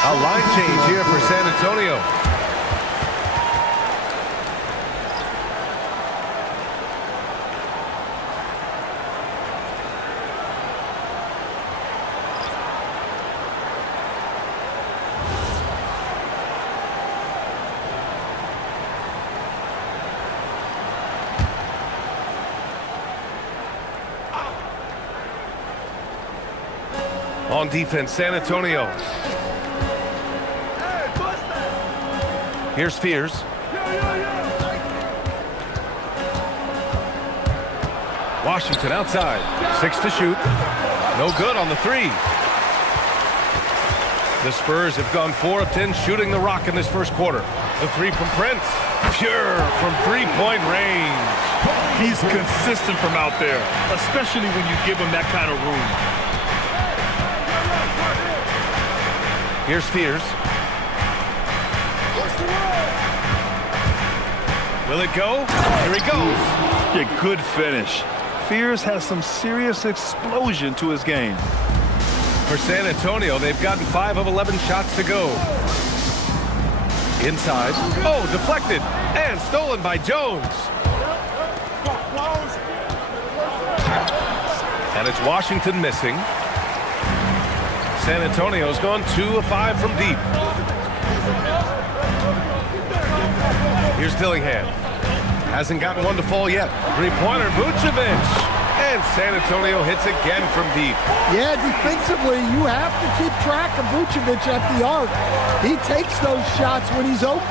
A line change here for San Antonio. On defense, San Antonio. Here's Fears. Washington outside. 6 to shoot. No good on the 3. The Spurs have gone 4 of 10 shooting the rock in this first quarter. The three from Prince. Pure from three-point range. He's consistent from out there, especially when you give him that kind of room. Here's Fears. Will it go? Here he goes. Yeah, good finish. Fears has some serious explosion to his game. For San Antonio, they've gotten 5 of 11 shots to go. Inside. Oh, deflected and stolen by Jones. And it's Washington missing. San Antonio's gone 2 of 5 from deep. Here's Dillingham. Hasn't gotten one to fall yet. Three-pointer, Vucevic. And San Antonio hits again from deep. Yeah, defensively, you have to keep track of Vucevic at the arc. He takes those shots when he's open.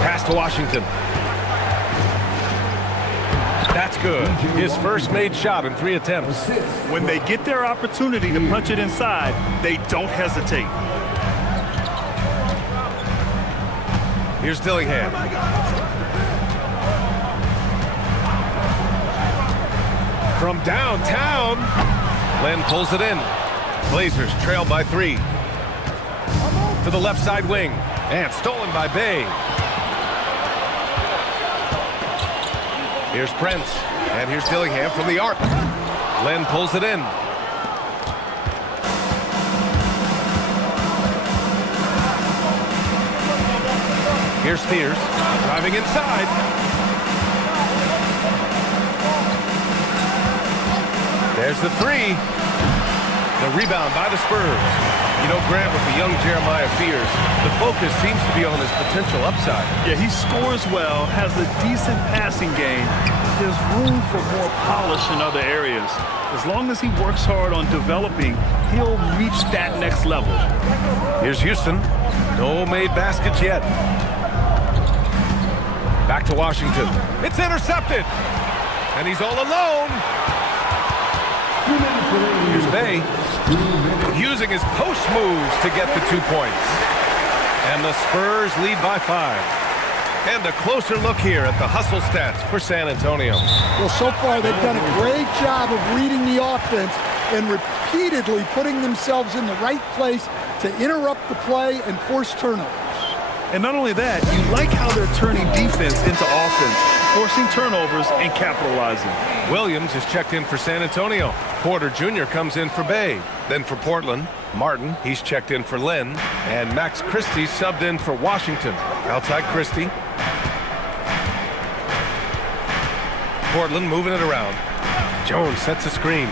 Pass to Washington. That's good. His first made shot in 3 attempts. When they get their opportunity to punch it inside, they don't hesitate. Here's Dillingham. From downtown, Len pulls it in. Blazers trail by 3. To the left side wing, and stolen by Bay. Here's Prince, and here's Dillingham from the arc. Len pulls it in. Here's Fears, driving inside. There's the 3. The rebound by the Spurs. You know, Grant, with the young Jeremiah Fears, the focus seems to be on his potential upside. Yeah, he scores well, has a decent passing game. There's room for more polish in other areas. As long as he works hard on developing, he'll reach that next level. Here's Houston. No made baskets yet. Back to Washington. It's intercepted. And he's all alone. Here's Bay, using his post moves to get the 2 points. And the Spurs lead by 5. And a closer look here at the hustle stats for San Antonio. Well, so far they've done a great job of reading the offense and repeatedly putting themselves in the right place to interrupt the play and force turnovers. And not only that, you like how they're turning defense into offense, forcing turnovers and capitalizing. Williams is checked in for San Antonio. Porter Jr. comes in for Bay. Then for Portland, Martin, he's checked in for Len. And Max Christie subbed in for Washington. Outside Christie. Portland moving it around. Jones sets a screen.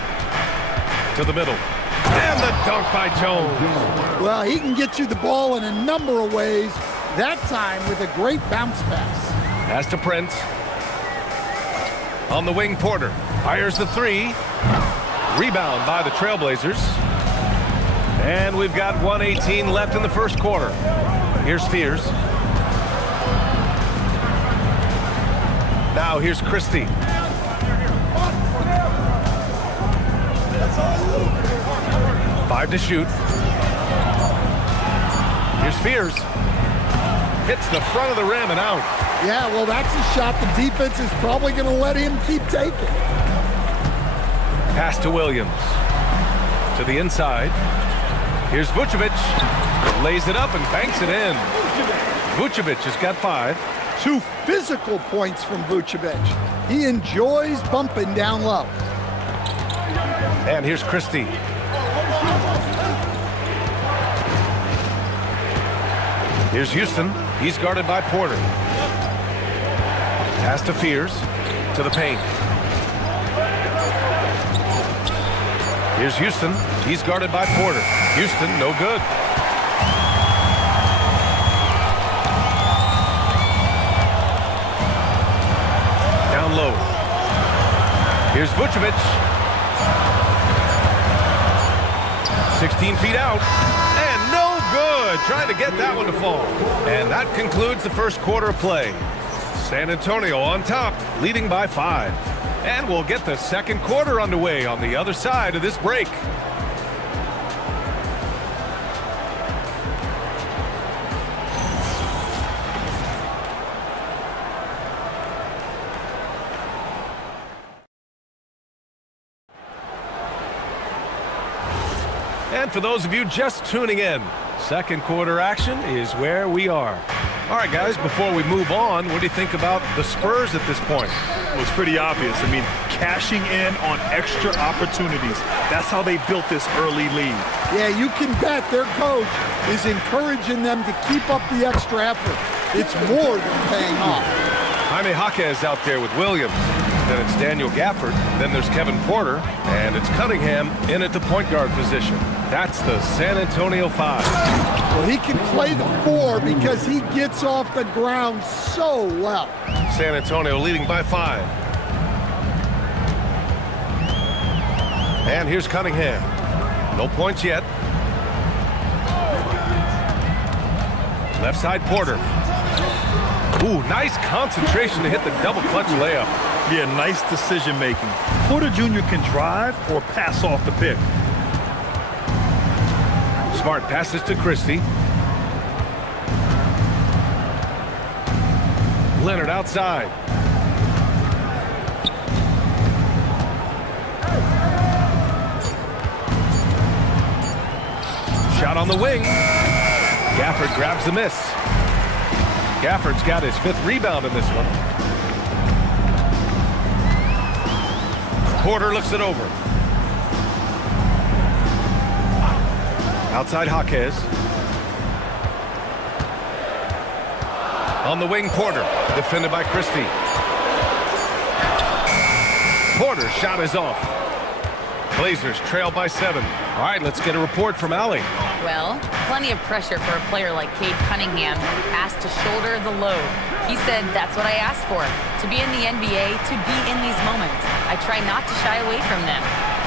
To the middle. And the dunk by Jones. Well, he can get you the ball in a number of ways. That time with a great bounce pass. Pass to Prince. On the wing, Porter fires the 3. Rebound by the Trailblazers. And we've got 1:18 left in the first quarter. Here's Fears. Now here's Christie. Five to shoot. Here's Fears. Hits the front of the rim and out. Yeah, well, that's a shot the defense is probably going to let him keep taking. Pass to Williams. To the inside. Here's Vucevic. Lays it up and banks it in. Vucevic has got 5. 2 physical points from Vucevic. He enjoys bumping down low. And here's Christie. Here's Houston. He's guarded by Porter. Pass to Fears. To the paint. Here's Houston. He's guarded by Porter. Houston, no good. Down low. Here's Vucevic. 16 feet out. And no good. Trying to get that one to fall. And that concludes the first quarter of play. San Antonio on top, leading by 5. And we'll get the second quarter underway on the other side of this break. And for those of you just tuning in, second quarter action is where we are. All right, guys, before we move on, what do you think about the Spurs at this point? Well, it's pretty obvious. I mean, cashing in on extra opportunities. That's how they built this early lead. Yeah, you can bet their coach is encouraging them to keep up the extra effort. It's more than paying off. Jaime Jaquez out there with Williams. Then it's Daniel Gafford. Then there's Kevin Porter. And it's Cunningham in at the point guard position. That's the San Antonio 5. Well, he can play the 4 because he gets off the ground so well. San Antonio leading by 5. And here's Cunningham. No points yet. Left side Porter. Ooh, nice concentration to hit the double clutch layup. Yeah, nice decision making. Porter Jr. can drive or pass off the pick. Smart passes to Christie. Leonard outside. Shot on the wing. Gafford grabs the miss. Gafford's got his 5th rebound in this one. Porter looks it over. Outside Jaquez. On the wing, Porter. Defended by Christie. Porter's shot is off. Blazers trail by 7. All right, let's get a report from Allie. Well, plenty of pressure for a player like Cade Cunningham, asked to shoulder the load. He said, that's what I asked for, to be in the NBA, to be in these moments. I try not to shy away from them.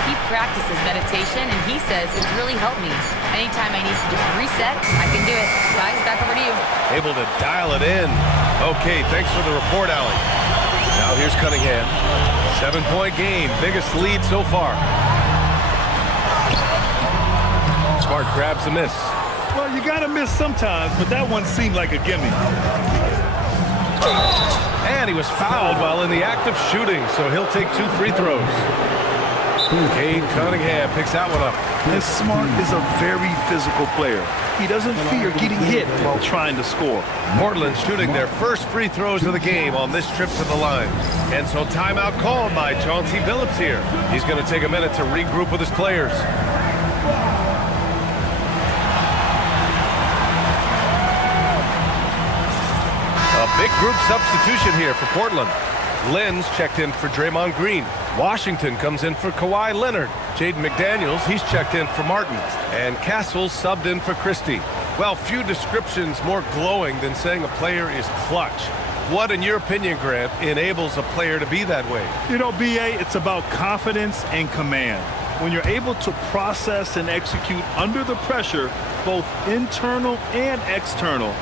He practices meditation, and he says it's really helped me. Anytime I need to just reset, I can do it. Guys, back over to you. Able to dial it in. Okay, thanks for the report, Allie. Now here's Cunningham. 7-point game, biggest lead so far. Smart grabs a miss. Well, you gotta miss sometimes, but that one seemed like a gimme. And he was fouled while in the act of shooting, so he'll take 2 free throws. Cade Cunningham picks that one up. And Smart is a very physical player. He doesn't fear getting hit while trying to score. Portland shooting their first free throws of the game on this trip to the line. And so timeout called by Chauncey Billups here. He's going to take a minute to regroup with his players. A big group substitution here for Portland. Lynn's checked in for Draymond Green. Washington comes in for Kawhi Leonard. Jaden McDaniels, he's checked in for Martin. And Castle's subbed in for Christie. Well, few descriptions more glowing than saying a player is clutch. What, in your opinion, Grant, enables a player to be that way? You know, B.A., it's about confidence and command. When you're able to process and execute under the pressure, both internal and external,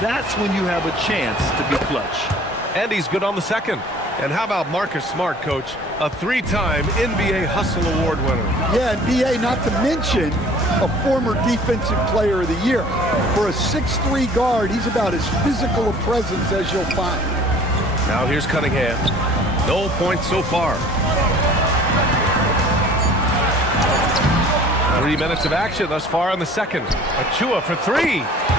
that's when you have a chance to be clutch. And he's good on the second. And how about Marcus Smart, Coach? A 3-time NBA Hustle Award winner. Yeah, and B.A., not to mention a former Defensive Player of the Year. For a 6'3" guard, he's about as physical a presence as you'll find. Now here's Cunningham. No points so far. 3 minutes of action thus far in the second. Achua for 3.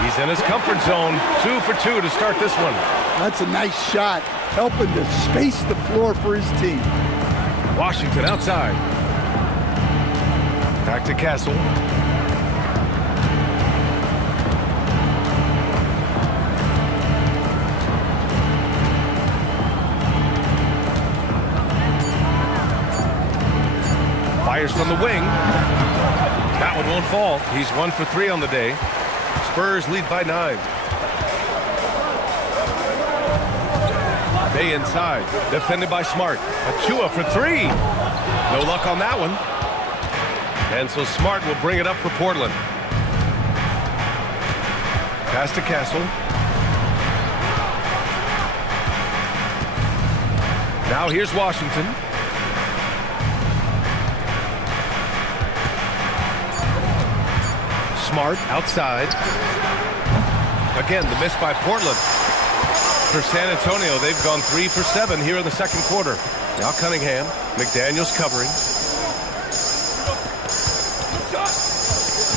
He's in his comfort zone. 2 for 2 to start this one. That's a nice shot, helping to space the floor for his team. Washington outside. Back to Castle. Fires from the wing. That one won't fall. He's 1 for 3 on the day. Spurs lead by 9. Bay inside, defended by Smart. Achua for 3. No luck on that one. And so Smart will bring it up for Portland. Pass to Castle. Now here's Washington. Smart outside. Again, the miss by Portland. For San Antonio, they've gone 3 for 7 here in the second quarter. Now Cunningham, McDaniels covering.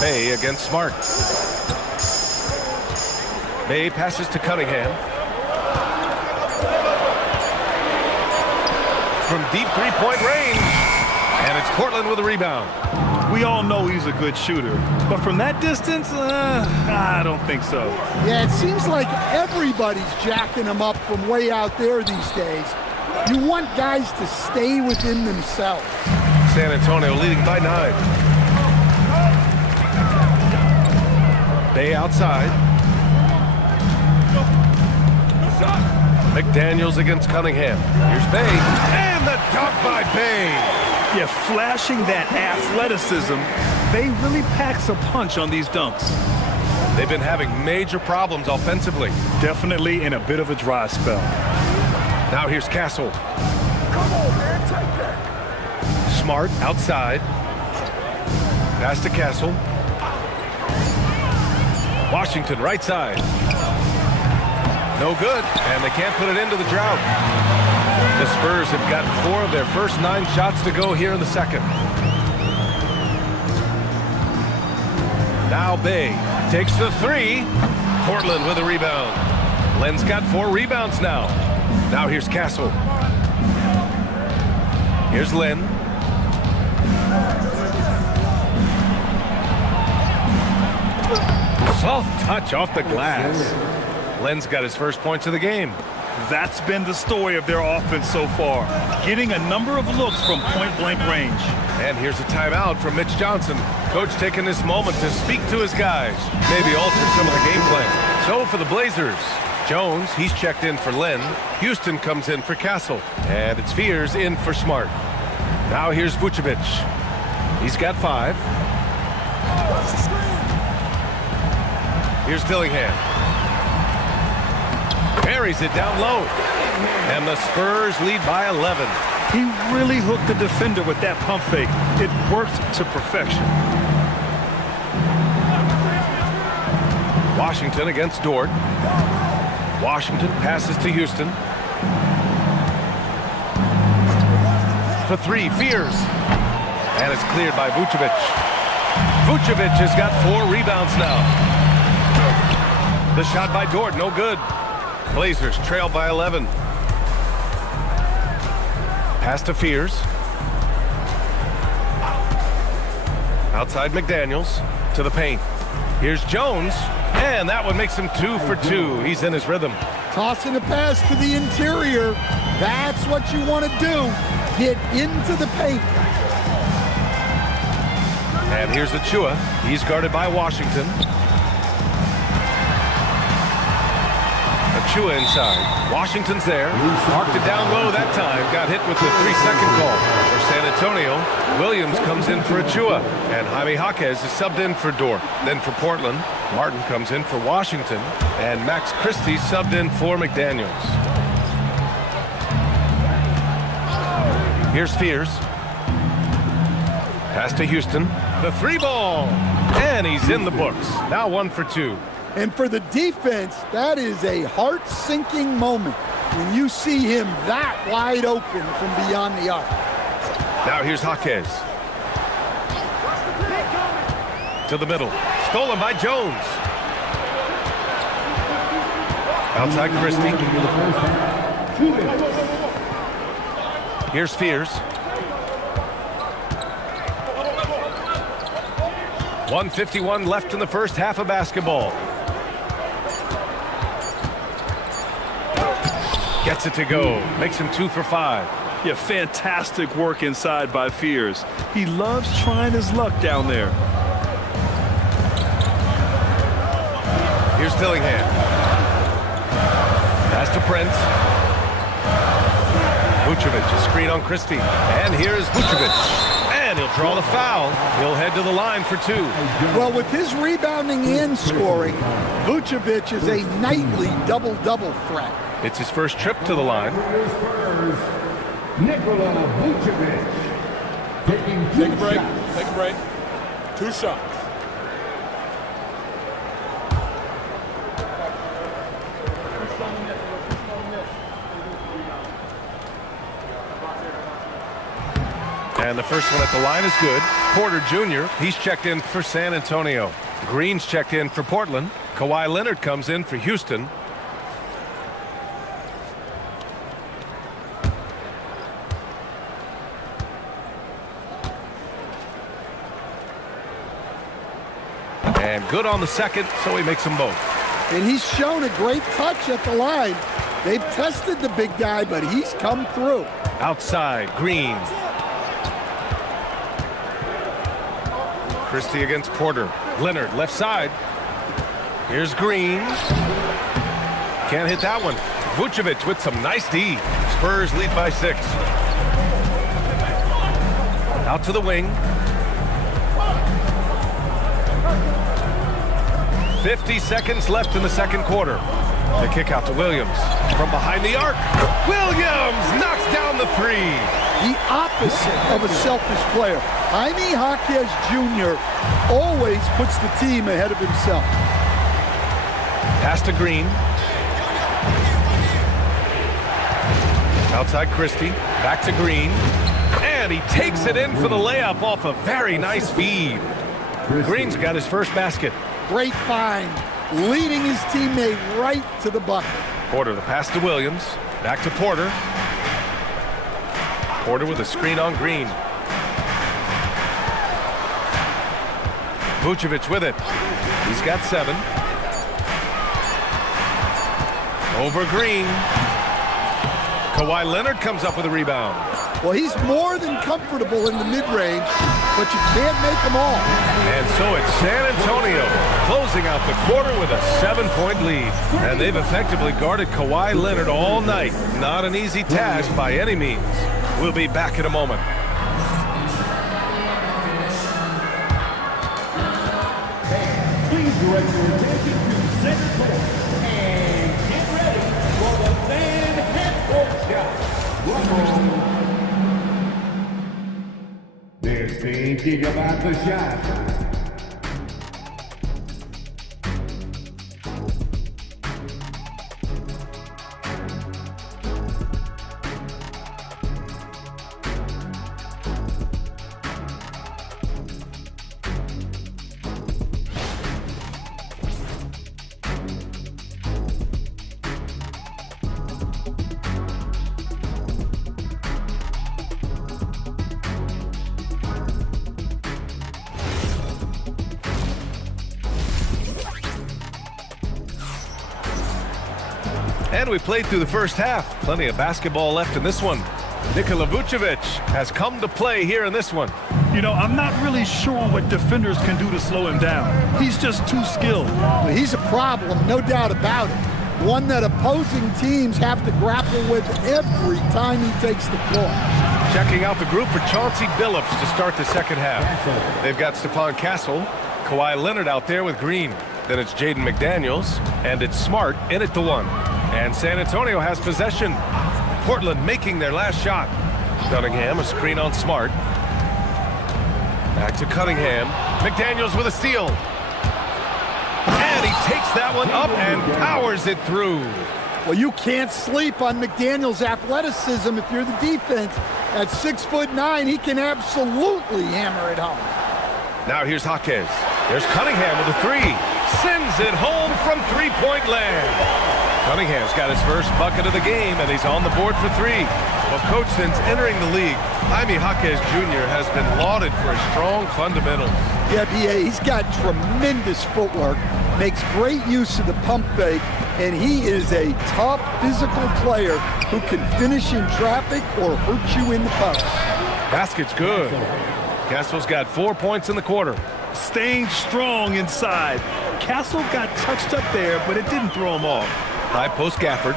Bay against Smart. Bay passes to Cunningham. From deep three-point range. And it's Portland with a rebound. We all know he's a good shooter, but from that distance, I don't think so. Yeah, it seems like everybody's jacking him up from way out there these days. You want guys to stay within themselves. San Antonio leading by 9. Bay outside. McDaniels against Cunningham. Here's Bay. And the dunk by Bay. Yeah, flashing that athleticism, Bay really packs a punch on these dunks. They've been having major problems offensively. Definitely in a bit of a dry spell. Now here's Castle. Come on, man, take that. Smart outside. Pass to Castle. Washington right side. No good, and they can't put it into the drought. The Spurs have gotten 4 of their first 9 shots to go here in the second. Now Bay takes the 3. Portland with a rebound. Len's got 4 rebounds now. Now here's Castle. Here's Len. Soft touch off the glass. Len's got his first points of the game. That's been the story of their offense so far, getting a number of looks from point-blank range. And here's a timeout from Mitch Johnson. Coach taking this moment to speak to his guys, maybe alter some of the game plan. So for the Blazers, Jones, he's checked in for Len. Houston comes in for Castle. And it's Fears in for Smart. Now here's Vucevic. He's got 5. Here's Dillingham. Buries it down low. And the Spurs lead by 11. He really hooked the defender with that pump fake. It worked to perfection. Washington against Dort. Washington passes to Houston. For 3, Fears. And it's cleared by Vucevic. Vucevic has got 4 rebounds now. The shot by Dort, no good. Blazers trail by 11. Pass to Fears. Outside McDaniels to the paint. Here's Jones, and that one makes him 2 for 2. He's in his rhythm. Tossing a pass to the interior. That's what you want to do. Get into the paint. And here's Achua. He's guarded by Washington. Achua inside. Washington's there. Marked it down low that time. Got hit with the 3-second call. For San Antonio, Williams comes in for Achua. And Jaime Jaquez is subbed in for Dort. Then for Portland, Martin comes in for Washington. And Max Christie subbed in for McDaniels. Here's Fears. Pass to Houston. The 3-ball. And he's in the books. Now 1 for 2. And for the defense, that is a heart-sinking moment when you see him that wide open from beyond the arc. Now here's Jaquez. To the middle. Stolen by Jones. Outside Christie. Here's Fears. 1:51 left in the first half of basketball. Gets it to go. Makes him 2 for 5. Yeah, fantastic work inside by Fears. He loves trying his luck down there. Here's Dillingham. Pass to Prince. Vucevic, a screen on Christie. And here's Vucevic. And he'll draw the foul. He'll head to the line for 2. Well, with his rebounding and scoring, Vucevic is a nightly double-double threat. It's his first trip to the line. Nikola Vucevic taking 2 Take a break. shots. Take a break. 2 shots. And the first one at the line is good. Porter Jr. He's checked in for San Antonio. Green's checked in for Portland. Kawhi Leonard comes in for Houston. And good on the second, so he makes them both. And he's shown a great touch at the line. They've tested the big guy, but he's come through. Outside, Green. Christie against Porter. Leonard, left side. Here's Green. Can't hit that one. Vucevic with some nice D. Spurs lead by 6. Out to the wing. 50 seconds left in the second quarter. The kick out to Williams. From behind the arc. Williams knocks down the 3. The opposite of a selfish player. Jaime Jaquez Jr. always puts the team ahead of himself. Pass to Green. Outside Christie. Back to Green. And he takes it in for the layup off a very nice feed. Green's got his first basket. Great find, leading his teammate right to the bucket. Porter, the pass to Williams. Back to Porter. Porter with a screen on Green. Vucevic with it. He's got 7. Over Green. Kawhi Leonard comes up with a rebound. Well, he's more than comfortable in the mid-range, but you can't make them all. And so it's San Antonio closing out the quarter with a 7-point lead. And they've effectively guarded Kawhi Leonard all night. Not an easy task by any means. We'll be back in a moment. Please direct your attention to center court and get ready for the fan half-court shot. They're thinking about the shot. And we played through the first half. Plenty of basketball left in this one. Nikola Vucevic has come to play here in this one. You know, I'm not really sure what defenders can do to slow him down. He's just too skilled. Well, he's a problem, no doubt about it. One that opposing teams have to grapple with every time he takes the floor. Checking out the group for Chauncey Billups to start the second half. They've got Stephon Castle, Kawhi Leonard out there with Green. Then it's Jaden McDaniels, and it's Smart in at the 1. And San Antonio has possession. Portland making their last shot. Cunningham, a screen on Smart. Back to Cunningham. McDaniels with a steal. And he takes that one up and powers it through. Well, you can't sleep on McDaniels' athleticism if you're the defense. At 6'9", he can absolutely hammer it home. Now here's Jaquez. There's Cunningham with a 3. Sends it home from three-point land. Cunningham's got his first bucket of the game, and he's on the board for 3. Well, Coach, since entering the league, Jaime Jaquez Jr. has been lauded for his strong fundamentals. Yeah, B.A., he's got tremendous footwork, makes great use of the pump fake, and he is a tough physical player who can finish in traffic or hurt you in the post. Basket's good. Castle's got 4 points in the quarter. Staying strong inside. Castle got touched up there, but it didn't throw him off. High post Gafford.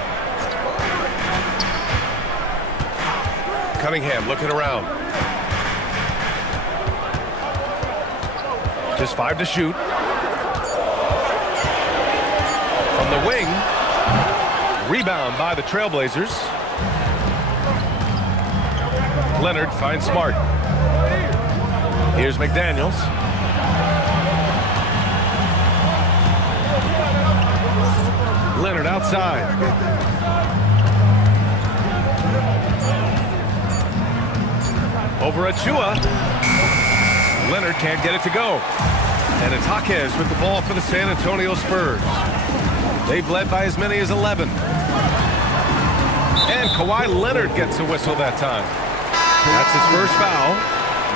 Cunningham looking around. Just 5 to shoot. From the wing. Rebound by the Trailblazers. Leonard finds Smart. Here's McDaniels. Leonard outside. Over Achua. Leonard can't get it to go. And it's Jaquez with the ball for the San Antonio Spurs. They've led by as many as 11. And Kawhi Leonard gets a whistle that time. That's his first foul.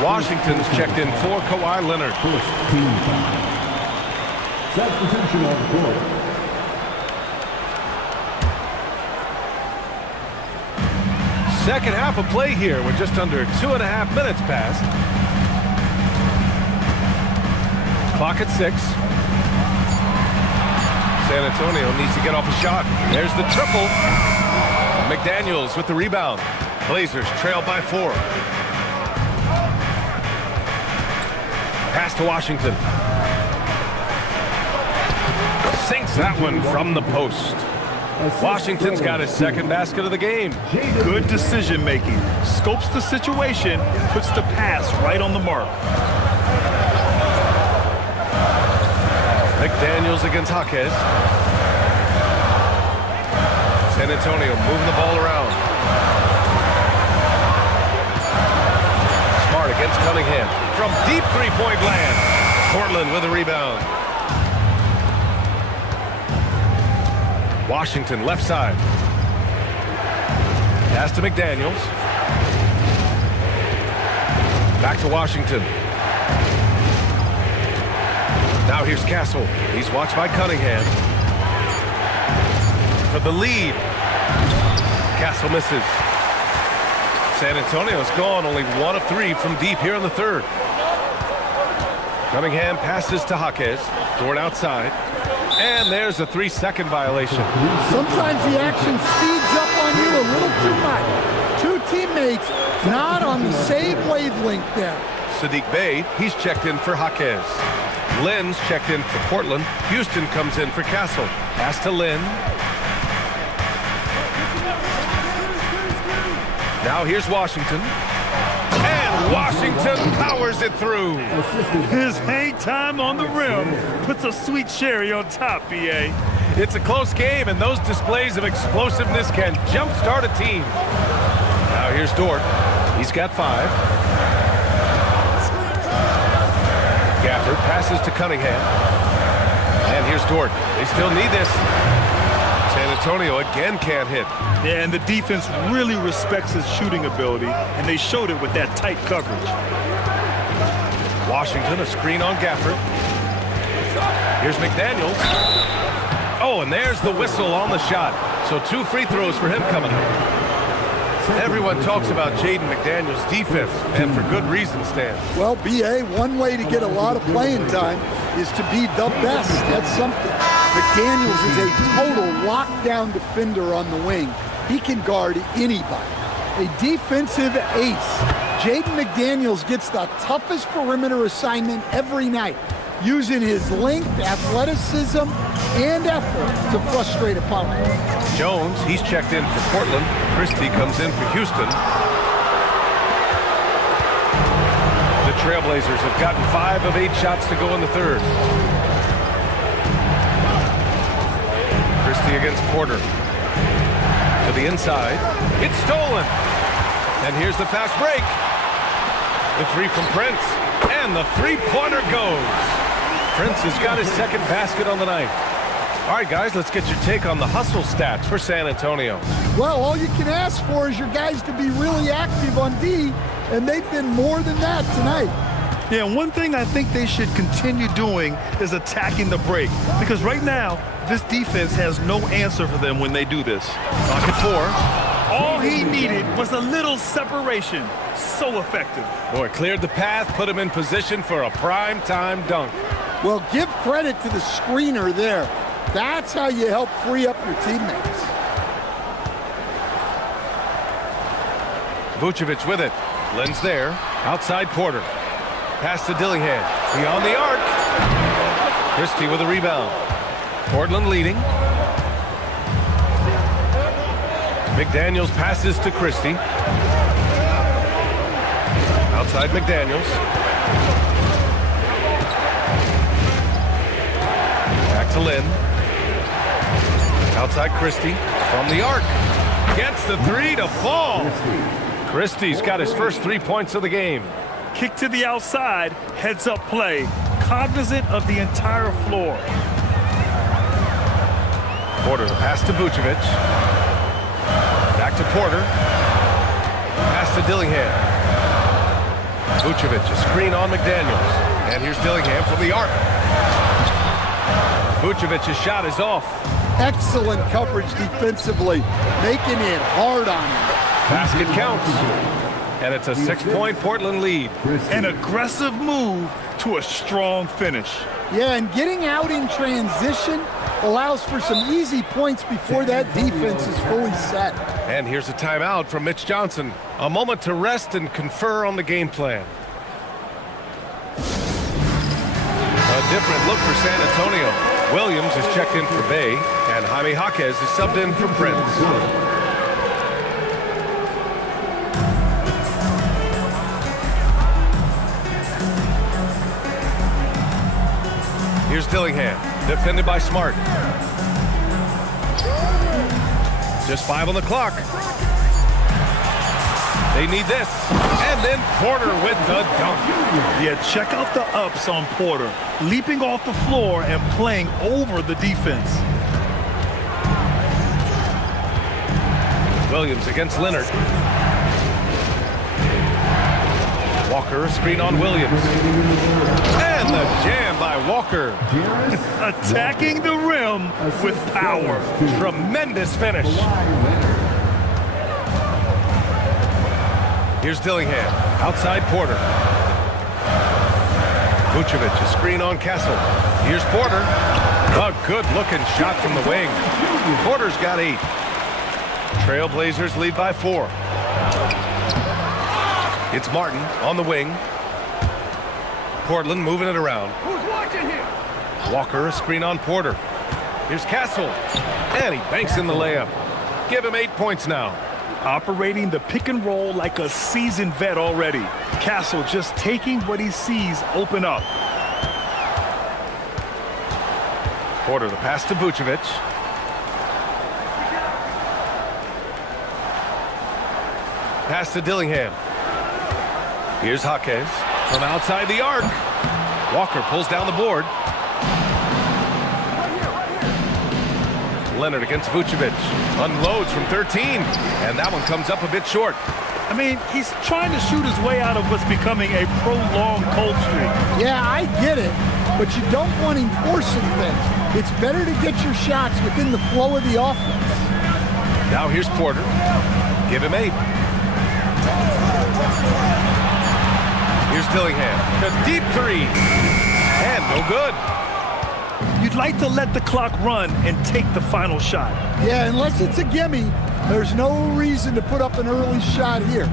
Washington's checked in for Kawhi Leonard. Substitution on the court. Second half of play here with just under 2.5 minutes passed. Clock at 6. San Antonio needs to get off a shot. There's the triple. McDaniels with the rebound. Blazers trail by 4. Pass to Washington. Sinks that one from the post. Washington's got his second basket of the game. Good decision making. Scopes the situation, puts the pass right on the mark. McDaniels against Jaquez. San Antonio moving the ball around. Smart against Cunningham. From deep three-point land. Portland with a rebound. Washington left side. Pass to McDaniels. Back to Washington. Now here's Castle. He's watched by Cunningham. For the lead. Castle misses. San Antonio's gone only 1 of 3 from deep here in the third. Cunningham passes to Jaquez. Dort outside. And there's a 3-second violation. Sometimes the action speeds up on you a little too much. Two teammates not on the same wavelength there. Sadiq Bey, he's checked in for Jaquez. Lynn's checked in for Portland. Houston comes in for Castle. Pass to Lynn. Now here's Washington. And Washington powers it through. His hang time on the rim puts a sweet cherry on top, BA. It's a close game, and those displays of explosiveness can jumpstart a team. Now here's Dort. He's got 5. Gafford passes to Cunningham. And here's Dort. They still need this. San Antonio again can't hit. Yeah, and the defense really respects his shooting ability, and they showed it with that tight coverage. Washington, a screen on Gafford. Here's McDaniels. Oh, and there's the whistle on the shot. So 2 free throws for him coming up. Everyone talks about Jaden McDaniels' defense, and for good reason, Stan. Well, BA, one way to get a lot of playing time is to be the best. That's something. McDaniels is a total lockdown defender on the wing. He can guard anybody. A defensive ace. Jaden McDaniels gets the toughest perimeter assignment every night, using his length, athleticism, and effort to frustrate opponents. Jones, he's checked in for Portland. Christie comes in for Houston. The Trailblazers have gotten 5 of 8 shots to go in the third. Christie against Porter. To the inside. It's stolen. And here's the fast break. The 3 from Prince. And the three-pointer goes. Prince has got his second basket on the night. All right, guys, let's get your take on the hustle stats for San Antonio. Well, all you can ask for is your guys to be really active on D, and they've been more than that tonight. Yeah, one thing I think they should continue doing is attacking the break, because right now, this defense has no answer for them when they do this. Clock at 4. All he needed was a little separation. So effective. Boy, cleared the path, put him in position for a prime-time dunk. Well, give credit to the screener there. That's how you help free up your teammates. Vucevic with it. Lynn's there. Outside Porter. Pass to Dillingham. Beyond the arc. Christie with a rebound. Portland leading. McDaniels passes to Christie. Outside McDaniels. Back to Lynn. Outside Christie. From the arc. Gets the 3 to fall. Christie's got his first 3 points of the game. Kick to the outside, heads-up play, cognizant of the entire floor. Porter, the pass to Vucevic. Back to Porter. Pass to Dillingham. Vucevic, a screen on McDaniels. And here's Dillingham from the arc. Vucevic's shot is off. Excellent coverage defensively, making it hard on him. Basket counts. And it's a 6-point Portland lead. An aggressive move to a strong finish. Yeah, and getting out in transition allows for some easy points before that defense is fully set. And here's a timeout from Mitch Johnson. A moment to rest and confer on the game plan. A different look for San Antonio. Williams is checked in for Bay, and Jaime Jaquez is subbed in for Prince. Here's Dillingham, defended by Smart. Just 5 on the clock. They need this. And then Porter with the dunk. Yeah, check out the ups on Porter. Leaping off the floor and playing over the defense. Williams against Leonard. Walker, a screen on Williams. And the jam by Walker. Attacking the rim with power. Tremendous finish. Here's Dillingham, outside Porter. Vucevic, a screen on Castle. Here's Porter. A good-looking shot from the wing. Porter's got 8. Trailblazers lead by 4. It's Martin on the wing. Portland moving it around. Who's watching here? Walker, a screen on Porter. Here's Castle. And he banks in the layup. Give him 8 points now. Operating the pick and roll like a seasoned vet already. Castle just taking what he sees open up. Porter, the pass to Vucevic. Pass to Dillingham. Here's Jaquez from outside the arc. Walker pulls down the board. Leonard against Vucevic. Unloads from 13. And that one comes up a bit short. I mean, he's trying to shoot his way out of what's becoming a prolonged cold streak. Yeah, I get it, but you don't want him forcing things. It's better to get your shots within the flow of the offense. Now here's Porter. Give him 8. Here's Dillingham. A deep 3. And no good. You'd like to let the clock run and take the final shot. Yeah, unless it's a gimme, there's no reason to put up an early shot here.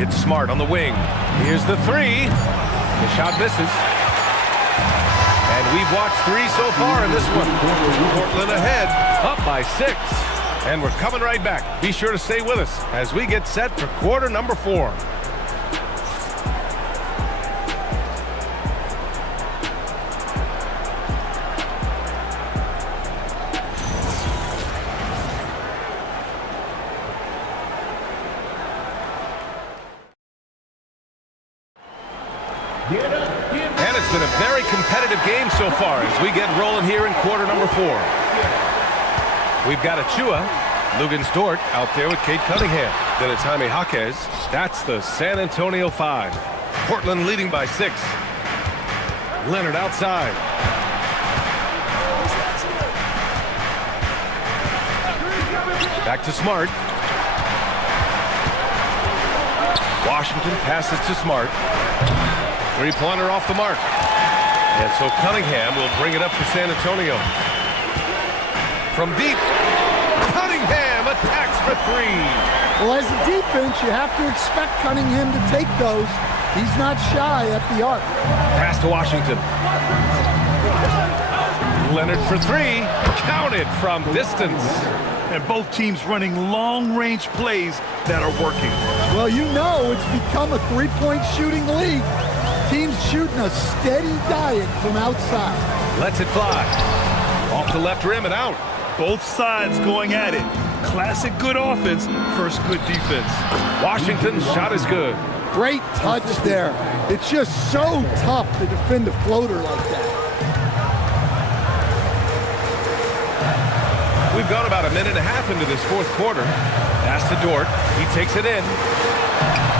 It's Smart on the wing. Here's the 3. The shot misses. And we've watched 3 so far in this one. Portland ahead, up by 6. And we're coming right back. Be sure to stay with us as we get set for quarter number 4. And it's been a very competitive game so far as we get rolling here in quarter number 4. We've got Achua, Luguentz Dort out there with Cade Cunningham. Then it's Jaime Jaquez. That's the San Antonio 5. Portland leading by 6. Leonard outside. Back to Smart. Washington passes to Smart. 3-pointer off the mark. And so Cunningham will bring it up for San Antonio. From deep, Cunningham attacks for 3. Well, as a defense, you have to expect Cunningham to take those. He's not shy at the arc. Pass to Washington. Leonard for 3. Counted from distance. And both teams running long-range plays that are working. Well, you know it's become a 3-point shooting league. Teams shooting a steady diet from outside. Lets it fly. Off the left rim and out. Both sides going at it. Classic good offense versus good defense. Washington's shot is good. Great touch there. It's just so tough to defend a floater like that. We've gone about a minute and a half into this fourth quarter. Pass to Dort. He takes it in.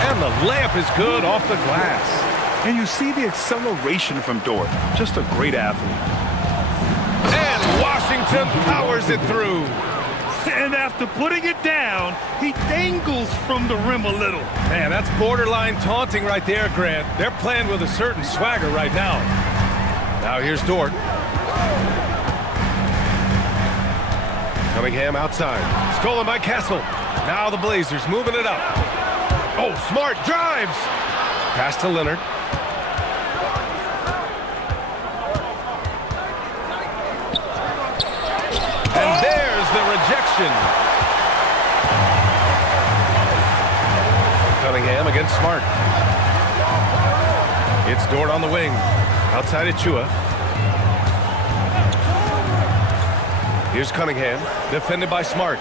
And the layup is good off the glass. And you see the acceleration from Dort. Just a great athlete. And Washington powers it through. And after putting it down, he dangles from the rim a little. Man, that's borderline taunting right there, Grant. They're playing with a certain swagger right now. Now here's Dort. Cunningham outside. Stolen by Castle. Now the Blazers moving it up. Oh, Smart drives. Pass to Leonard. And there's the rejection. Cunningham against Smart. It's Dort on the wing. Outside Achua. Here's Cunningham, defended by Smart.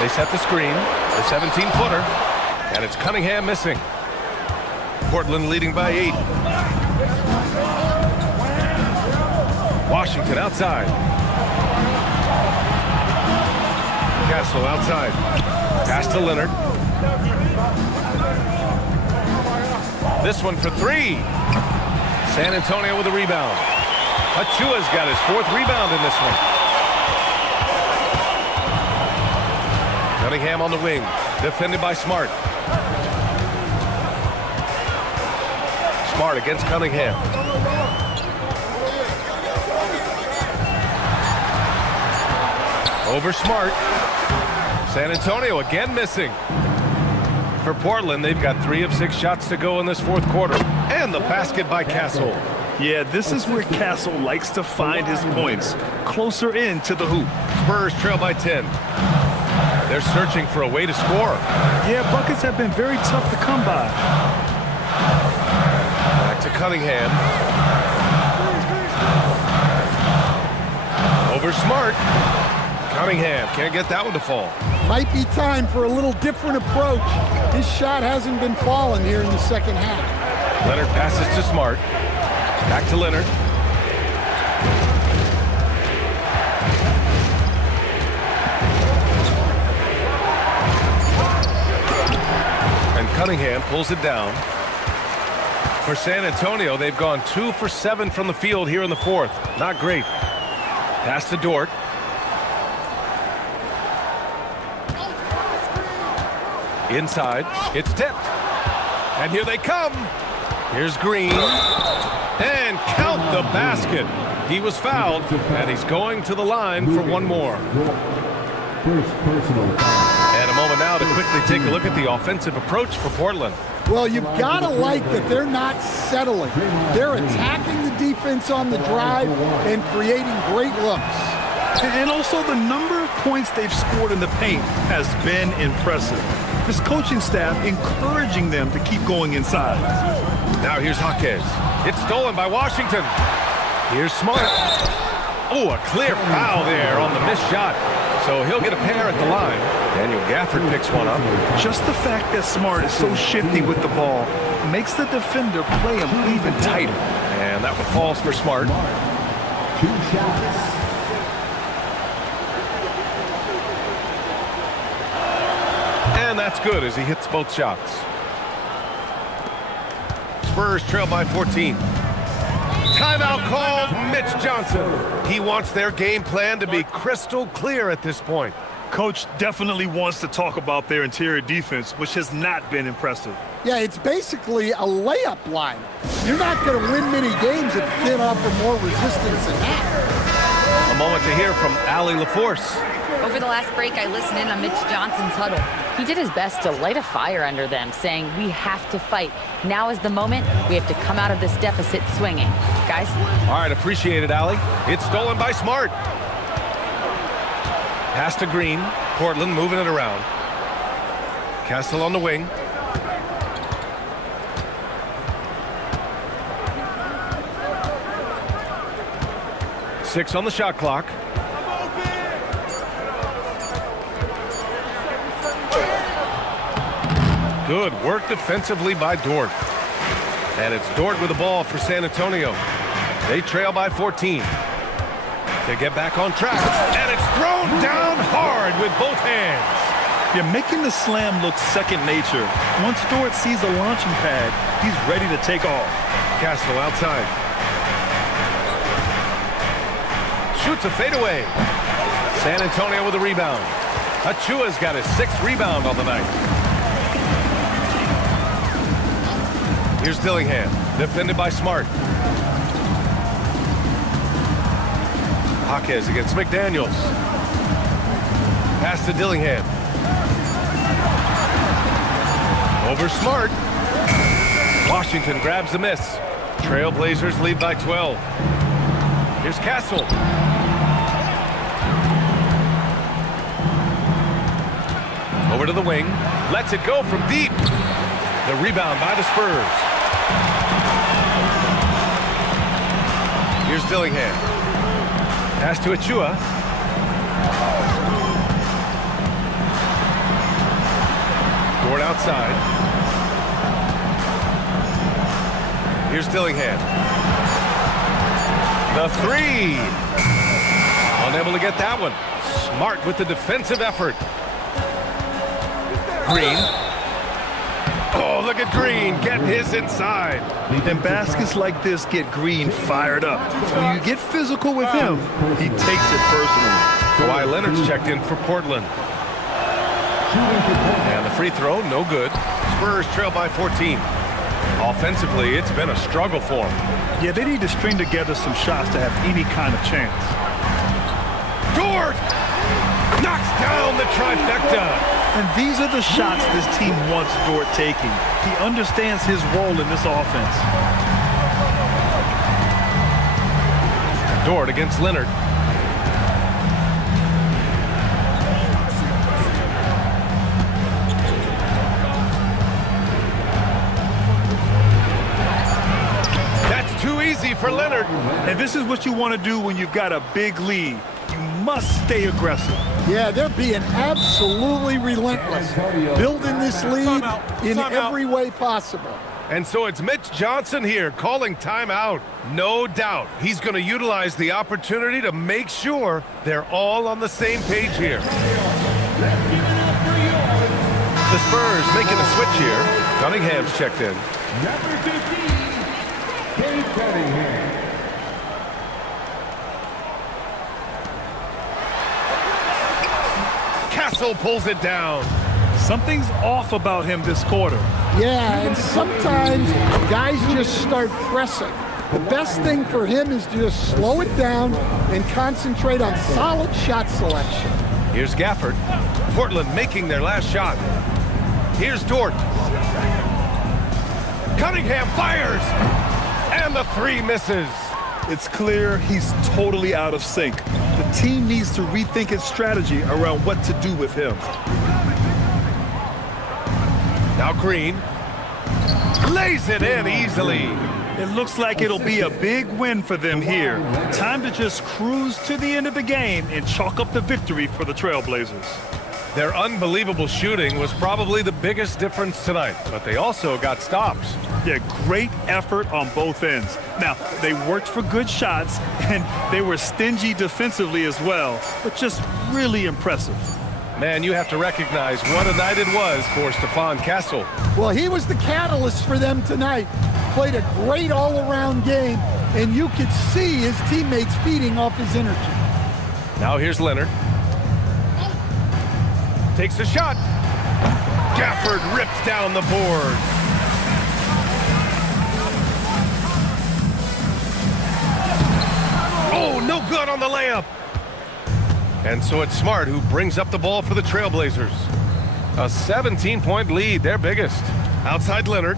They set the screen, the 17-footer, and it's Cunningham missing. Portland leading by 8. Washington outside. Castle outside. Pass to Leonard. This one for 3. San Antonio with a rebound. Achua's got his 4th rebound in this one. Cunningham on the wing, defended by Smart. Smart against Cunningham. Over Smart. San Antonio again missing. For Portland, they've got 3 of 6 shots to go in this fourth quarter. And the basket by Castle. Yeah, this is where Castle likes to find his points. Closer in to the hoop. Spurs trail by 10. They're searching for a way to score. Yeah, buckets have been very tough to come by. Back to Cunningham. Over Smart. Cunningham can't get that one to fall. Might be time for a little different approach. His shot hasn't been falling here in the second half. Leonard passes to Smart. Back to Leonard. And Cunningham pulls it down. For San Antonio, they've gone 2 for 7 from the field here in the fourth. Not great. Pass to Dort. Inside, it's tipped. And here they come. Here's Green. And count the basket. He was fouled, and he's going to the line for one more. And a moment now to quickly take a look at the offensive approach for Portland. Well, you've got to like that they're not settling. They're attacking the defense on the drive and creating great looks. And also the number of points they've scored in the paint has been impressive. This coaching staff encouraging them to keep going inside. Now here's Jaquez. It's stolen by Washington. Here's Smart. Oh, a clear foul there on the missed shot. So he'll get a pair at the line. Daniel Gafford picks one up. Just the fact that Smart is so shifty with the ball makes the defender play him even tighter. And that one falls for Smart. 2 shots. And that's good as he hits both shots. Spurs trail by 14. Timeout called. Mitch Johnson. He wants their game plan to be crystal clear at this point. Coach definitely wants to talk about their interior defense, which has not been impressive. Yeah, it's basically a layup line. You're not going to win many games if you can't offer more resistance than that. A moment to hear from Allie LaForce. Over the last break, I listened in on Mitch Johnson's huddle. He did his best to light a fire under them, saying, we have to fight. Now is the moment. We have to come out of this deficit swinging. Guys? All right, appreciate it, Allie. It's stolen by Smart. Pass to Green. Portland moving it around. Castle on the wing. Six on the shot clock. Good work defensively by Dort. And it's Dort with the ball for San Antonio. They trail by 14. To get back on track. And it's thrown down hard with both hands. Yeah, making the slam look second nature. Once Dort sees the launching pad, he's ready to take off. Castle outside. Shoots a fadeaway. San Antonio with a rebound. Achua's got his 6th rebound on the night. Here's Dillingham, defended by Smart. Jaquez against McDaniels. Pass to Dillingham. Over Smart. Washington grabs the miss. Trailblazers lead by 12. Here's Castle. Over to the wing. Lets it go from deep. The rebound by the Spurs. Here's Dillingham. Pass to Achua. Dort outside. Here's Dillingham. The 3. Unable to get that one. Smart with the defensive effort. Green. Oh, look at Green getting his inside. And baskets like this get Green fired up. When you get physical with him, he takes it personally. Kawhi Leonard's checked in for Portland. And the free throw, no good. Spurs trail by 14. Offensively, it's been a struggle for them. Yeah, they need to string together some shots to have any kind of chance. Dort knocks down the trifecta. And these are the shots this team wants Dort taking. He understands his role in this offense. Dort against Leonard. That's too easy for Leonard. And this is what you want to do when you've got a big lead. You must stay aggressive. Yeah, they're being absolutely relentless, building this lead in every way possible. And so it's Mitch Johnson here calling timeout. No doubt he's going to utilize the opportunity to make sure they're all on the same page here. The Spurs making a switch here. Cunningham's checked in. Number 15, Cade Cunningham. Castle pulls it down. Something's off about him this quarter. Yeah, and sometimes guys just start pressing. The best thing for him is to just slow it down and concentrate on solid shot selection. Here's Gafford. Portland making their last shot. Here's Dort. Cunningham fires. And the 3 misses. It's clear he's totally out of sync. The team needs to rethink its strategy around what to do with him. Now Green lays it in easily. It looks like it'll be a big win for them here. Time to just cruise to the end of the game and chalk up the victory for the Trailblazers. Their unbelievable shooting was probably the biggest difference tonight, but they also got stops. Yeah, great effort on both ends. Now, they worked for good shots, and they were stingy defensively as well, but just really impressive. Man, you have to recognize what a night it was for Stephon Castle. Well, he was the catalyst for them tonight. Played a great all-around game, and you could see his teammates feeding off his energy. Now here's Leonard. Takes a shot. Gafford rips down the board. Oh, no good on the layup. And so it's Smart who brings up the ball for the Trailblazers. A 17-point lead, their biggest. Outside Leonard.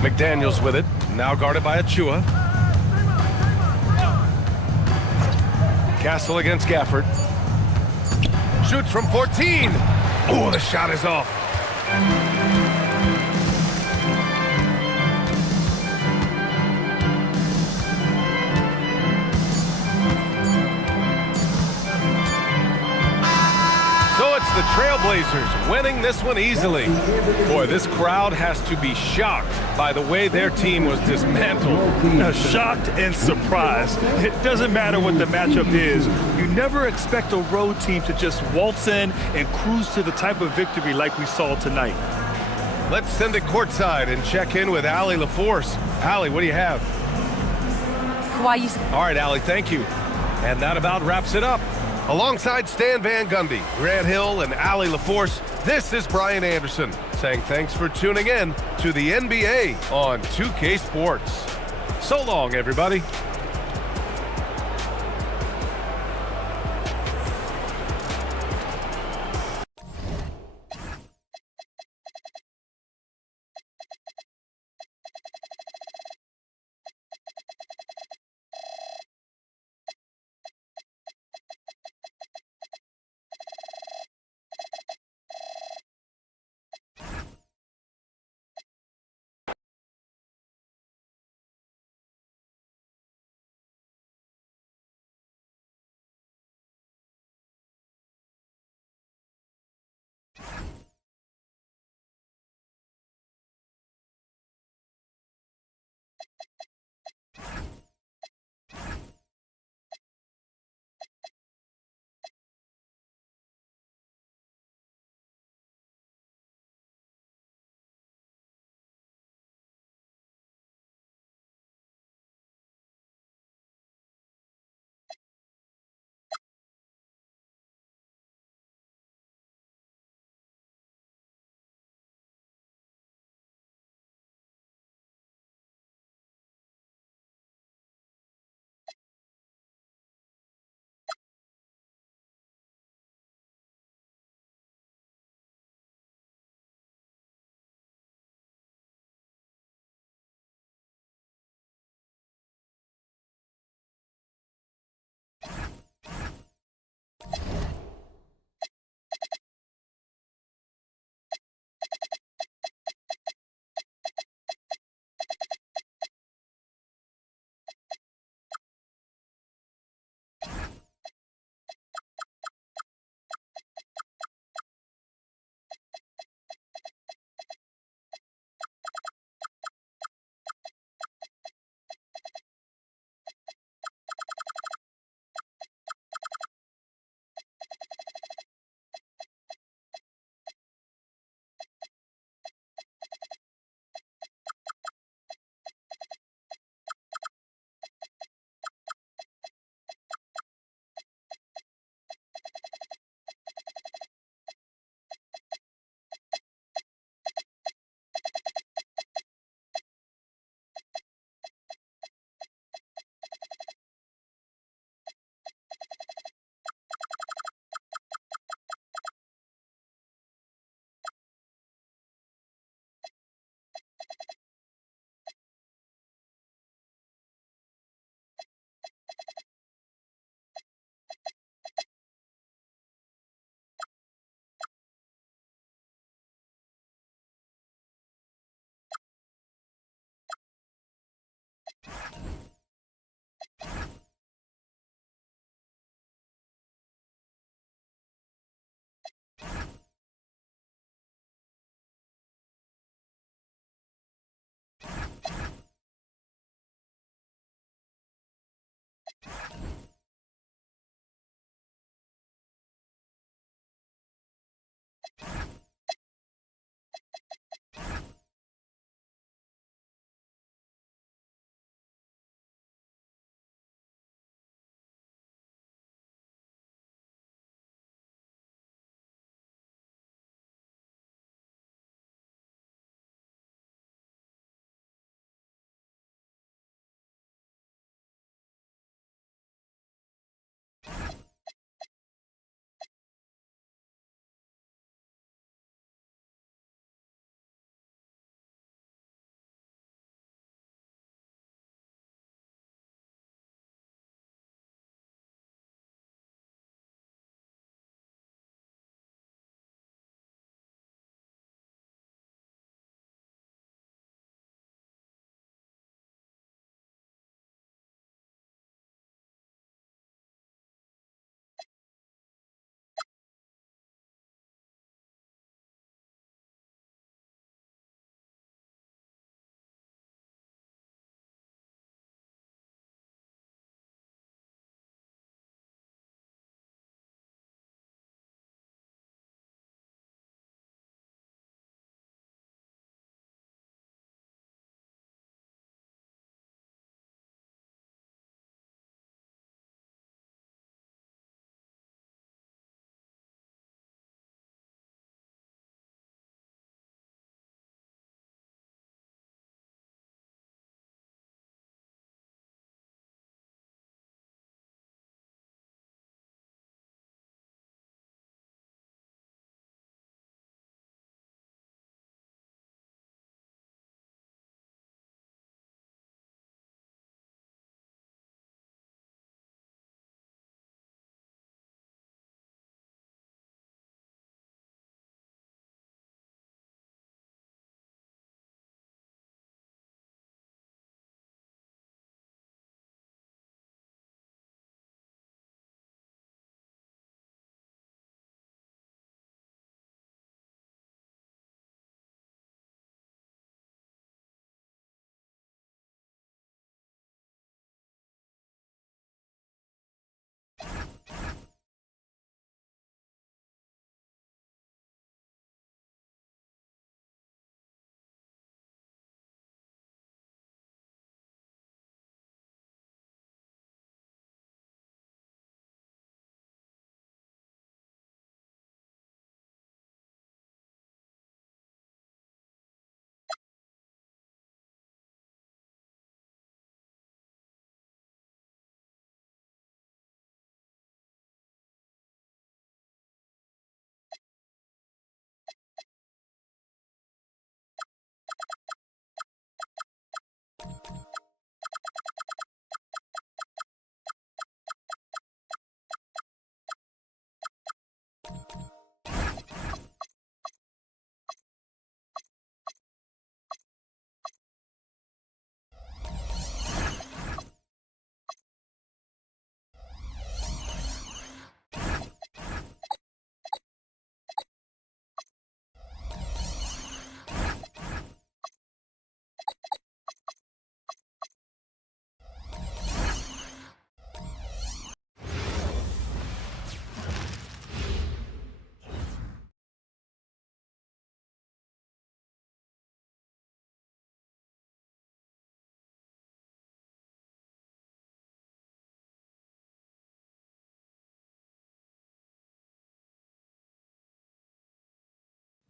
McDaniels with it, now guarded by Achua. Castle against Gafford. Shoots from 14. Oh, the shot is off. So it's the Trailblazers Trailblazers winning this one easily. Boy, this crowd has to be shocked by the way their team was dismantled. Shocked and surprised. It doesn't matter what the matchup is. You never expect a road team to just waltz in and cruise to the type of victory like we saw tonight. Let's send it courtside and check in with Allie LaForce. Allie, what do you have? All right, Allie, thank you. And that about wraps it up. Alongside Stan Van Gundy, Grant Hill, and Allie LaForce, this is Brian Anderson saying thanks for tuning in to the NBA on 2K Sports. So long, everybody.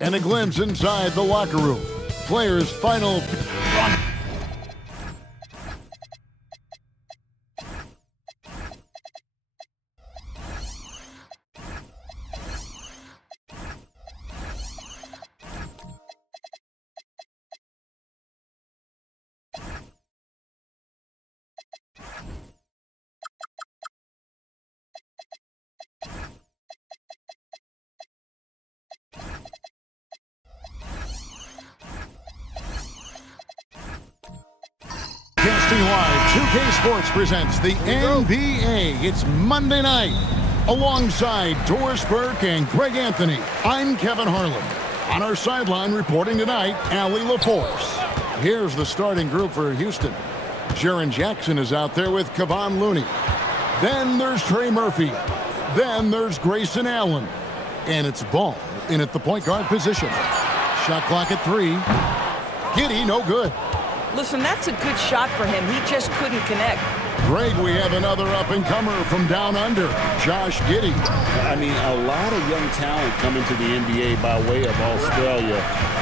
And a glimpse inside the locker room. Players' final. Casting live, 2K Sports presents the NBA. It's Monday night. Alongside Doris Burke and Greg Anthony, I'm Kevin Harlan. On our sideline reporting tonight, Allie LaForce. Here's the starting group for Houston. Jaren Jackson is out there with Kevon Looney. Then there's Trey Murphy. Then there's Grayson Allen. And it's Ball in at the point guard position. Shot clock at 3. Giddey, no good. Listen, that's a good shot for him. He just couldn't connect. Greg, we have another up-and-comer from down under, Josh Giddey. I mean, a lot of young talent coming to the NBA by way of Australia.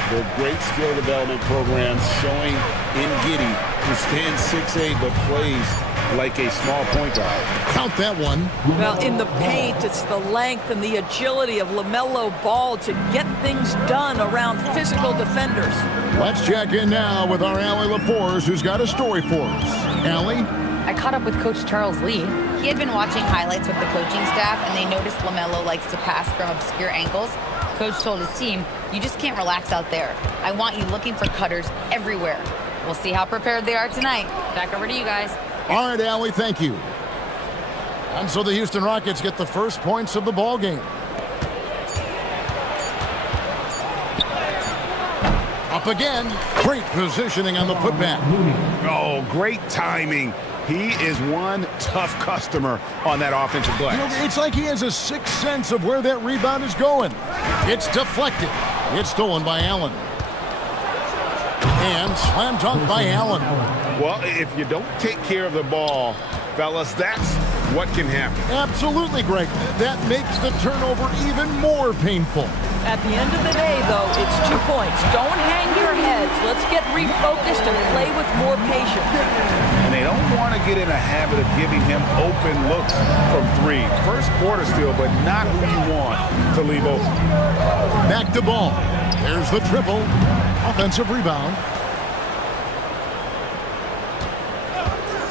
The great skill development programs showing in Giddey, who stands 6'8", but plays like a small point guard. Count that one. Well, in the paint, it's the length and the agility of LaMelo Ball to get things done around physical defenders. Let's check in now with our Allie LaForce, who's got a story for us. Allie? I caught up with Coach Charles Lee. He had been watching highlights with the coaching staff, and they noticed LaMelo likes to pass from obscure angles. Coach told his team, you just can't relax out there. I want you looking for cutters everywhere. We'll see how prepared they are tonight. Back over to you guys. All right, Allie, thank you. And so the Houston Rockets get the first points of the ball game. Up again. Great positioning on the putback. Oh, great timing. He is one tough customer on that offensive glass. You know, it's like he has a sixth sense of where that rebound is going. It's deflected. It's stolen by Allen. And slam dunk by Allen. Well, if you don't take care of the ball, fellas, that's what can happen. Absolutely, Greg. That makes the turnover even more painful. At the end of the day, though, it's 2 points. Don't hang your heads. Let's get refocused and play with more patience. And they don't want to get in a habit of giving him open looks from 3. First quarter still, but not who you want to leave open. Back to Ball. There's the triple. Offensive rebound.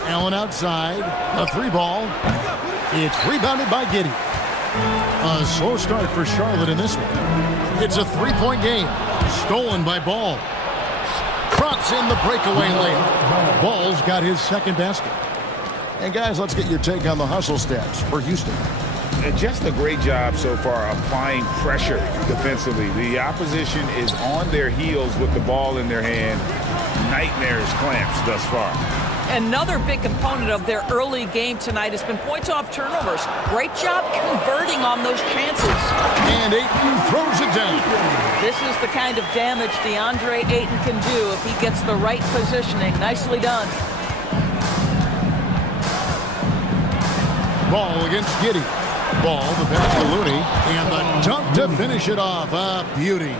Allen outside. A 3-ball. It's rebounded by Giddey. A slow start for Charlotte in this one. It's a 3-point game. Stolen by Ball. Drops in the breakaway layup. Ball's got his second basket. And guys, let's get your take on the hustle stats for Houston. And just a great job so far applying pressure defensively. The opposition is on their heels with the ball in their hand. Nightmares clamps thus far. Another big component of their early game tonight has been points off turnovers. Great job converting on those chances. And Ayton throws it down. This is the kind of damage DeAndre Ayton can do if he gets the right positioning. Nicely done. Ball against Giddey. Ball, the pass to Looney, and the dunk to finish it off. A beauty.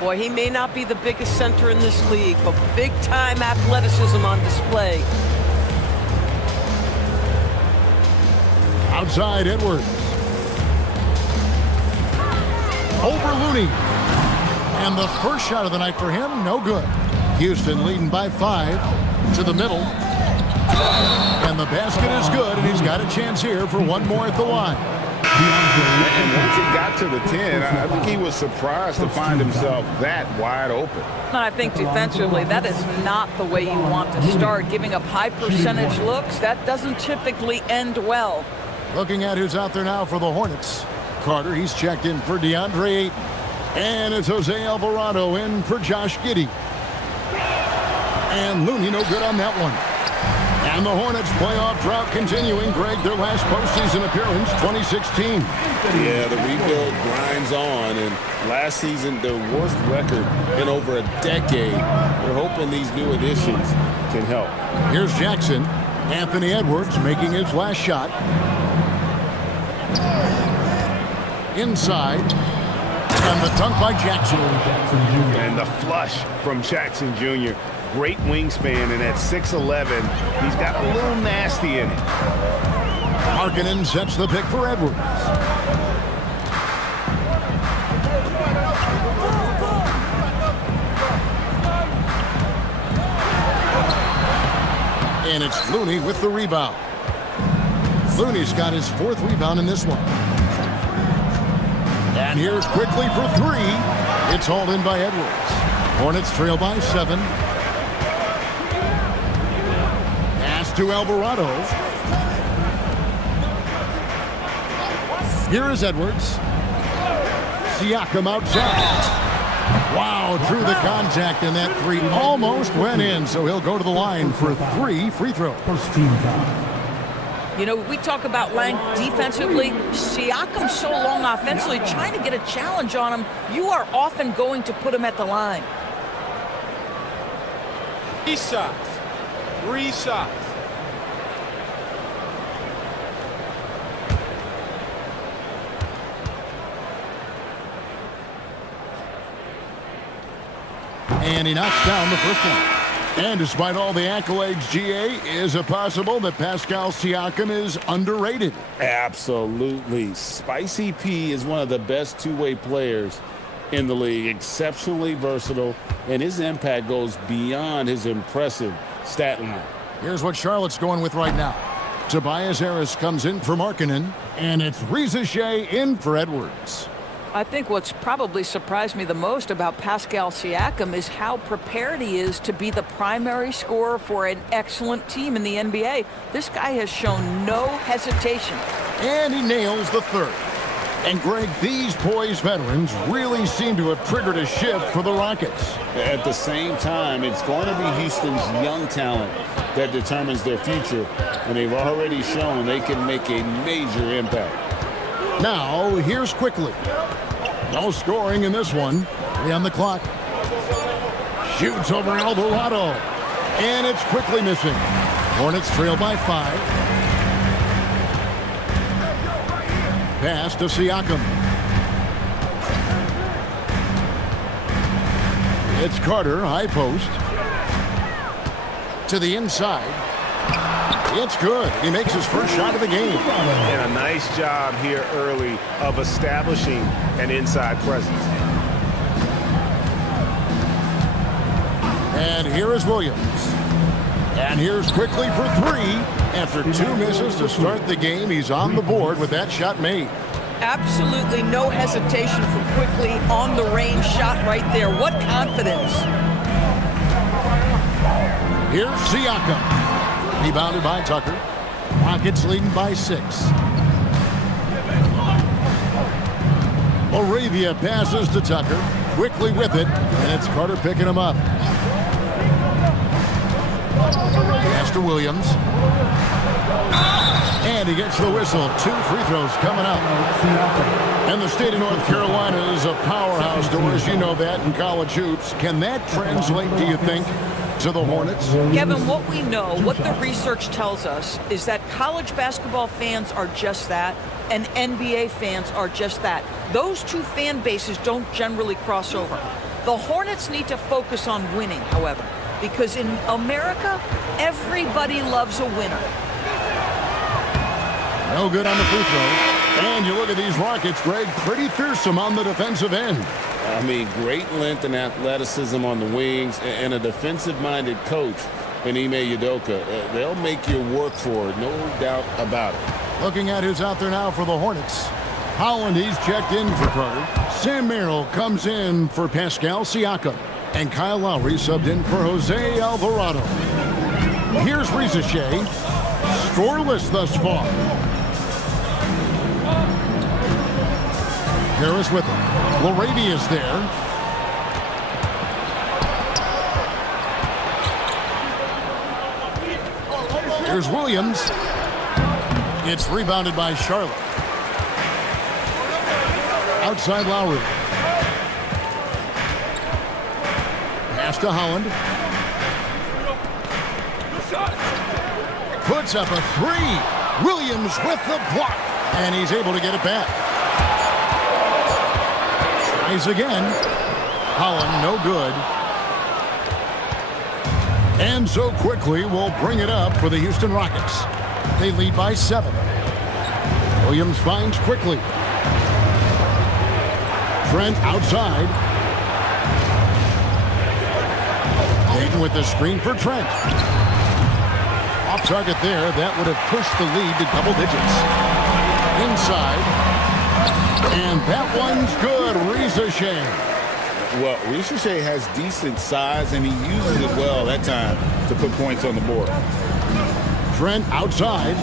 Boy, he may not be the biggest center in this league, but big-time athleticism on display. Outside Edwards. Over Looney. And the first shot of the night for him, no good. Houston leading by 5 to the middle. And the basket is good, and he's got a chance here for one more at the line. And once he got to the 10, I think he was surprised to find himself that wide open. And I think defensively, that is not the way you want to start. Giving up high percentage looks, that doesn't typically end well. Looking at who's out there now for the Hornets. Carter, he's checked in for DeAndre Ayton. And it's Jose Alvarado in for Josh Giddey. And Looney no good on that one. And the Hornets playoff drought continuing. Greg, their last postseason appearance, 2016. Yeah, the rebuild grinds on. And last season, their worst record in over a decade. We're hoping these new additions can help. Here's Jackson. Anthony Edwards making his last shot. Inside. And the dunk by Jackson. And the flush from Jackson Jr. Great wingspan, and at 6'11", he's got a little nasty in it. Markkanen sets the pick for Edwards. And it's Looney with the rebound. Looney's got his 4th rebound in this one. And here's quickly for 3. It's hauled in by Edwards. Hornets trail by 7. Pass to Alvarado. Here is Edwards. Siakam outside. Wow, through the contact, and that 3 almost went in, so he'll go to the line for 3 free throws. You know, we talk about length defensively. Siakam's so long offensively, trying to get a challenge on him, you are often going to put him at the line. 3 shots. 3 shots. And he knocks down the first one. And despite all the accolades, GA, is it possible that Pascal Siakam is underrated? Absolutely. Spicy P is one of the best two-way players in the league. Exceptionally versatile, and his impact goes beyond his impressive stat line. Here's what Charlotte's going with right now. Tobias Harris comes in for Markkanen, and it's Reza Shea in for Edwards. I think what's probably surprised me the most about Pascal Siakam is how prepared he is to be the primary scorer for an excellent team in the NBA. This guy has shown no hesitation. And he nails the 3rd. And Greg, these poised veterans really seem to have triggered a shift for the Rockets. At the same time, it's going to be Houston's young talent that determines their future, and they've already shown they can make a major impact. Now, here's quickly. No scoring in this one. 3 on the clock. Shoots over Alvarado. And it's quickly missing. Hornets trail by 5. Pass to Siakam. It's Carter, high post. To the inside. It's good. He makes his first shot of the game. And a nice job here early of establishing an inside presence. And here is Williams. And here's quickly for 3. After 2 misses to start the game, he's on the board with that shot made. Absolutely no hesitation for quickly on the range shot right there. What confidence. Here's Siakam. Rebounded by Tucker. Rockets leading by 6. Moravia passes to Tucker. Quickly with it, and it's Carter picking him up. Pass to Williams. And he gets the whistle. 2 free throws coming up. And the state of North Carolina is a powerhouse, Doris. You know that in college hoops. Can that translate, do you think, to the Hornets? Kevin, what we know, what the research tells us, is that college basketball fans are just that, and NBA fans are just that. Those 2 fan bases don't generally cross over. The Hornets need to focus on winning, however, because in America, everybody loves a winner. No good on the free throw. And you look at these Rockets, Greg, pretty fearsome on the defensive end. I mean, great length and athleticism on the wings, and a defensive-minded coach in Ime Udoka. They'll make you work for it, no doubt about it. Looking at who's out there now for the Hornets. Holland, he's checked in for Carter. Sam Merrill comes in for Pascal Siakam. And Kyle Lowry subbed in for Jose Alvarado. Here's Reza Shea. Scoreless thus far. Harris with him. Moravia's there. Here's Williams. It's rebounded by Charlotte. Outside Lowry. Pass to Holland. Puts up a 3. Williams with the block. And he's able to get it back. Tries again. Holland, no good. And so quickly, we'll bring it up for the Houston Rockets. They lead by 7. Williams finds quickly. Trent outside. Payton with the screen for Trent. Off target there. That would have pushed the lead to double digits. Inside. And that one's good. Risacher. Well, Risacher has decent size, and he uses it well that time to put points on the board. Trent outside.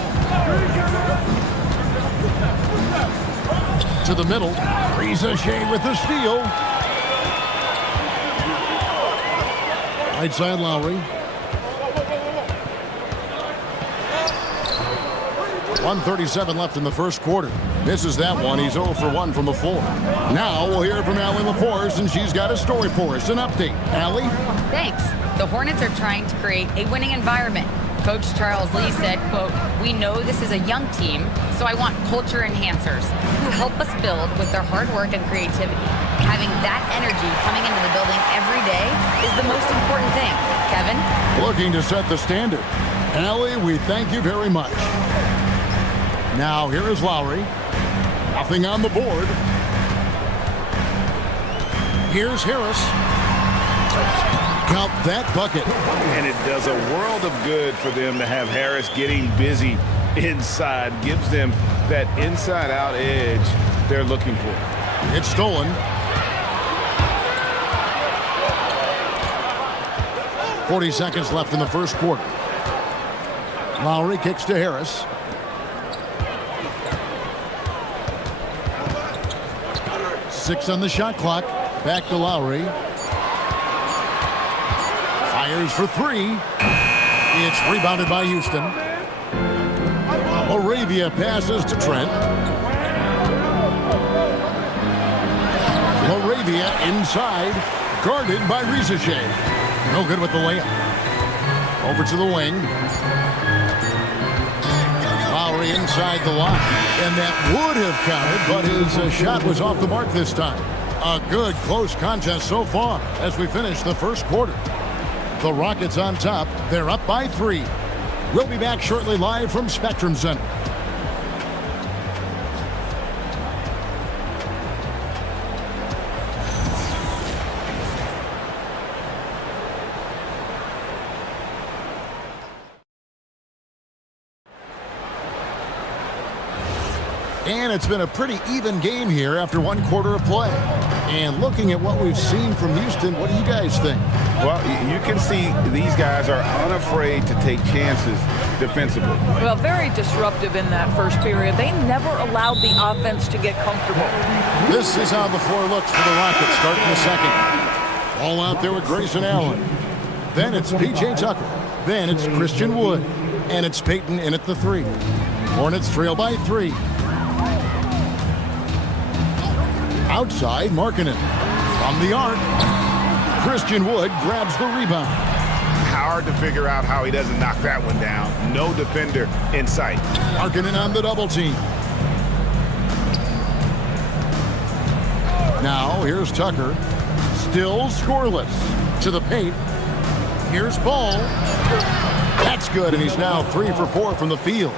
To the middle. Risacher with the steal. Right side Lowry. 1:37 left in the first quarter. Misses that one. He's 0 for 1 from the floor. Now we'll hear from Allie LaForce, and she's got a story for us. An update. Allie? Thanks. The Hornets are trying to create a winning environment. Coach Charles Lee said, quote, "We know this is a young team, so I want culture enhancers who help us build with their hard work and creativity. Having that energy coming into the building every day is the most important thing." Kevin? Looking to set the standard. Allie, we thank you very much. Now here is Lowry. Nothing on the board. Here's Harris. Count that bucket. And it does a world of good for them to have Harris getting busy inside. Gives them that inside-out edge they're looking for. It's stolen. .40 seconds left in the first quarter. Lowry kicks to Harris. Six on the shot clock. Back to Lowry. Fires for 3. It's rebounded by Houston. Moravia passes to Trent. Moravia inside. Guarded by Risacher. No good with the layup. Over to the wing. Lowry inside the line. And that would have counted, but his shot was off the mark this time. A good close contest so far as we finish the first quarter. The Rockets on top. They're up by 3. We'll be back shortly live from Spectrum Center. And it's been a pretty even game here after 1 quarter of play. And looking at what we've seen from Houston, what do you guys think? Well, you can see these guys are unafraid to take chances defensively. Well, very disruptive in that first period. They never allowed the offense to get comfortable. This is how the floor looks for the Rockets starting the second. All out there with Grayson Allen. Then it's P.J. Tucker. Then it's Christian Wood. And it's Payton in at the 3. Hornets trail by 3. Outside, Markkanen. From the arc, Christian Wood grabs the rebound. Hard to figure out how he doesn't knock that one down. No defender in sight. Markkanen on the double team. Now, here's Tucker. Still scoreless. To the paint. Here's Ball. That's good, and he's now 3 for 4 from the field.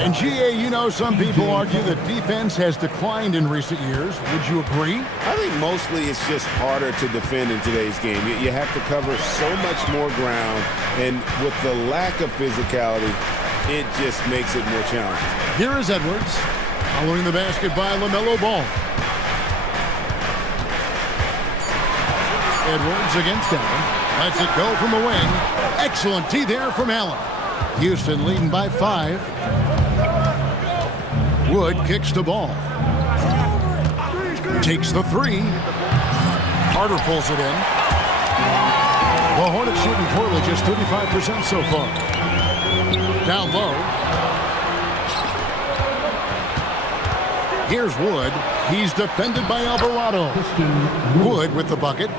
And GA, you know, some people argue that defense has declined in recent years. Would you agree? I think mostly it's just harder to defend in today's game. You have to cover so much more ground, and with the lack of physicality, it just makes it more challenging. Here is Edwards, following the basket by LaMelo Ball. Edwards against Allen. Lets it go from the wing. Excellent D there from Allen. Houston leading by 5. Wood kicks the ball. Takes the 3. Carter pulls it in. The Hornets shooting poorly, just 35% so far. Down low. Here's Wood. He's defended by Alvarado. Wood with the bucket.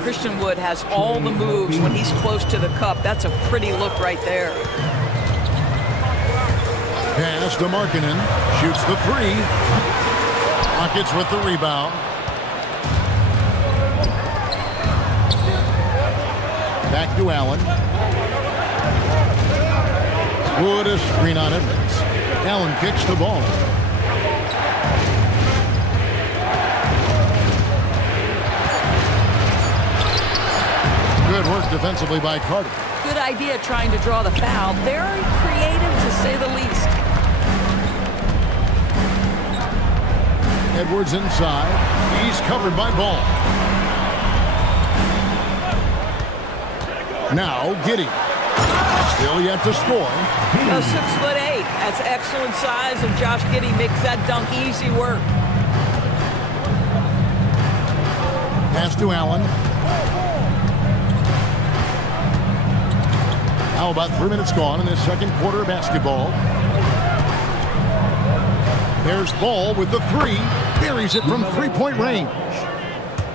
Christian Wood has all the moves when he's close to the cup. That's a pretty look right there. Pass to Markkanen. Shoots the 3. Rockets with the rebound. Back to Allen. Wood a screen on Edwards. Allen kicks the ball. Good work defensively by Carter. Good idea trying to draw the foul. Very creative, to say the least. Edwards inside. He's covered by Ball. Now Giddey. Still yet to score. 6'8". That's excellent size, and Josh Giddey makes that dunk easy work. Pass to Allen. Now about 3 minutes gone in this second quarter of basketball. There's Ball with the three. Buries it from three-point range.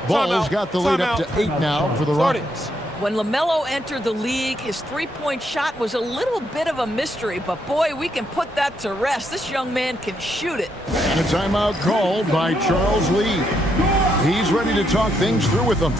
Ball's got the lead up to 8 now for the Rockets. When LaMelo entered the league, his three-point shot was a little bit of a mystery, but boy, we can put that to rest. This young man can shoot it. And a timeout called by Charles Lee. He's ready to talk things through with them.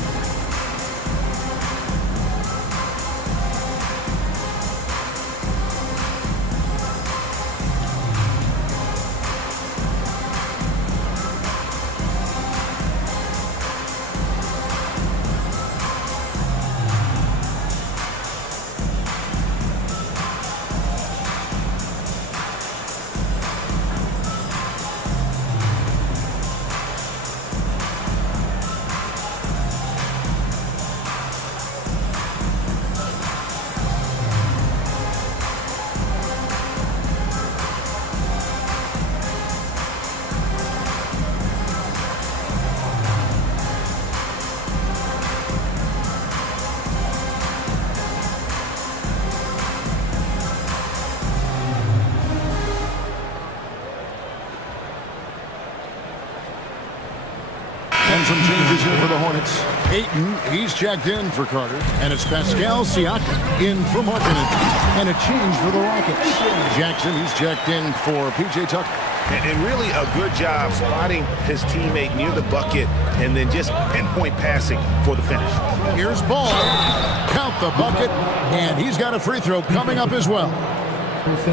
And some changes here for the Hornets. Ayton, he's checked in for Carter. And it's Pascal Siakam in for Markkanen. And a change for the Rockets. Jackson, he's checked in for P.J. Tucker. And really a good job spotting his teammate near the bucket and then just pinpoint passing for the finish. Here's Ball. Count the bucket. And he's got a free throw coming up as well.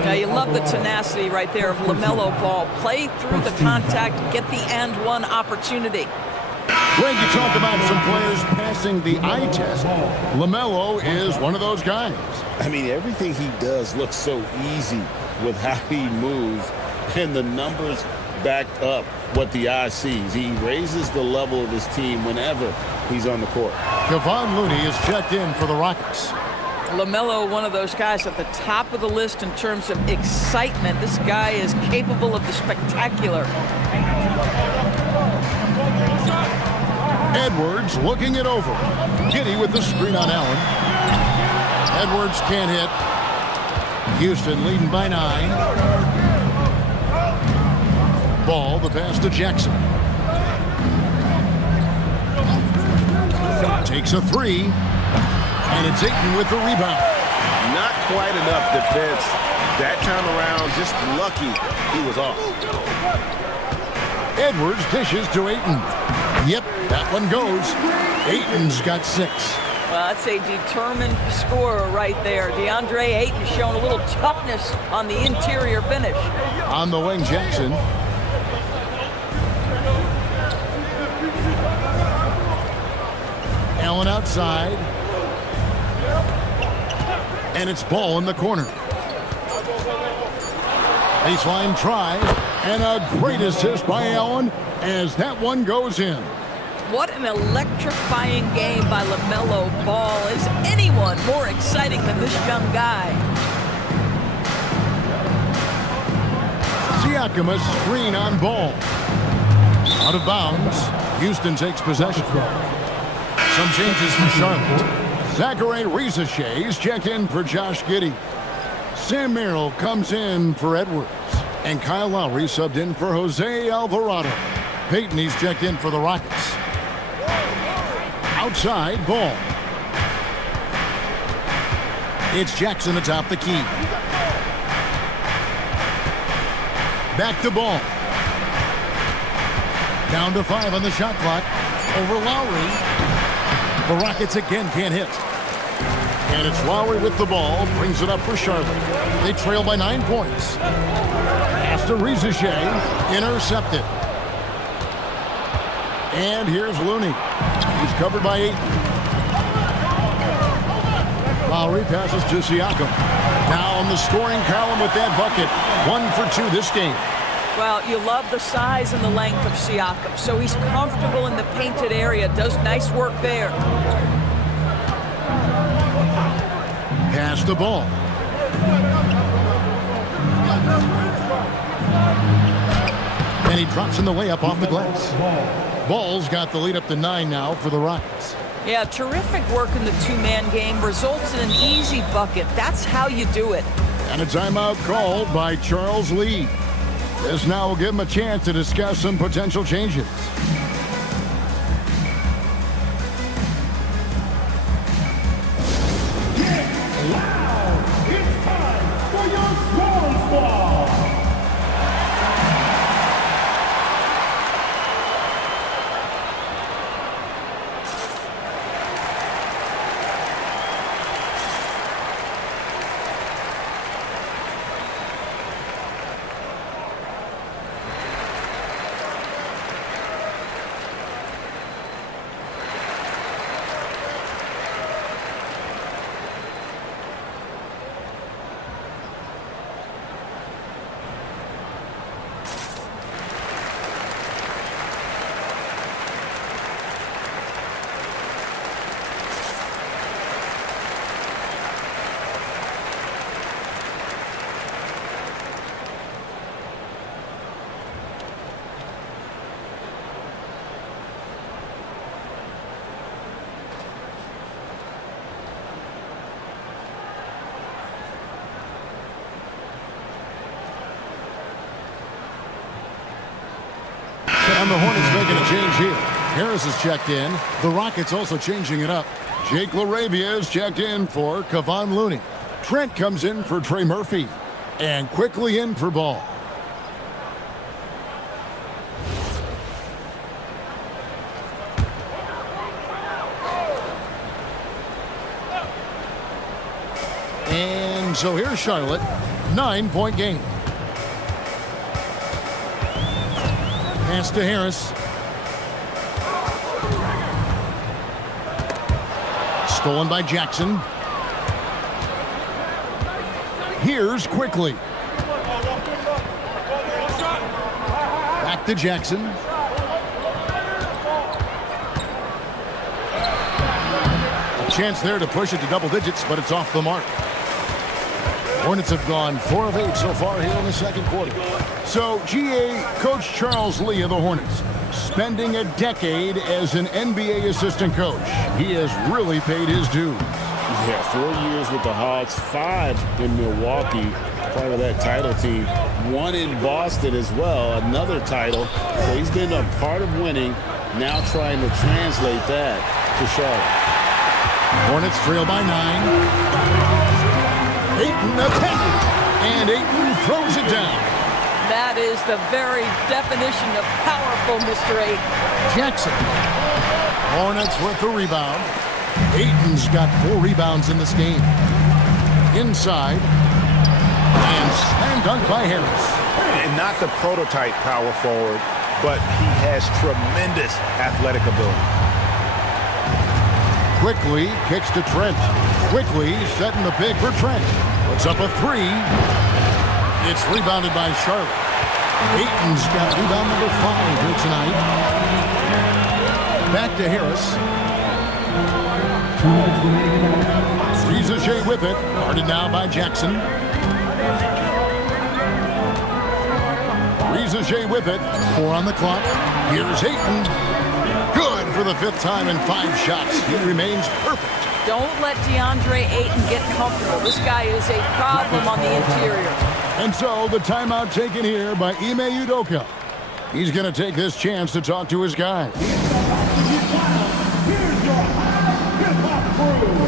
Now you love the tenacity right there of LaMelo Ball. Play through the contact, get the and one opportunity. Greg, you talk about some players passing the eye test. LaMelo is one of those guys. I mean, everything he does looks so easy with how he moves, and the numbers back up what the eye sees. He raises the level of his team whenever he's on the court. Kevon Looney is checked in for the Rockets. LaMelo, one of those guys at the top of the list in terms of excitement. This guy is capable of the spectacular. Edwards looking it over. Giddey with the screen on Allen. Edwards can't hit. Houston leading by 9. Ball, the pass to Jackson. Takes a 3. And it's Ayton with the rebound. Not quite enough defense. That time around, just lucky he was off. Edwards dishes to Ayton. Yep, that one goes. Ayton's got 6. Well, that's a determined scorer right there. DeAndre Ayton showing a little toughness on the interior finish. On the wing, Jackson. Allen outside. And it's Ball in the corner. Baseline try. And a great assist by Allen as that one goes in. What an electrifying game by LaMelo Ball. Is anyone more exciting than this young guy? Siakam, a screen on Ball. Out of bounds. Houston takes possession. Some changes for Charlotte. Zachary Rizachet is checked in for Josh Giddey. Sam Merrill comes in for Edwards. And Kyle Lowry subbed in for Jose Alvarado. Payton, he's checked in for the Rockets. Outside, Ball. It's Jackson atop the key. Back to Ball. Down to 5 on the shot clock. Over Lowry. The Rockets again can't hit. And it's Lowry with the ball, brings it up for Charlotte. They trail by 9 points. Pass to Rizachet, intercepted. And here's Looney. He's covered by 8. Lowry passes to Siakam. Now on the scoring column with that bucket. 1 for 2 this game. Well, you love the size and the length of Siakam, so he's comfortable in the painted area, does nice work there. Pass the ball. And he drops in the layup off the glass. Ball's got the lead up to 9 now for the Rockets. Yeah, terrific work in the two-man game. Results in an easy bucket. That's how you do it. And a timeout called by Charles Lee. This now will give him a chance to discuss some potential changes. It's time for your Swarm Squad. And the Hornets making a change here. Harris is checked in. The Rockets also changing it up. Jake LaRavia is checked in for Kevon Looney. Trent comes in for Trey Murphy. And quickly in for Ball. And so here's Charlotte. 9-point game. Pass to Harris. Stolen by Jackson. Here's Quickly. Back to Jackson. A chance there to push it to double digits, but it's off the mark. Hornets have gone 4 of 8 so far here in the second quarter. So, GA, Coach Charles Lee of the Hornets, spending a decade as an NBA assistant coach. He has really paid his dues. Yeah, 4 years with the Hawks, 5 in Milwaukee, part of that title team. 1 in Boston as well, another title. So he's been a part of winning, now trying to translate that to Charlotte. Hornets trail by 9. Ayton attacking, and Ayton throws it down. That is the very definition of powerful, Mr. Ayton. Jackson. Hornets with the rebound. Ayton's got 4 rebounds in this game. Inside. And slam dunk by Harris. And not the prototype power forward, but he has tremendous athletic ability. Quickly kicks to Trent. Quickly setting the pick for Trent. Puts up a 3. It's rebounded by Charlotte. Ayton's got rebound number 5 here tonight. Back to Harris. Rizachet with it. Guarded now by Jackson. Rizachet with it. 4 on the clock. Here's Ayton. Good for the 5th time in 5 shots. He remains perfect. Don't let DeAndre Ayton get comfortable. This guy is a problem on the interior. And so the timeout taken here by Ime Udoka. He's going to take this chance to talk to his guys. Here's your hip-hop crew.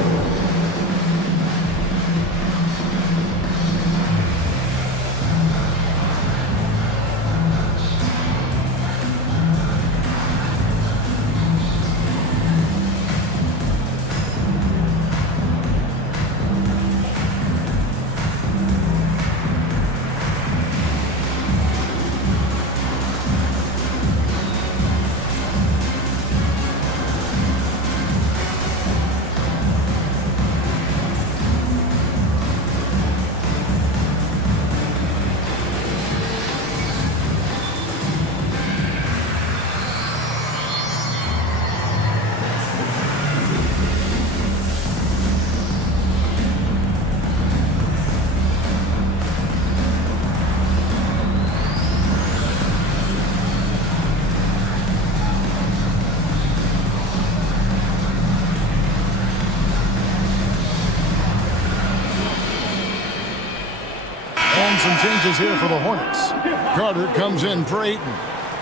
some changes here for the Hornets. Carter comes in for Ayton.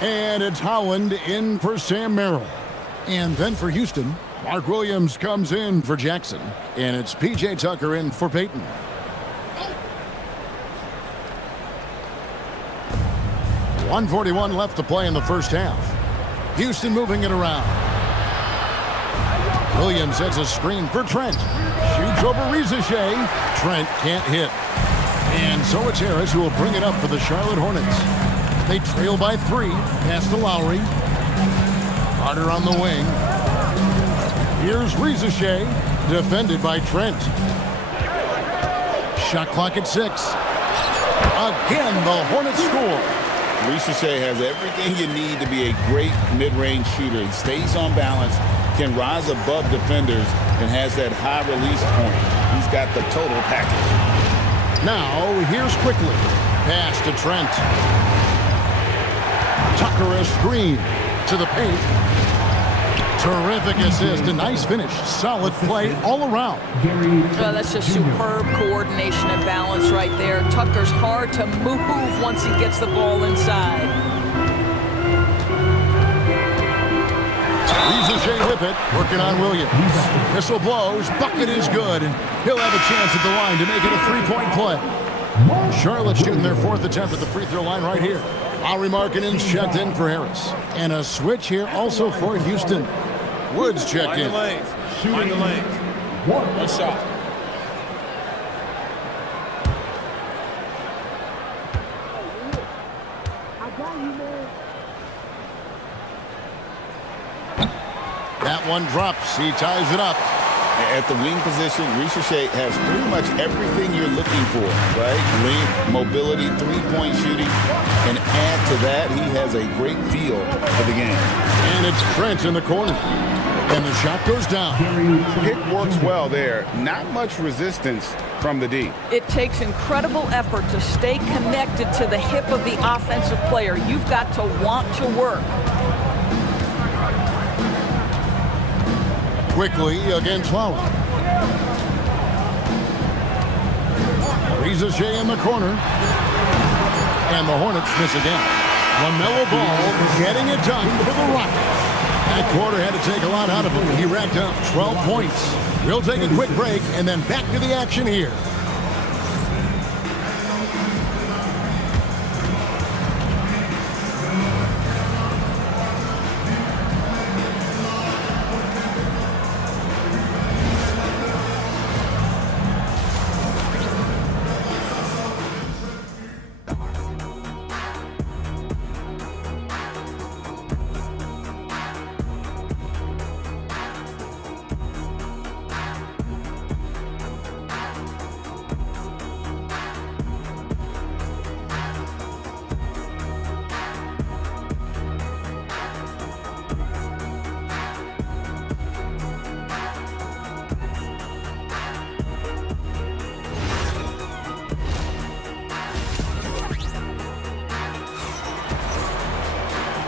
And it's Howland in for Sam Merrill. And then for Houston, Mark Williams comes in for Jackson. And it's P.J. Tucker in for Payton. .141 left to play in the first half. Houston moving it around. Williams sets a screen for Trent. Shoots over Rizachet. Trent can't hit. And so it's Harris who will bring it up for the Charlotte Hornets. They trail by 3. Pass to Lowry. Carter on the wing. Here's Rizachet. Defended by Trent. Shot clock at 6. Again, the Hornets score. Rizachet has everything you need to be a great mid-range shooter. He stays on balance, can rise above defenders, and has that high release point. He's got the total package. Now, here's Quickly. Pass to Trent. Tucker a screen to the paint. Terrific assist. A nice finish. Solid play all around. Well, that's just superb coordination and balance right there. Tucker's hard to move once he gets the ball inside. Rizachet with it, working on Williams. Whistle blows, bucket is good, and he'll have a chance at the line to make it a 3-point play. Charlotte shooting their 4th attempt at the free throw line right here. Lauri Markkanen's checked in for Harris. And a switch here also for Houston. Woods checked in. Shooting the lanes. One shot. That one drops. He ties it up. At the wing position, Rizachet has pretty much everything you're looking for, right? Length, mobility, 3-point shooting. And add to that, he has a great feel for the game. And it's Trent in the corner. And the shot goes down. Pick works well there. Not much resistance from the D. It takes incredible effort to stay connected to the hip of the offensive player. You've got to want to work. Quickly against Lowry. Rizachet in the corner. And the Hornets miss again. LaMelo Ball getting it done for the Rockets. That quarter had to take a lot out of him. He racked up 12 points. We'll take a quick break and then back to the action here.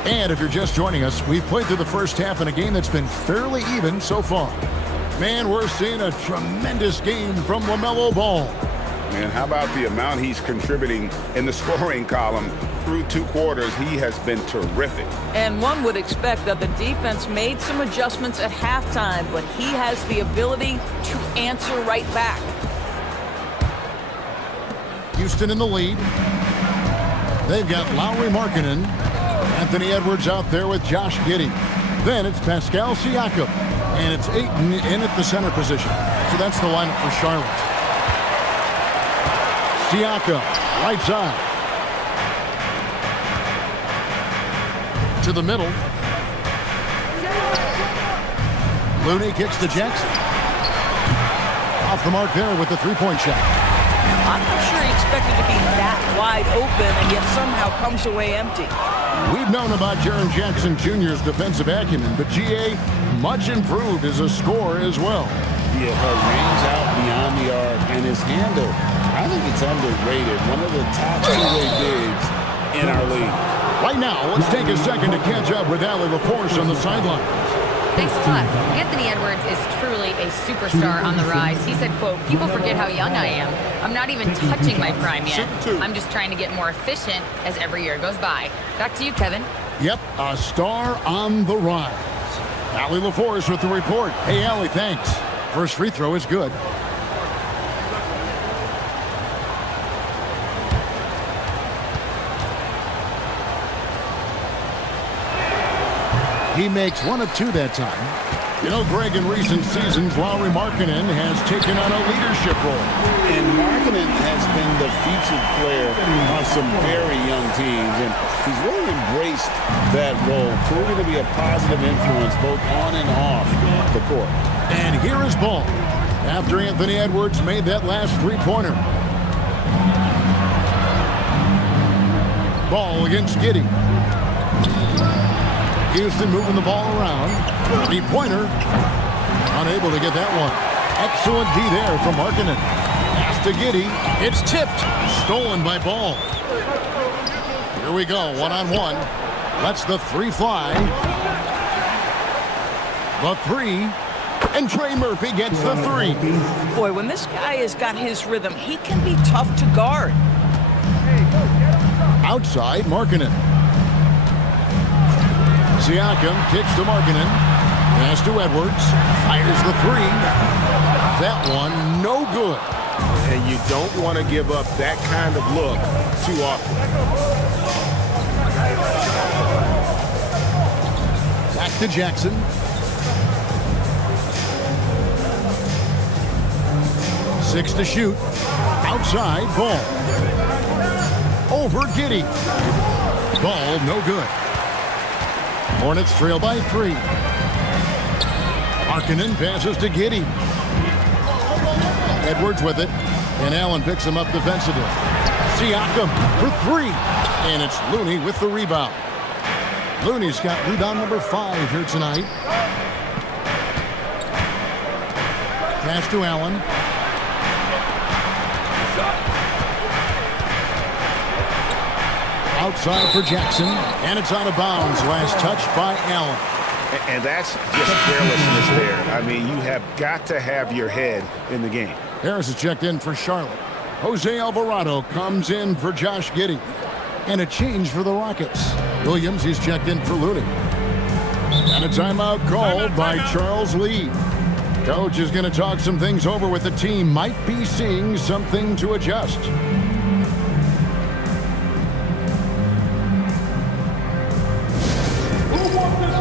And if you're just joining us, we've played through the first half in a game that's been fairly even so far. Man, we're seeing a tremendous game from LaMelo Ball. Man, how about the amount he's contributing in the scoring column? Through 2 quarters, he has been terrific. And one would expect that the defense made some adjustments at halftime, but he has the ability to answer right back. Houston in the lead. They've got Lauri Markkanen. Anthony Edwards out there with Josh Giddey. Then it's Pascal Siakam. And it's Ayton in at the center position. So that's the lineup for Charlotte. Siakam, right side. To the middle. Looney kicks to Jackson. Off the mark there with the 3-point shot. I'm not sure he expected to be that wide open and yet somehow comes away empty. We've known about Jaren Jackson Jr.'s defensive acumen, but G.A. much improved as a scorer as well. Yeah, her range out beyond the arc and his handle, I think it's underrated. One of the top 2-way bigs in our league. Right now, let's take a second to catch up with Allie LaForce on the sideline. Thanks a lot. Anthony Edwards is truly a superstar on the rise. He said, quote, "People forget how young I am. I'm not even touching my prime yet. I'm just trying to get more efficient as every year goes by." Back to you, Kevin. Yep, a star on the rise. Allie LaForce with the report. Hey, Allie, thanks. First free throw is good. He makes 1 of 2 that time. You know, Greg, in recent seasons, Lauri Markkanen has taken on a leadership role. And Markkanen has been the featured player on some very young teams, and he's really embraced that role, proving to be a positive influence both on and off the court. And here is Ball, after Anthony Edwards made that last three-pointer. Ball against Giddey. Houston moving the ball around. Three-pointer. Unable to get that one. Excellent D there from Markkanen. Pass to Giddey. It's tipped. Stolen by Ball. Here we go. One-on-one. Lets the three fly. The three. And Trey Murphy gets the three. Boy, when this guy has got his rhythm, he can be tough to guard. Outside, Markkanen. Siakam kicks to Markkanen. Pass to Edwards. Fires the three. That one, no good. And you don't want to give up that kind of look too often. Back to Jackson. Six to shoot. Outside, Ball. Over Giddey. Ball, no good. Hornets trail by 3. Markkanen passes to Giddey. Edwards with it. And Allen picks him up defensively. Siakam for 3. And it's Looney with the rebound. Looney's got rebound number 5 here tonight. Pass to Allen. Outside for Jackson, and it's out of bounds. Last touch by Allen. And that's just carelessness there. I mean, you have got to have your head in the game. Harris is checked in for Charlotte. Jose Alvarado comes in for Josh Giddey. And a change for the Rockets. Williams is checked in for Looney. And a timeout called by Charles Lee. Coach is going to talk some things over with the team. Might be seeing something to adjust.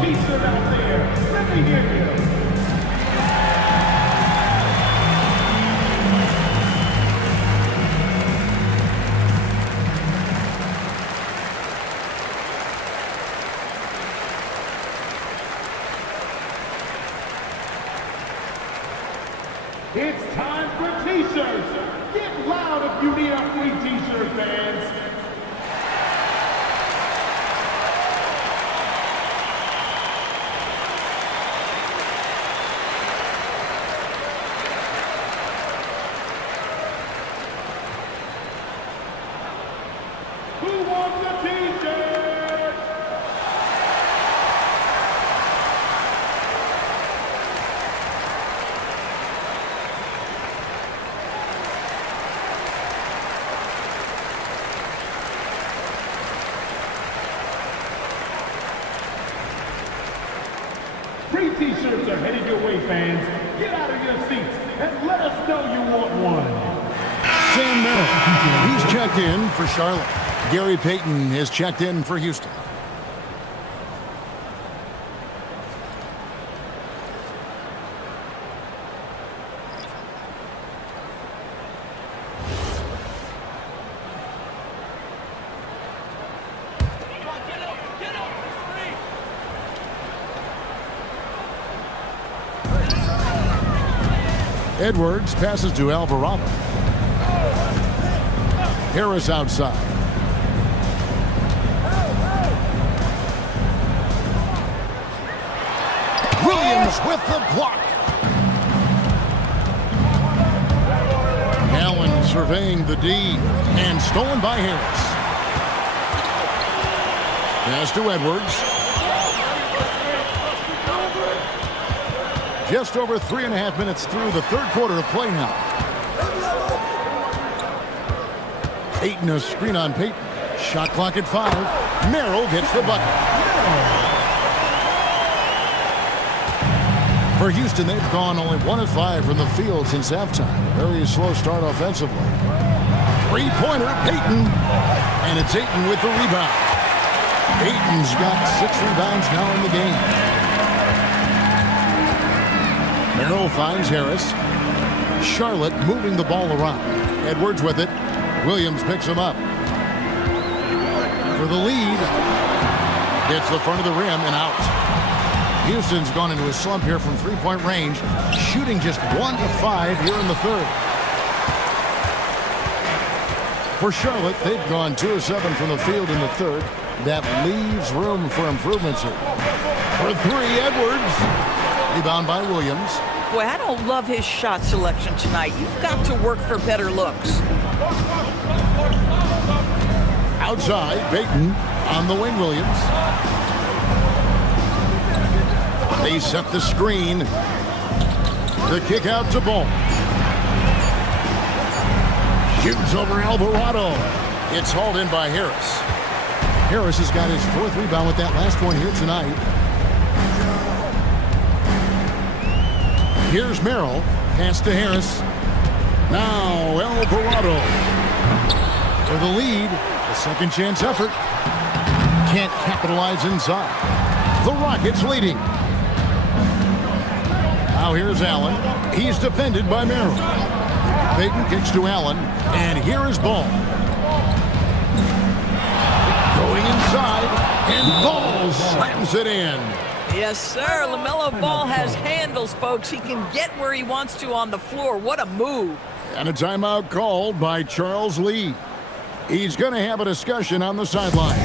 T-shirt out there. Let me hear you. It's time for T-shirts. Get loud if you need a free T-shirt, fans. Free T-shirts are headed your way, fans. Get out of your seats and let us know you want one. Sam Merrill, he's checked in for Charlotte. Gary Payton is checked in for Houston. Edwards passes to Alvarado. Harris outside. Williams with the block. Allen surveying the D and stolen by Harris. Pass to Edwards. Just over 3.5 minutes through the third quarter of play now. Ayton a screen on Payton. Shot clock at 5. Merrill gets the bucket. For Houston, they've gone only 1 of 5 from the field since halftime. Very slow start offensively. Three-pointer, Payton. And it's Ayton with the rebound. Ayton's got 6 rebounds now in the game. Merrill finds Harris. Charlotte moving the ball around. Edwards with it. Williams picks him up. For the lead. Hits the front of the rim and out. Houston's gone into a slump here from three-point range, shooting just 1 of 5 here in the third. For Charlotte, they've gone 2 of 7 from the field in the third. That leaves room for improvements here. For 3, Edwards. Rebound by Williams. Boy, I don't love his shot selection tonight. You've got to work for better looks. Outside, Payton on the wing, Williams. They set the screen. The kick out to Ball. Shoots over Alvarado. It's hauled in by Harris. Harris has got his 4th rebound with that last one here tonight. Here's Merrill. Pass to Harris. Now Alvarado. For the lead. A second chance effort. Can't capitalize inside. The Rockets leading. Now here's Allen. He's defended by Merrill. Payton kicks to Allen. And here is Ball. Going inside. And Ball slams it in. Yes, sir. LaMelo Ball has handles, folks. He can get where he wants to on the floor. What a move. And a timeout called by Charles Lee. He's going to have a discussion on the sideline.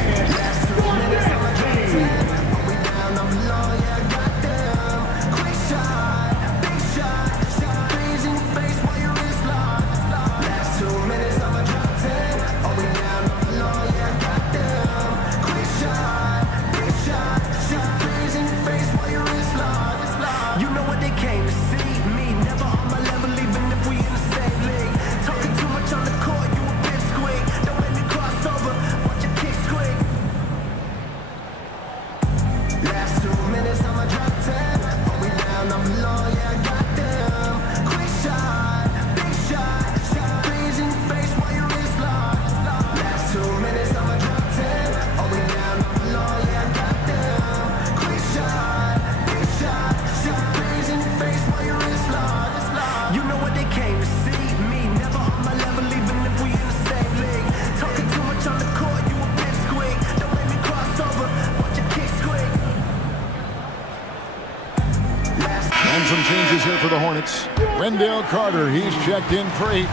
Some changes here for the Hornets. Wendell Carter, he's checked in for 8.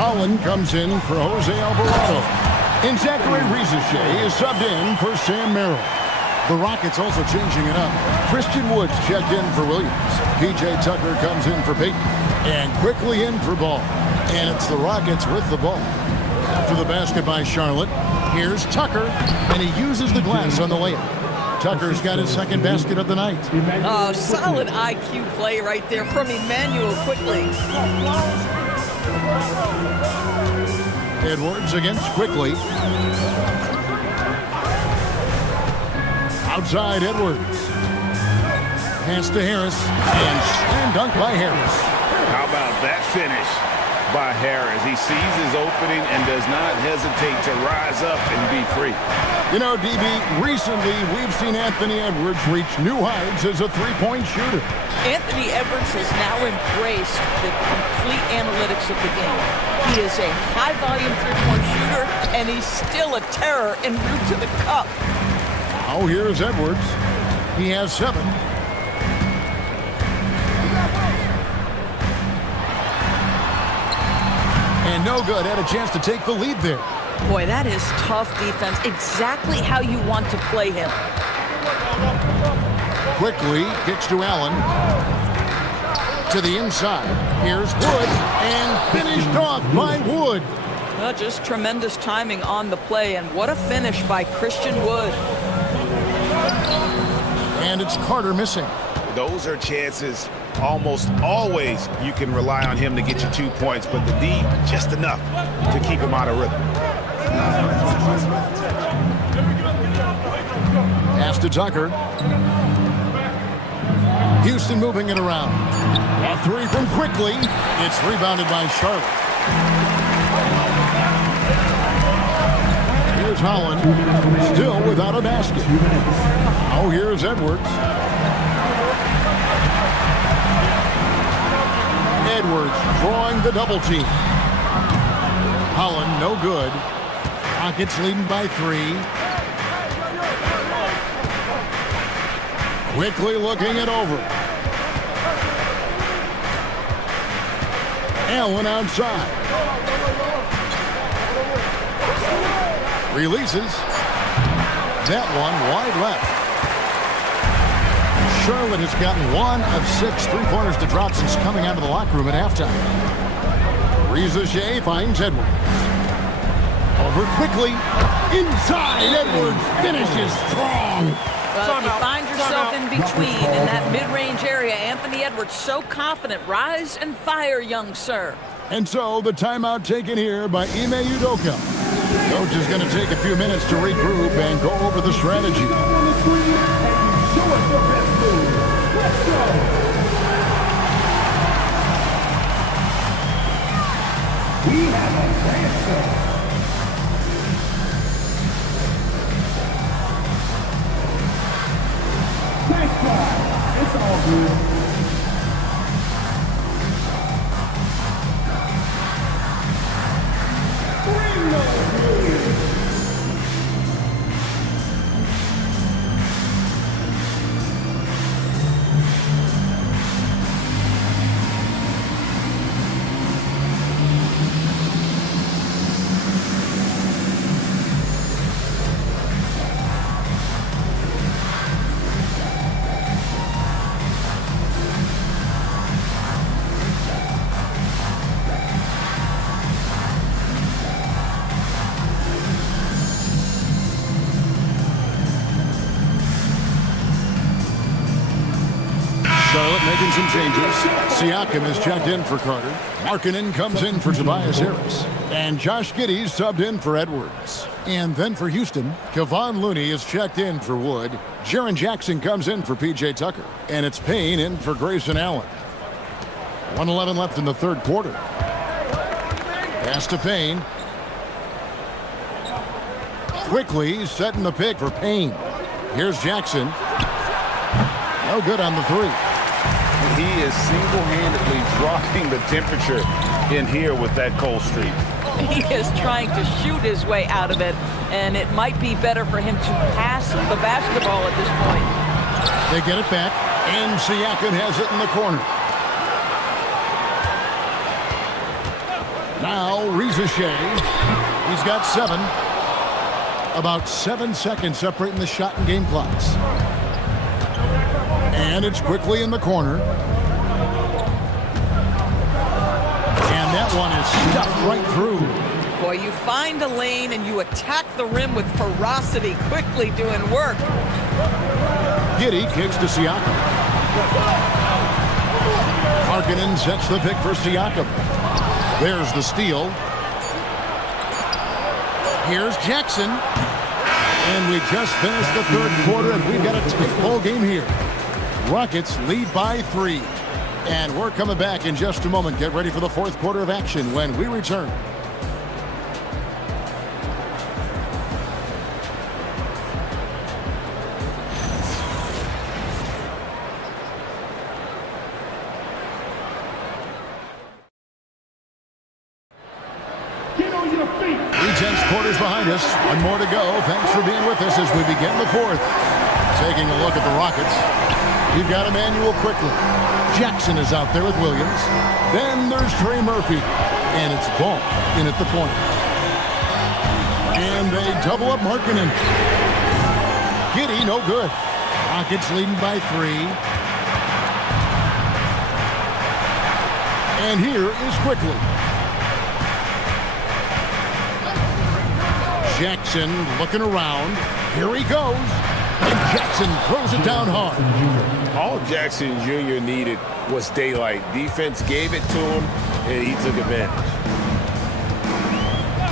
Holland comes in for Jose Alvarado. And Zachary Rizachet is subbed in for Sam Merrill. The Rockets also changing it up. Christian Woods checked in for Williams. P.J. Tucker comes in for Payton. And quickly in for Ball. And it's the Rockets with the ball. After the basket by Charlotte, here's Tucker. And he uses the glass on the layup. Tucker's got his 2nd basket of the night. Oh, solid IQ play right there from Emmanuel Quickly. Edwards against Quickly. Outside Edwards. Pass to Harris. And slam dunk by Harris. How about that finish by Harris? He sees his opening and does not hesitate to rise up and be free. You know, DB, recently we've seen Anthony Edwards reach new heights as a three-point shooter. Anthony Edwards has now embraced the complete analytics of the game. He is a high-volume three-point shooter, and he's still a terror en route to the cup. Now here's Edwards. He has 7. And no good. Had a chance to take the lead there. Boy, that is tough defense. Exactly how you want to play him. Quickly kicks to Allen. To the inside. Here's Wood. And finished off by Wood. Well, just tremendous timing on the play. And what a finish by Christian Wood. And it's Carter missing. Those are chances almost always you can rely on him to get you 2 points, but the D, just enough to keep him out of rhythm. Pass to Tucker. Houston moving it around. A three from Quickly. It's rebounded by Charlotte. Here's Holland, still without a basket. Oh, here's Edwards. Edwards drawing the double team. Holland, no good. Rockets leading by 3. Quickly looking it over. Allen outside. Releases. That one wide left. Charlotte has gotten 1 of 6 3-pointers to drop since coming out of the locker room at halftime. Reza Shea finds Edwards. Over Quickly. Inside. Edwards finishes strong. Well, if you find yourself in between in that mid-range area, Anthony Edwards so confident. Rise and fire, young sir. And so the timeout taken here by Ime Udoka. Coach is going to take a few minutes to regroup and go over the strategy. We have a dancer. Nice try. It's all good. Bring those moves. Charlotte making some changes. Siakam is checked in for Carter. Markkanen comes in for Tobias Harris. And Josh Giddey subbed in for Edwards. And then for Houston, Kevon Looney is checked in for Wood. Jaren Jackson comes in for P.J. Tucker. And it's Payne in for Grayson Allen. 1:11 left in the third quarter. Pass to Payne. Quickly setting the pick for Payne. Here's Jackson. No good on the 3. He is single-handedly dropping the temperature in here with that cold streak. He is trying to shoot his way out of it, and it might be better for him to pass the basketball at this point. They get it back, and Siakam has it in the corner. Now, Reza Shea. He's got 7. About 7 seconds separating the shot and game clocks. And it's Quickly in the corner. And that one is stuffed right through. Boy, you find a lane and you attack the rim with ferocity, Quickly doing work. Giddey kicks to Siakam. Markkanen sets the pick for Siakam. There's the steal. Here's Jackson. And we just finished the third quarter, and we've got a tight ball game here. Rockets lead by 3. And we're coming back in just a moment. Get ready for the fourth quarter of action when we return. Get on your feet. 3/10 quarters behind us. One more to go. Thanks for being with us as we begin the fourth. Taking a look at the Rockets. You've got Emmanuel Quickly. Jackson is out there with Williams. Then there's Trey Murphy. And it's Ball in at the point. And they double up Markkanen. Giddey, no good. Rockets leading by 3. And here is Quickly. Jackson looking around. Here he goes. And Jackson throws it down hard. All Jackson Jr. needed was daylight. Defense gave it to him, and he took advantage.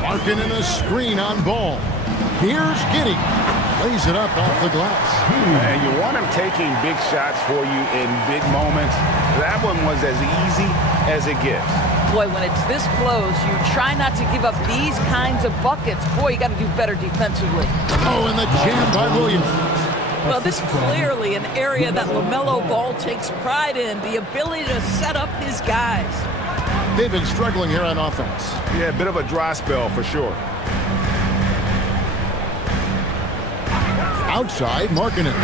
Markkanen a screen on Ball. Here's Giddey. Lays it up off the glass. And you want him taking big shots for you in big moments. That one was as easy as it gets. Boy, when it's this close, you try not to give up these kinds of buckets. Boy, you got to do better defensively. Oh, and the jam by Williams. Well, this is clearly an area that LaMelo Ball takes pride in, the ability to set up his guys. They've been struggling here on offense. Yeah, a bit of a dry spell for sure. Outside, Markkanen.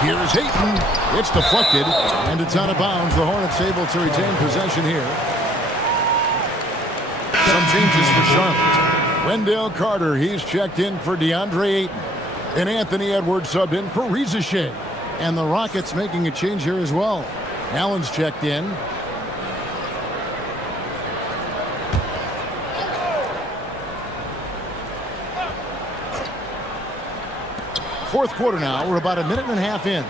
Here's Ayton. It's deflected, and it's out of bounds. The Hornets able to retain possession here. Some changes for Charlotte. Wendell Carter, he's checked in for DeAndre Ayton. And Anthony Edwards subbed in for Reza Shea. And the Rockets making a change here as well. Allen's checked in. Fourth quarter now. We're about a minute and a half in.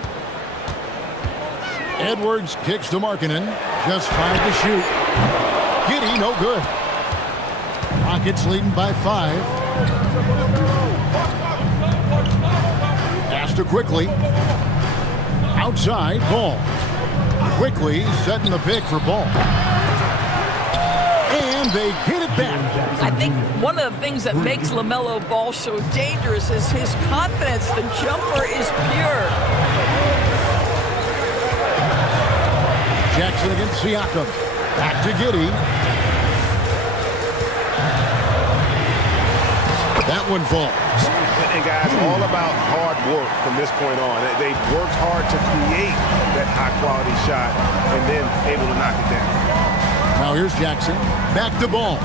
Edwards kicks to Markkanen. Just 5 to shoot. Giddey, no good. Rockets leading by 5. Pass to Quickly. Outside, Ball. Quickly setting the pick for Ball. And they get it back. I think one of the things that makes LaMelo Ball so dangerous is his confidence. The jumper is pure. Jackson against Siakam. Back to Giddey. That one falls. And guys, all about hard work from this point on. They worked hard to create that high-quality shot and then able to knock it down. Now here's Jackson. Back to Ball.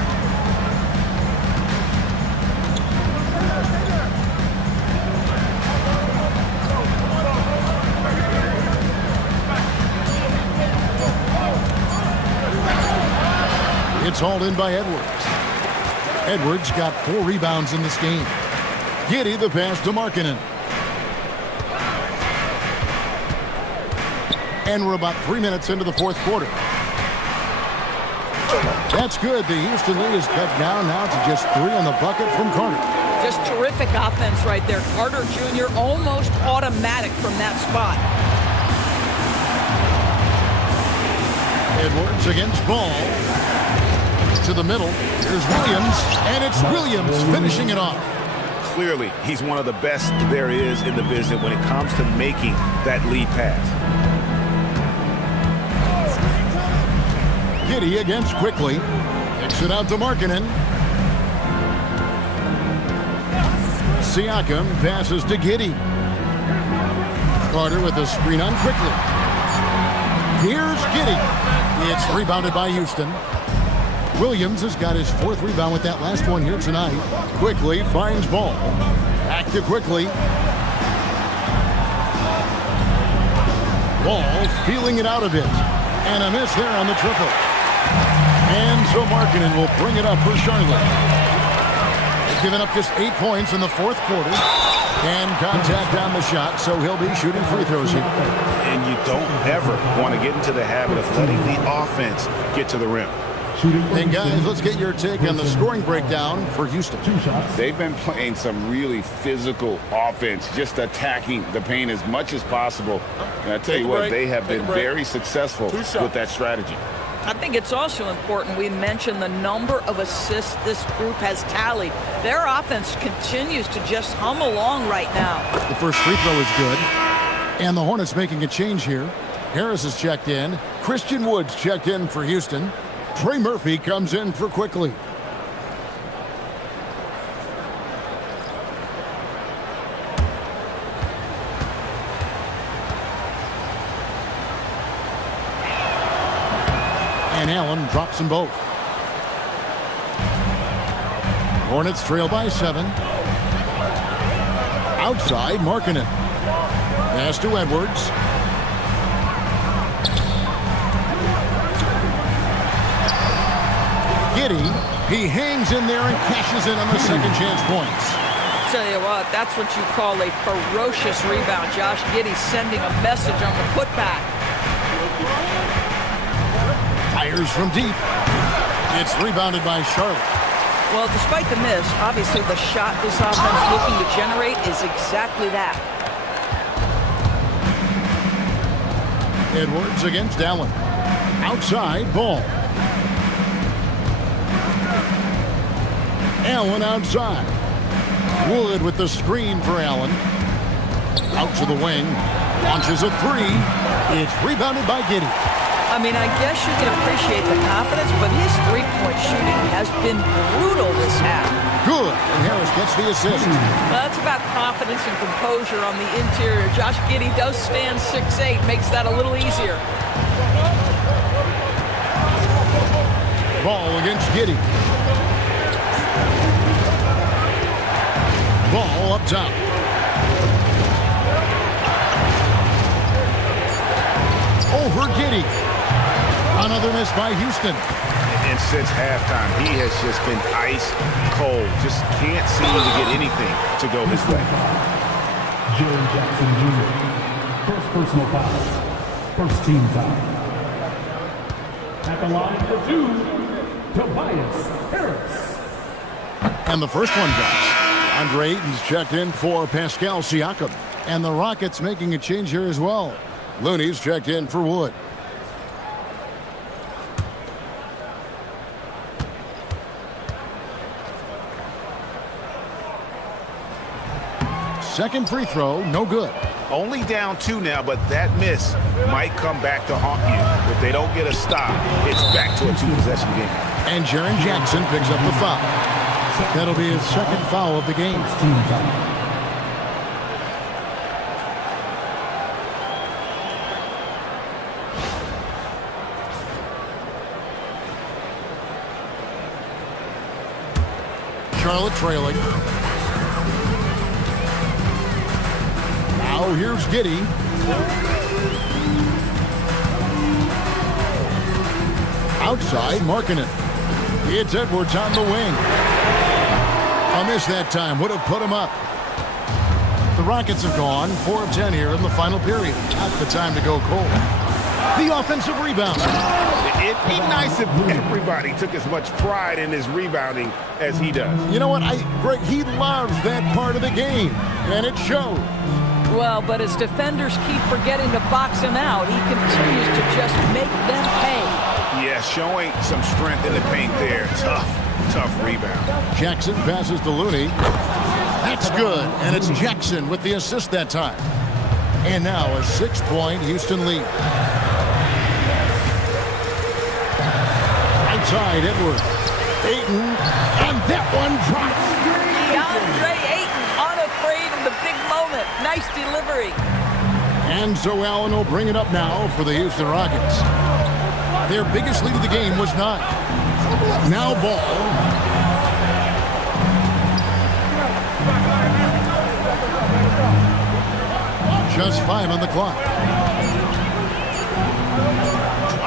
It's hauled in by Edwards. Edwards got 4 rebounds in this game. Giddey the pass to Markkanen. And we're about 3 minutes into the fourth quarter. That's good. The Houston lead is cut down now to just 3 on the bucket from Carter. Just terrific offense right there. Carter Jr. almost automatic from that spot. Edwards against Ball. To the middle. Here's Williams. And it's Williams finishing it off. Clearly, he's one of the best there is in the business when it comes to making that lead pass. Giddey against Quickly. Kicks it out to Markkanen. Siakam passes to Giddey. Carter with a screen on Quickly. Here's Giddey. It's rebounded by Houston. Williams has got his 4th rebound with that last one here tonight. Quickly finds Ball. Back to Quickly. Ball feeling it out a bit. And a miss there on the triple. And so Markkanen will bring it up for Charlotte. They've given up just 8 points in the fourth quarter. And contact on the shot, so he'll be shooting free throws here. And you don't ever want to get into the habit of letting the offense get to the rim. And guys, let's get your take on the scoring breakdown for Houston. They've been playing some really physical offense, just attacking the paint as much as possible. And I tell you what, they have been very successful with that strategy. I think it's also important we mention the number of assists this group has tallied. Their offense continues to just hum along right now. The first free throw is good. And the Hornets making a change here. Harris is checked in. Christian Woods checked in for Houston. Trey Murphy comes in for Quickly. And Allen drops them both. Hornets trail by 7. Outside, Markkanen. Pass to Edwards. Giddey, he hangs in there and cashes in on the second chance points. It's tell you what, that's what you call a ferocious rebound. Josh Giddey sending a message on the putback. Fires from deep. It's rebounded by Charlotte. Well, despite the miss, obviously the shot this offense looking to generate is exactly that. Edwards against Allen. Outside, Ball. Allen outside. Wood with the screen for Allen. Out to the wing. Launches a three. It's rebounded by Giddey. I mean, I guess you can appreciate the confidence, but his three-point shooting has been brutal this half. Good, and Harris gets the assist. Well, that's about confidence and composure on the interior. Josh Giddey does stand 6'8", makes that a little easier. Ball against Giddey. Ball up top. Over Giddey. Another miss by Houston. And since halftime, he has just been ice cold. Just can't seem to get anything to go his way. Jaren Jackson Jr. First personal foul. First team foul. At the line for two, Tobias Harris. And the first one drops. Andre Ayton's checked in for Pascal Siakam. And the Rockets making a change here as well. Looney's checked in for Wood. Second free throw, no good. Only down two now, but that miss might come back to haunt you. If they don't get a stop, it's back to a two-possession game. And Jaren Jackson picks up the foul. That'll be his second foul of the game. Charlotte trailing. Now here's Giddey. Outside, Markkanen. It's Edwards on the wing. A miss that time would have put him up. The Rockets have gone 4 of 10 here in the final period. Not the time to go cold. The offensive rebound. It'd be nice if everybody took as much pride in his rebounding as he does. You know what, Greg, he loves that part of the game, and it shows. Well, but as defenders keep forgetting to box him out, he continues to just make them pay. Yeah, showing some strength in the paint there. Tough rebound. Jackson passes to Looney. That's good, and it's Jackson with the assist that time. And now a 6-point Houston lead. Outside, Edwards. Ayton, and that one drops. DeAndre Ayton unafraid in the big moment. Nice delivery. And so Allen will bring it up now for the Houston Rockets. Their biggest lead of the game was 9. Now Ball. Just 5 on the clock.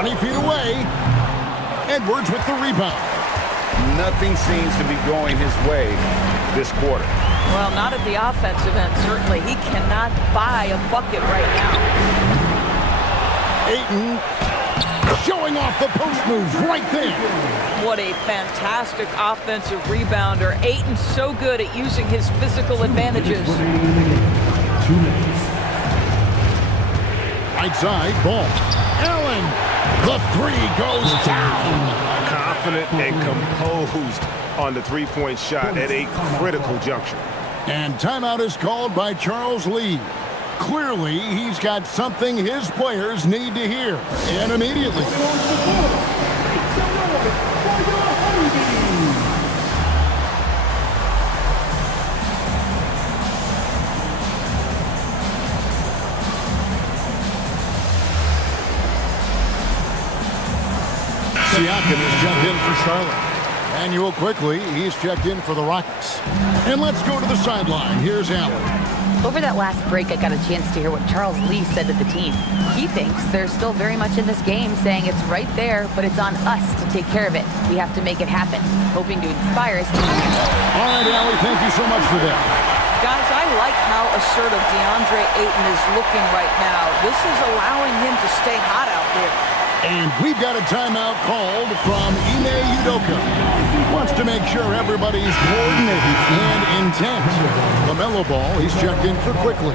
20 feet away. Edwards with the rebound. Nothing seems to be going his way this quarter. Well, not at the offensive end, certainly. He cannot buy a bucket right now. Ayton showing off the post moves right there. What a fantastic offensive rebounder. Ayton's so good at using his physical advantages. 2 minutes. Right side, Ball. Allen, the three goes down. Confident and composed on the three-point shot at a critical juncture. And timeout is called by Charles Lee. Clearly, he's got something his players need to hear, and immediately. Siakam is jumped in for Charlotte. Manuel quickly, he's checked in for the Rockets. And let's go to the sideline. Here's Allen. Over that last break, I got a chance to hear what Charles Lee said to the team. He thinks they're still very much in this game, saying it's right there, but it's on us to take care of it. We have to make it happen, hoping to inspire his team. All right, Allie, thank you so much for that. Guys, I like how assertive DeAndre Ayton is looking right now. This is allowing him to stay hot out there. And we've got a timeout called from Ime Udoka. Wants to make sure everybody's coordinated and intent. LaMelo Ball, he's checked in for quickly.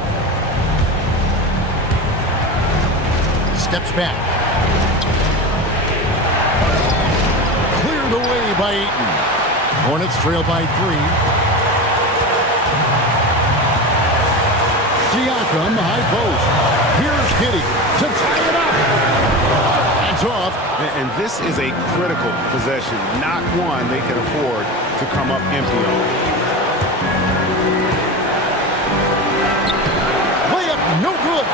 Steps back. Cleared away by Ayton. Hornets trail by 3. Siakam, high post. Here's Giddey to tie it up. Off. And this is a critical possession, not one they can afford to come up empty on. Layup, no good.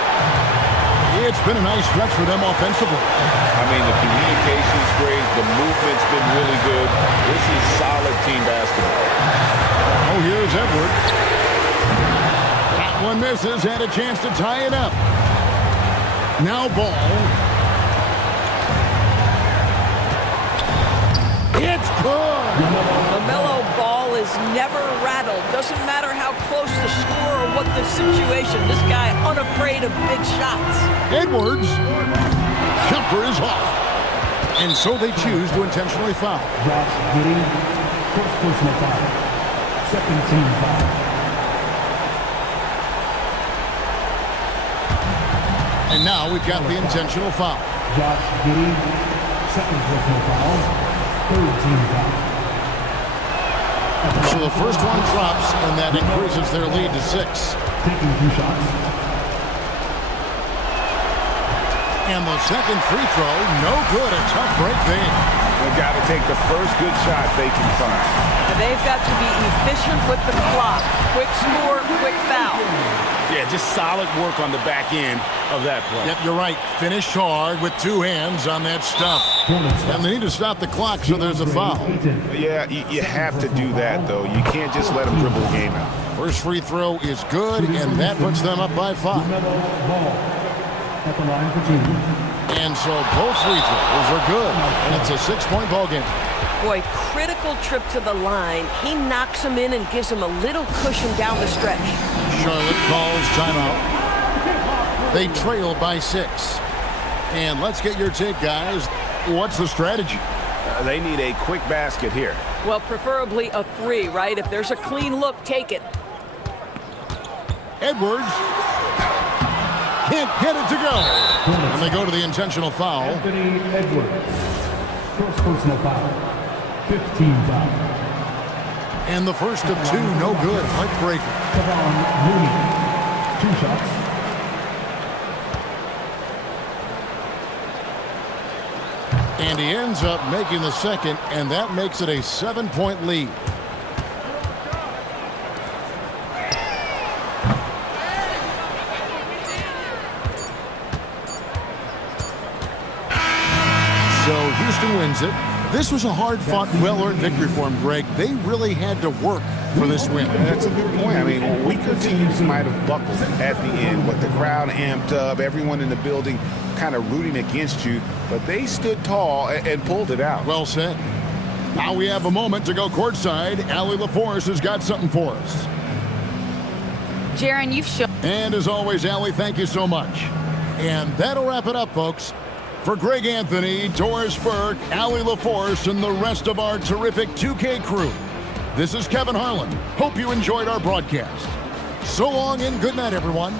It's been a nice stretch for them offensively. I mean, the communication's great. The movement's been really good. This is solid team basketball. Oh, here's Edwards. That one misses. Had a chance to tie it up. Now Ball. It's good! LaMelo Ball is never rattled. Doesn't matter how close the score or what the situation. This guy unafraid of big shots. Edwards. Jumper is off. And so they choose to intentionally foul. Josh Giddey, first personal foul. Second team foul. And now we've got the intentional foul. Josh Giddey, second personal foul. So the first one drops, and that increases their lead to 6. Taking 2 shots. And the second free throw, no good. A tough break there. They've got to take the first good shot they can find. They've got to be efficient with the clock. Quick score, quick foul. Yeah, just solid work on the back end of that play. Yep, you're right. Finished hard with 2 hands on that stuff. And they need to stop the clock, so there's a foul. Yeah, you have to do that, though. You can't just let them dribble the game out. First free throw is good, and that puts them up by 5. At the line for 2. And so both free throws are good, and it's a 6-point ball game. Boy, critical trip to the line. He knocks him in and gives him a little cushion down the stretch. Charlotte calls timeout. They trail by 6. And let's get your take, guys. What's the strategy? They need a quick basket here. Well, preferably a 3, right? If there's a clean look, take it. Edwards can't get it to go. And they go to the intentional foul. Anthony Edwards, first personal foul. 15 foul. And the first of 2, no good. Heartbreaker. Kevon Looney, 2 shots. And he ends up making the second, and that makes it a 7-point lead. So Houston wins it. This was a hard-fought, well-earned victory for him, Greg. They really had to work for this win. That's a good point. I mean, weaker teams might have buckled at the end, but the crowd amped up, everyone in the building kind of rooting against you, but they stood tall and pulled it out. Well said. Now we have a moment to go courtside. Allie LaForce has got something for us. Jaron, you've shown... And as always, Allie, thank you so much. And that'll wrap it up, folks. For Greg Anthony, Doris Burke, Allie LaForce, and the rest of our terrific 2K crew, this is Kevin Harlan. Hope you enjoyed our broadcast. So long and good night, everyone.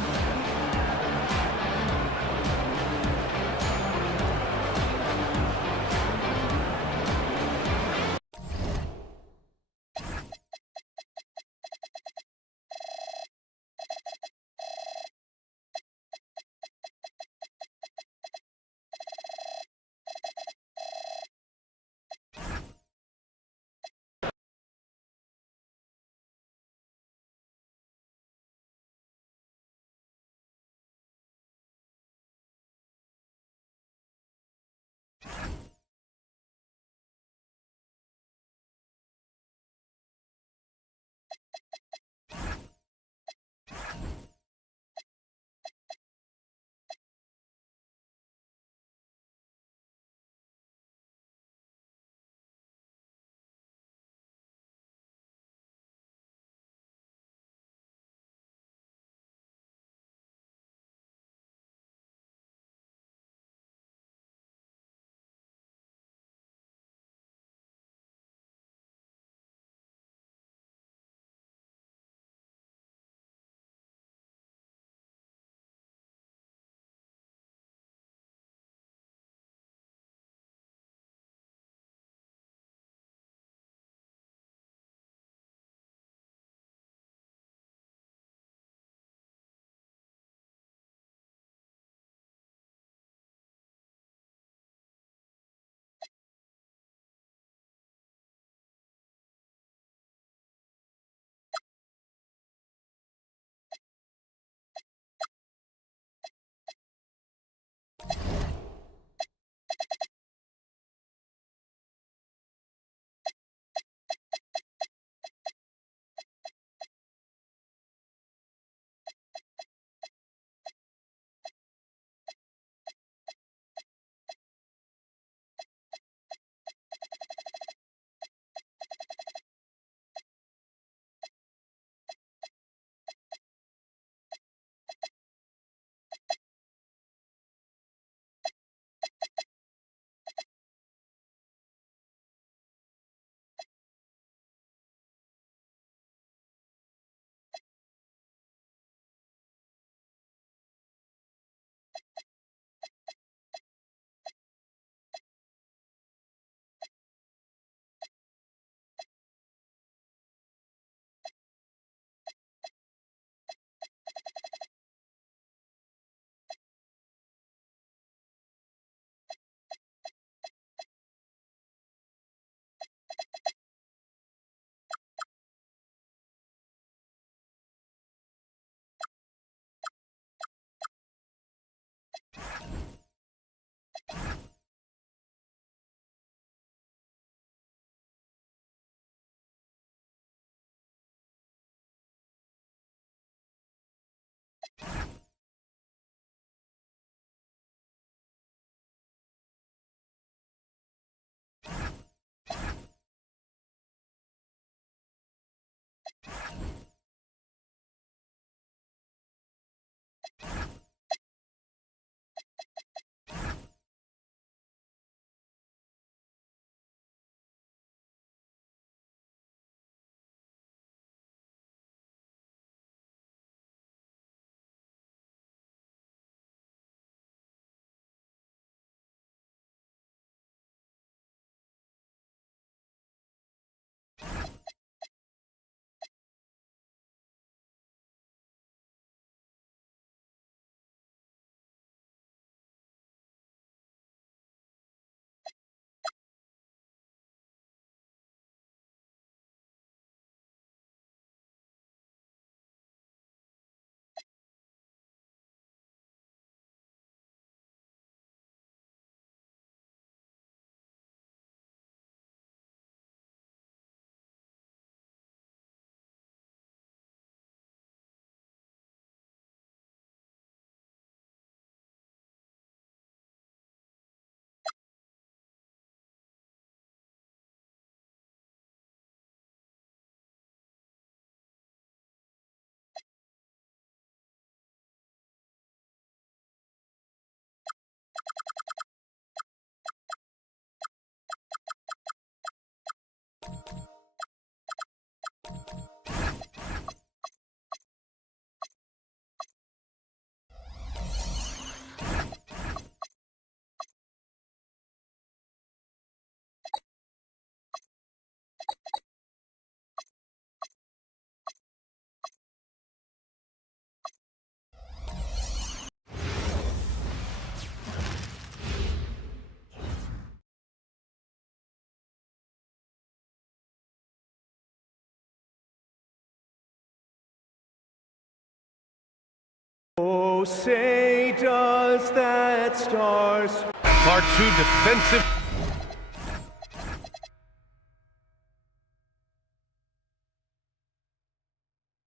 Oh, say does that star... Part 2 defensive...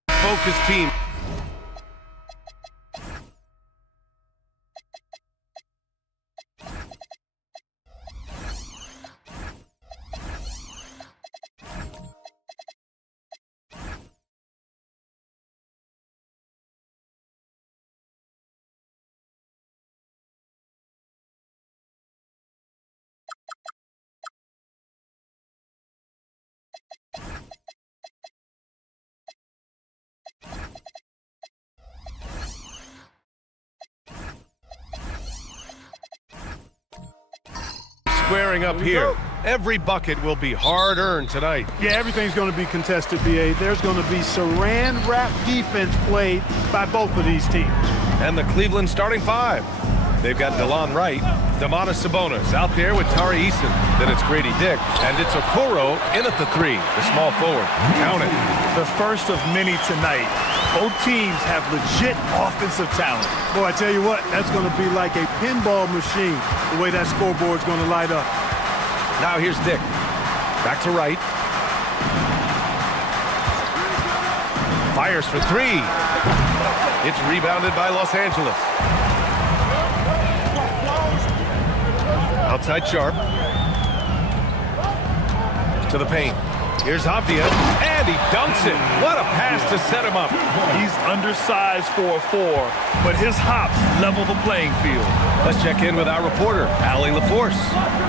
focus team. Squaring up here. Every bucket will be hard-earned tonight. Yeah, everything's going to be contested, BA. There's going to be saran wrap defense played by both of these teams. And the Cleveland starting five. They've got DeLon Wright, Domantas Sabonis out there with Tari Eason. Then it's Grady Dick, and it's Okoro in at the three, the small forward. Count it. The first of many tonight. Both teams have legit offensive talent. Boy, I tell you what, that's going to be like a pinball machine, the way that scoreboard's going to light up. Now here's Dick. Back to Wright. Fires for three. It's rebounded by Los Angeles. Outside Sharp. To the paint. Here's Avdia, and he dunks it. What a pass to set him up. He's undersized for a 4, but his hops level the playing field. Let's check in with our reporter, Allie LaForce.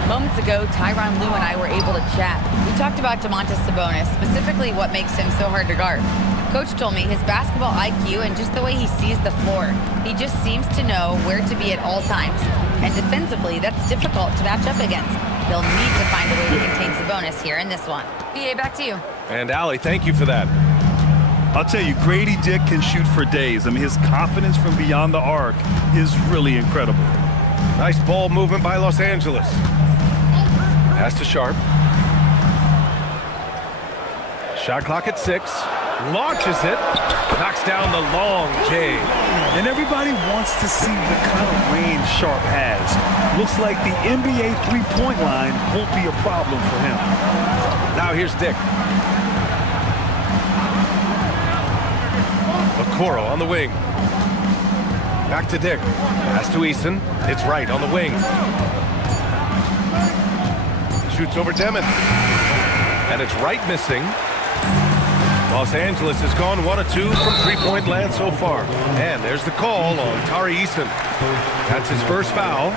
Moments ago, Tyronn Lue and I were able to chat. We talked about Domantas Sabonis, specifically what makes him so hard to guard. Coach told me his basketball IQ and just the way he sees the floor. He just seems to know where to be at all times. And defensively, that's difficult to match up against. They'll need to find a way to contain Sabonis here in this one. BA, back to you. And Allie, thank you for that. I'll tell you, Grady Dick can shoot for days. I mean, his confidence from beyond the arc is really incredible. Nice ball movement by Los Angeles. Pass to Sharp. Shot clock at 6. Launches it. Knocks down the long J. And everybody wants to see the kind of range Sharp has. Looks like the NBA three-point line won't be a problem for him. Now here's Dick. Okoro on the wing. Back to Dick. Pass to Eason. It's Wright on the wing. Shoots over Demon. And it's Wright missing. Los Angeles has gone 1 of 2 from three-point land so far. And there's the call on Tari Eason. That's his first foul.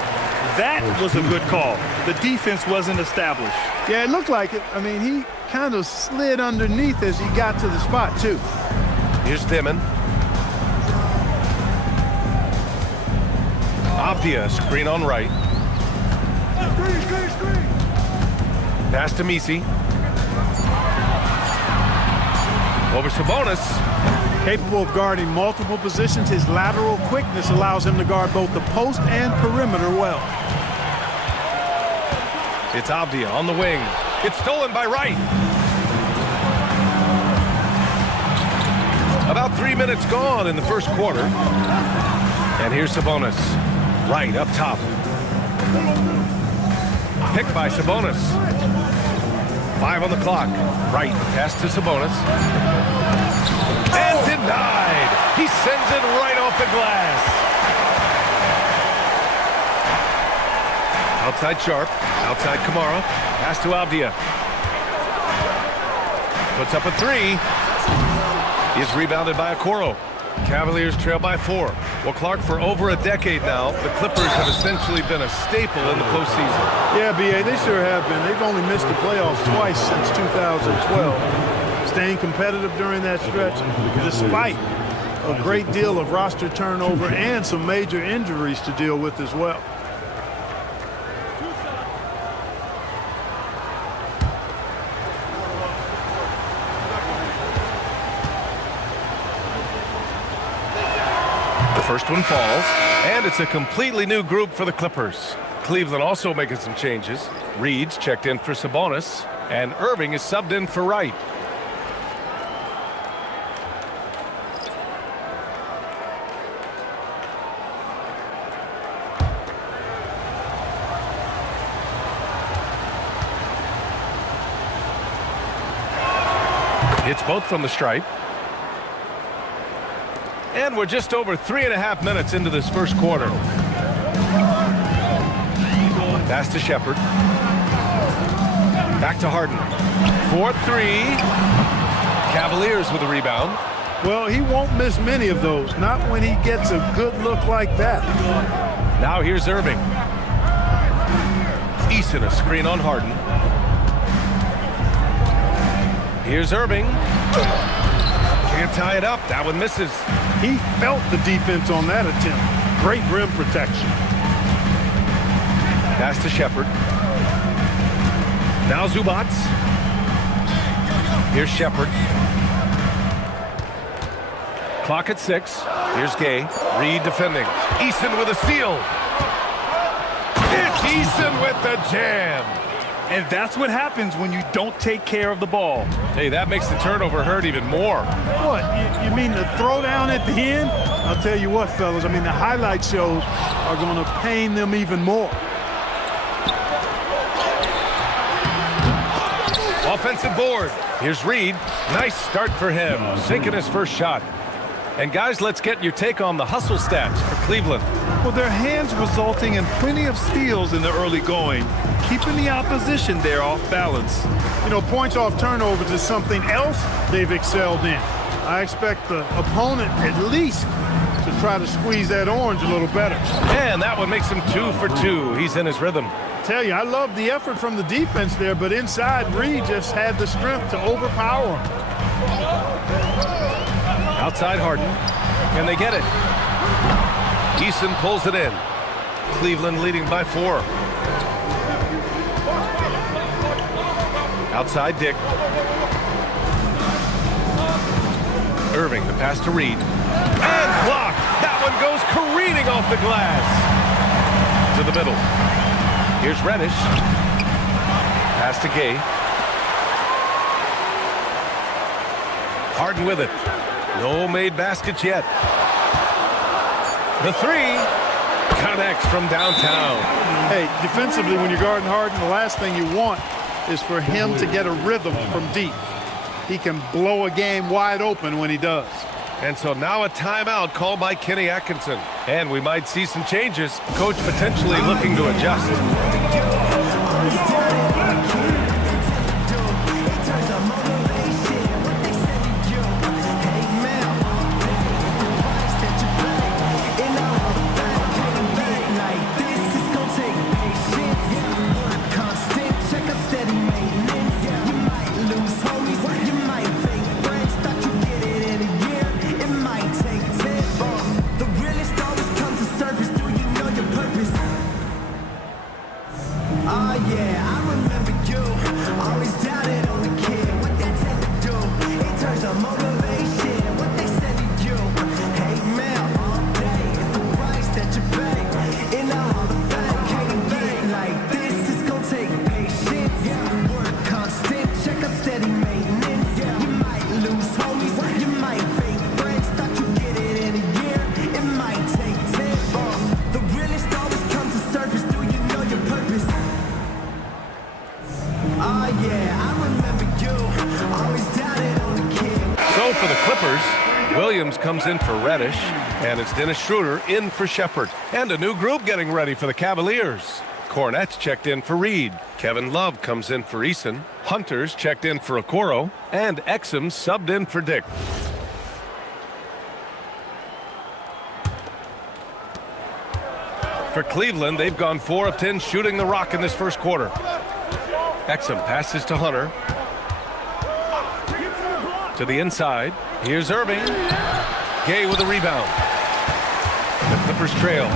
That was a good call. The defense wasn't established. Yeah, it looked like it. I mean, he kind of slid underneath as he got to the spot, too. Here's Dimon. Avdia, screen on right. Pass to Misi. Over Sabonis. Capable of guarding multiple positions, his lateral quickness allows him to guard both the post and perimeter well. It's Avdia on the wing. It's stolen by Wright. About 3 minutes gone in the first quarter. And here's Sabonis. Wright up top. Picked by Sabonis. 5 on the clock. Wright pass to Sabonis. And denied. He sends it right off the glass. Outside Sharp. Outside Kamara. Pass to Avdia. Puts up a 3. He's rebounded by Okoro. Cavaliers trail by 4. Well, Clark, for over a decade now, the Clippers have essentially been a staple in the postseason. Yeah, B.A., they sure have been. They've only missed the playoffs twice since 2012. Staying competitive during that stretch, despite a great deal of roster turnover and some major injuries to deal with as well. First one falls, and it's a completely new group for the Clippers. Cleveland also making some changes. Reed's checked in for Sabonis, and Irving is subbed in for Wright. It's both from the stripe. And we're just over 3.5 minutes into this first quarter. Pass to Shepherd. Back to Harden. 4-3. Cavaliers with a rebound. Well, he won't miss many of those. Not when he gets a good look like that. Now here's Irving. Eason, a screen on Harden. Here's Irving. Can't tie it up. That one misses. He felt the defense on that attempt. Great rim protection. Pass to Shepherd. Now Zubats. Here's Shepherd. Clock at 6. Here's Gay. Reed defending. Eason with a steal. It's Eason with the jam. And that's what happens when you don't take care of the ball. Hey, that makes the turnover hurt even more. What, you mean the throwdown at the end? I'll tell you what, fellas, I mean, the highlight shows are going to pain them even more. Offensive board. Here's Reed. Nice start for him, sinking his first shot. And guys, let's get your take on the hustle stats for Cleveland. Well, their hands resulting in plenty of steals in the early going, keeping the opposition there off balance. You know, points off turnovers is something else they've excelled in. I expect the opponent at least to try to squeeze that orange a little better. And that one makes him 2 for 2. He's in his rhythm. Tell you, I love the effort from the defense there, but inside, Reed just had the strength to overpower him. Outside Harden. Can they get it? Eason pulls it in. Cleveland leading by 4. Outside Dick. Irving, the pass to Reed. And blocked. That one goes careening off the glass. To the middle. Here's Reddish. Pass to Gay. Harden with it. No made baskets yet. The 3 connects from downtown. Hey, defensively, when you're guarding Harden, the last thing you want is for him to get a rhythm from deep. He can blow a game wide open when he does. And so now a timeout called by Kenny Atkinson. And we might see some changes. Coach potentially looking to adjust. for the Clippers. Williams comes in for Reddish, and it's Dennis Schroeder in for Shepard. And a new group getting ready for the Cavaliers. Cornette's checked in for Reed. Kevin Love comes in for Eason. Hunter's checked in for Okoro. And Exum subbed in for Dick. For Cleveland, they've gone 4 of 10 shooting the rock in this first quarter. Exum passes to Hunter. To the inside. Here's Irving. Gay with a rebound. The Clippers trail.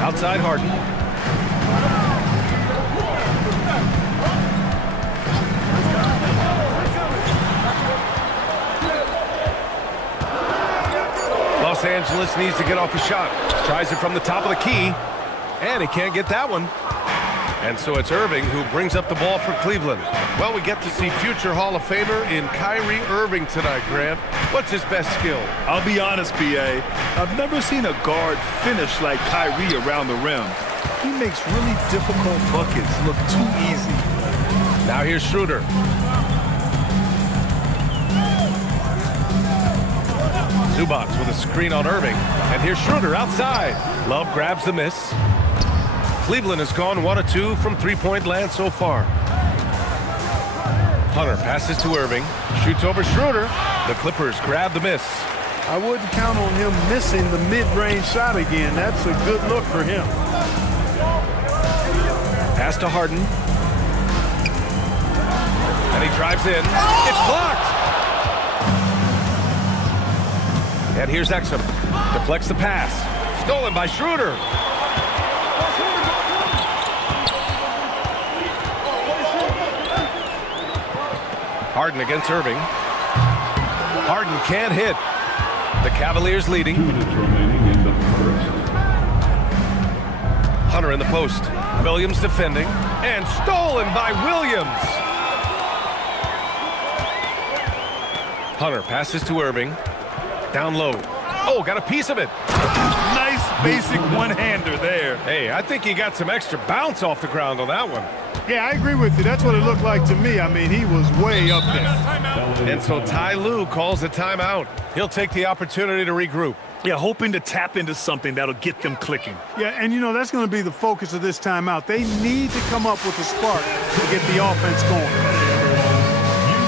Outside Harden. Los Angeles needs to get off a shot. Tries it from the top of the key. And he can't get that one. And so it's Irving who brings up the ball for Cleveland. Well, we get to see future Hall of Famer in Kyrie Irving tonight, Grant. What's his best skill? I'll be honest, B.A. I've never seen a guard finish like Kyrie around the rim. He makes really difficult buckets look too easy. Now here's Schroeder. Zubac with a screen on Irving. And here's Schroeder outside. Love grabs the miss. Cleveland has gone 1 of 2 from three-point land so far. Hunter passes to Irving. Shoots over Schroeder. The Clippers grab the miss. I wouldn't count on him missing the mid-range shot again. That's a good look for him. Pass to Harden. And he drives in. It's blocked! And here's Exum. Deflects the pass. Stolen by Schroeder. Harden against Irving. Harden can't hit. The Cavaliers leading. 2 minutes remaining in the first. Hunter in the post. Williams defending. And stolen by Williams. Hunter passes to Irving. Down low. Oh, got a piece of it. Nice basic one-hander there. Hey, I think he got some extra bounce off the ground on that one. Yeah, I agree with you. That's what it looked like to me. I mean, he was way up there. And so Ty Lue calls a timeout. He'll take the opportunity to regroup. Yeah, hoping to tap into something that'll get them clicking. Yeah, and you know, that's going to be the focus of this timeout. They need to come up with a spark to get the offense going. You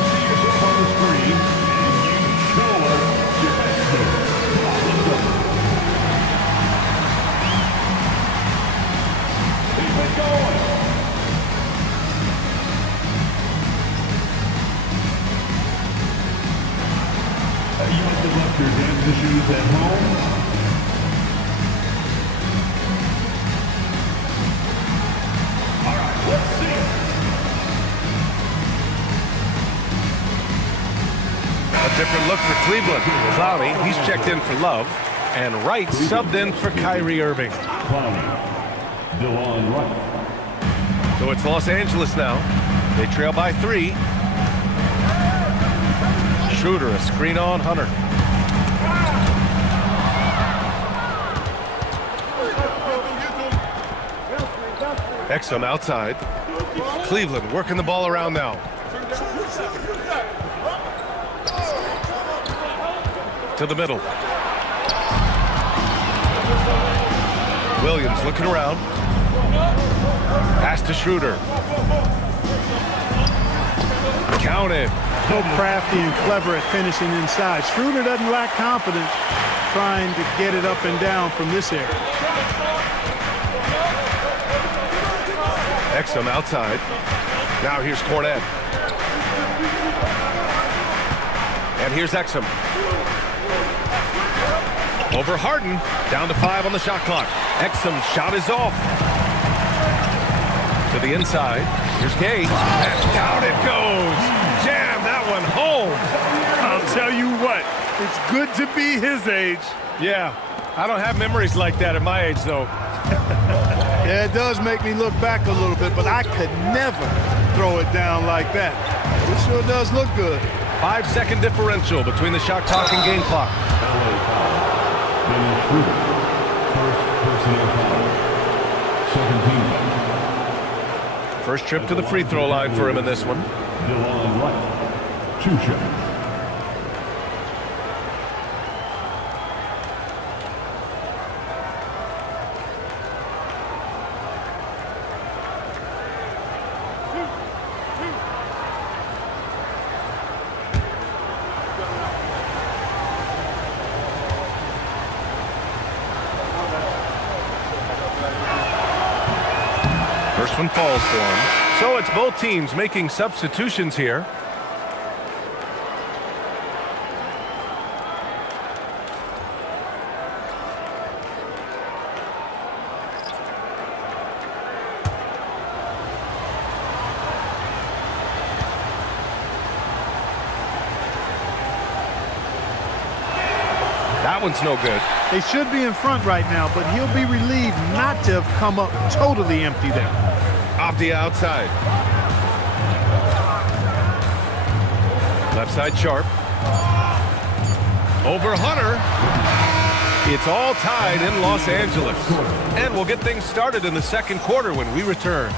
see yourself on the screen, and you show us your best move. Keep it going. You must have left your dance shoes at home. All right, let's see. A different look for Cleveland. Clowney, he's checked in for Love. And Wright subbed in for Kyrie Irving. Clowney, DeLon Wright. So it's Los Angeles now. They trail by 3. Schroeder, a screen on Hunter. Exum outside. Cleveland working the ball around now. To the middle. Williams looking around. Pass to Schroeder. Counted. So crafty and clever at finishing inside. Schroeder doesn't lack confidence trying to get it up and down from this area. Exum outside. Now here's Cornette. And here's Exum. Over Harden. Down to 5 on the shot clock. Exum shot is off. To the inside. Here's Gay. And down it goes. Jam that one home. I'll tell you what, it's good to be his age. Yeah, I don't have memories like that at my age, though. Yeah, it does make me look back a little bit, but I could never throw it down like that. It sure does look good. 5-second differential between the shot clock and game clock. First personal foul. 17. First trip to the free throw line for him in this one. DeLon Wright, 2 shots. First one falls for him. So it's both teams making substitutions here. That one's no good. They should be in front right now, but he'll be relieved not to have come up totally empty there. Off the outside. Left side Sharp. Over Hunter. It's all tied in Los Angeles. And we'll get things started in the second quarter when we return.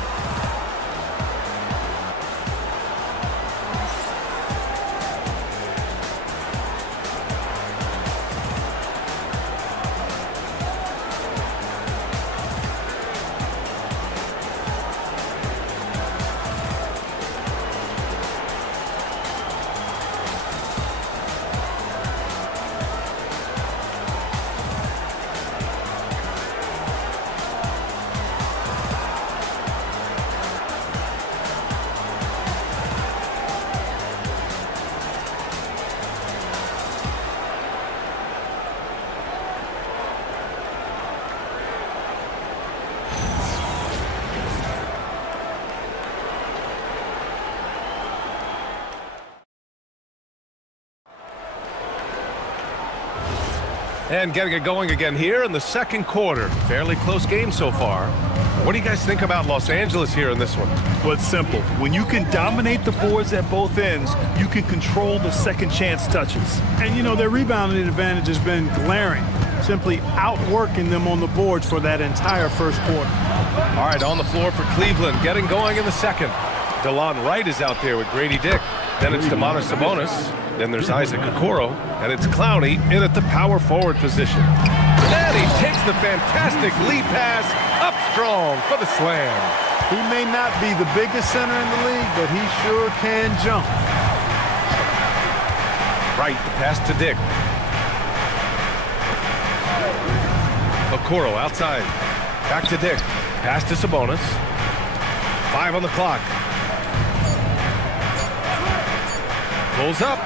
And getting it going again here in the second quarter. Fairly close game so far. What do you guys think about Los Angeles here in this one? Well, it's simple. When you can dominate the boards at both ends, you can control the second chance touches. And, you know, their rebounding advantage has been glaring, simply outworking them on the boards for that entire first quarter. All right, on the floor for Cleveland, getting going in the second. DeLon Wright is out there with Grady Dick. Then it's Domantas Sabonis. Then there's Isaac Okoro, and it's Clowney in at the power forward position. And he takes the fantastic lead pass up strong for the slam. He may not be the biggest center in the league, but he sure can jump. Right, the pass to Dick. Okoro outside. Back to Dick. Pass to Sabonis. 5 on the clock. Pulls up.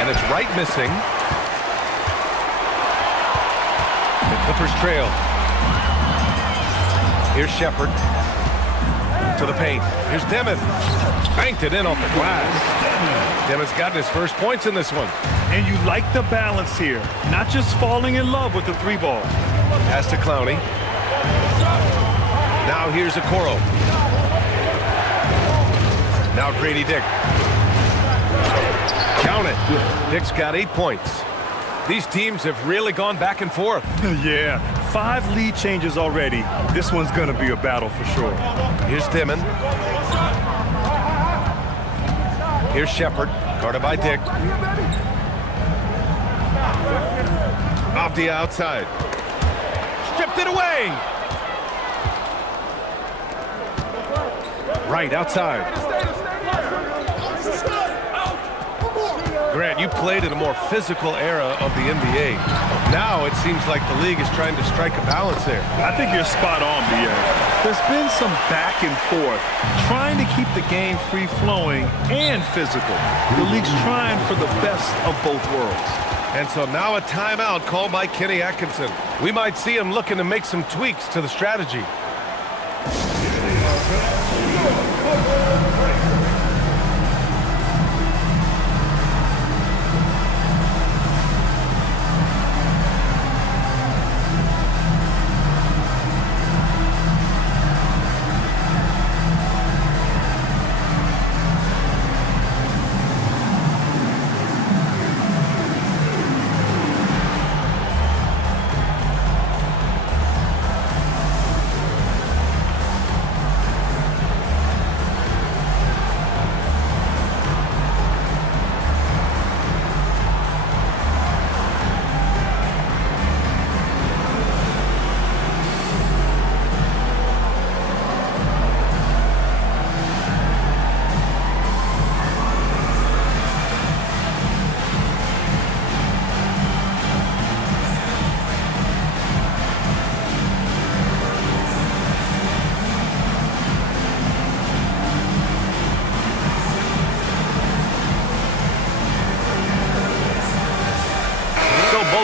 And it's Wright missing. The Clippers trail. Here's Shepherd. To the paint. Here's Demon. Banked it in off the glass. Demon's gotten his first points in this one. And you like the balance here. Not just falling in love with the 3-ball. Pass to Clowney. Now here's Okoro. Now Grady Dick. Count it. Dick's got 8 points. These teams have really gone back and forth. Yeah, 5 lead changes already. This one's going to be a battle for sure. Here's Demon. Here's Shepherd, guarded by Dick. Off the outside. Stripped it away. Right outside. Grant, you played in a more physical era of the NBA. Now it seems like the league is trying to strike a balance there. I think you're spot on, BA. There's been some back and forth, trying to keep the game free-flowing and physical. The league's trying for the best of both worlds. And so now a timeout called by Kenny Atkinson. We might see him looking to make some tweaks to the strategy.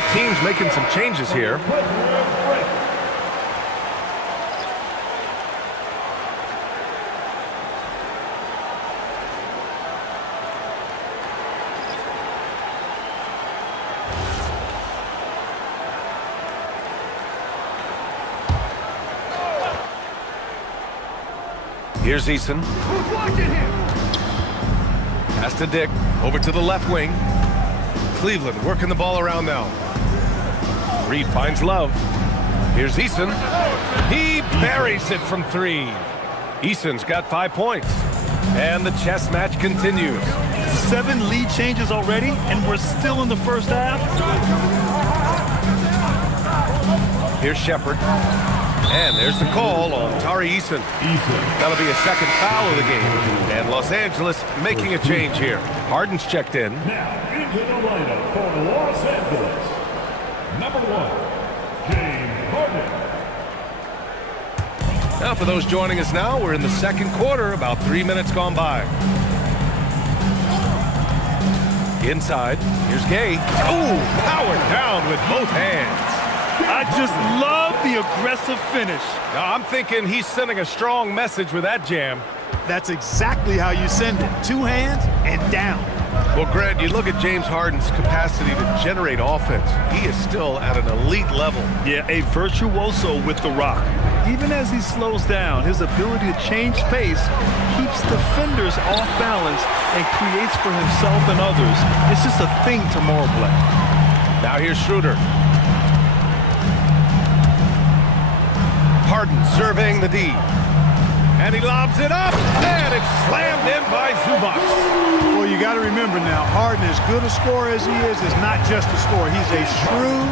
Both teams making some changes here. Here's Eason. Pass to Dick. Over to the left wing. Cleveland working the ball around now. Reed finds Love. Here's Eason. He buries it from 3. Eason's got 5 points. And the chess match continues. 7 lead changes already, and we're still in the first half. Here's Shepard. And there's the call on Tari Eason. That'll be a second foul of the game. And Los Angeles making a change here. Harden's checked in. Now into the lineup for Los Angeles. Number 1, James Harden. Now for those joining us now, we're in the second quarter, about 3 minutes gone by. Inside, here's Gay. Oh, powered down with both hands. I just love the aggressive finish. Now, I'm thinking he's sending a strong message with that jam. That's exactly how you send it. 2 hands and down. Well, Grant, you look at James Harden's capacity to generate offense. He is still at an elite level. Yeah, a virtuoso with the rock. Even as he slows down, his ability to change pace keeps defenders off balance and creates for himself and others. It's just a thing tomorrow, Black. Now here's Schroeder. Harden surveying the D. And he lobs it up, and it's slammed in by Zubac. Well, you got to remember now, Harden, as good a scorer as he is not just a scorer. He's a shrewd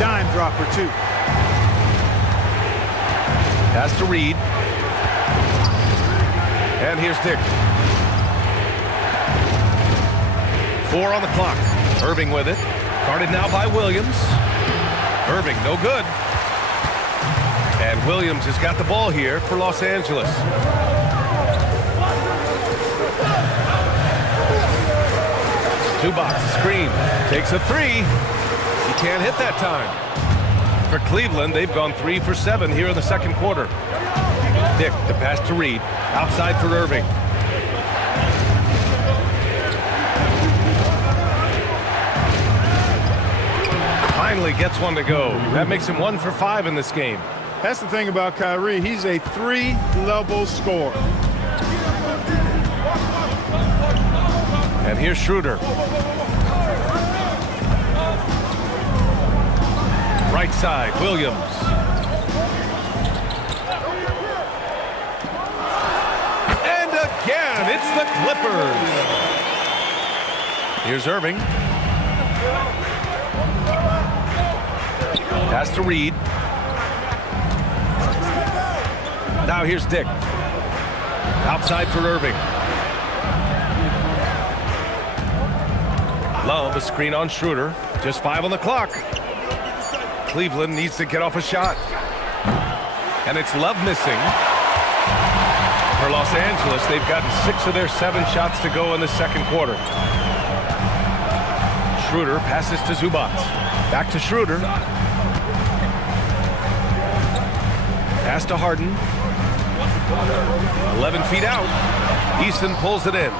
dime dropper, too. Pass to Reed. And here's Dick. 4 on the clock. Irving with it. Guarded now by Williams. Irving, no good. And Williams has got the ball here for Los Angeles. Zubac, screen, takes a 3. He can't hit that time. For Cleveland, they've gone 3 for 7 here in the second quarter. Dick, the pass to Reed, outside for Irving. Finally gets one to go. That makes him 1 for 5 in this game. That's the thing about Kyrie. He's a 3-level scorer. And here's Schroeder. Right side, Williams. And again, it's the Clippers. Here's Irving. Pass to Reed. Now here's Dick. Outside for Irving. Love, a screen on Schroeder. Just 5 on the clock. Cleveland needs to get off a shot. And it's Love missing. For Los Angeles, they've gotten 6 of their 7 shots to go in the second quarter. Schroeder passes to Zubac. Back to Schroeder. Pass to Harden. 11 feet out. Eason pulls it in.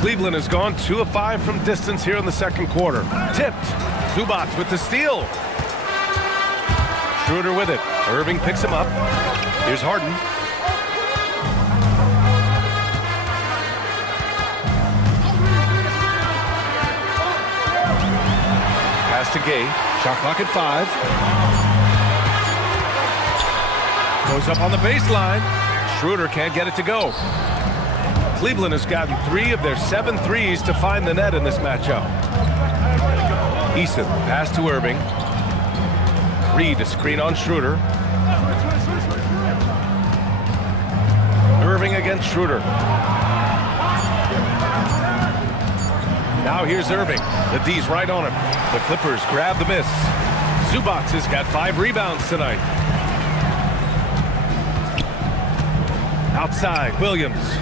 Cleveland has gone 2 of 5 from distance here in the second quarter. Tipped. Zubac with the steal. Schroeder with it. Irving picks him up. Here's Harden. Pass to Gay. Shot clock at 5. Goes up on the baseline. Schroeder can't get it to go. Cleveland has gotten 3 of their 7 threes to find the net in this matchup. Eason, pass to Irving. Reed, a screen on Schroeder. Irving against Schroeder. Now here's Irving. The D's right on him. The Clippers grab the miss. Zubac has got 5 rebounds tonight. Outside, Williams.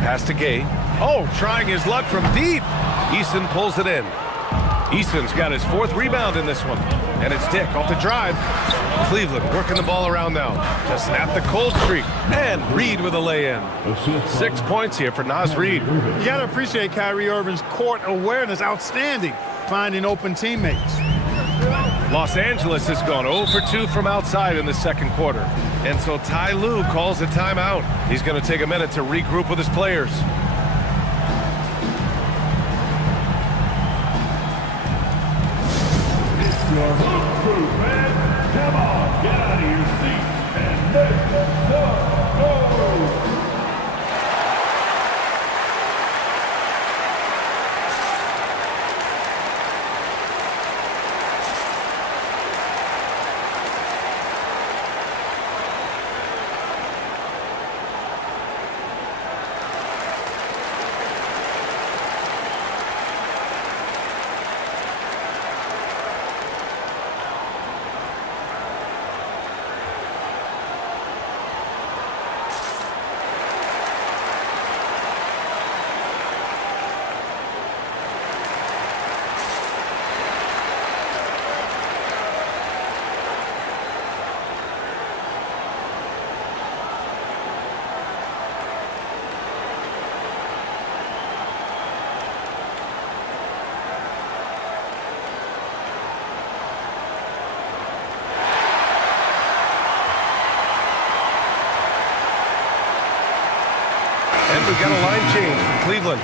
Pass to Gay. Oh, trying his luck from deep. Eason pulls it in. Easton's got his 4th rebound in this one. And it's Dick off the drive. Cleveland working the ball around now to snap the cold streak. And Reed with a lay-in. 6 points here for Naz Reid. You got to appreciate Kyrie Irving's court awareness. Outstanding. Finding open teammates. Los Angeles has gone 0 for 2 from outside in the second quarter. And so Ty Lue calls a timeout. He's going to take a minute to regroup with his players. Your home crew, fans, come on, get out of your seats and make some noise. And we've got a line change from Cleveland.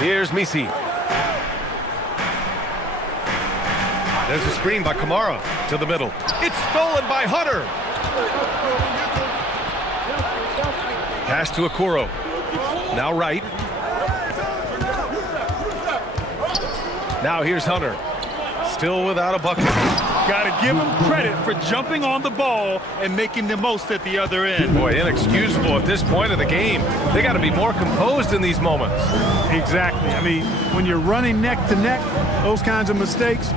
Here's Misi. There's a screen by Kamara to the middle. It's stolen by Hunter. Pass to Okoro. Now right. Now here's Hunter. Still without a bucket. Got to give him credit for jumping on the ball and making the most at the other end. Boy, inexcusable at this point of the game. They got to be more composed in these moments. Exactly. I mean, when you're running neck to neck, those kinds of mistakes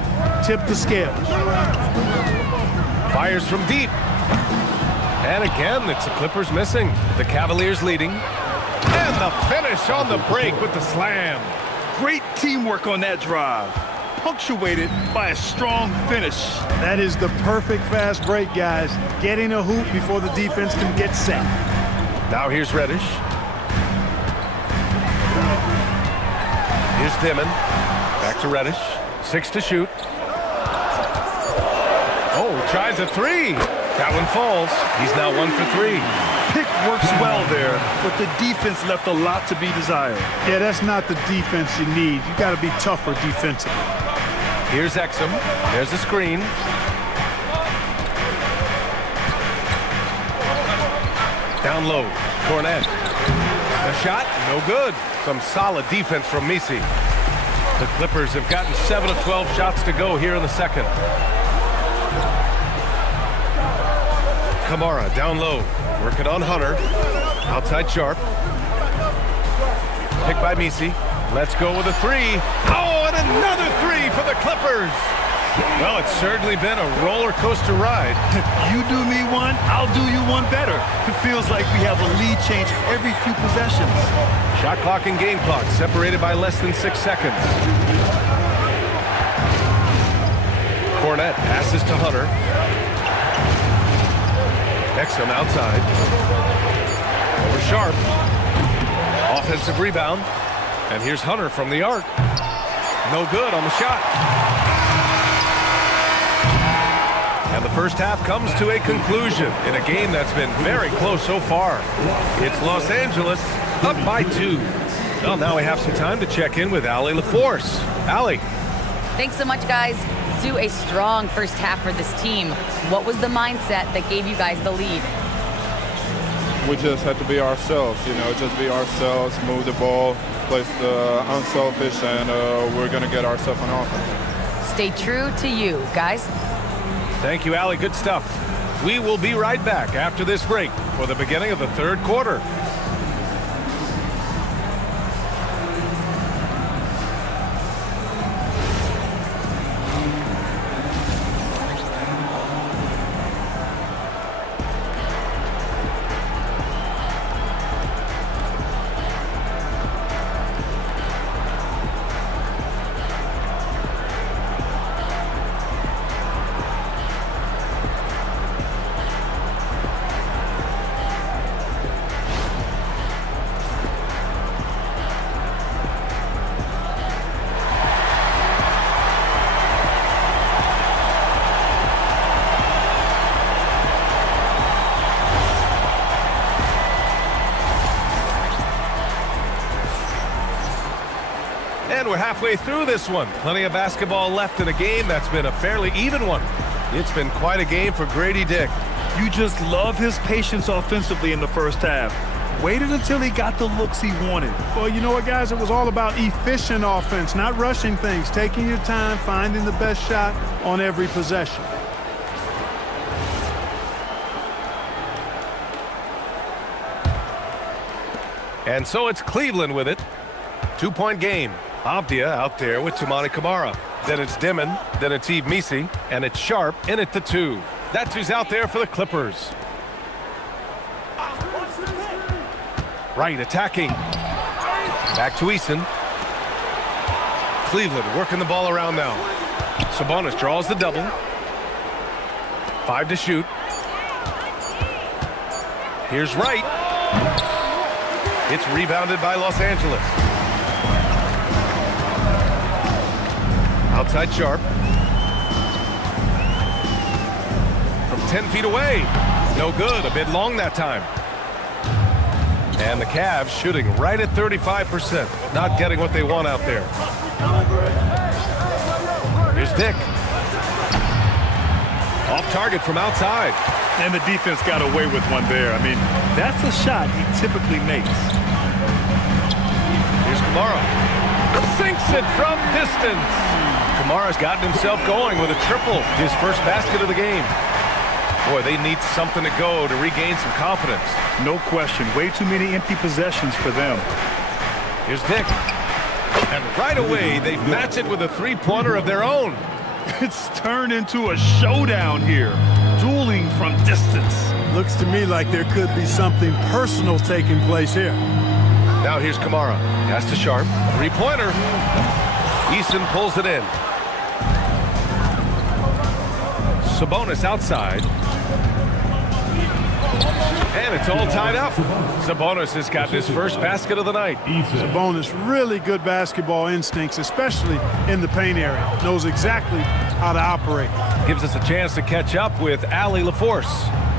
tip the scales. Fires from deep. And again, it's the Clippers missing. The Cavaliers leading. And the finish on the break with the slam. Great teamwork on that drive. Punctuated by a strong finish. That is the perfect fast break, guys. Getting a hoop before the defense can get set. Now here's Reddish. Here's Dimon. Back to Reddish. 6 to shoot. Oh, tries a 3. That one falls. He's now 1 for 3. Pick works well there, but the defense left a lot to be desired. Yeah, that's not the defense you need. You got to be tougher defensively. Here's Exum. There's the screen. Down low. Cornette. The shot, no good. Some solid defense from Misi. The Clippers have gotten 7 of 12 shots to go here in the second. Kamara down low. Working on Hunter. Outside Sharp. Picked by Misi. Let's go with a 3. Oh, and another 3 for the Clippers. Well, it's certainly been a roller coaster ride. You do me one, I'll do you one better. It feels like we have a lead change every few possessions. Shot clock and game clock separated by less than 6 seconds. Cornette passes to Hunter. Exum outside. Over Sharp. Offensive rebound. And here's Hunter from the arc. No good on the shot. And the first half comes to a conclusion in a game that's been very close so far. It's Los Angeles up by 2. Well, now we have some time to check in with Allie LaForce. Allie. Thanks so much, guys. Sue, a strong first half for this team. What was the mindset that gave you guys the lead? We just had to be ourselves, just be ourselves, move the ball, play unselfish, and we're going to get ourselves on offense. Stay true to you, guys. Thank you, Allie. Good stuff. We will be right back after this break for the beginning of the third quarter. And we're halfway through this one. Plenty of basketball left in a game that's been a fairly even one. It's been quite a game for Grady Dick. You just love his patience offensively in the first half. Waited until he got the looks he wanted. Well, you know what, guys? It was all about efficient offense, not rushing things, taking your time, finding the best shot on every possession. And so it's Cleveland with it. 2-point game. Avdia out there with Toumani Camara. Then it's Dimon, then it's Yves Missi, and it's Sharp in at the 2. That's who's out there for the Clippers. Right, attacking. Back to Eason. Cleveland working the ball around now. Sabonis draws the double. 5 to shoot. Here's Wright. It's rebounded by Los Angeles. Outside Sharp. From 10 feet away. No good. A bit long that time. And the Cavs shooting right at 35%. Not getting what they want out there. Here's Dick. Off target from outside. And the defense got away with one there. I mean, that's a shot he typically makes. Here's Camara. Sinks it from distance. Kamara's gotten himself going with a triple. His first basket of the game. Boy, they need something to go to regain some confidence. No question. Way too many empty possessions for them. Here's Dick. And right away, they match it with a three-pointer of their own. It's turned into a showdown here. Dueling from distance. Looks to me like there could be something personal taking place here. Now here's Camara. Pass to Sharp. Three-pointer. Eason pulls it in. Sabonis outside. And it's all tied up. Sabonis has got his first basket of the night. Sabonis, really good basketball instincts, especially in the paint area. Knows exactly how to operate. Gives us a chance to catch up with Allie LaForce.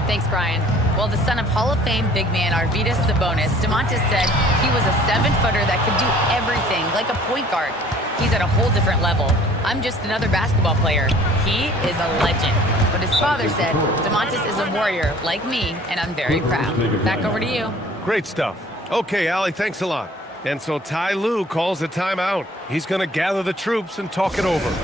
Thanks, Brian. Well, the son of Hall of Fame big man Arvydas Sabonis, DeMontis said he was a 7-footer that could do everything, like a point guard. He's at a whole different level. I'm just another basketball player. He is a legend. But his father said, DeMontis is a warrior like me, and I'm very proud. Back over to you. Great stuff. Okay, Allie, thanks a lot. And so Ty Lue calls a timeout. He's going to gather the troops and talk it over.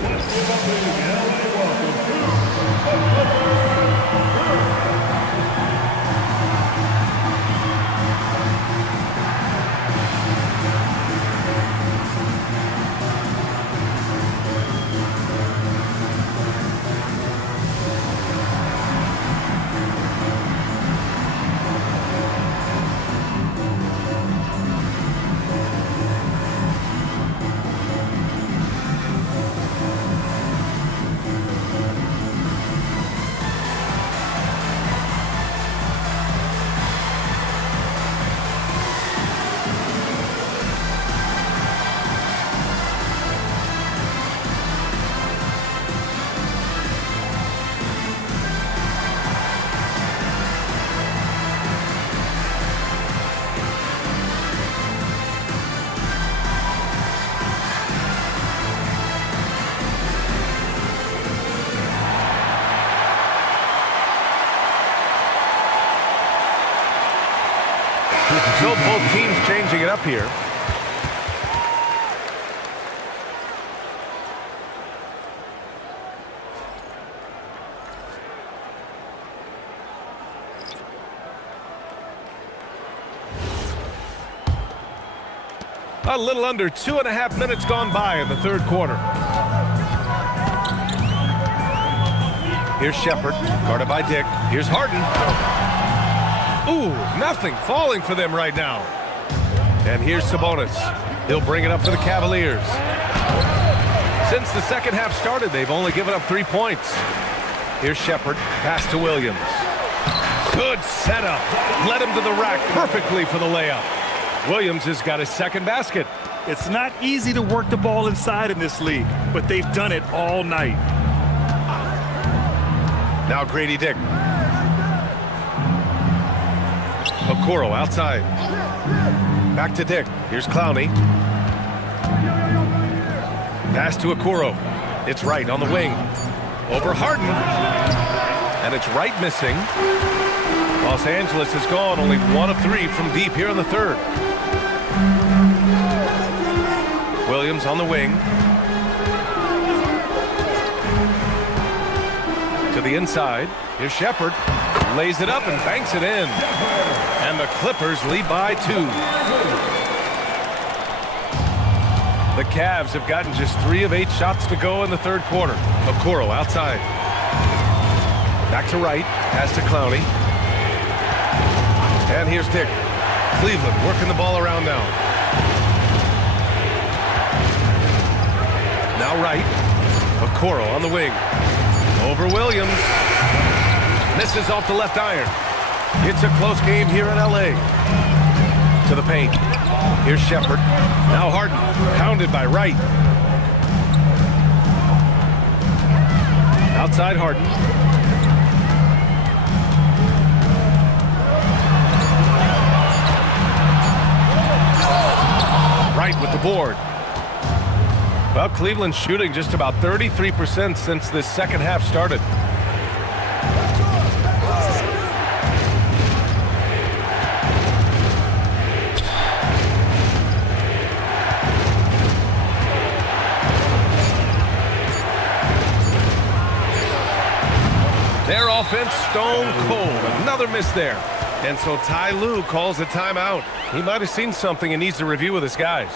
So both teams changing it up here. A little under 2.5 minutes gone by in the third quarter. Here's Shepard, guarded by Dick. Here's Harden. Ooh, nothing falling for them right now. And here's Sabonis. He'll bring it up for the Cavaliers. Since the second half started, they've only given up 3 points. Here's Shepard, pass to Williams. Good setup. Led him to the rack perfectly for the layup. Williams has got his second basket. It's not easy to work the ball inside in this league, but they've done it all night. Now Grady Dick. Okoro outside. Back to Dick. Here's Clowney. Pass to Okoro. It's Wright on the wing. Over Harden. And it's Wright missing. Los Angeles has gone only 1 of 3 from deep here in the third. Williams on the wing. To the inside. Here's Shepard. Lays it up and banks it in. And the Clippers lead by 2. The Cavs have gotten just 3 of 8 shots to go in the third quarter. Okoro outside. Back to Wright. Pass to Clowney. And here's Dick. Cleveland working the ball around now. Now Wright. Okoro on the wing. Over Williams. Misses off the left iron. It's a close game here in L.A. To the paint. Here's Shepard. Now Harden. Pounded by Wright. Outside Harden. Wright with the board. Well, Cleveland's shooting just about 33% since this second half started. Their offense stone cold. Another miss there. And so Ty Lue calls a timeout. He might have seen something and needs to review with his guys.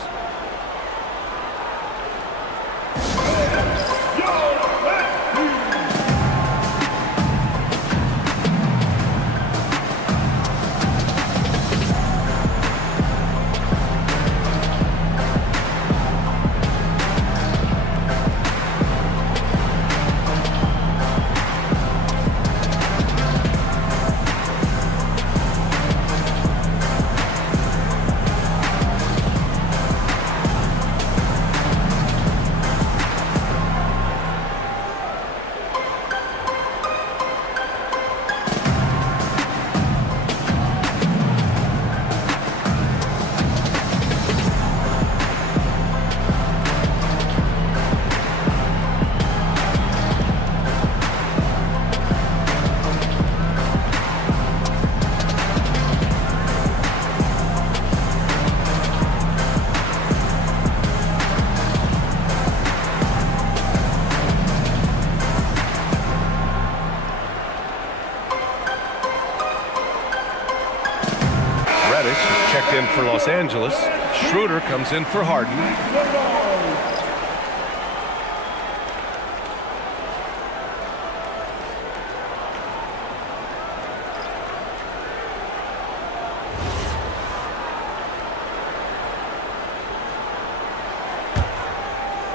In for Los Angeles. Schroeder comes in for Harden.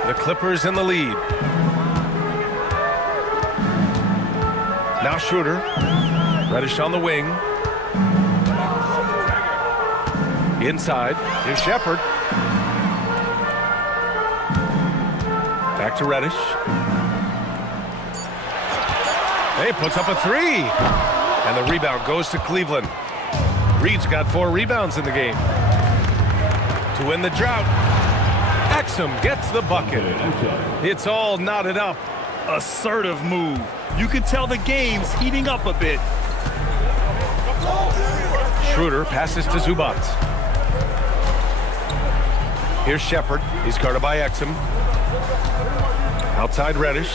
The Clippers in the lead. Now Schroeder. Reddish on the wing. Inside, here's Shepard. Back to Reddish. Hey, puts up a 3. And the rebound goes to Cleveland. Reed's got 4 rebounds in the game. To win the drought, Exum gets the bucket. It's all knotted up. Assertive move. You can tell the game's heating up a bit. Schroeder passes to Zubac. Here's Shepard. He's guarded by Exum. Outside Reddish.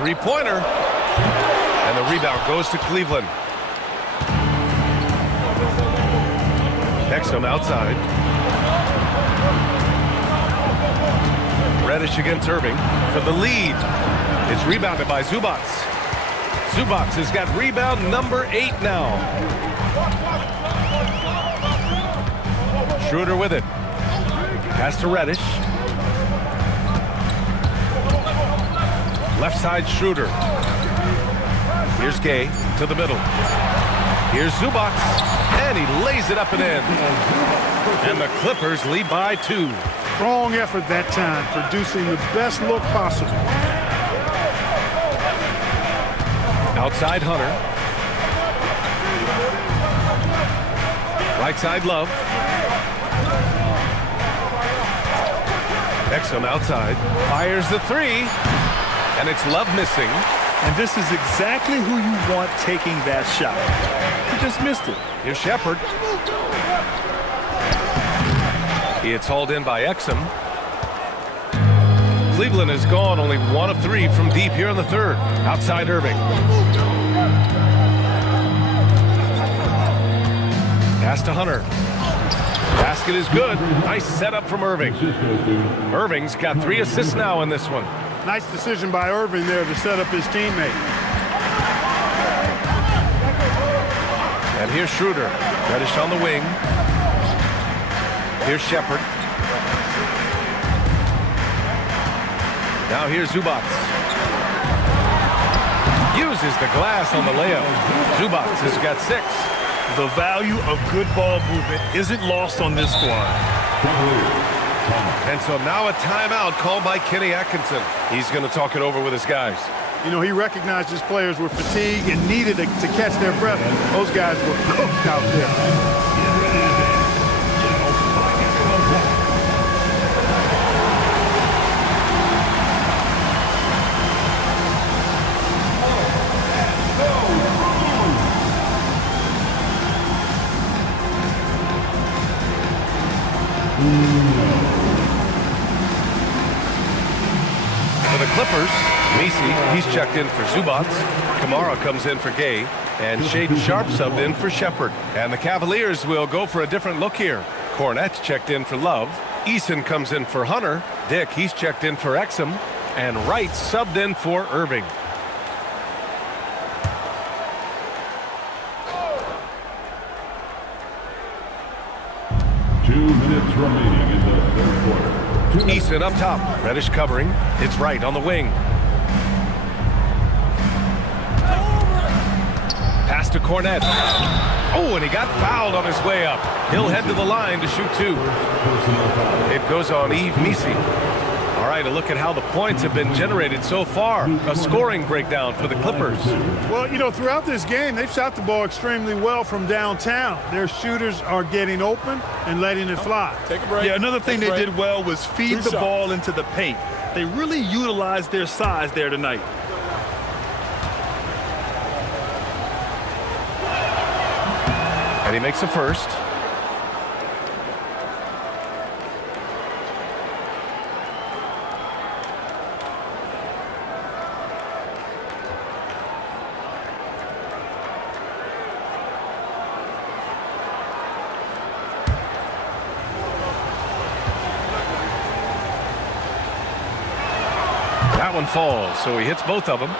Three-pointer. And the rebound goes to Cleveland. Exum outside. Reddish against Irving for the lead. It's rebounded by Zubac. Zubac has got rebound number 8 now. Schroeder with it. Pass to Reddish. Left side Schroeder. Here's Gay to the middle. Here's Zubac, and he lays it up and in. And the Clippers lead by 2. Strong effort that time, producing the best look possible. Outside Hunter. Right side Love. Exum outside. Fires the 3. And it's Love missing. And this is exactly who you want taking that shot. He just missed it. Here's Shepard. It's hauled in by Exum. Cleveland has gone only 1 of 3 from deep here in the third. Outside Irving. Pass to Hunter. Basket is good. Nice setup from Irving. Irving's got 3 assists now in this one. Nice decision by Irving there to set up his teammate. And here's Schroeder. Reddish on the wing. Here's Shepard. Now here's Zubac. Uses the glass on the layup. Zubac has got 6. The value of good ball movement isn't lost on this squad. And so now a timeout called by Kenny Atkinson. He's going to talk it over with his guys. You know, he recognized his players were fatigued and needed to catch their breath. Those guys were cooked out there. For the Clippers, Messi, he's checked in for Zubac. Kamara comes in for Gay. And Shaden Sharp subbed in for Shepard. And the Cavaliers will go for a different look here. Cornette checked in for Love. Eason comes in for Hunter. Dick, he's checked in for Exum. And Wright subbed in for Irving. Remaining in the third quarter. Eason up top. Reddish covering. It's Wright on the wing. Pass to Cornette. Oh, and he got fouled on his way up. He'll head to the line to shoot 2. It goes on Yves Messi. All right, a look at how the points have been generated so far. A scoring breakdown for the Clippers. Well, you know, throughout this game, they've shot the ball extremely well from downtown. Their shooters are getting open and letting it fly. Take a break. Yeah, another thing they did well was feed the ball into the paint. They really utilized their size there tonight. And he makes a first. That one falls, so he hits both of them.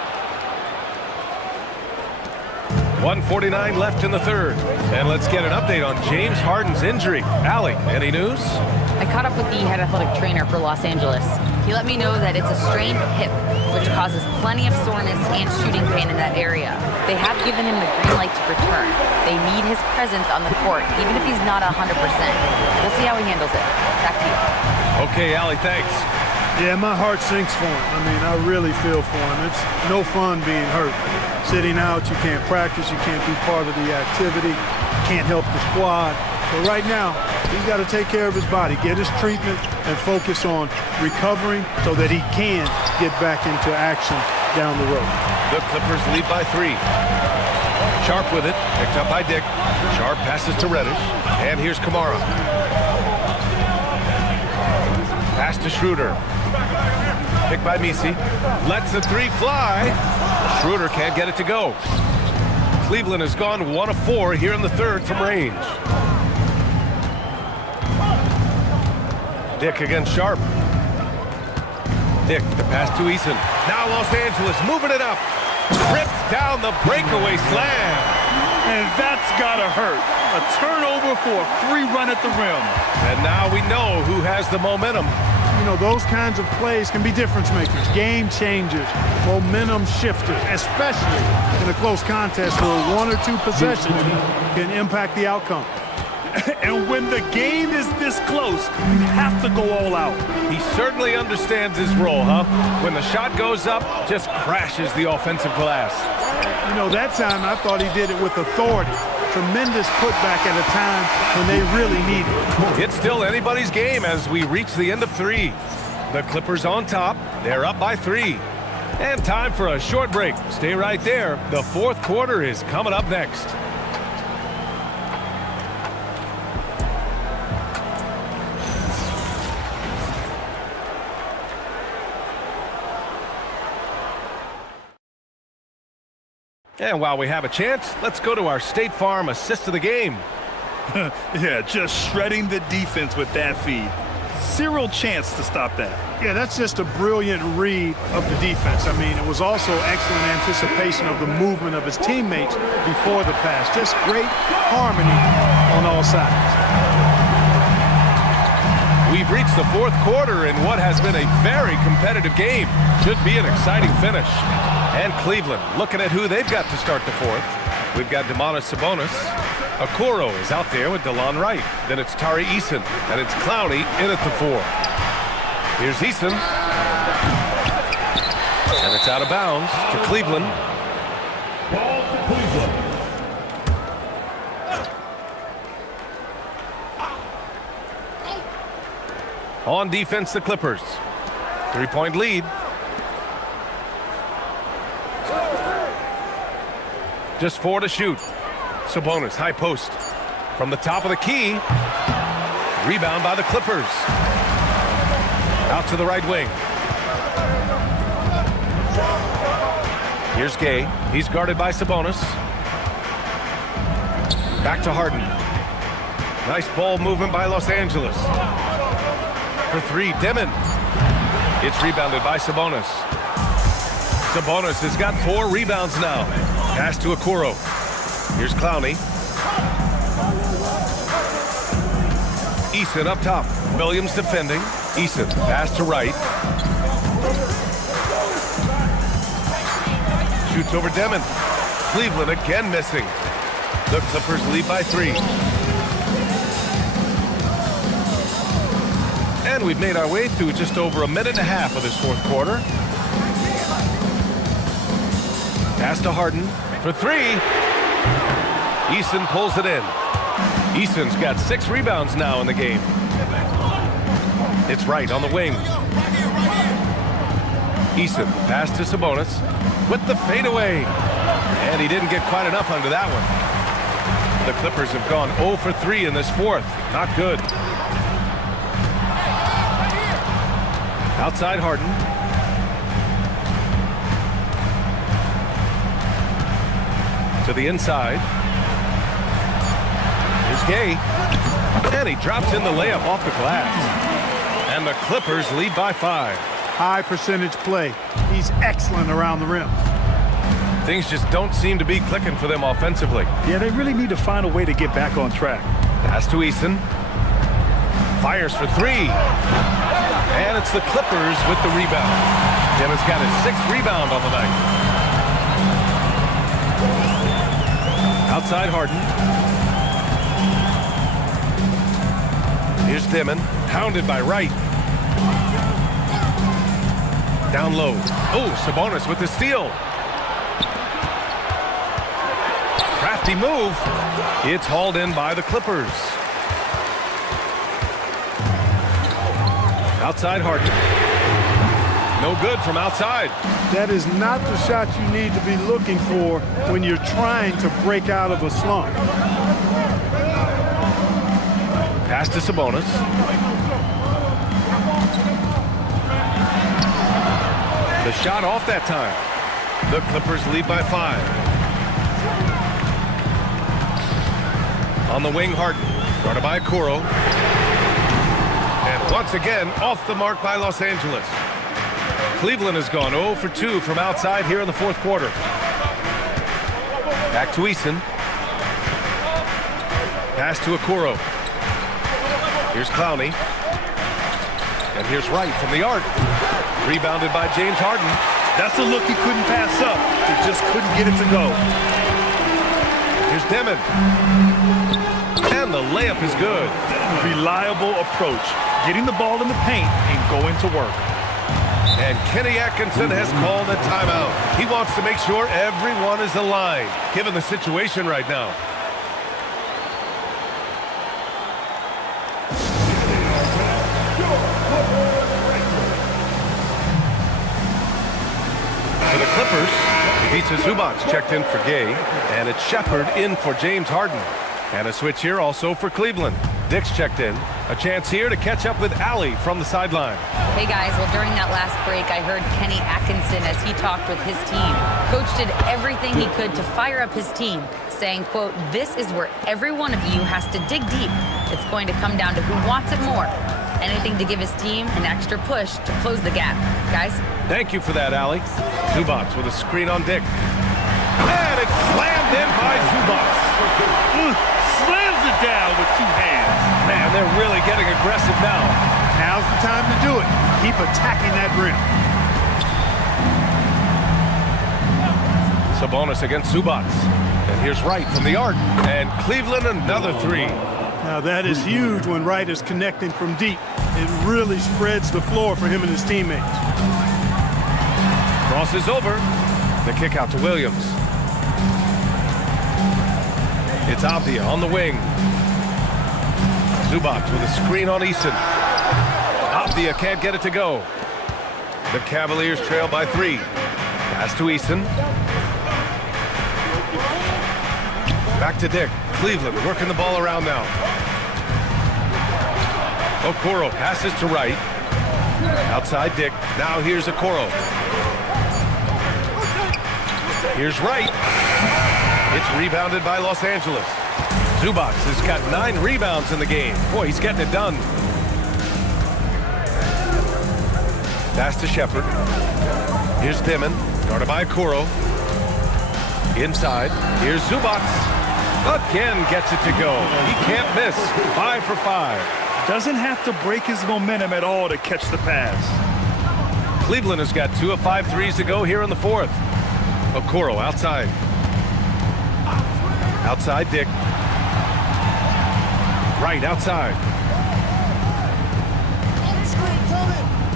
1:49 left in the third. And let's get an update on James Harden's injury. Allie, any news? I caught up with the head athletic trainer for Los Angeles. He let me know that it's a strained hip, which causes plenty of soreness and shooting pain in that area. They have given him the green light to return. They need his presence on the court, even if he's not 100%. We'll see how he handles it. Back to you. Okay, Allie, thanks. Yeah, my heart sinks for him. I mean, I really feel for him. It's no fun being hurt. Sitting out, you can't practice, you can't be part of the activity, can't help the squad. But right now, he's got to take care of his body, get his treatment, and focus on recovering so that he can get back into action down the road. The Clippers lead by 3. Sharp with it, picked up by Dick. Sharp passes to Reddish, and here's Kamara. Pass to Schroeder. Picked by Messi. Lets the 3 fly. Schroeder can't get it to go. Cleveland has gone 1 of 4 here in the third from range. Dick against Sharp. Dick, the pass to Eason. Now Los Angeles moving it up. Rips down the breakaway slam. And that's gotta hurt. A turnover for a free run at the rim. And now we know who has the momentum. You know, those kinds of plays can be difference makers, game changers, momentum shifters, especially in a close contest where 1 or 2 possessions can impact the outcome. And when the game is this close, you have to go all out. He certainly understands his role, huh? When the shot goes up, just crashes the offensive glass. You know, that time I thought he did it with authority. Tremendous putback at a time when they really need it. It's still anybody's game as we reach the end of 3. The Clippers on top. They're up by 3. And time for a short break. Stay right there. The 4th quarter is coming up next. And while we have a chance, let's go to our State Farm assist of the game. Yeah, just shredding the defense with that feed. Zero chance to stop that. Yeah, that's just a brilliant read of the defense. I mean, it was also excellent anticipation of the movement of his teammates before the pass. Just great harmony on all sides. We've reached the 4th quarter in what has been a very competitive game. Should be an exciting finish. And Cleveland looking at who they've got to start the 4th. We've got Domantas Sabonis. Okoro is out there with DeLon Wright. Then it's Tari Eason, and it's Clowney in at the 4. Here's Eason. And it's out of bounds to Cleveland. Ball to Cleveland. On defense, the Clippers. 3-point lead. Just 4 to shoot. Sabonis, high post. From the top of the key. Rebound by the Clippers. Out to the right wing. Here's Gay. He's guarded by Sabonis. Back to Harden. Nice ball movement by Los Angeles. For 3, Demon. It's rebounded by Sabonis. Sabonis has got 4 rebounds now. Pass to Okoro. Here's Clowney. Eason up top. Williams defending. Eason, pass to Wright. Shoots over Demon. Cleveland again missing. The Clippers lead by 3. And we've made our way through just over a minute and a half of this 4th quarter. Pass to Harden for 3. Eason pulls it in. Eason's got 6 rebounds now in the game. It's Wright on the wing. Eason, pass to Sabonis with the fadeaway. And he didn't get quite enough under that one. The Clippers have gone 0 for 3 in this 4th. Not good. Outside Harden. To the inside. Here's Gay. And he drops in the layup off the glass. And the Clippers lead by 5. High percentage play. He's excellent around the rim. Things just don't seem to be clicking for them offensively. Yeah, they really need to find a way to get back on track. Pass to Eason. Fires for 3. And it's the Clippers with the rebound. Demon's got his 6th rebound on the night. Outside Harden. Here's Demon, hounded by Wright. Down low. Oh, Sabonis with the steal. Crafty move. It's hauled in by the Clippers. Outside Harden. No good from outside. That is not the shot you need to be looking for when you're trying to break out of a slump. Pass to Sabonis. The shot off that time. The Clippers lead by 5. On the wing, Harden. Guarded by Okoro. And Once again, off the mark by Los Angeles. Cleveland has gone 0 for 2 from outside here in the fourth quarter. Back to Eason. Pass to Okoro. Here's Clowney. And here's Wright from the arc. Rebounded by James Harden. That's a look he couldn't pass up. He just couldn't get it to go. Here's Demon. And the layup is good. Reliable approach. Getting the ball in the paint and going to work. And Kenny Atkinson has called a timeout. He wants to make sure everyone is aligned, given the situation right now. For the Clippers, Ivica Zubac checked in for Gay, and it's Shepard in for James Harden. And a switch here also for Cleveland. Dix checked in. A chance here to catch up with Allie from the sideline. Hey guys, well during that last break I heard Kenny Atkinson as he talked with his team. Coach did everything he could to fire up his team, saying, quote, "This is where every one of you has to dig deep. It's going to come down to who wants it more. Anything to give his team an extra push to close the gap." Guys? Thank you for that, Allie. Zubac with a screen on Dick. And it's slammed in by Zubac. Slams it down with two hands. Man, they're really getting aggressive now. Now's the time to do it. Keep attacking that rim. Sabonis against Zubac. And here's Wright from the arc. And Cleveland another three. Now that is huge when Wright is connecting from deep. It really spreads the floor for him and his teammates. Crosses over. The kick out to Williams. It's Avdia on the wing. Zubac with a screen on Eason. Avdia can't get it to go. The Cavaliers trail by 3. Pass to Eason. Back to Dick. Cleveland working the ball around now. Okoro passes to Wright. Outside Dick. Now here's Okoro. Here's Wright. It's rebounded by Los Angeles. Zubac has got 9 rebounds in the game. Boy, he's getting it done. Pass to Shepard. Here's Dimon. Guarded by Okoro. Inside. Here's Zubac. Again gets it to go. He can't miss. 5 for 5. Doesn't have to break his momentum at all to catch the pass. Cleveland has got 2 of 5 threes to go here in the fourth. Okoro outside. Outside Dick. Right outside.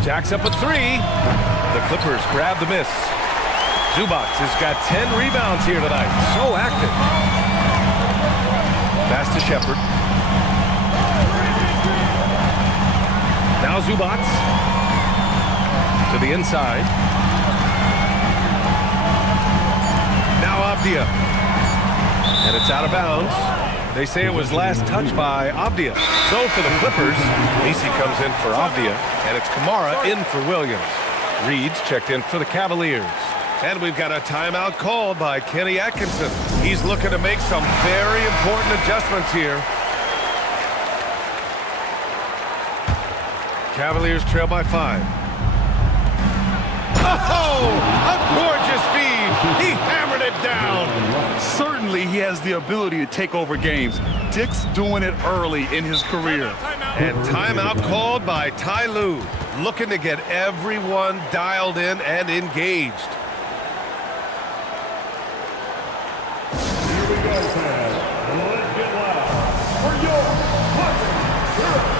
Jacks up a 3. The Clippers grab the miss. Zubac has got 10 rebounds here tonight. So active. Pass to Shepard. Now Zubac. To the inside. Now Avdia. And it's out of bounds. They say it was last touched by Avdia. So for the Clippers, Nisi comes in for Avdia, and it's Kamara in for Williams. Reed's checked in for the Cavaliers. And we've got a timeout called by Kenny Atkinson. He's looking to make some very important adjustments here. Cavaliers trail by 5. Oh, a gorgeous feed. He hammered it down. Certainly he has the ability to take over games. Dick's doing it early in his career. And timeout called by Ty Lue, looking to get everyone dialed in and engaged. Here we go, fans. Let's get loud for your Clippers.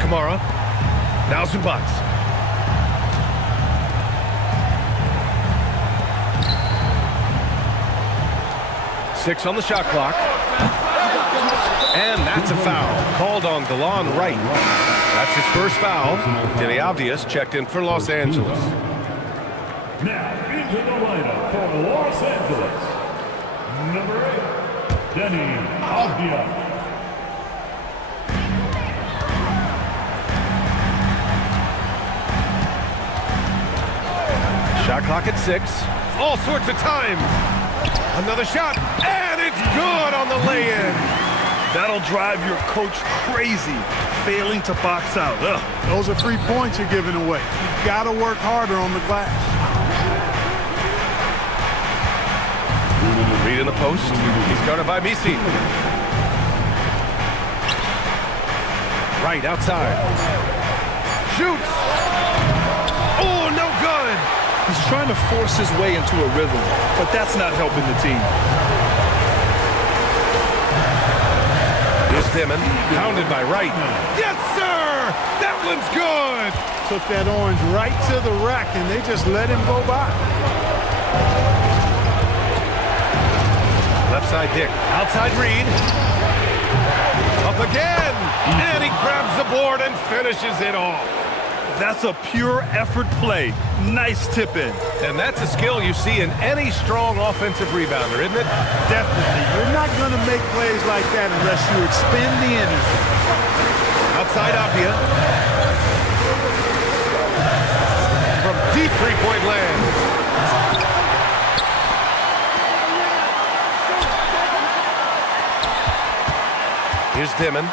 Kamara. Now Zubac. Six on the shot clock. And that's a foul called on Delon Wright. That's his first foul. Denny Avdias checked in for Los Angeles. Now into the lineup for Los Angeles, number 8, Denny Avdias. Shot clock at 6. All sorts of time. Another shot, and it's good on the lay-in. That'll drive your coach crazy, failing to box out. Ugh. Those are 3 points you're giving away. You got to work harder on the glass. Reed in the post. He's guarded by Misi. Right outside. Shoots. Oh, no good. He's trying to force his way into a rhythm, but that's not helping the team. Here's Dimon, pounded by Wright. Yes, sir! That one's good! Took that orange right to the rack, and they just let him go by. Left side Dick, outside Reed. Up again! And he grabs the board and finishes it off. That's a pure effort play. Nice tip in. And that's a skill you see in any strong offensive rebounder, isn't it? Definitely. You're not going to make plays like that unless you expend the energy. Outside Avdia. From deep three-point land. Here's Dimon.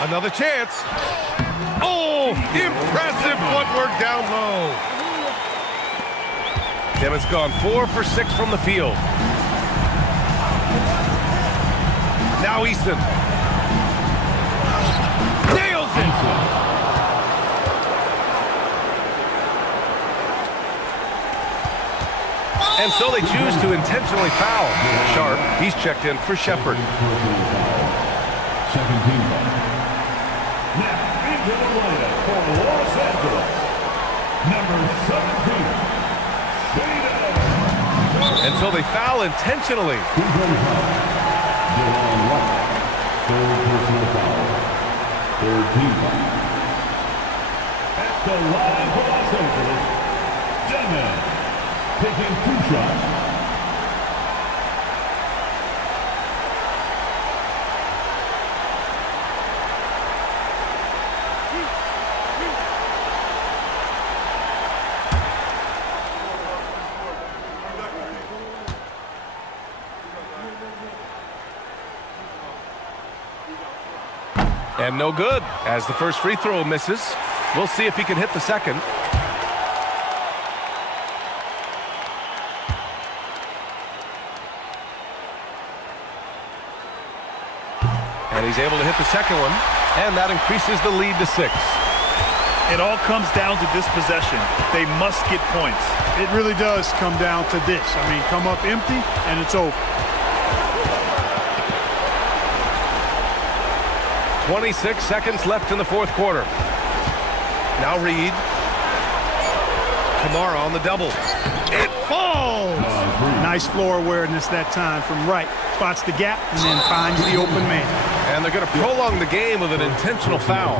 Another chance. Oh, impressive footwork down low. Dimon's gone 4 for 6 from the field. Now Easton. Nails it. And so they choose to intentionally foul. Sharp, he's checked in for Shepard. Second team foul. Now into the lineup for Los Angeles, number 17, Shada. And so they foul intentionally. Delon Wright, third personal foul, third team foul. At the line for Los Angeles, Demon, taking 2 shots. And no good, as the first free throw misses. We'll see if he can hit the second. And he's able to hit the second one, and that increases the lead to 6. It all comes down to this possession. They must get points. It really does come down to this. I mean, come up empty, and it's over. 26 seconds left in the fourth quarter. Now Reed. Kamara on the double. It falls! Nice floor awareness that time from Wright. Spots the gap and then finds the open man. And they're going to prolong the game with an intentional foul.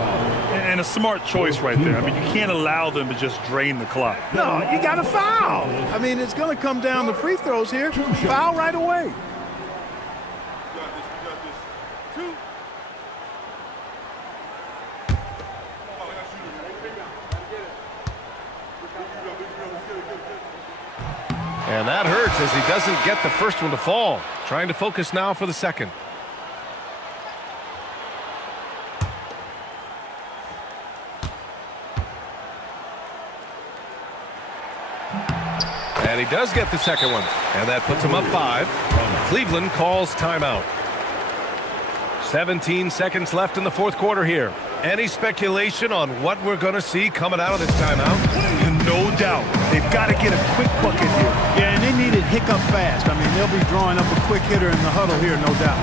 And a smart choice right there. I mean, you can't allow them to just drain the clock. No, you got to foul. I mean, it's going to come down to free throws here. Foul right away. And that hurts as he doesn't get the first one to fall. Trying to focus now for the second. And he does get the second one. And that puts him up 5. Cleveland calls timeout. 17 seconds left in the fourth quarter here. Any speculation on what we're going to see coming out of this timeout? No doubt. They've got to get a quick bucket here. Yeah, and they need it hiccup fast. I mean, they'll be drawing up a quick hitter in the huddle here, no doubt.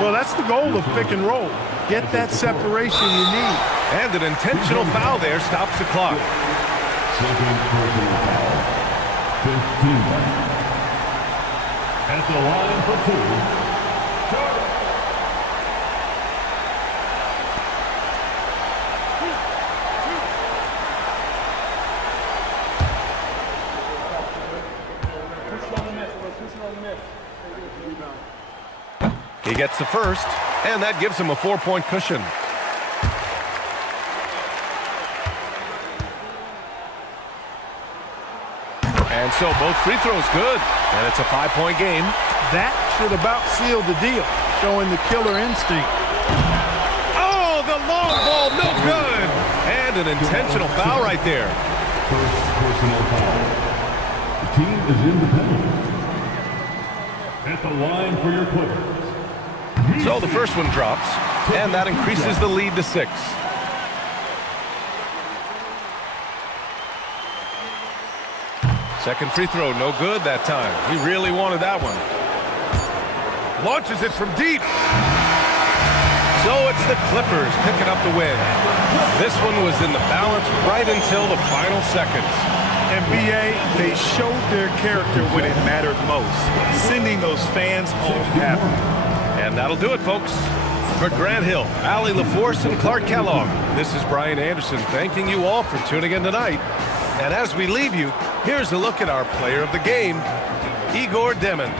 Well, that's the goal of pick and roll. Get that separation you need. And an intentional foul there stops the clock. Second personal foul. 15. At the line for two. He gets the first, and that gives him a 4-point cushion. And so both free throws good, and it's a 5-point game. That should about seal the deal, showing the killer instinct. Oh, the long ball, no good. And an intentional foul right there. First personal foul. The team is in the penalty. At the line for your Clippers. So the first one drops, and that increases the lead to 6. Second free throw, no good that time. He really wanted that one. Launches it from deep. So it's the Clippers picking up the win. This one was in the balance right until the final seconds. And BA, they showed their character when it mattered most, sending those fans home happy. And that'll do it, folks. For Grant Hill, Allie LaForce, and Clark Kellogg, this is Brian Anderson thanking you all for tuning in tonight. And as we leave you, here's a look at our player of the game, Igor Demin.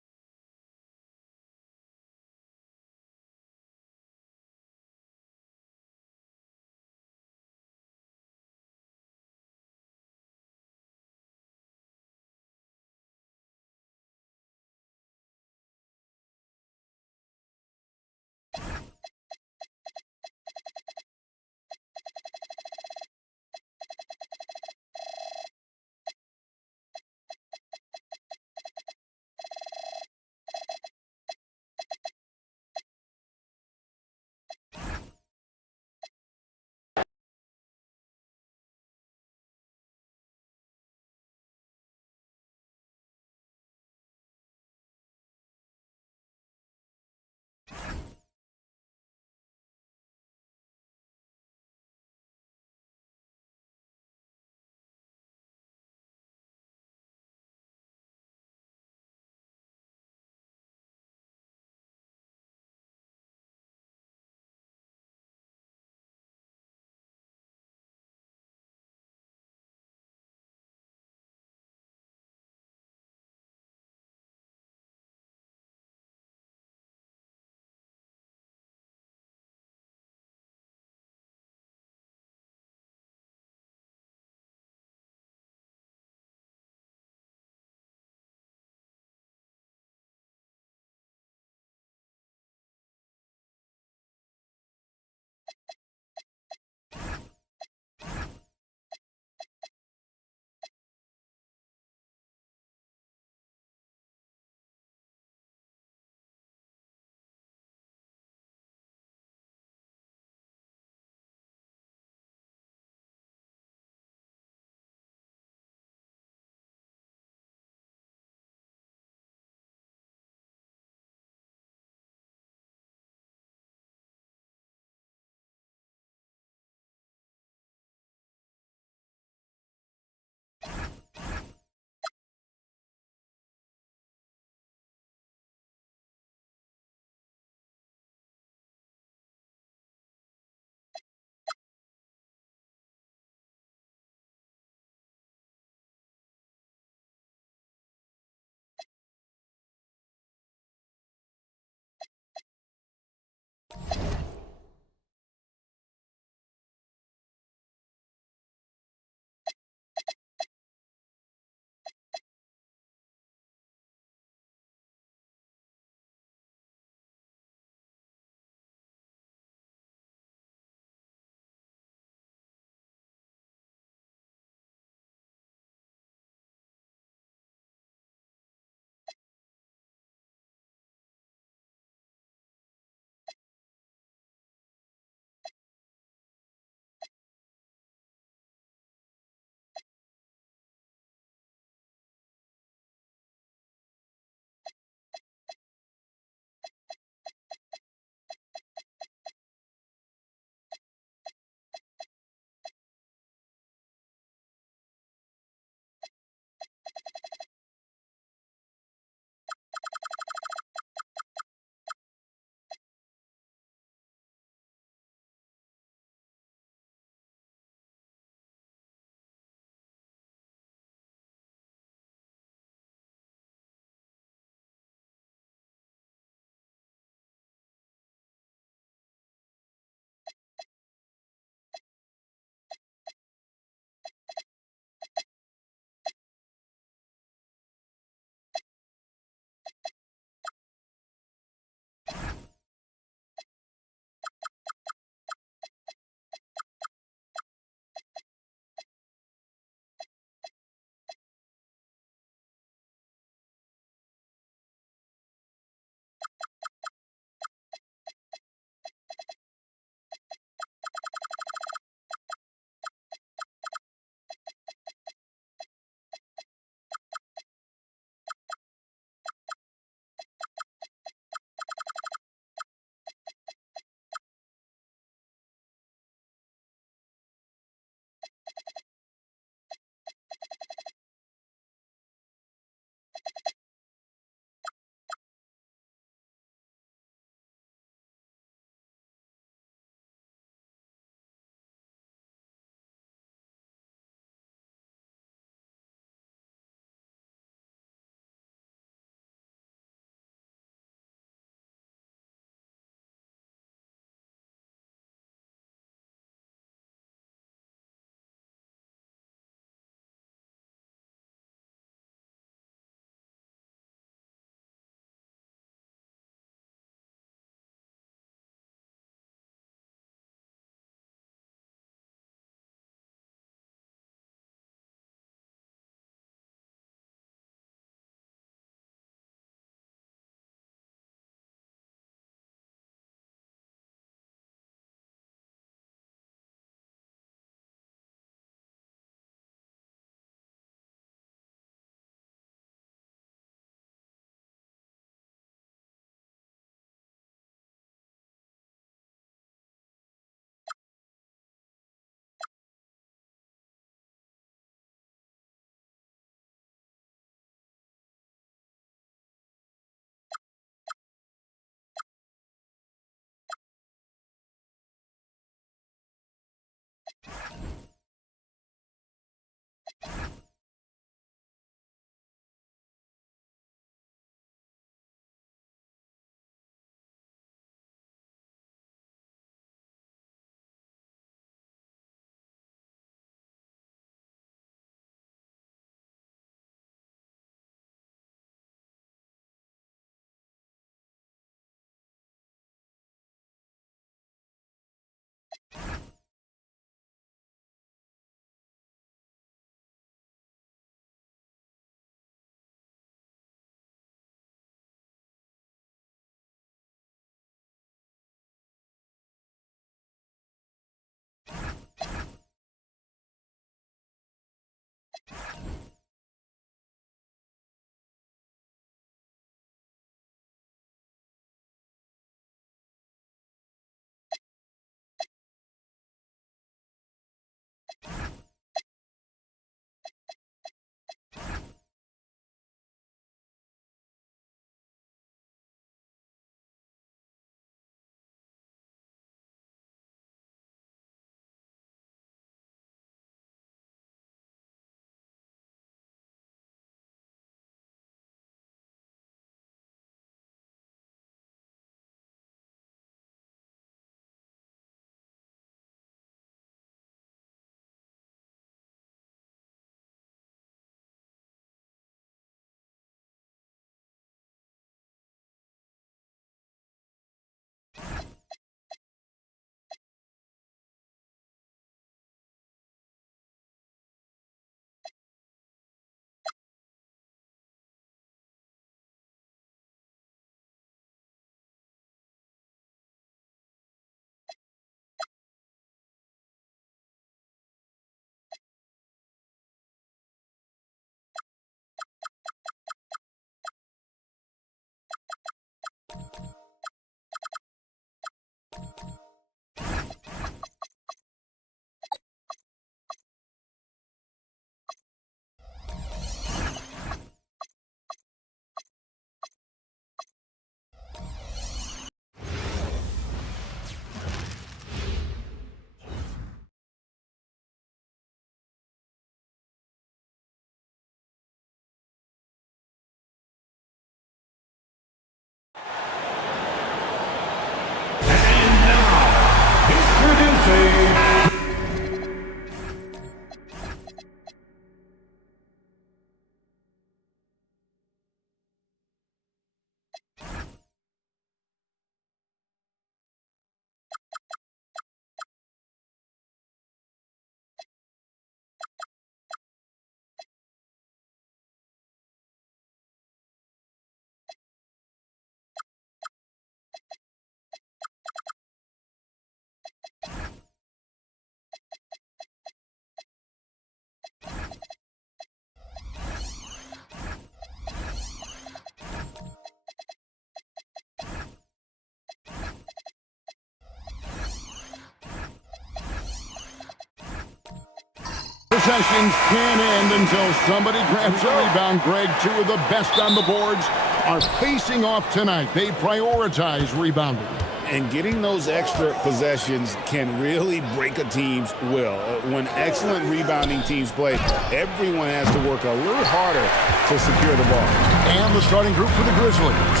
Possessions can't end until somebody grabs a rebound. Greg, two of the best on the boards are facing off tonight. They prioritize rebounding. And getting those extra possessions can really break a team's will. When excellent rebounding teams play, everyone has to work a little harder to secure the ball. And the starting group for the Grizzlies.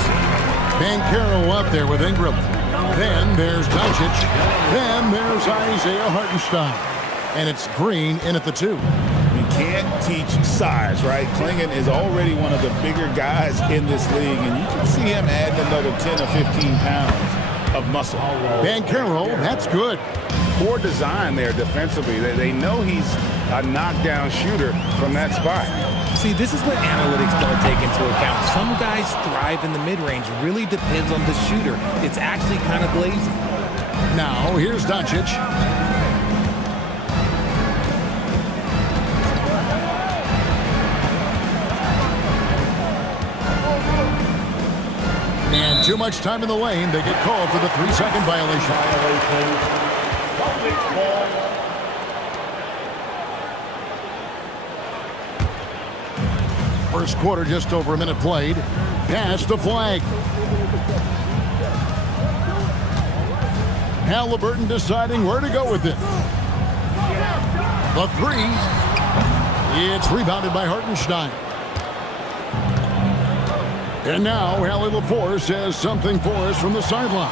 Banchero up there with Ingram. Then there's Doncic. Then there's Isaiah Hartenstein. And it's Green in at the 2. You can't teach size, right? Clingan is already one of the bigger guys in this league, and you can see him adding another 10 or 15 pounds of muscle. Banchero, that's good. Poor design there defensively. They know he's a knockdown shooter from that spot. See, this is what analytics don't take into account. Some guys thrive in the mid-range. Really depends on the shooter. It's actually kind of lazy. Now, here's Doncic. And too much time in the lane. They get called for the 3-second violation. First quarter, just over a minute played. Pass to Flag. Halliburton deciding where to go with it. The three. It's rebounded by Hartenstein. And now Allie LaForce has something for us from the sideline.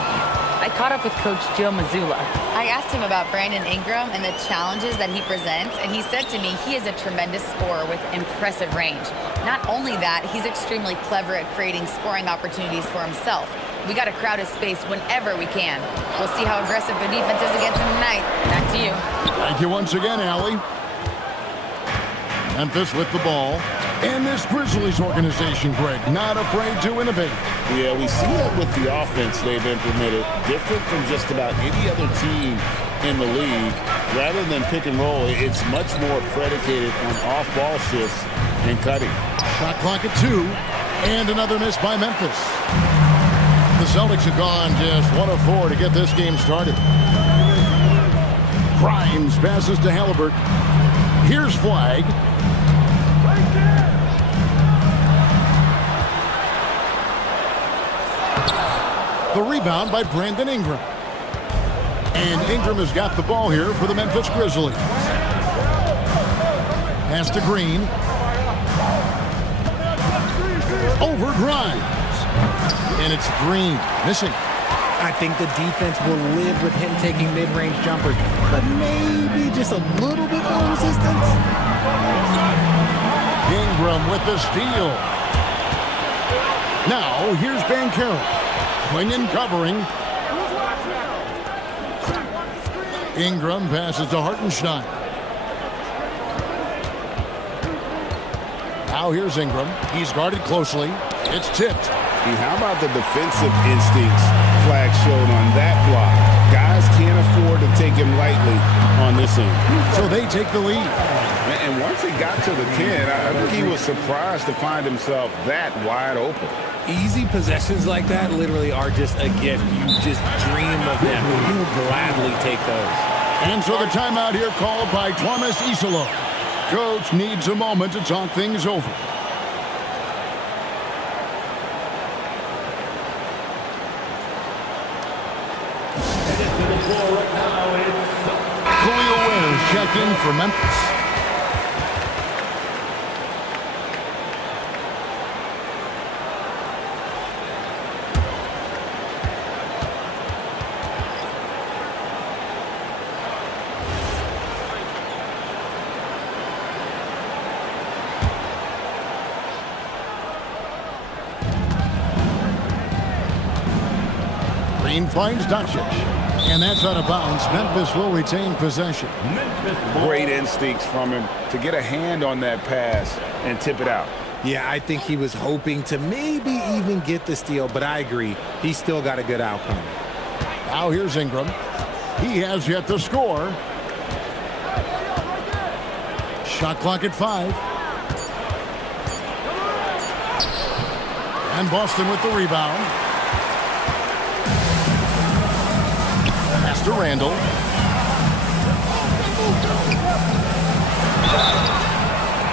I caught up with Coach Joe Mazzulla. I asked him about Brandon Ingram and the challenges that he presents, and he said to me he is a tremendous scorer with impressive range. Not only that, he's extremely clever at creating scoring opportunities for himself. We got to crowd his space whenever we can. We'll see how aggressive the defense is against him tonight. Back to you. Thank you once again, Allie. Memphis with the ball. And this Grizzlies organization, Greg, not afraid to innovate. Yeah, we see that with the offense they've implemented, different from just about any other team in the league. Rather than pick and roll, it's much more predicated on off-ball shifts and cutting. Shot clock at 2, and another miss by Memphis. The Celtics have gone just 1 of 4 to get this game started. Grimes passes to Halliburton. Here's Flag. The rebound by Brandon Ingram. And Ingram has got the ball here for the Memphis Grizzlies. Pass to Green. Over Grimes. And it's Green missing. I think the defense will live with him taking mid-range jumpers, but maybe just a little bit more resistance. Ingram with the steal. Now here's Banchero. Clingan covering. Ingram passes to Hartenstein. Now here's Ingram. He's guarded closely. It's tipped. How about the defensive instincts Flag showed on that block? Guys can't afford to take him lightly on this end. So they take the lead. And once he got to the 10, I think he was surprised to find himself that wide open. Easy possessions like that literally are just a gift. You just dream of them. You'll gladly take those. And so the timeout here called by Thomas Isolo. Coach needs a moment to talk things over. Khalil Ware checked in for Memphis. Green finds Doncic. And that's out of bounds. Memphis will retain possession. Great instincts from him to get a hand on that pass and tip it out. Yeah, I think he was hoping to maybe even get the steal, but I agree. He still got a good outcome. Now here's Ingram. He has yet to score. Shot clock at 5. And Boston with the rebound. Pass to Randall.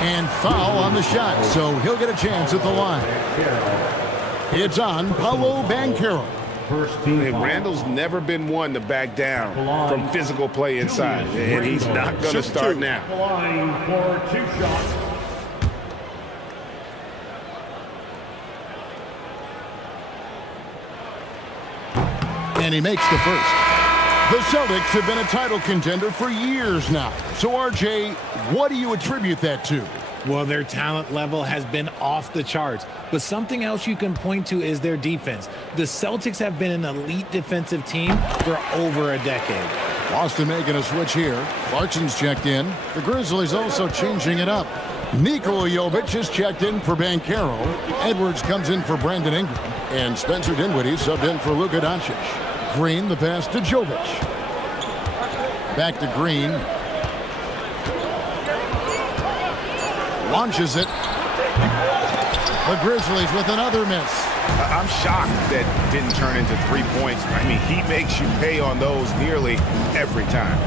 And foul on the shot, so he'll get a chance at the line. It's on Paolo Banchero. And Randall's never been one to back down from physical play inside, and he's not going to start now. Line for 2 shots. And he makes the first. The Celtics have been a title contender for years now. So, RJ, what do you attribute that to? Well, their talent level has been off the charts. But something else you can point to is their defense. The Celtics have been an elite defensive team for over a decade. Boston making a switch here. Clarkson's checked in. The Grizzlies also changing it up. Nikola Jovic has checked in for Banchero. Edwards comes in for Brandon Ingram. And Spencer Dinwiddie subbed in for Luka Doncic. Green, the pass to Jovic. Back to Green. Launches it. The Grizzlies with another miss. I'm shocked that didn't turn into 3 points. I mean, he makes you pay on those nearly every time.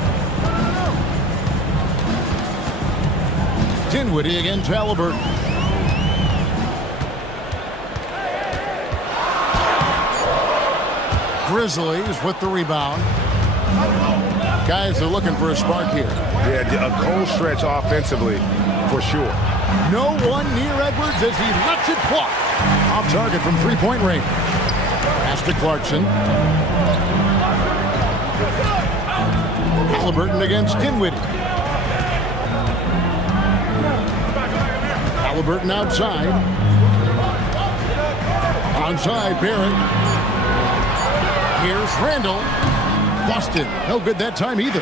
Dinwiddie against Halliburton. Grizzlies with the rebound. Guys are looking for a spark here. Yeah, a cold stretch offensively, for sure. No one near Edwards as he lets it fly. Off target from three-point range. Pass to Clarkson. Halliburton against Dinwiddie. Halliburton outside. Onside, Barrett. Here's Randall. Busted. No good that time either.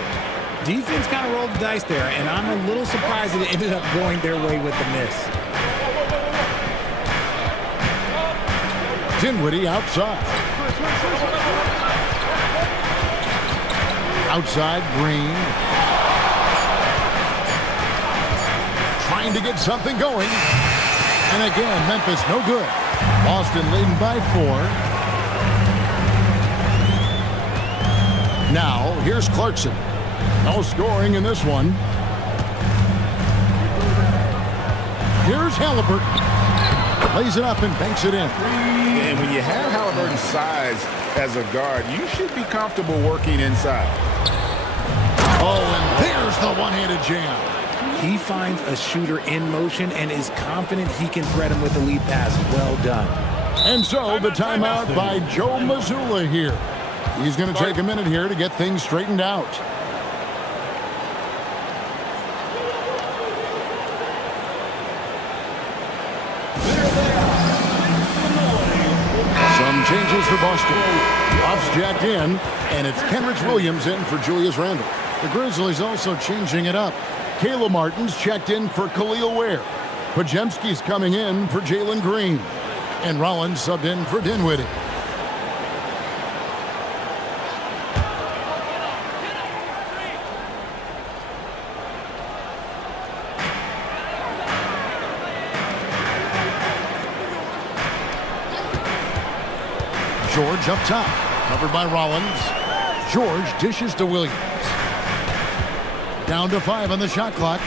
Defense kind of rolled the dice there, and I'm a little surprised that it ended up going their way with the miss. Dinwiddie outside. Outside, Green. Trying to get something going. And again, Memphis no good. Boston leading by 4. Now, here's Clarkson. No scoring in this one. Here's Halliburton. Lays it up and banks it in. And when you have Halliburton's size as a guard, you should be comfortable working inside. Oh, and there's the one-handed jam. He finds a shooter in motion and is confident he can thread him with the lead pass. Well done. And so the timeout by Joe Mazzulla here. He's going to take a minute here to get things straightened out. Some changes for Boston. Off's jacked in, and it's Kenrich Williams in for Julius Randle. The Grizzlies also changing it up. Caleb Martin's checked in for Khalil Ware. Podziemski's coming in for Jalen Green. And Rollins subbed in for Dinwiddie. George up top, covered by Rollins. George dishes to Williams. Down to 5 on the shot clock.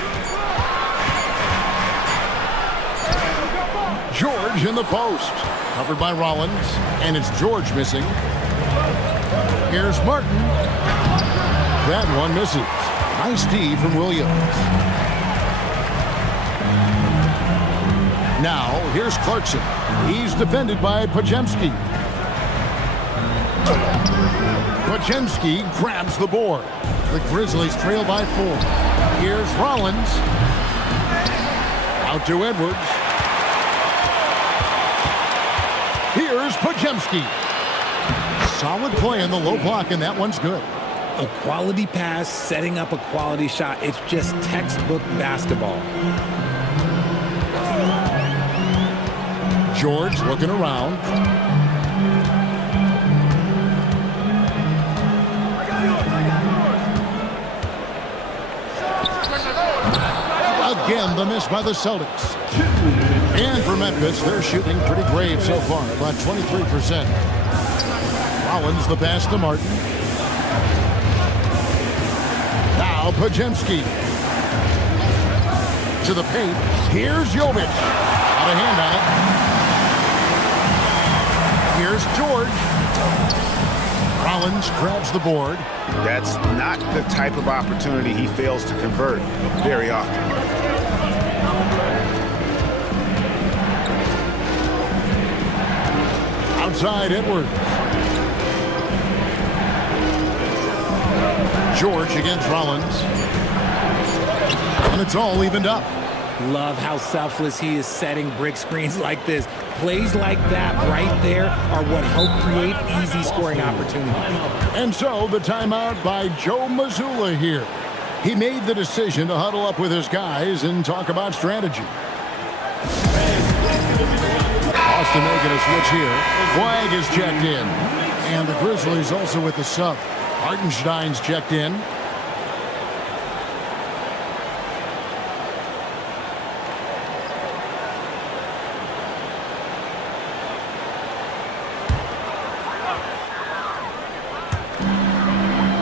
George in the post, covered by Rollins, and it's George missing. Here's Martin. That one misses. Nice D from Williams. Now, here's Clarkson. He's defended by Podziemski. Podziemski grabs the board. The Grizzlies trail by 4. Here's Rollins. Out to Edwards. Here's Podziemski. Solid play in the low block, and that one's good. A quality pass, setting up a quality shot. It's just textbook basketball. George looking around. Again, the miss by the Celtics. And for Memphis, they're shooting pretty brave so far, about 23%. Rollins the pass to Martin. Now Podziemski. To the paint. Here's Jovic. Got a hand on it. Here's George. Rollins grabs the board. That's not the type of opportunity he fails to convert very often. Outside Edwards. George against Rollins. And it's all evened up. Love how selfless he is setting brick screens like this. Plays like that right there are what help create easy scoring opportunities. And so the timeout by Joe Mazzulla here. He made the decision to huddle up with his guys and talk about strategy. Austin making a switch here. Flag is checked in. And the Grizzlies also with the sub. Hartenstein's checked in.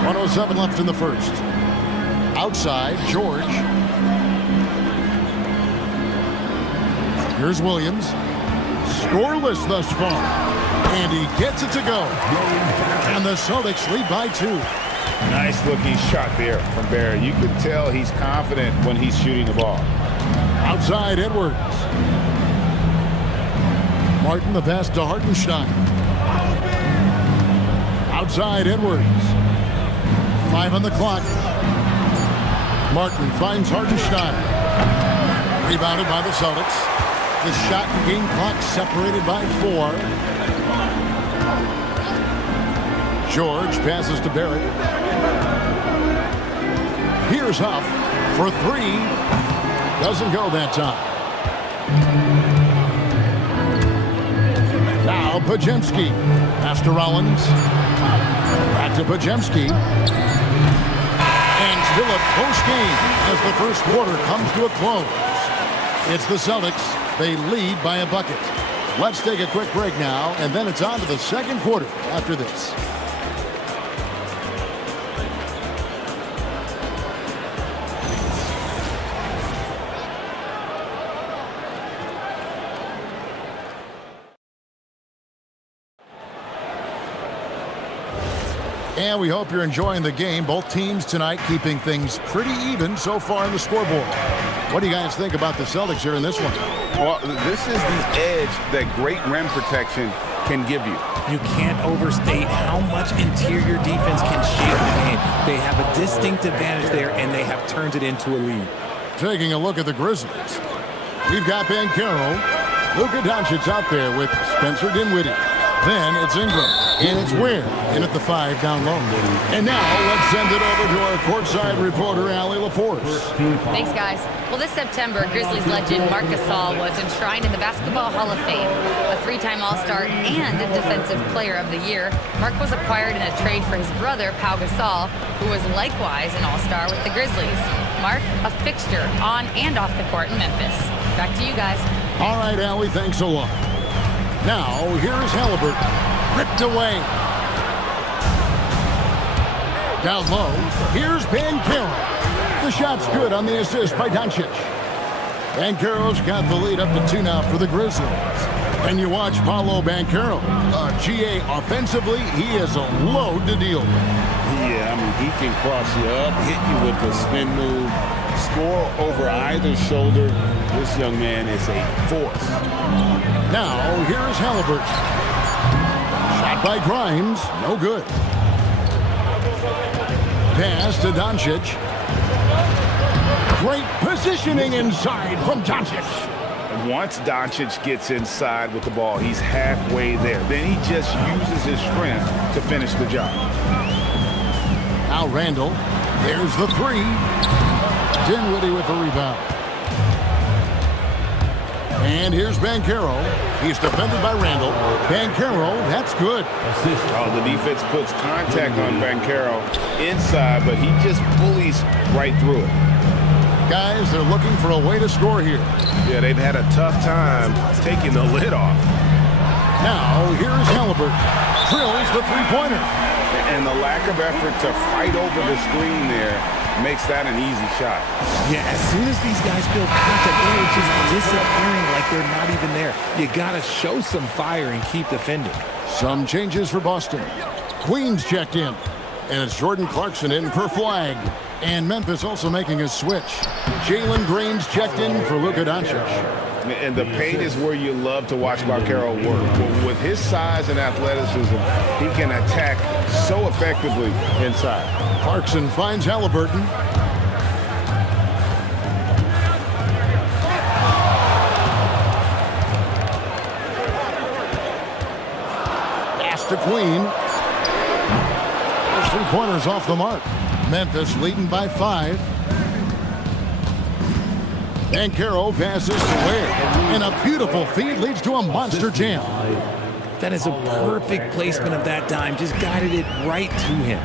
.107 left in the first. Outside, George. Here's Williams. Scoreless thus far. And he gets it to go. And the Celtics lead by 2. Nice looking shot there from Barrett. You can tell he's confident when he's shooting the ball. Outside Edwards. Martin the pass to Hartenstein. Outside Edwards. 5 on the clock. Martin finds Hartenstein. Rebounded by the Celtics. The shot and game clock separated by 4. George passes to Barrett. Here's Huff for 3. Doesn't go that time. Now Podziemski. Pass to Rollins. Back to Podziemski. And still a close game as the first quarter comes to a close. It's the Celtics. They lead by a bucket. Let's take a quick break now, and then it's on to the second quarter after this. And we hope you're enjoying the game. Both teams tonight keeping things pretty even so far in the scoreboard. What do you guys think about the Celtics here in this one? Well, this is the edge that great rim protection can give you. You can't overstate how much interior defense can shape the game. They have a distinct advantage there, and they have turned it into a lead. Taking a look at the Grizzlies. We've got Banchero. Luka Doncic out there with Spencer Dinwiddie. Then it's Ingram. And it's Ware in at the 5 down low. And now let's send it over to our courtside reporter, Allie LaForce. Thanks, guys. Well, this September, Grizzlies legend Marc Gasol was enshrined in the Basketball Hall of Fame. A 3-time All-Star and a Defensive Player of the Year, Marc was acquired in a trade for his brother, Pau Gasol, who was likewise an All-Star with the Grizzlies. Marc, a fixture on and off the court in Memphis. Back to you guys. All right, Allie, thanks a lot. Now, here's Halliburton. Ripped away. Down low, here's Banchero. The shot's good on the assist by Doncic. Banchero's got the lead up to 2 now for the Grizzlies. And you watch Paolo Banchero. GA offensively, he is a load to deal with. Yeah, I mean, he can cross you up, hit you with the spin move, score over either shoulder. This young man is a force. Now, here's Halliburton. Shot by Grimes, no good. Pass to Doncic. Great positioning inside from Doncic. Once Doncic gets inside with the ball, he's halfway there. Then he just uses his strength to finish the job. Now Randall, there's the 3. Dinwiddie with the rebound. And here's Banchero. He's defended by Randall. Banchero, that's good. Oh, the defense puts contact on Banchero inside, but he just bullies right through it. Guys, they're looking for a way to score here. Yeah, they've had a tough time taking the lid off. Now, here's Halliburton. Drills the 3-pointer. And the lack of effort to fight over the screen there makes that an easy shot. Yeah, as soon as these guys feel contact, they're just disappearing like they're not even there. You got to show some fire and keep defending. Some changes for Boston. Queens checked in. And it's Jordan Clarkson in for Flag. And Memphis also making a switch. Jalen Green's checked in for Luka Doncic. And the paint is where you love to watch Banchero work. With his size and athleticism, he can attack so effectively inside. Clarkson finds Halliburton. Pass to Queen. Those 3-pointers off the mark. Memphis leading by 5. Banchero passes to Ware. And a beautiful feed leads to a monster jam. That is a perfect placement of that dime. Just guided it right to him.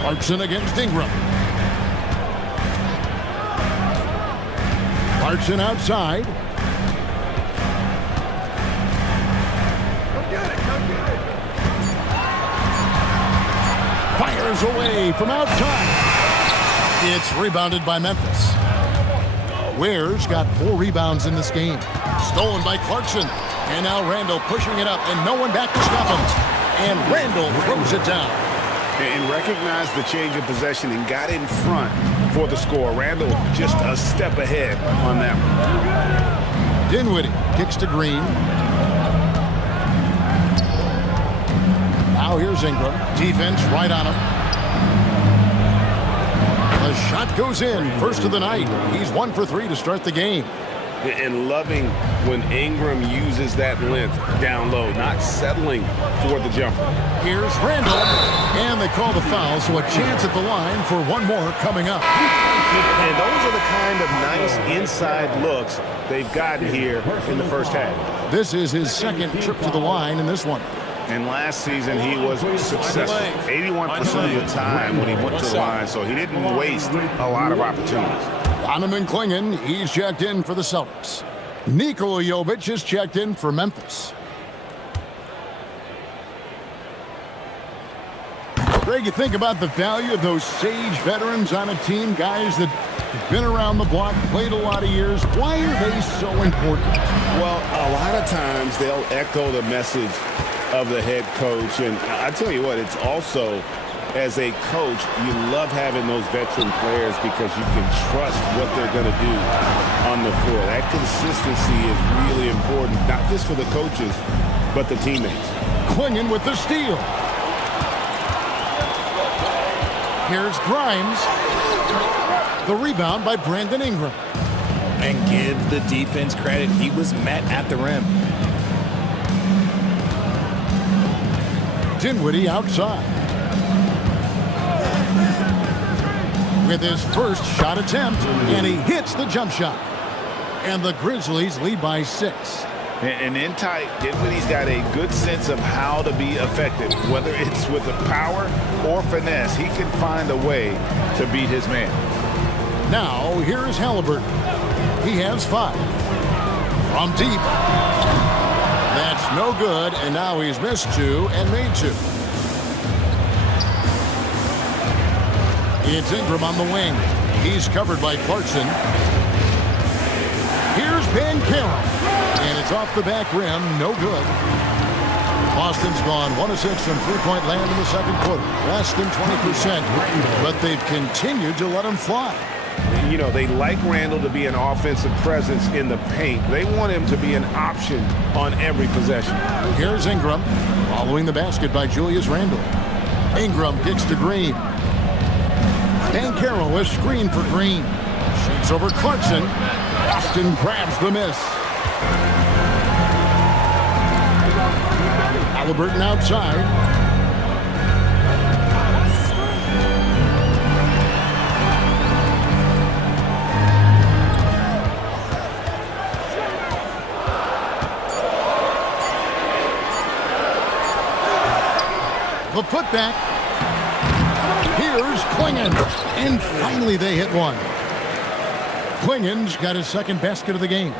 Clarkson against Ingram. Clarkson outside. Fires away from outside. It's rebounded by Memphis. Ware's got 4 rebounds in this game. Stolen by Clarkson. And now Randall pushing it up and no one back to stop him. And Randall throws it down. And recognized the change of possession and got in front for the score. Randall just a step ahead on that one. Dinwiddie kicks to Green. Now here's Ingram. Defense right on him. The shot goes in. First of the night. He's 1 for 3 to start the game. And loving when Ingram uses that length down low, not settling for the jumper. Here's Randall. And they call the foul, so a chance at the line for one more coming up. And those are the kind of nice inside looks they've gotten here in the first half. This is his second trip to the line in this one. And last season, he was successful 81% of the time when he went to the line, so he didn't waste a lot of opportunities. Donovan Clingan, he's checked in for the Celtics. Nikola Jovic is checked in for Memphis. Greg, you think about the value of those sage veterans on a team, guys that have been around the block, played a lot of years. Why are they so important? Well, a lot of times they'll echo the message of the head coach. And I tell you what, it's also, as a coach, you love having those veteran players because you can trust what they're going to do on the floor. That consistency is really important, not just for the coaches, but the teammates. Clingan with the steal. Here's Grimes. The rebound by Brandon Ingram. And give the defense credit. He was met at the rim. Dinwiddie outside. With his first shot attempt, and he hits the jump shot. And the Grizzlies lead by 6. And in tight, Dinwiddie's got a good sense of how to be effective. Whether it's with the power or finesse, he can find a way to beat his man. Now, here's Halliburton. He has 5. From deep. That's no good, and now he's missed 2 and made 2. It's Ingram on the wing. He's covered by Clarkson. Here's Banchero. And it's off the back rim. No good. Boston's gone 1 of 6 from three-point land in the second quarter. Less than 20%. But they've continued to let him fly. You know, they like Randall to be an offensive presence in the paint. They want him to be an option on every possession. Here's Ingram. Following the basket by Julius Randle. Ingram kicks to Green. Banchero is screen for Green. Shoots over Clarkson. Boston grabs the miss. Halliburton outside. The putback. Here's Clingan. And finally they hit one. Clingan's got his second basket of the game.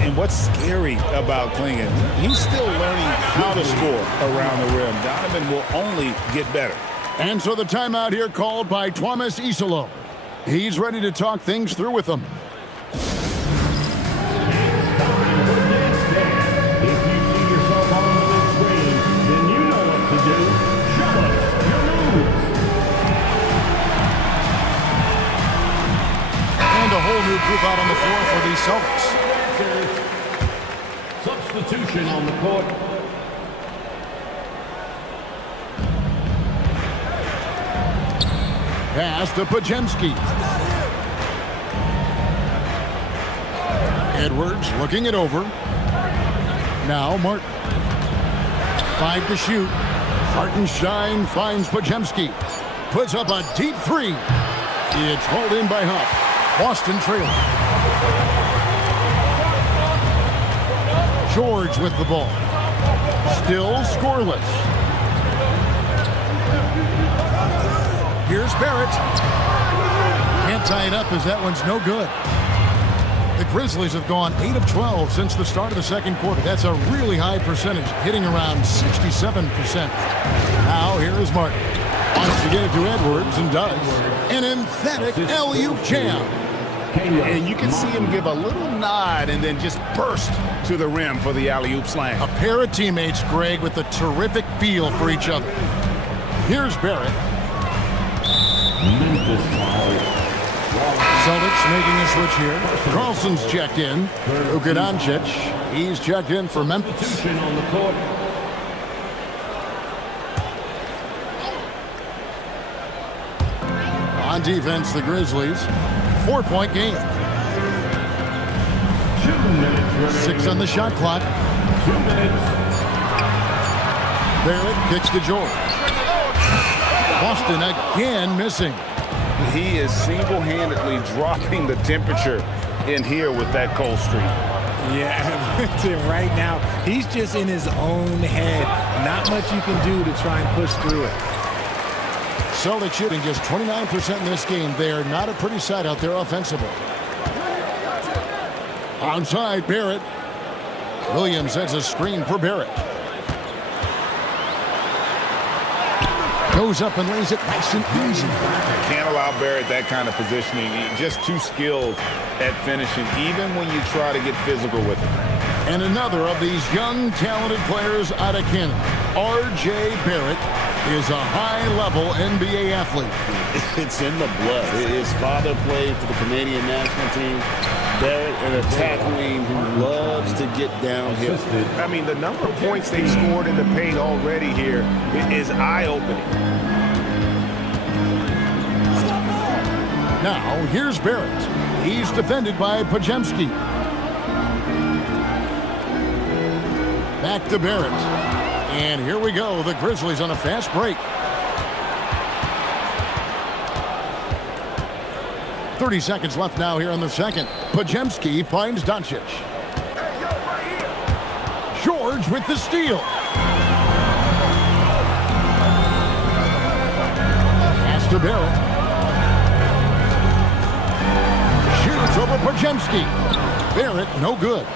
And what's scary about Clingan, he's still learning how to score around the rim. Donovan will only get better. And so the timeout here called by Thomas Isolo. He's ready to talk things through with them. A whole new group out on the floor for the Celtics. Substitution on the court. Pass to Podziemski. Edwards looking it over. Now Martin. 5 to shoot. Hartenstein finds Podziemski. Puts up a deep 3. It's hauled in by Huff. Boston trailing. George with the ball. Still scoreless. Here's Barrett. Can't tie it up as that one's no good. The Grizzlies have gone 8 of 12 since the start of the second quarter. That's a really high percentage, hitting around 67%. Now here is Martin. Wants to get it to Edwards and does. An emphatic alley-oop jam. And you can see him give a little nod and then just burst to the rim for the alley-oop slam. A pair of teammates, Greg, with a terrific feel for each other. Here's Barrett. Celtics making a switch here. Carlson's checked in. Luka Doncic, he's checked in for Memphis. On defense, the Grizzlies. 4-point game. 6 on the shot clock. Barrett kicks to George. Boston again missing. He is single-handedly dropping the temperature in here with that cold streak. Yeah, right now, he's just in his own head. Not much you can do to try and push through it. Celtics shooting just 29% in this game. They are not a pretty sight out there offensively. Onside, Barrett. Williams sets a screen for Barrett. Goes up and lays it nice and easy. Can't allow Barrett that kind of positioning. He's just too skilled at finishing, even when you try to get physical with him. And another of these young, talented players out of Canada, R.J. Barrett, is a high-level NBA athlete. It's in the blood. His father played for the Canadian national team. Barrett, an attack wing who loves to get downhill. I mean, the number of points they've scored in the paint already here is eye-opening. Now, here's Barrett. He's defended by Podziemski. Back to Barrett. And here we go. The Grizzlies on a fast break. 30 seconds left now here in the second. Podziemski finds Doncic. George with the steal. Pass to Barrett. Shoots over Podziemski. Barrett, no good.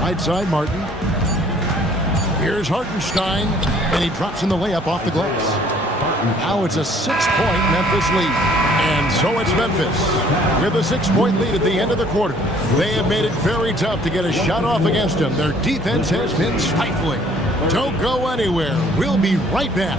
Right side, Martin. Here's Hartenstein, and he drops in the layup off the glass. Now it's a 6-point Memphis lead. And so it's Memphis with a 6-point lead at the end of the quarter. They have made it very tough to get a shot off against them. Their defense has been stifling. Don't go anywhere. We'll be right back.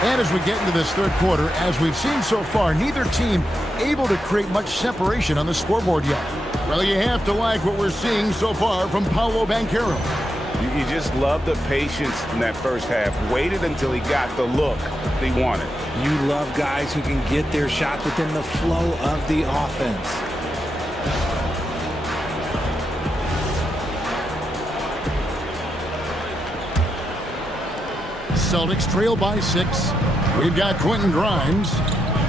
And as we get into this third quarter, as we've seen so far, neither team able to create much separation on the scoreboard yet. Well, you have to like what we're seeing so far from Paolo Banchero. You just love the patience in that first half. Waited until he got the look they wanted. You love guys who can get their shots within the flow of the offense. Celtics trail by 6. We've got Quentin Grimes.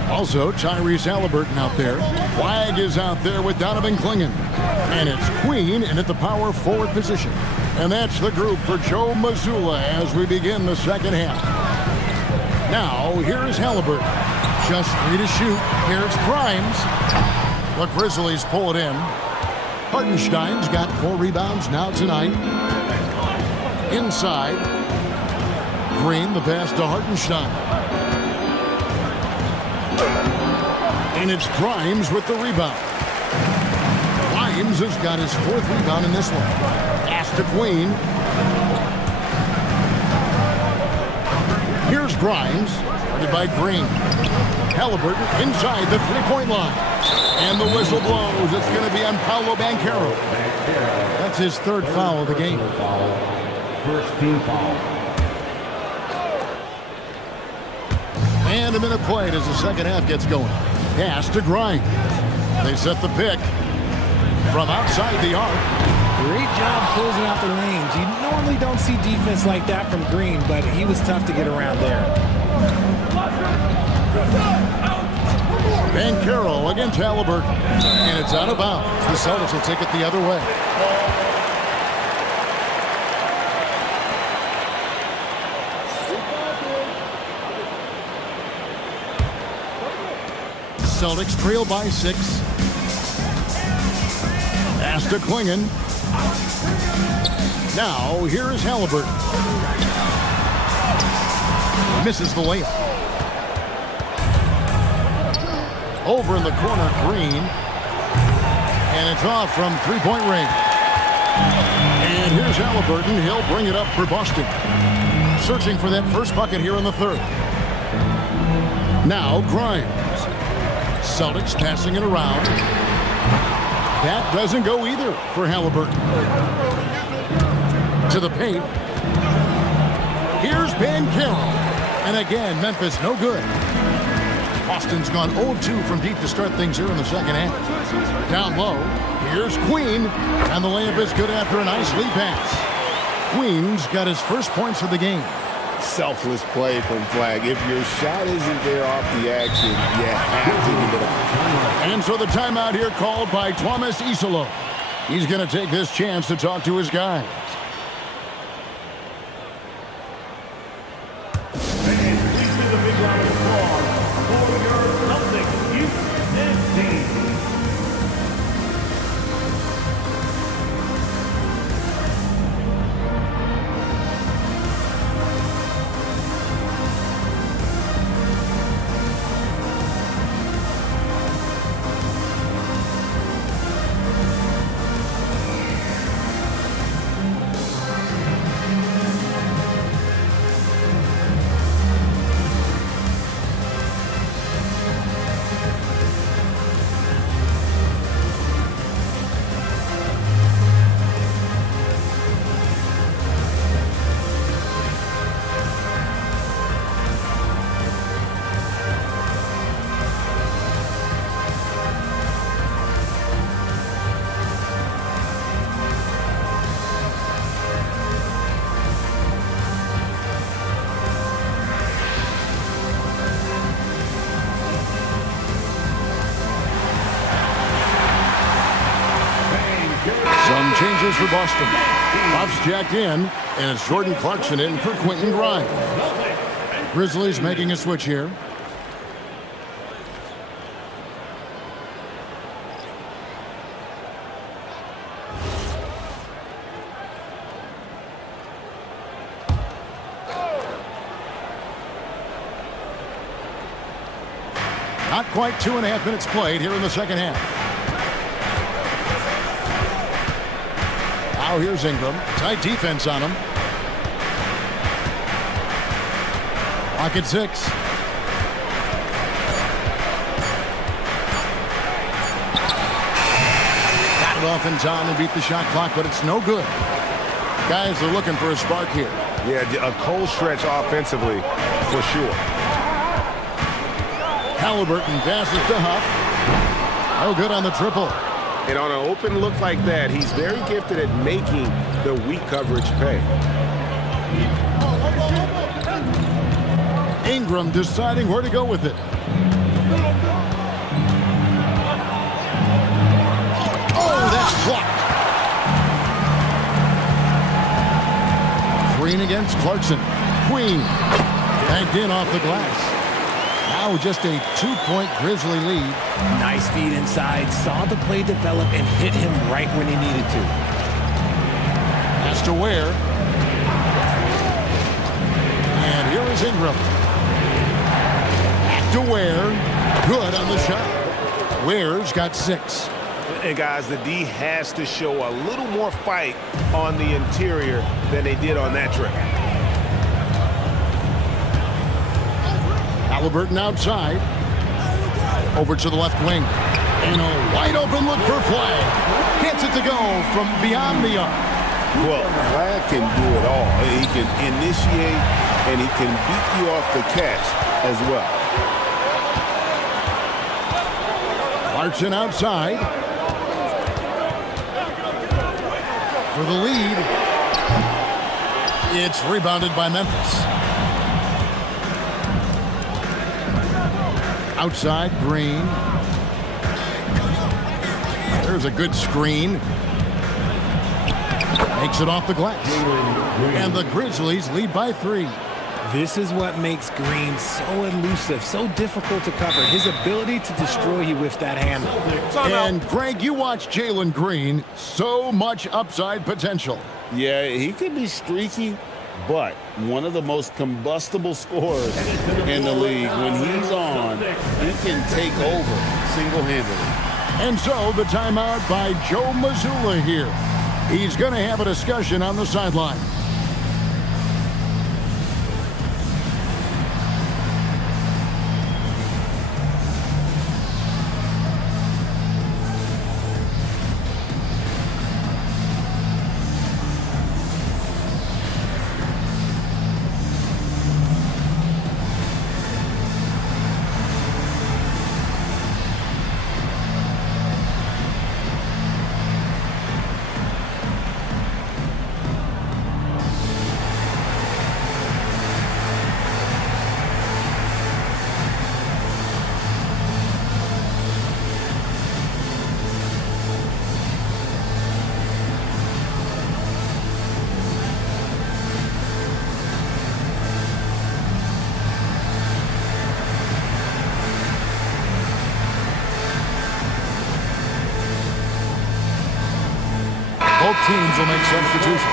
Also, Tyrese Halliburton out there. Flag is out there with Donovan Clingan. And it's Queen in at the power forward position. And that's the group for Joe Mazzulla as we begin the second half. Now, here's Halliburton. Just 3 to shoot. Here's Grimes. The Grizzlies pull it in. Hartenstein's got 4 rebounds now tonight. Inside. Green, the pass to Hartenstein. And it's Grimes with the rebound. Grimes has got his 4th rebound in this one. Pass to Queen. Here's Grimes, guarded by Green. Halliburton inside the three-point line. And the whistle blows. It's going to be on Paolo Banchero. That's his third foul of the game. First team foul. And a minute played as the second half gets going. Pass to Grimes. They set the pick from outside the arc. Great job closing out the lanes. You normally don't see defense like that from Green, but he was tough to get around there. Banchero against Halliburton. And it's out of bounds. The Celtics will take it the other way. Celtics trail by 6. Pass to Klingon. Now, here is Halliburton. Misses the layup. Over in the corner, Green. And it's off from three-point range. And here's Halliburton. He'll bring it up for Boston. Searching for that first bucket here in the third. Now, Grimes. Celtics passing it around. That doesn't go either for Halliburton. To the paint. Here's Banchero. And again, Memphis no good. Boston's gone 0-2 from deep to start things here in the second half. Down low. Here's Queen. And the layup is good after a nice lead pass. Queen's got his first points of the game. Selfless play from Flag. If your shot isn't there off the action, you have to give it up. And so the timeout here called by Thomas Isolo. He's going to take this chance to talk to his guys. And please give a big round of applause for your Celtics youth and team. Some changes for Boston. Buffs jacked in, and it's Jordan Clarkson in for Quentin Grimes. Grizzlies making a switch here. Not quite 2.5 minutes played here in the second half. Now here's Ingram. Tight defense on him. Clock at 6. Got it off in time and beat the shot clock, but it's no good. Guys are looking for a spark here. Yeah, a cold stretch offensively for sure. Halliburton passes to Huff. No good on the triple. And on an open look like that, he's very gifted at making the weak coverage pay. Ingram deciding where to go with it. Oh, that's blocked. Green against Clarkson. Queen banked in off the glass. Now just a 2-point Grizzly lead. Nice feed inside. Saw the play develop and hit him right when he needed to. Pass to Ware. And here is Ingram. Back to Ware. Good on the shot. Ware's got 6. And guys, the D has to show a little more fight on the interior than they did on that trip. Halliburton outside. Over to the left wing. And a wide open look for Flagg. Gets it to go from beyond the arc. Well, Flagg can do it all. He can initiate, and he can beat you off the catch as well. Clarkson outside. For the lead. It's rebounded by Memphis. Outside, Green. There's a good screen. Makes it off the glass. And the Grizzlies lead by 3. This is what makes Green so elusive, so difficult to cover. His ability to destroy you with that handle. And Greg, you watch Jalen Green. So much upside potential. Yeah, he could be streaky, but one of the most combustible scorers in the league. When he's on, he can take over single-handedly. And so the timeout by Joe Mazzulla here. He's going to have a discussion on the sideline. Both teams will make substitutions.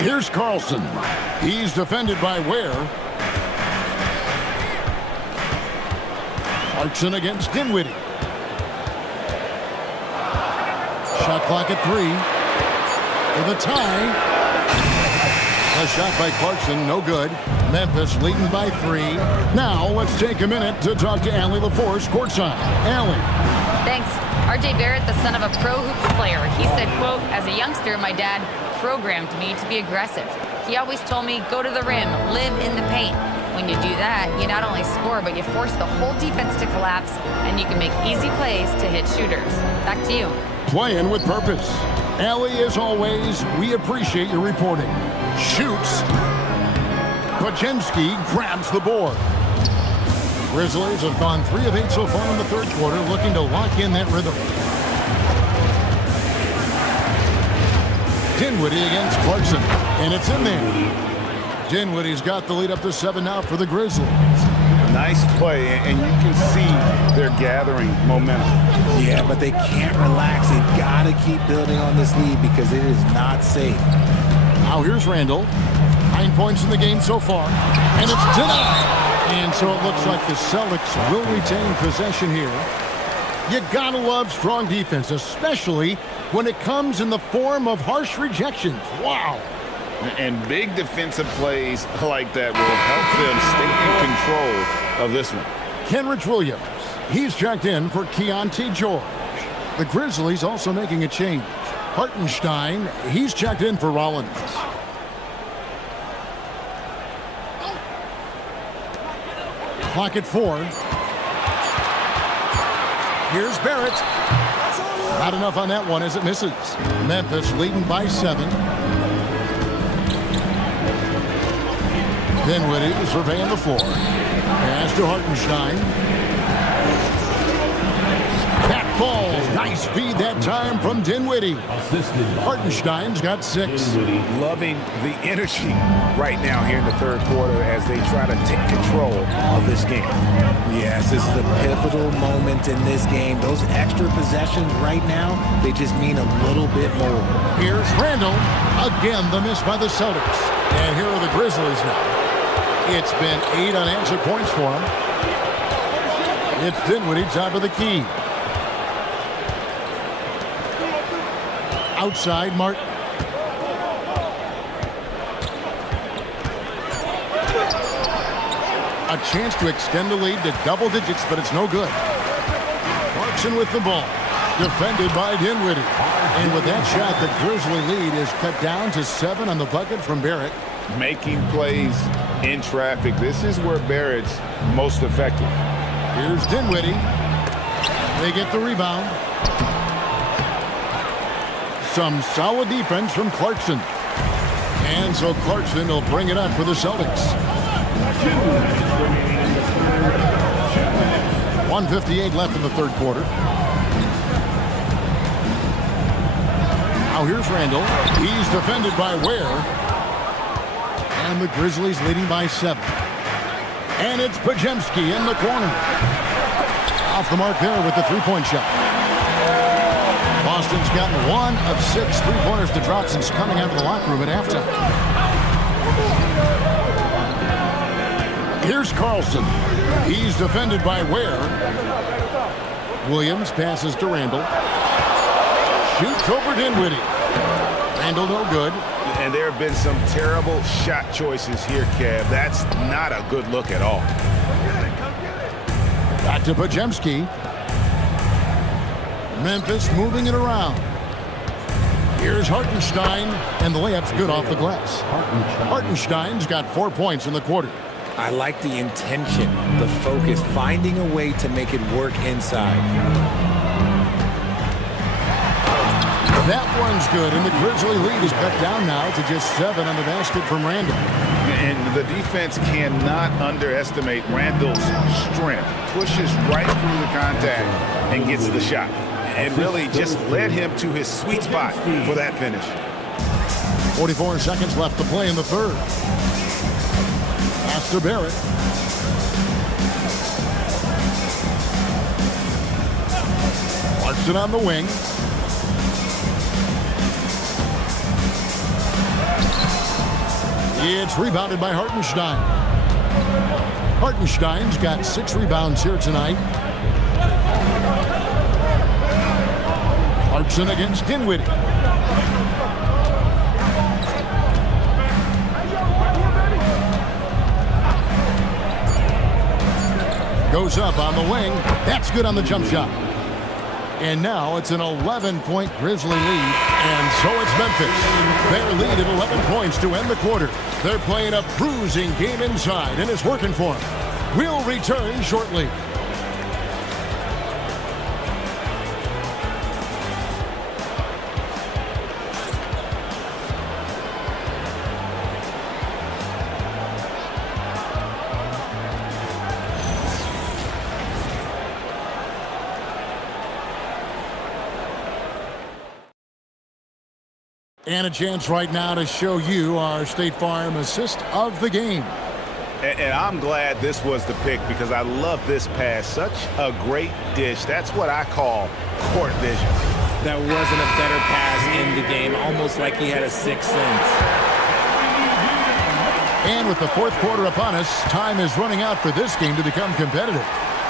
Here's Carlson. He's defended by Ware. Clarkson against Dinwiddie. Shot clock at 3. For the tie. A shot by Clarkson, no good. Memphis leading by 3. Now let's take a minute to talk to Allie LaForce courtside. Allie. Thanks. RJ Barrett, the son of a pro hoops player. He said, quote, as a youngster, my dad programmed me to be aggressive. He always told me, go to the rim, live in the paint. When you do that, you not only score, but you force the whole defense to collapse, and you can make easy plays to hit shooters. Back to you. Playing with purpose. Allie, as always, we appreciate your reporting. Shoots. Podziemski grabs the board. Grizzlies have gone 3 of 8 so far in the third quarter, looking to lock in that rhythm. Dinwiddie against Clarkson, and it's in there. Dinwiddie's got the lead up to 7 now for the Grizzlies. Nice play, and you can see they're gathering momentum. Yeah, but they can't relax. They've got to keep building on this lead because it is not safe. Now here's Randall. 9 points in the game so far, and it's denied. And so it looks like the Celtics will retain possession here. You gotta love strong defense, especially when it comes in the form of harsh rejections. Wow. And big defensive plays like that will help them stay in control of this one. Kenrich Williams, he's checked in for Keontae George. The Grizzlies also making a change. Hartenstein, he's checked in for Rollins. Clock at 4. Here's Barrett. Not enough on that one as it misses. Memphis leading by 7. Dinwiddie surveying the floor. Pass to Hartenstein. ball. Nice feed that time from Dinwiddie. Hartenstein's got 6. Loving the energy right now here in the third quarter as they try to take control of this game. Yes, this is a pivotal moment in this game. Those extra possessions right now, they just mean a little bit more. Here's Randall. Again, the miss by the Celtics. And here are the Grizzlies now. It's been 8 unanswered points for him. It's Dinwiddie, top of the key. Outside, Martin. A chance to extend the lead to double digits, but it's no good. Clarkson with the ball. Defended by Dinwiddie. And with that shot, the Grizzly lead is cut down to 7 on the bucket from Barrett. Making plays in traffic. This is where Barrett's most effective. Here's Dinwiddie. They get the rebound. Some solid defense from Clarkson. And so Clarkson will bring it up for the Celtics. 1:58 left in the third quarter. Now here's Randall. He's defended by Ware. And the Grizzlies leading by 7. And it's Podziemski in the corner. Off the mark there with the three-point shot. Boston's gotten 1 of 6 three-pointers to drop since coming out of the locker room at halftime. Here's Carlson. He's defended by Ware. Williams passes to Randall. Shoots over Dinwiddie. Randall no good. And there have been some terrible shot choices here, Kev. That's not a good look at all. Back to Podziemski. Memphis moving it around. Here's Hartenstein, and the layup's good off the glass. Hartenstein's got 4 points in the quarter. I like the intention, the focus, finding a way to make it work inside. That one's good, and the Grizzly lead is cut down now to just 7 on the basket from Randall. And the defense cannot underestimate Randall's strength. Pushes right through the contact and gets the shot. And really just led him to his sweet spot for that finish. 44 seconds left to play in the third. Pass to Barrett. Clarkson on the wing. It's rebounded by Hartenstein. Hartenstein's got 6 rebounds here tonight. Clarkson against Dinwiddie. Goes up on the wing. That's good on the jump shot. And now it's an 11-point Grizzly lead, and so it's Memphis. Their lead at 11 points to end the quarter. They're playing a bruising game inside, and it's working for them. We'll return shortly. And a chance right now to show you our State Farm assist of the game. And I'm glad this was the pick because I love this pass. Such a great dish. That's what I call court vision. That wasn't a better pass in the game, almost like he had a sixth sense. And with the fourth quarter upon us, time is running out for this game to become competitive.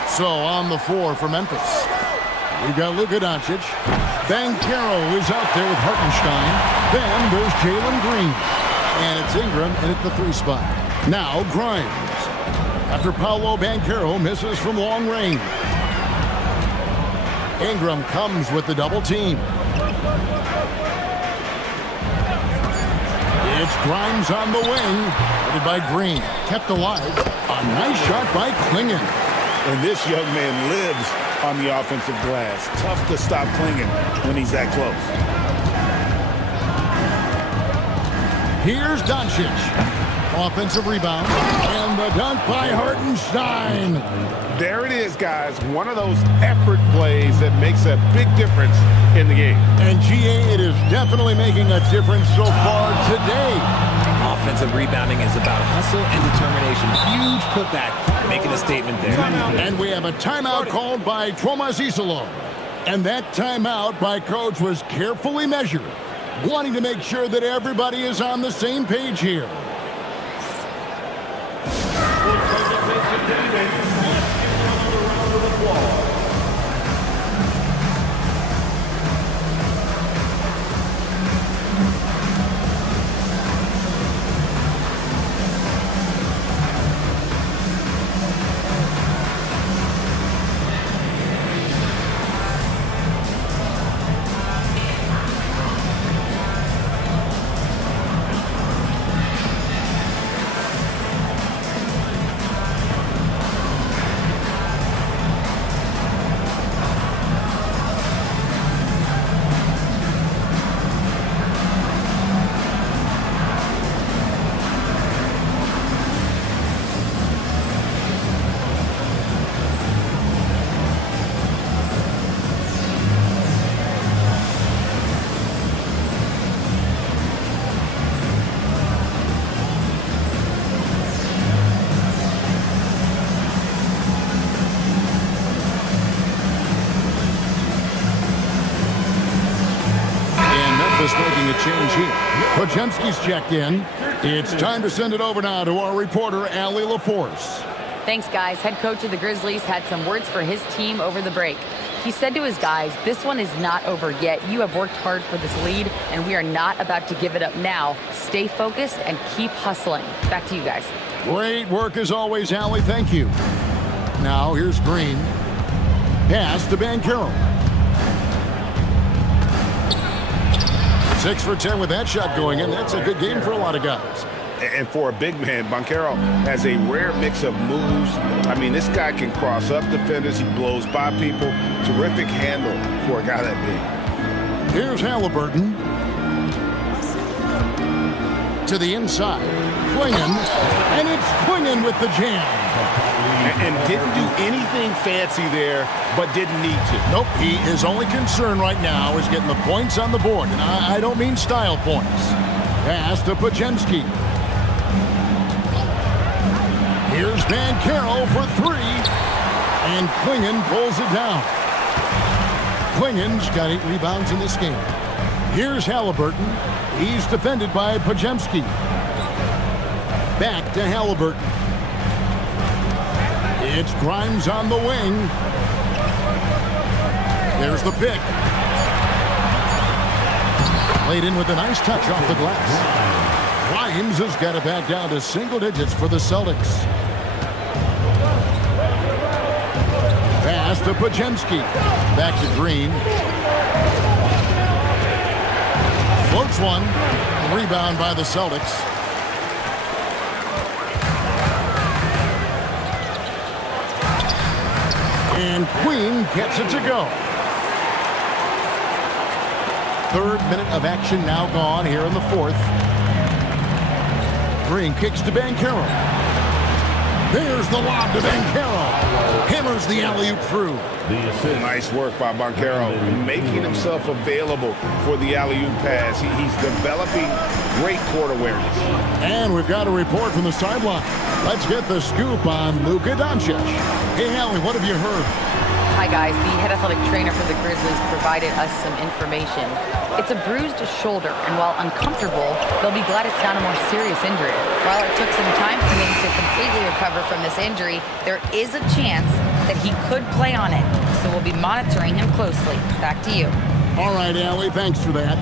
So on the floor for Memphis, we've got Luka Doncic. Banchero is out there with Hartenstein. Then there's Jalen Green. And it's Ingram in at the 3 spot. Now Grimes. After Paolo Banchero misses from long range. Ingram comes with the double team. It's Grimes on the wing. Headed by Green. Kept alive. A nice shot by Clingan. And this young man lives on the offensive glass. Tough to stop Clingan when he's that close. Here's Doncic. Offensive rebound. And the dunk by Hartenstein. There it is, guys. One of those effort plays that makes a big difference in the game. And GA, it is definitely making a difference so far today. Offensive rebounding is about hustle and determination. Huge putback, making a statement there. And we have a timeout called by Tomas Isolo. And that timeout by coach was carefully measured, wanting to make sure that everybody is on the same page here. Making a change here. Podziemski's checked in. It's time to send it over now to our reporter, Allie LaForce. Thanks, guys. Head coach of the Grizzlies had some words for his team over the break. He said to his guys, this one is not over yet. You have worked hard for this lead, and we are not about to give it up now. Stay focused and keep hustling. Back to you guys. Great work as always, Allie. Thank you. Now here's Green. Pass to Banchero. 6 for 10 with that shot going in. That's a good game for a lot of guys. And for a big man, Banchero has a rare mix of moves. I mean, this guy can cross up defenders. He blows by people. Terrific handle for a guy that big. Here's Halliburton. To the inside. Klingon. And it's Klingon with the jam. And didn't do anything fancy there, but didn't need to. Nope, his only concern right now is getting the points on the board. And I don't mean style points. Pass to Podziemski. Here's Banchero for 3. And Klingon pulls it down. Klingon's got 8 rebounds in this game. Here's Halliburton. He's defended by Podziemski. Back to Halliburton. It's Grimes on the wing. There's the pick. Played in with a nice touch off the glass. Grimes has got it back down to single digits for the Celtics. Pass to Podziemski. Back to Green. Floats one. Rebound by the Celtics. And Queen gets it to go. 3rd minute of action now gone here in the 4th. Green kicks to Banchero. There's the lob to Banchero. Hammers the alley-oop through. Nice work by Banchero, making himself available for the alley-oop pass. He's developing great court awareness. And we've got a report from the sideline. Let's get the scoop on Luka Doncic. Hey, Allie, what have you heard? Hi, guys. The head athletic trainer for the Grizzlies provided us some information. It's a bruised shoulder, and while uncomfortable, they'll be glad it's not a more serious injury. While it took some time for him to completely recover from this injury, there is a chance that he could play on it. So we'll be monitoring him closely. Back to you. All right, Allie, thanks for that.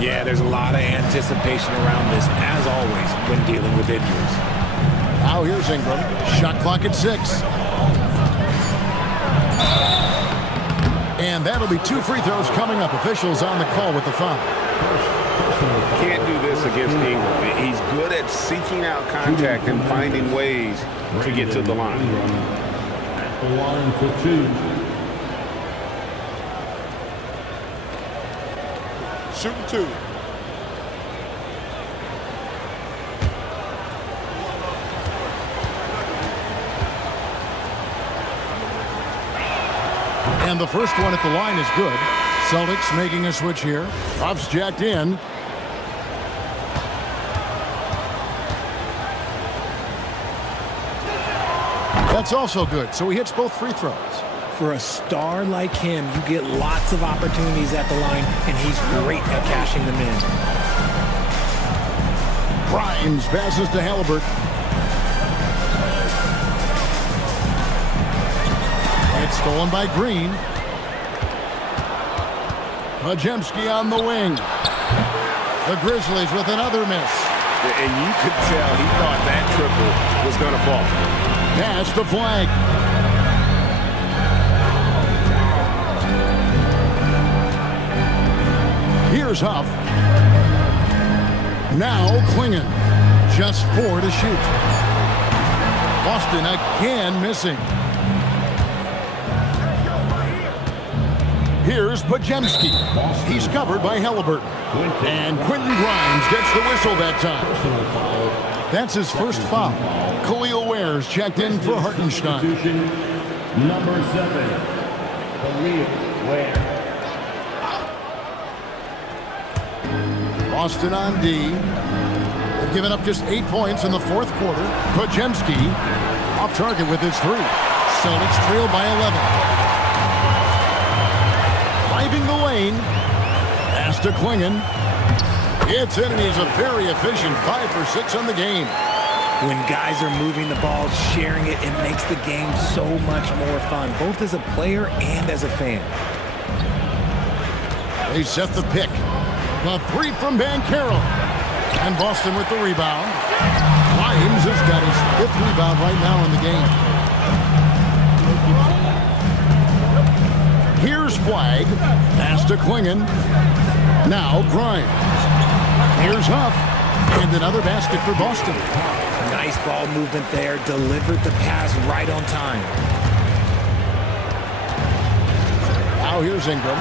Yeah, there's a lot of anticipation around this, as always, when dealing with injuries. Now here's Ingram. Shot clock at 6. And that'll be 2 free throws coming up. Officials on the call with the foul. Can't do this against Ingram. He's good at seeking out contact and finding ways to get to the line. At the line for 2. Shooting 2. And the first one at the line is good. Celtics making a switch here. Ruff's jacked in. That's also good, so he hits both free throws. For a star like him, you get lots of opportunities at the line, and he's great at cashing them in. Grimes passes to Halliburton. It's stolen by Green. Podziemski on the wing. The Grizzlies with another miss. And you could tell he thought that triple was going to fall. Pass to Flag. Here's Huff. Now Klingon. Just 4 to shoot. Boston again missing. Here's Podziemski. He's covered by Halliburton. And Quentin Grimes gets the whistle that time. That's his first foul. Khalil Ware's checked in for Hartenstein. Number 7, Khalil Ware. Boston on D. They've given up just 8 points in the fourth quarter. Podziemski off target with his 3. Celtics trail by 11. Driving the lane. Pass to Klingon. It's in, and he's a very efficient 5 for 6 on the game. When guys are moving the ball, sharing it, it makes the game so much more fun, both as a player and as a fan. They set the pick. A 3 from Banchero. And Boston with the rebound. Grimes has got his 5th rebound right now in the game. Here's Flag. Pass to Klingon. Now Grimes. Here's Huff. And another basket for Boston. Nice ball movement there. Delivered the pass right on time. Now here's Ingram.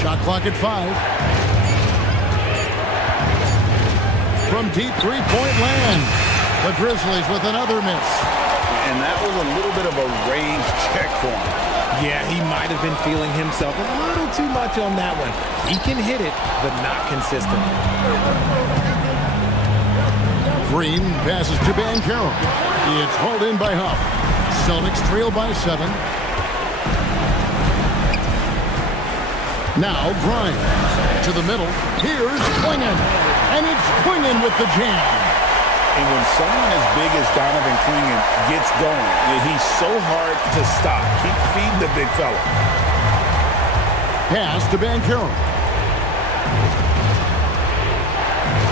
Shot clock at 5. From deep three-point land. The Grizzlies with another miss. And that was a little bit of a range check for him. Yeah, he might have been feeling himself a little too much on that one. He can hit it, but not consistently. Green passes to Banchero. It's hauled in by Huff. Celtics trail by 7. Now Grimes to the middle. Here's Klingon. And it's Klingon with the jam. And when someone as big as Donovan Klingon gets going, he's so hard to stop. Keep feeding the big fella. Pass to Banchero.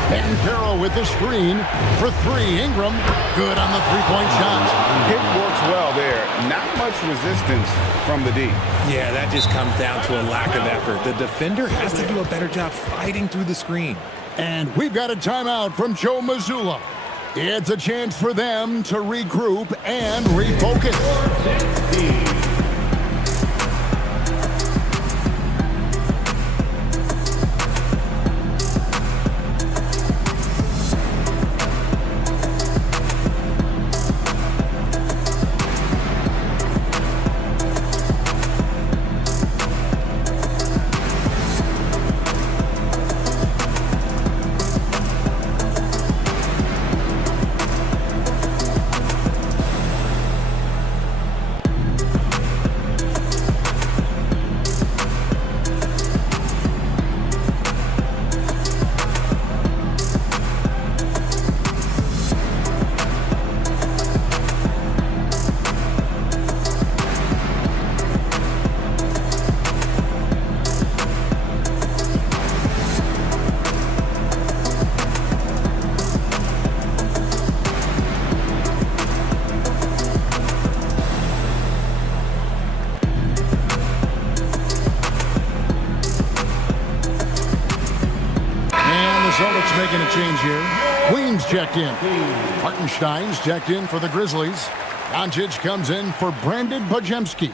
Banchero with the screen for 3. Ingram, good on the three-point shot. It works well there. Not much resistance from the D. Yeah, that just comes down to a lack of effort. The defender has to do a better job fighting through the screen. And we've got a timeout from Joe Mazzulla. It's a chance for them to regroup and refocus. Celtics making a change here. Queen's checked in. Hartenstein's checked in for the Grizzlies. Doncic comes in for Brandon Podziemski.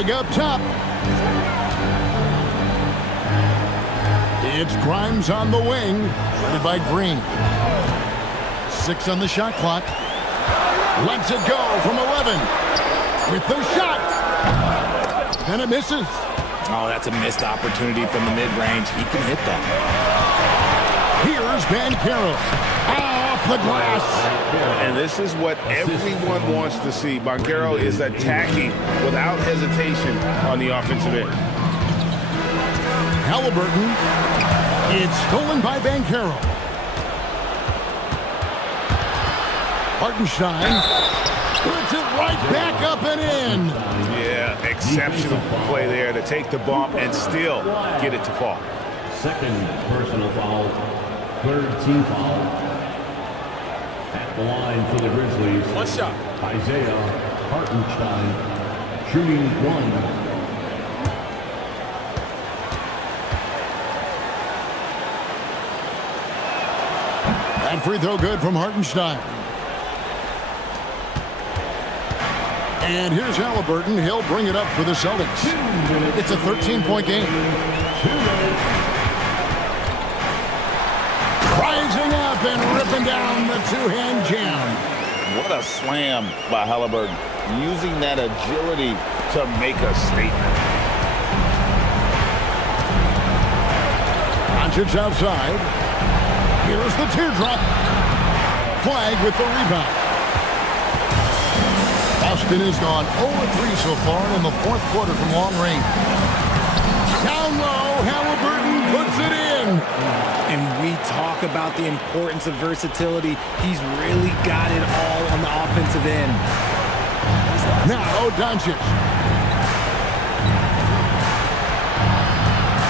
Swag up top. It's Grimes on the wing, led by Green. 6 on the shot clock. Lets it go from 11. With the shot. And it misses. Oh, that's a missed opportunity from the mid-range. He can hit that. Here's Banchero. Off the glass. And this is what everyone wants to see. Banchero is attacking without hesitation on the offensive end. Halliburton. It's stolen by Banchero. Hartenstein puts it right back up and in. Yeah, exceptional play there to take the bump and still get it to fall. Second personal foul, third team foul. At the line for the Grizzlies, One shot. Isaiah Hartenstein, shooting 1. That free throw good from Hartenstein. And here's Halliburton. He'll bring it up for the Celtics. It's a 13-point game. Rising up and ripping down the two-hand jam. What a slam by Halliburton. Using that agility to make a statement. Doncic outside. Here's the teardrop. Flag with the rebound. Boston has gone 0-3 so far in the fourth quarter from long range. Down low, Halliburton puts it in. And we talk about the importance of versatility. He's really got it all on the offensive end. Now Doncic.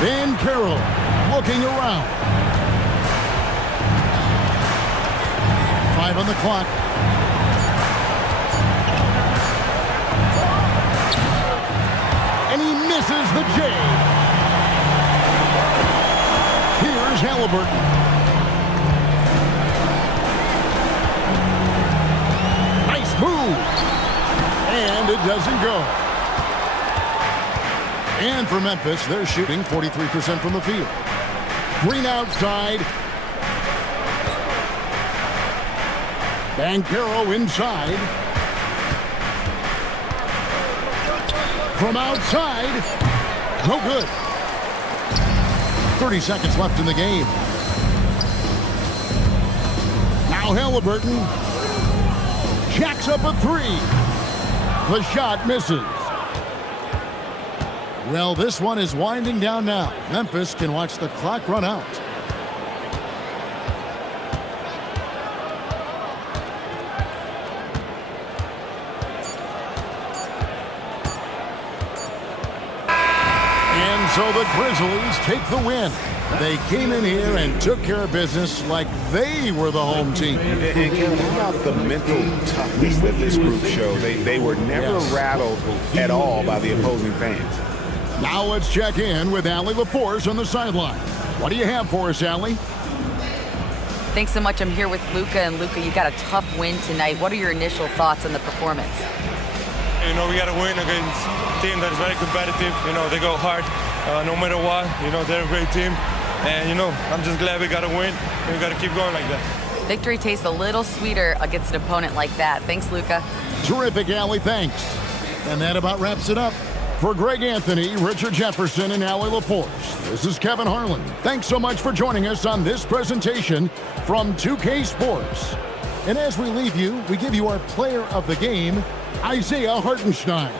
Banchero looking around. 5 on the clock. And he misses the J. Here's Halliburton. Nice move. And it doesn't go. And for Memphis, they're shooting 43% from the field. Green outside. Banchero inside. From outside. No good. 30 seconds left in the game. Now Halliburton jacks up a 3. The shot misses. Well, this one is winding down now. Memphis can watch the clock run out. And so the Grizzlies take the win. They came in here and took care of business like they were the home team. And Kevin, how about the mental toughness that this group showed? They were never rattled at all by the opposing fans. Now let's check in with Allie LaForce on the sideline. What do you have for us, Allie? Thanks so much. I'm here with Luka. And Luka, you got a tough win tonight. What are your initial thoughts on the performance? You know, we got to win against a team that is very competitive. You know, they go hard no matter what. You know, they're a great team. And, you know, I'm just glad we got to win. And we got to keep going like that. Victory tastes a little sweeter against an opponent like that. Thanks, Luka. Terrific, Allie. Thanks. And that about wraps it up. For Greg Anthony, Richard Jefferson, and Allie LaForce, this is Kevin Harlan. Thanks so much for joining us on this presentation from 2K Sports. And as we leave you, we give you our player of the game, Isaiah Hartenstein.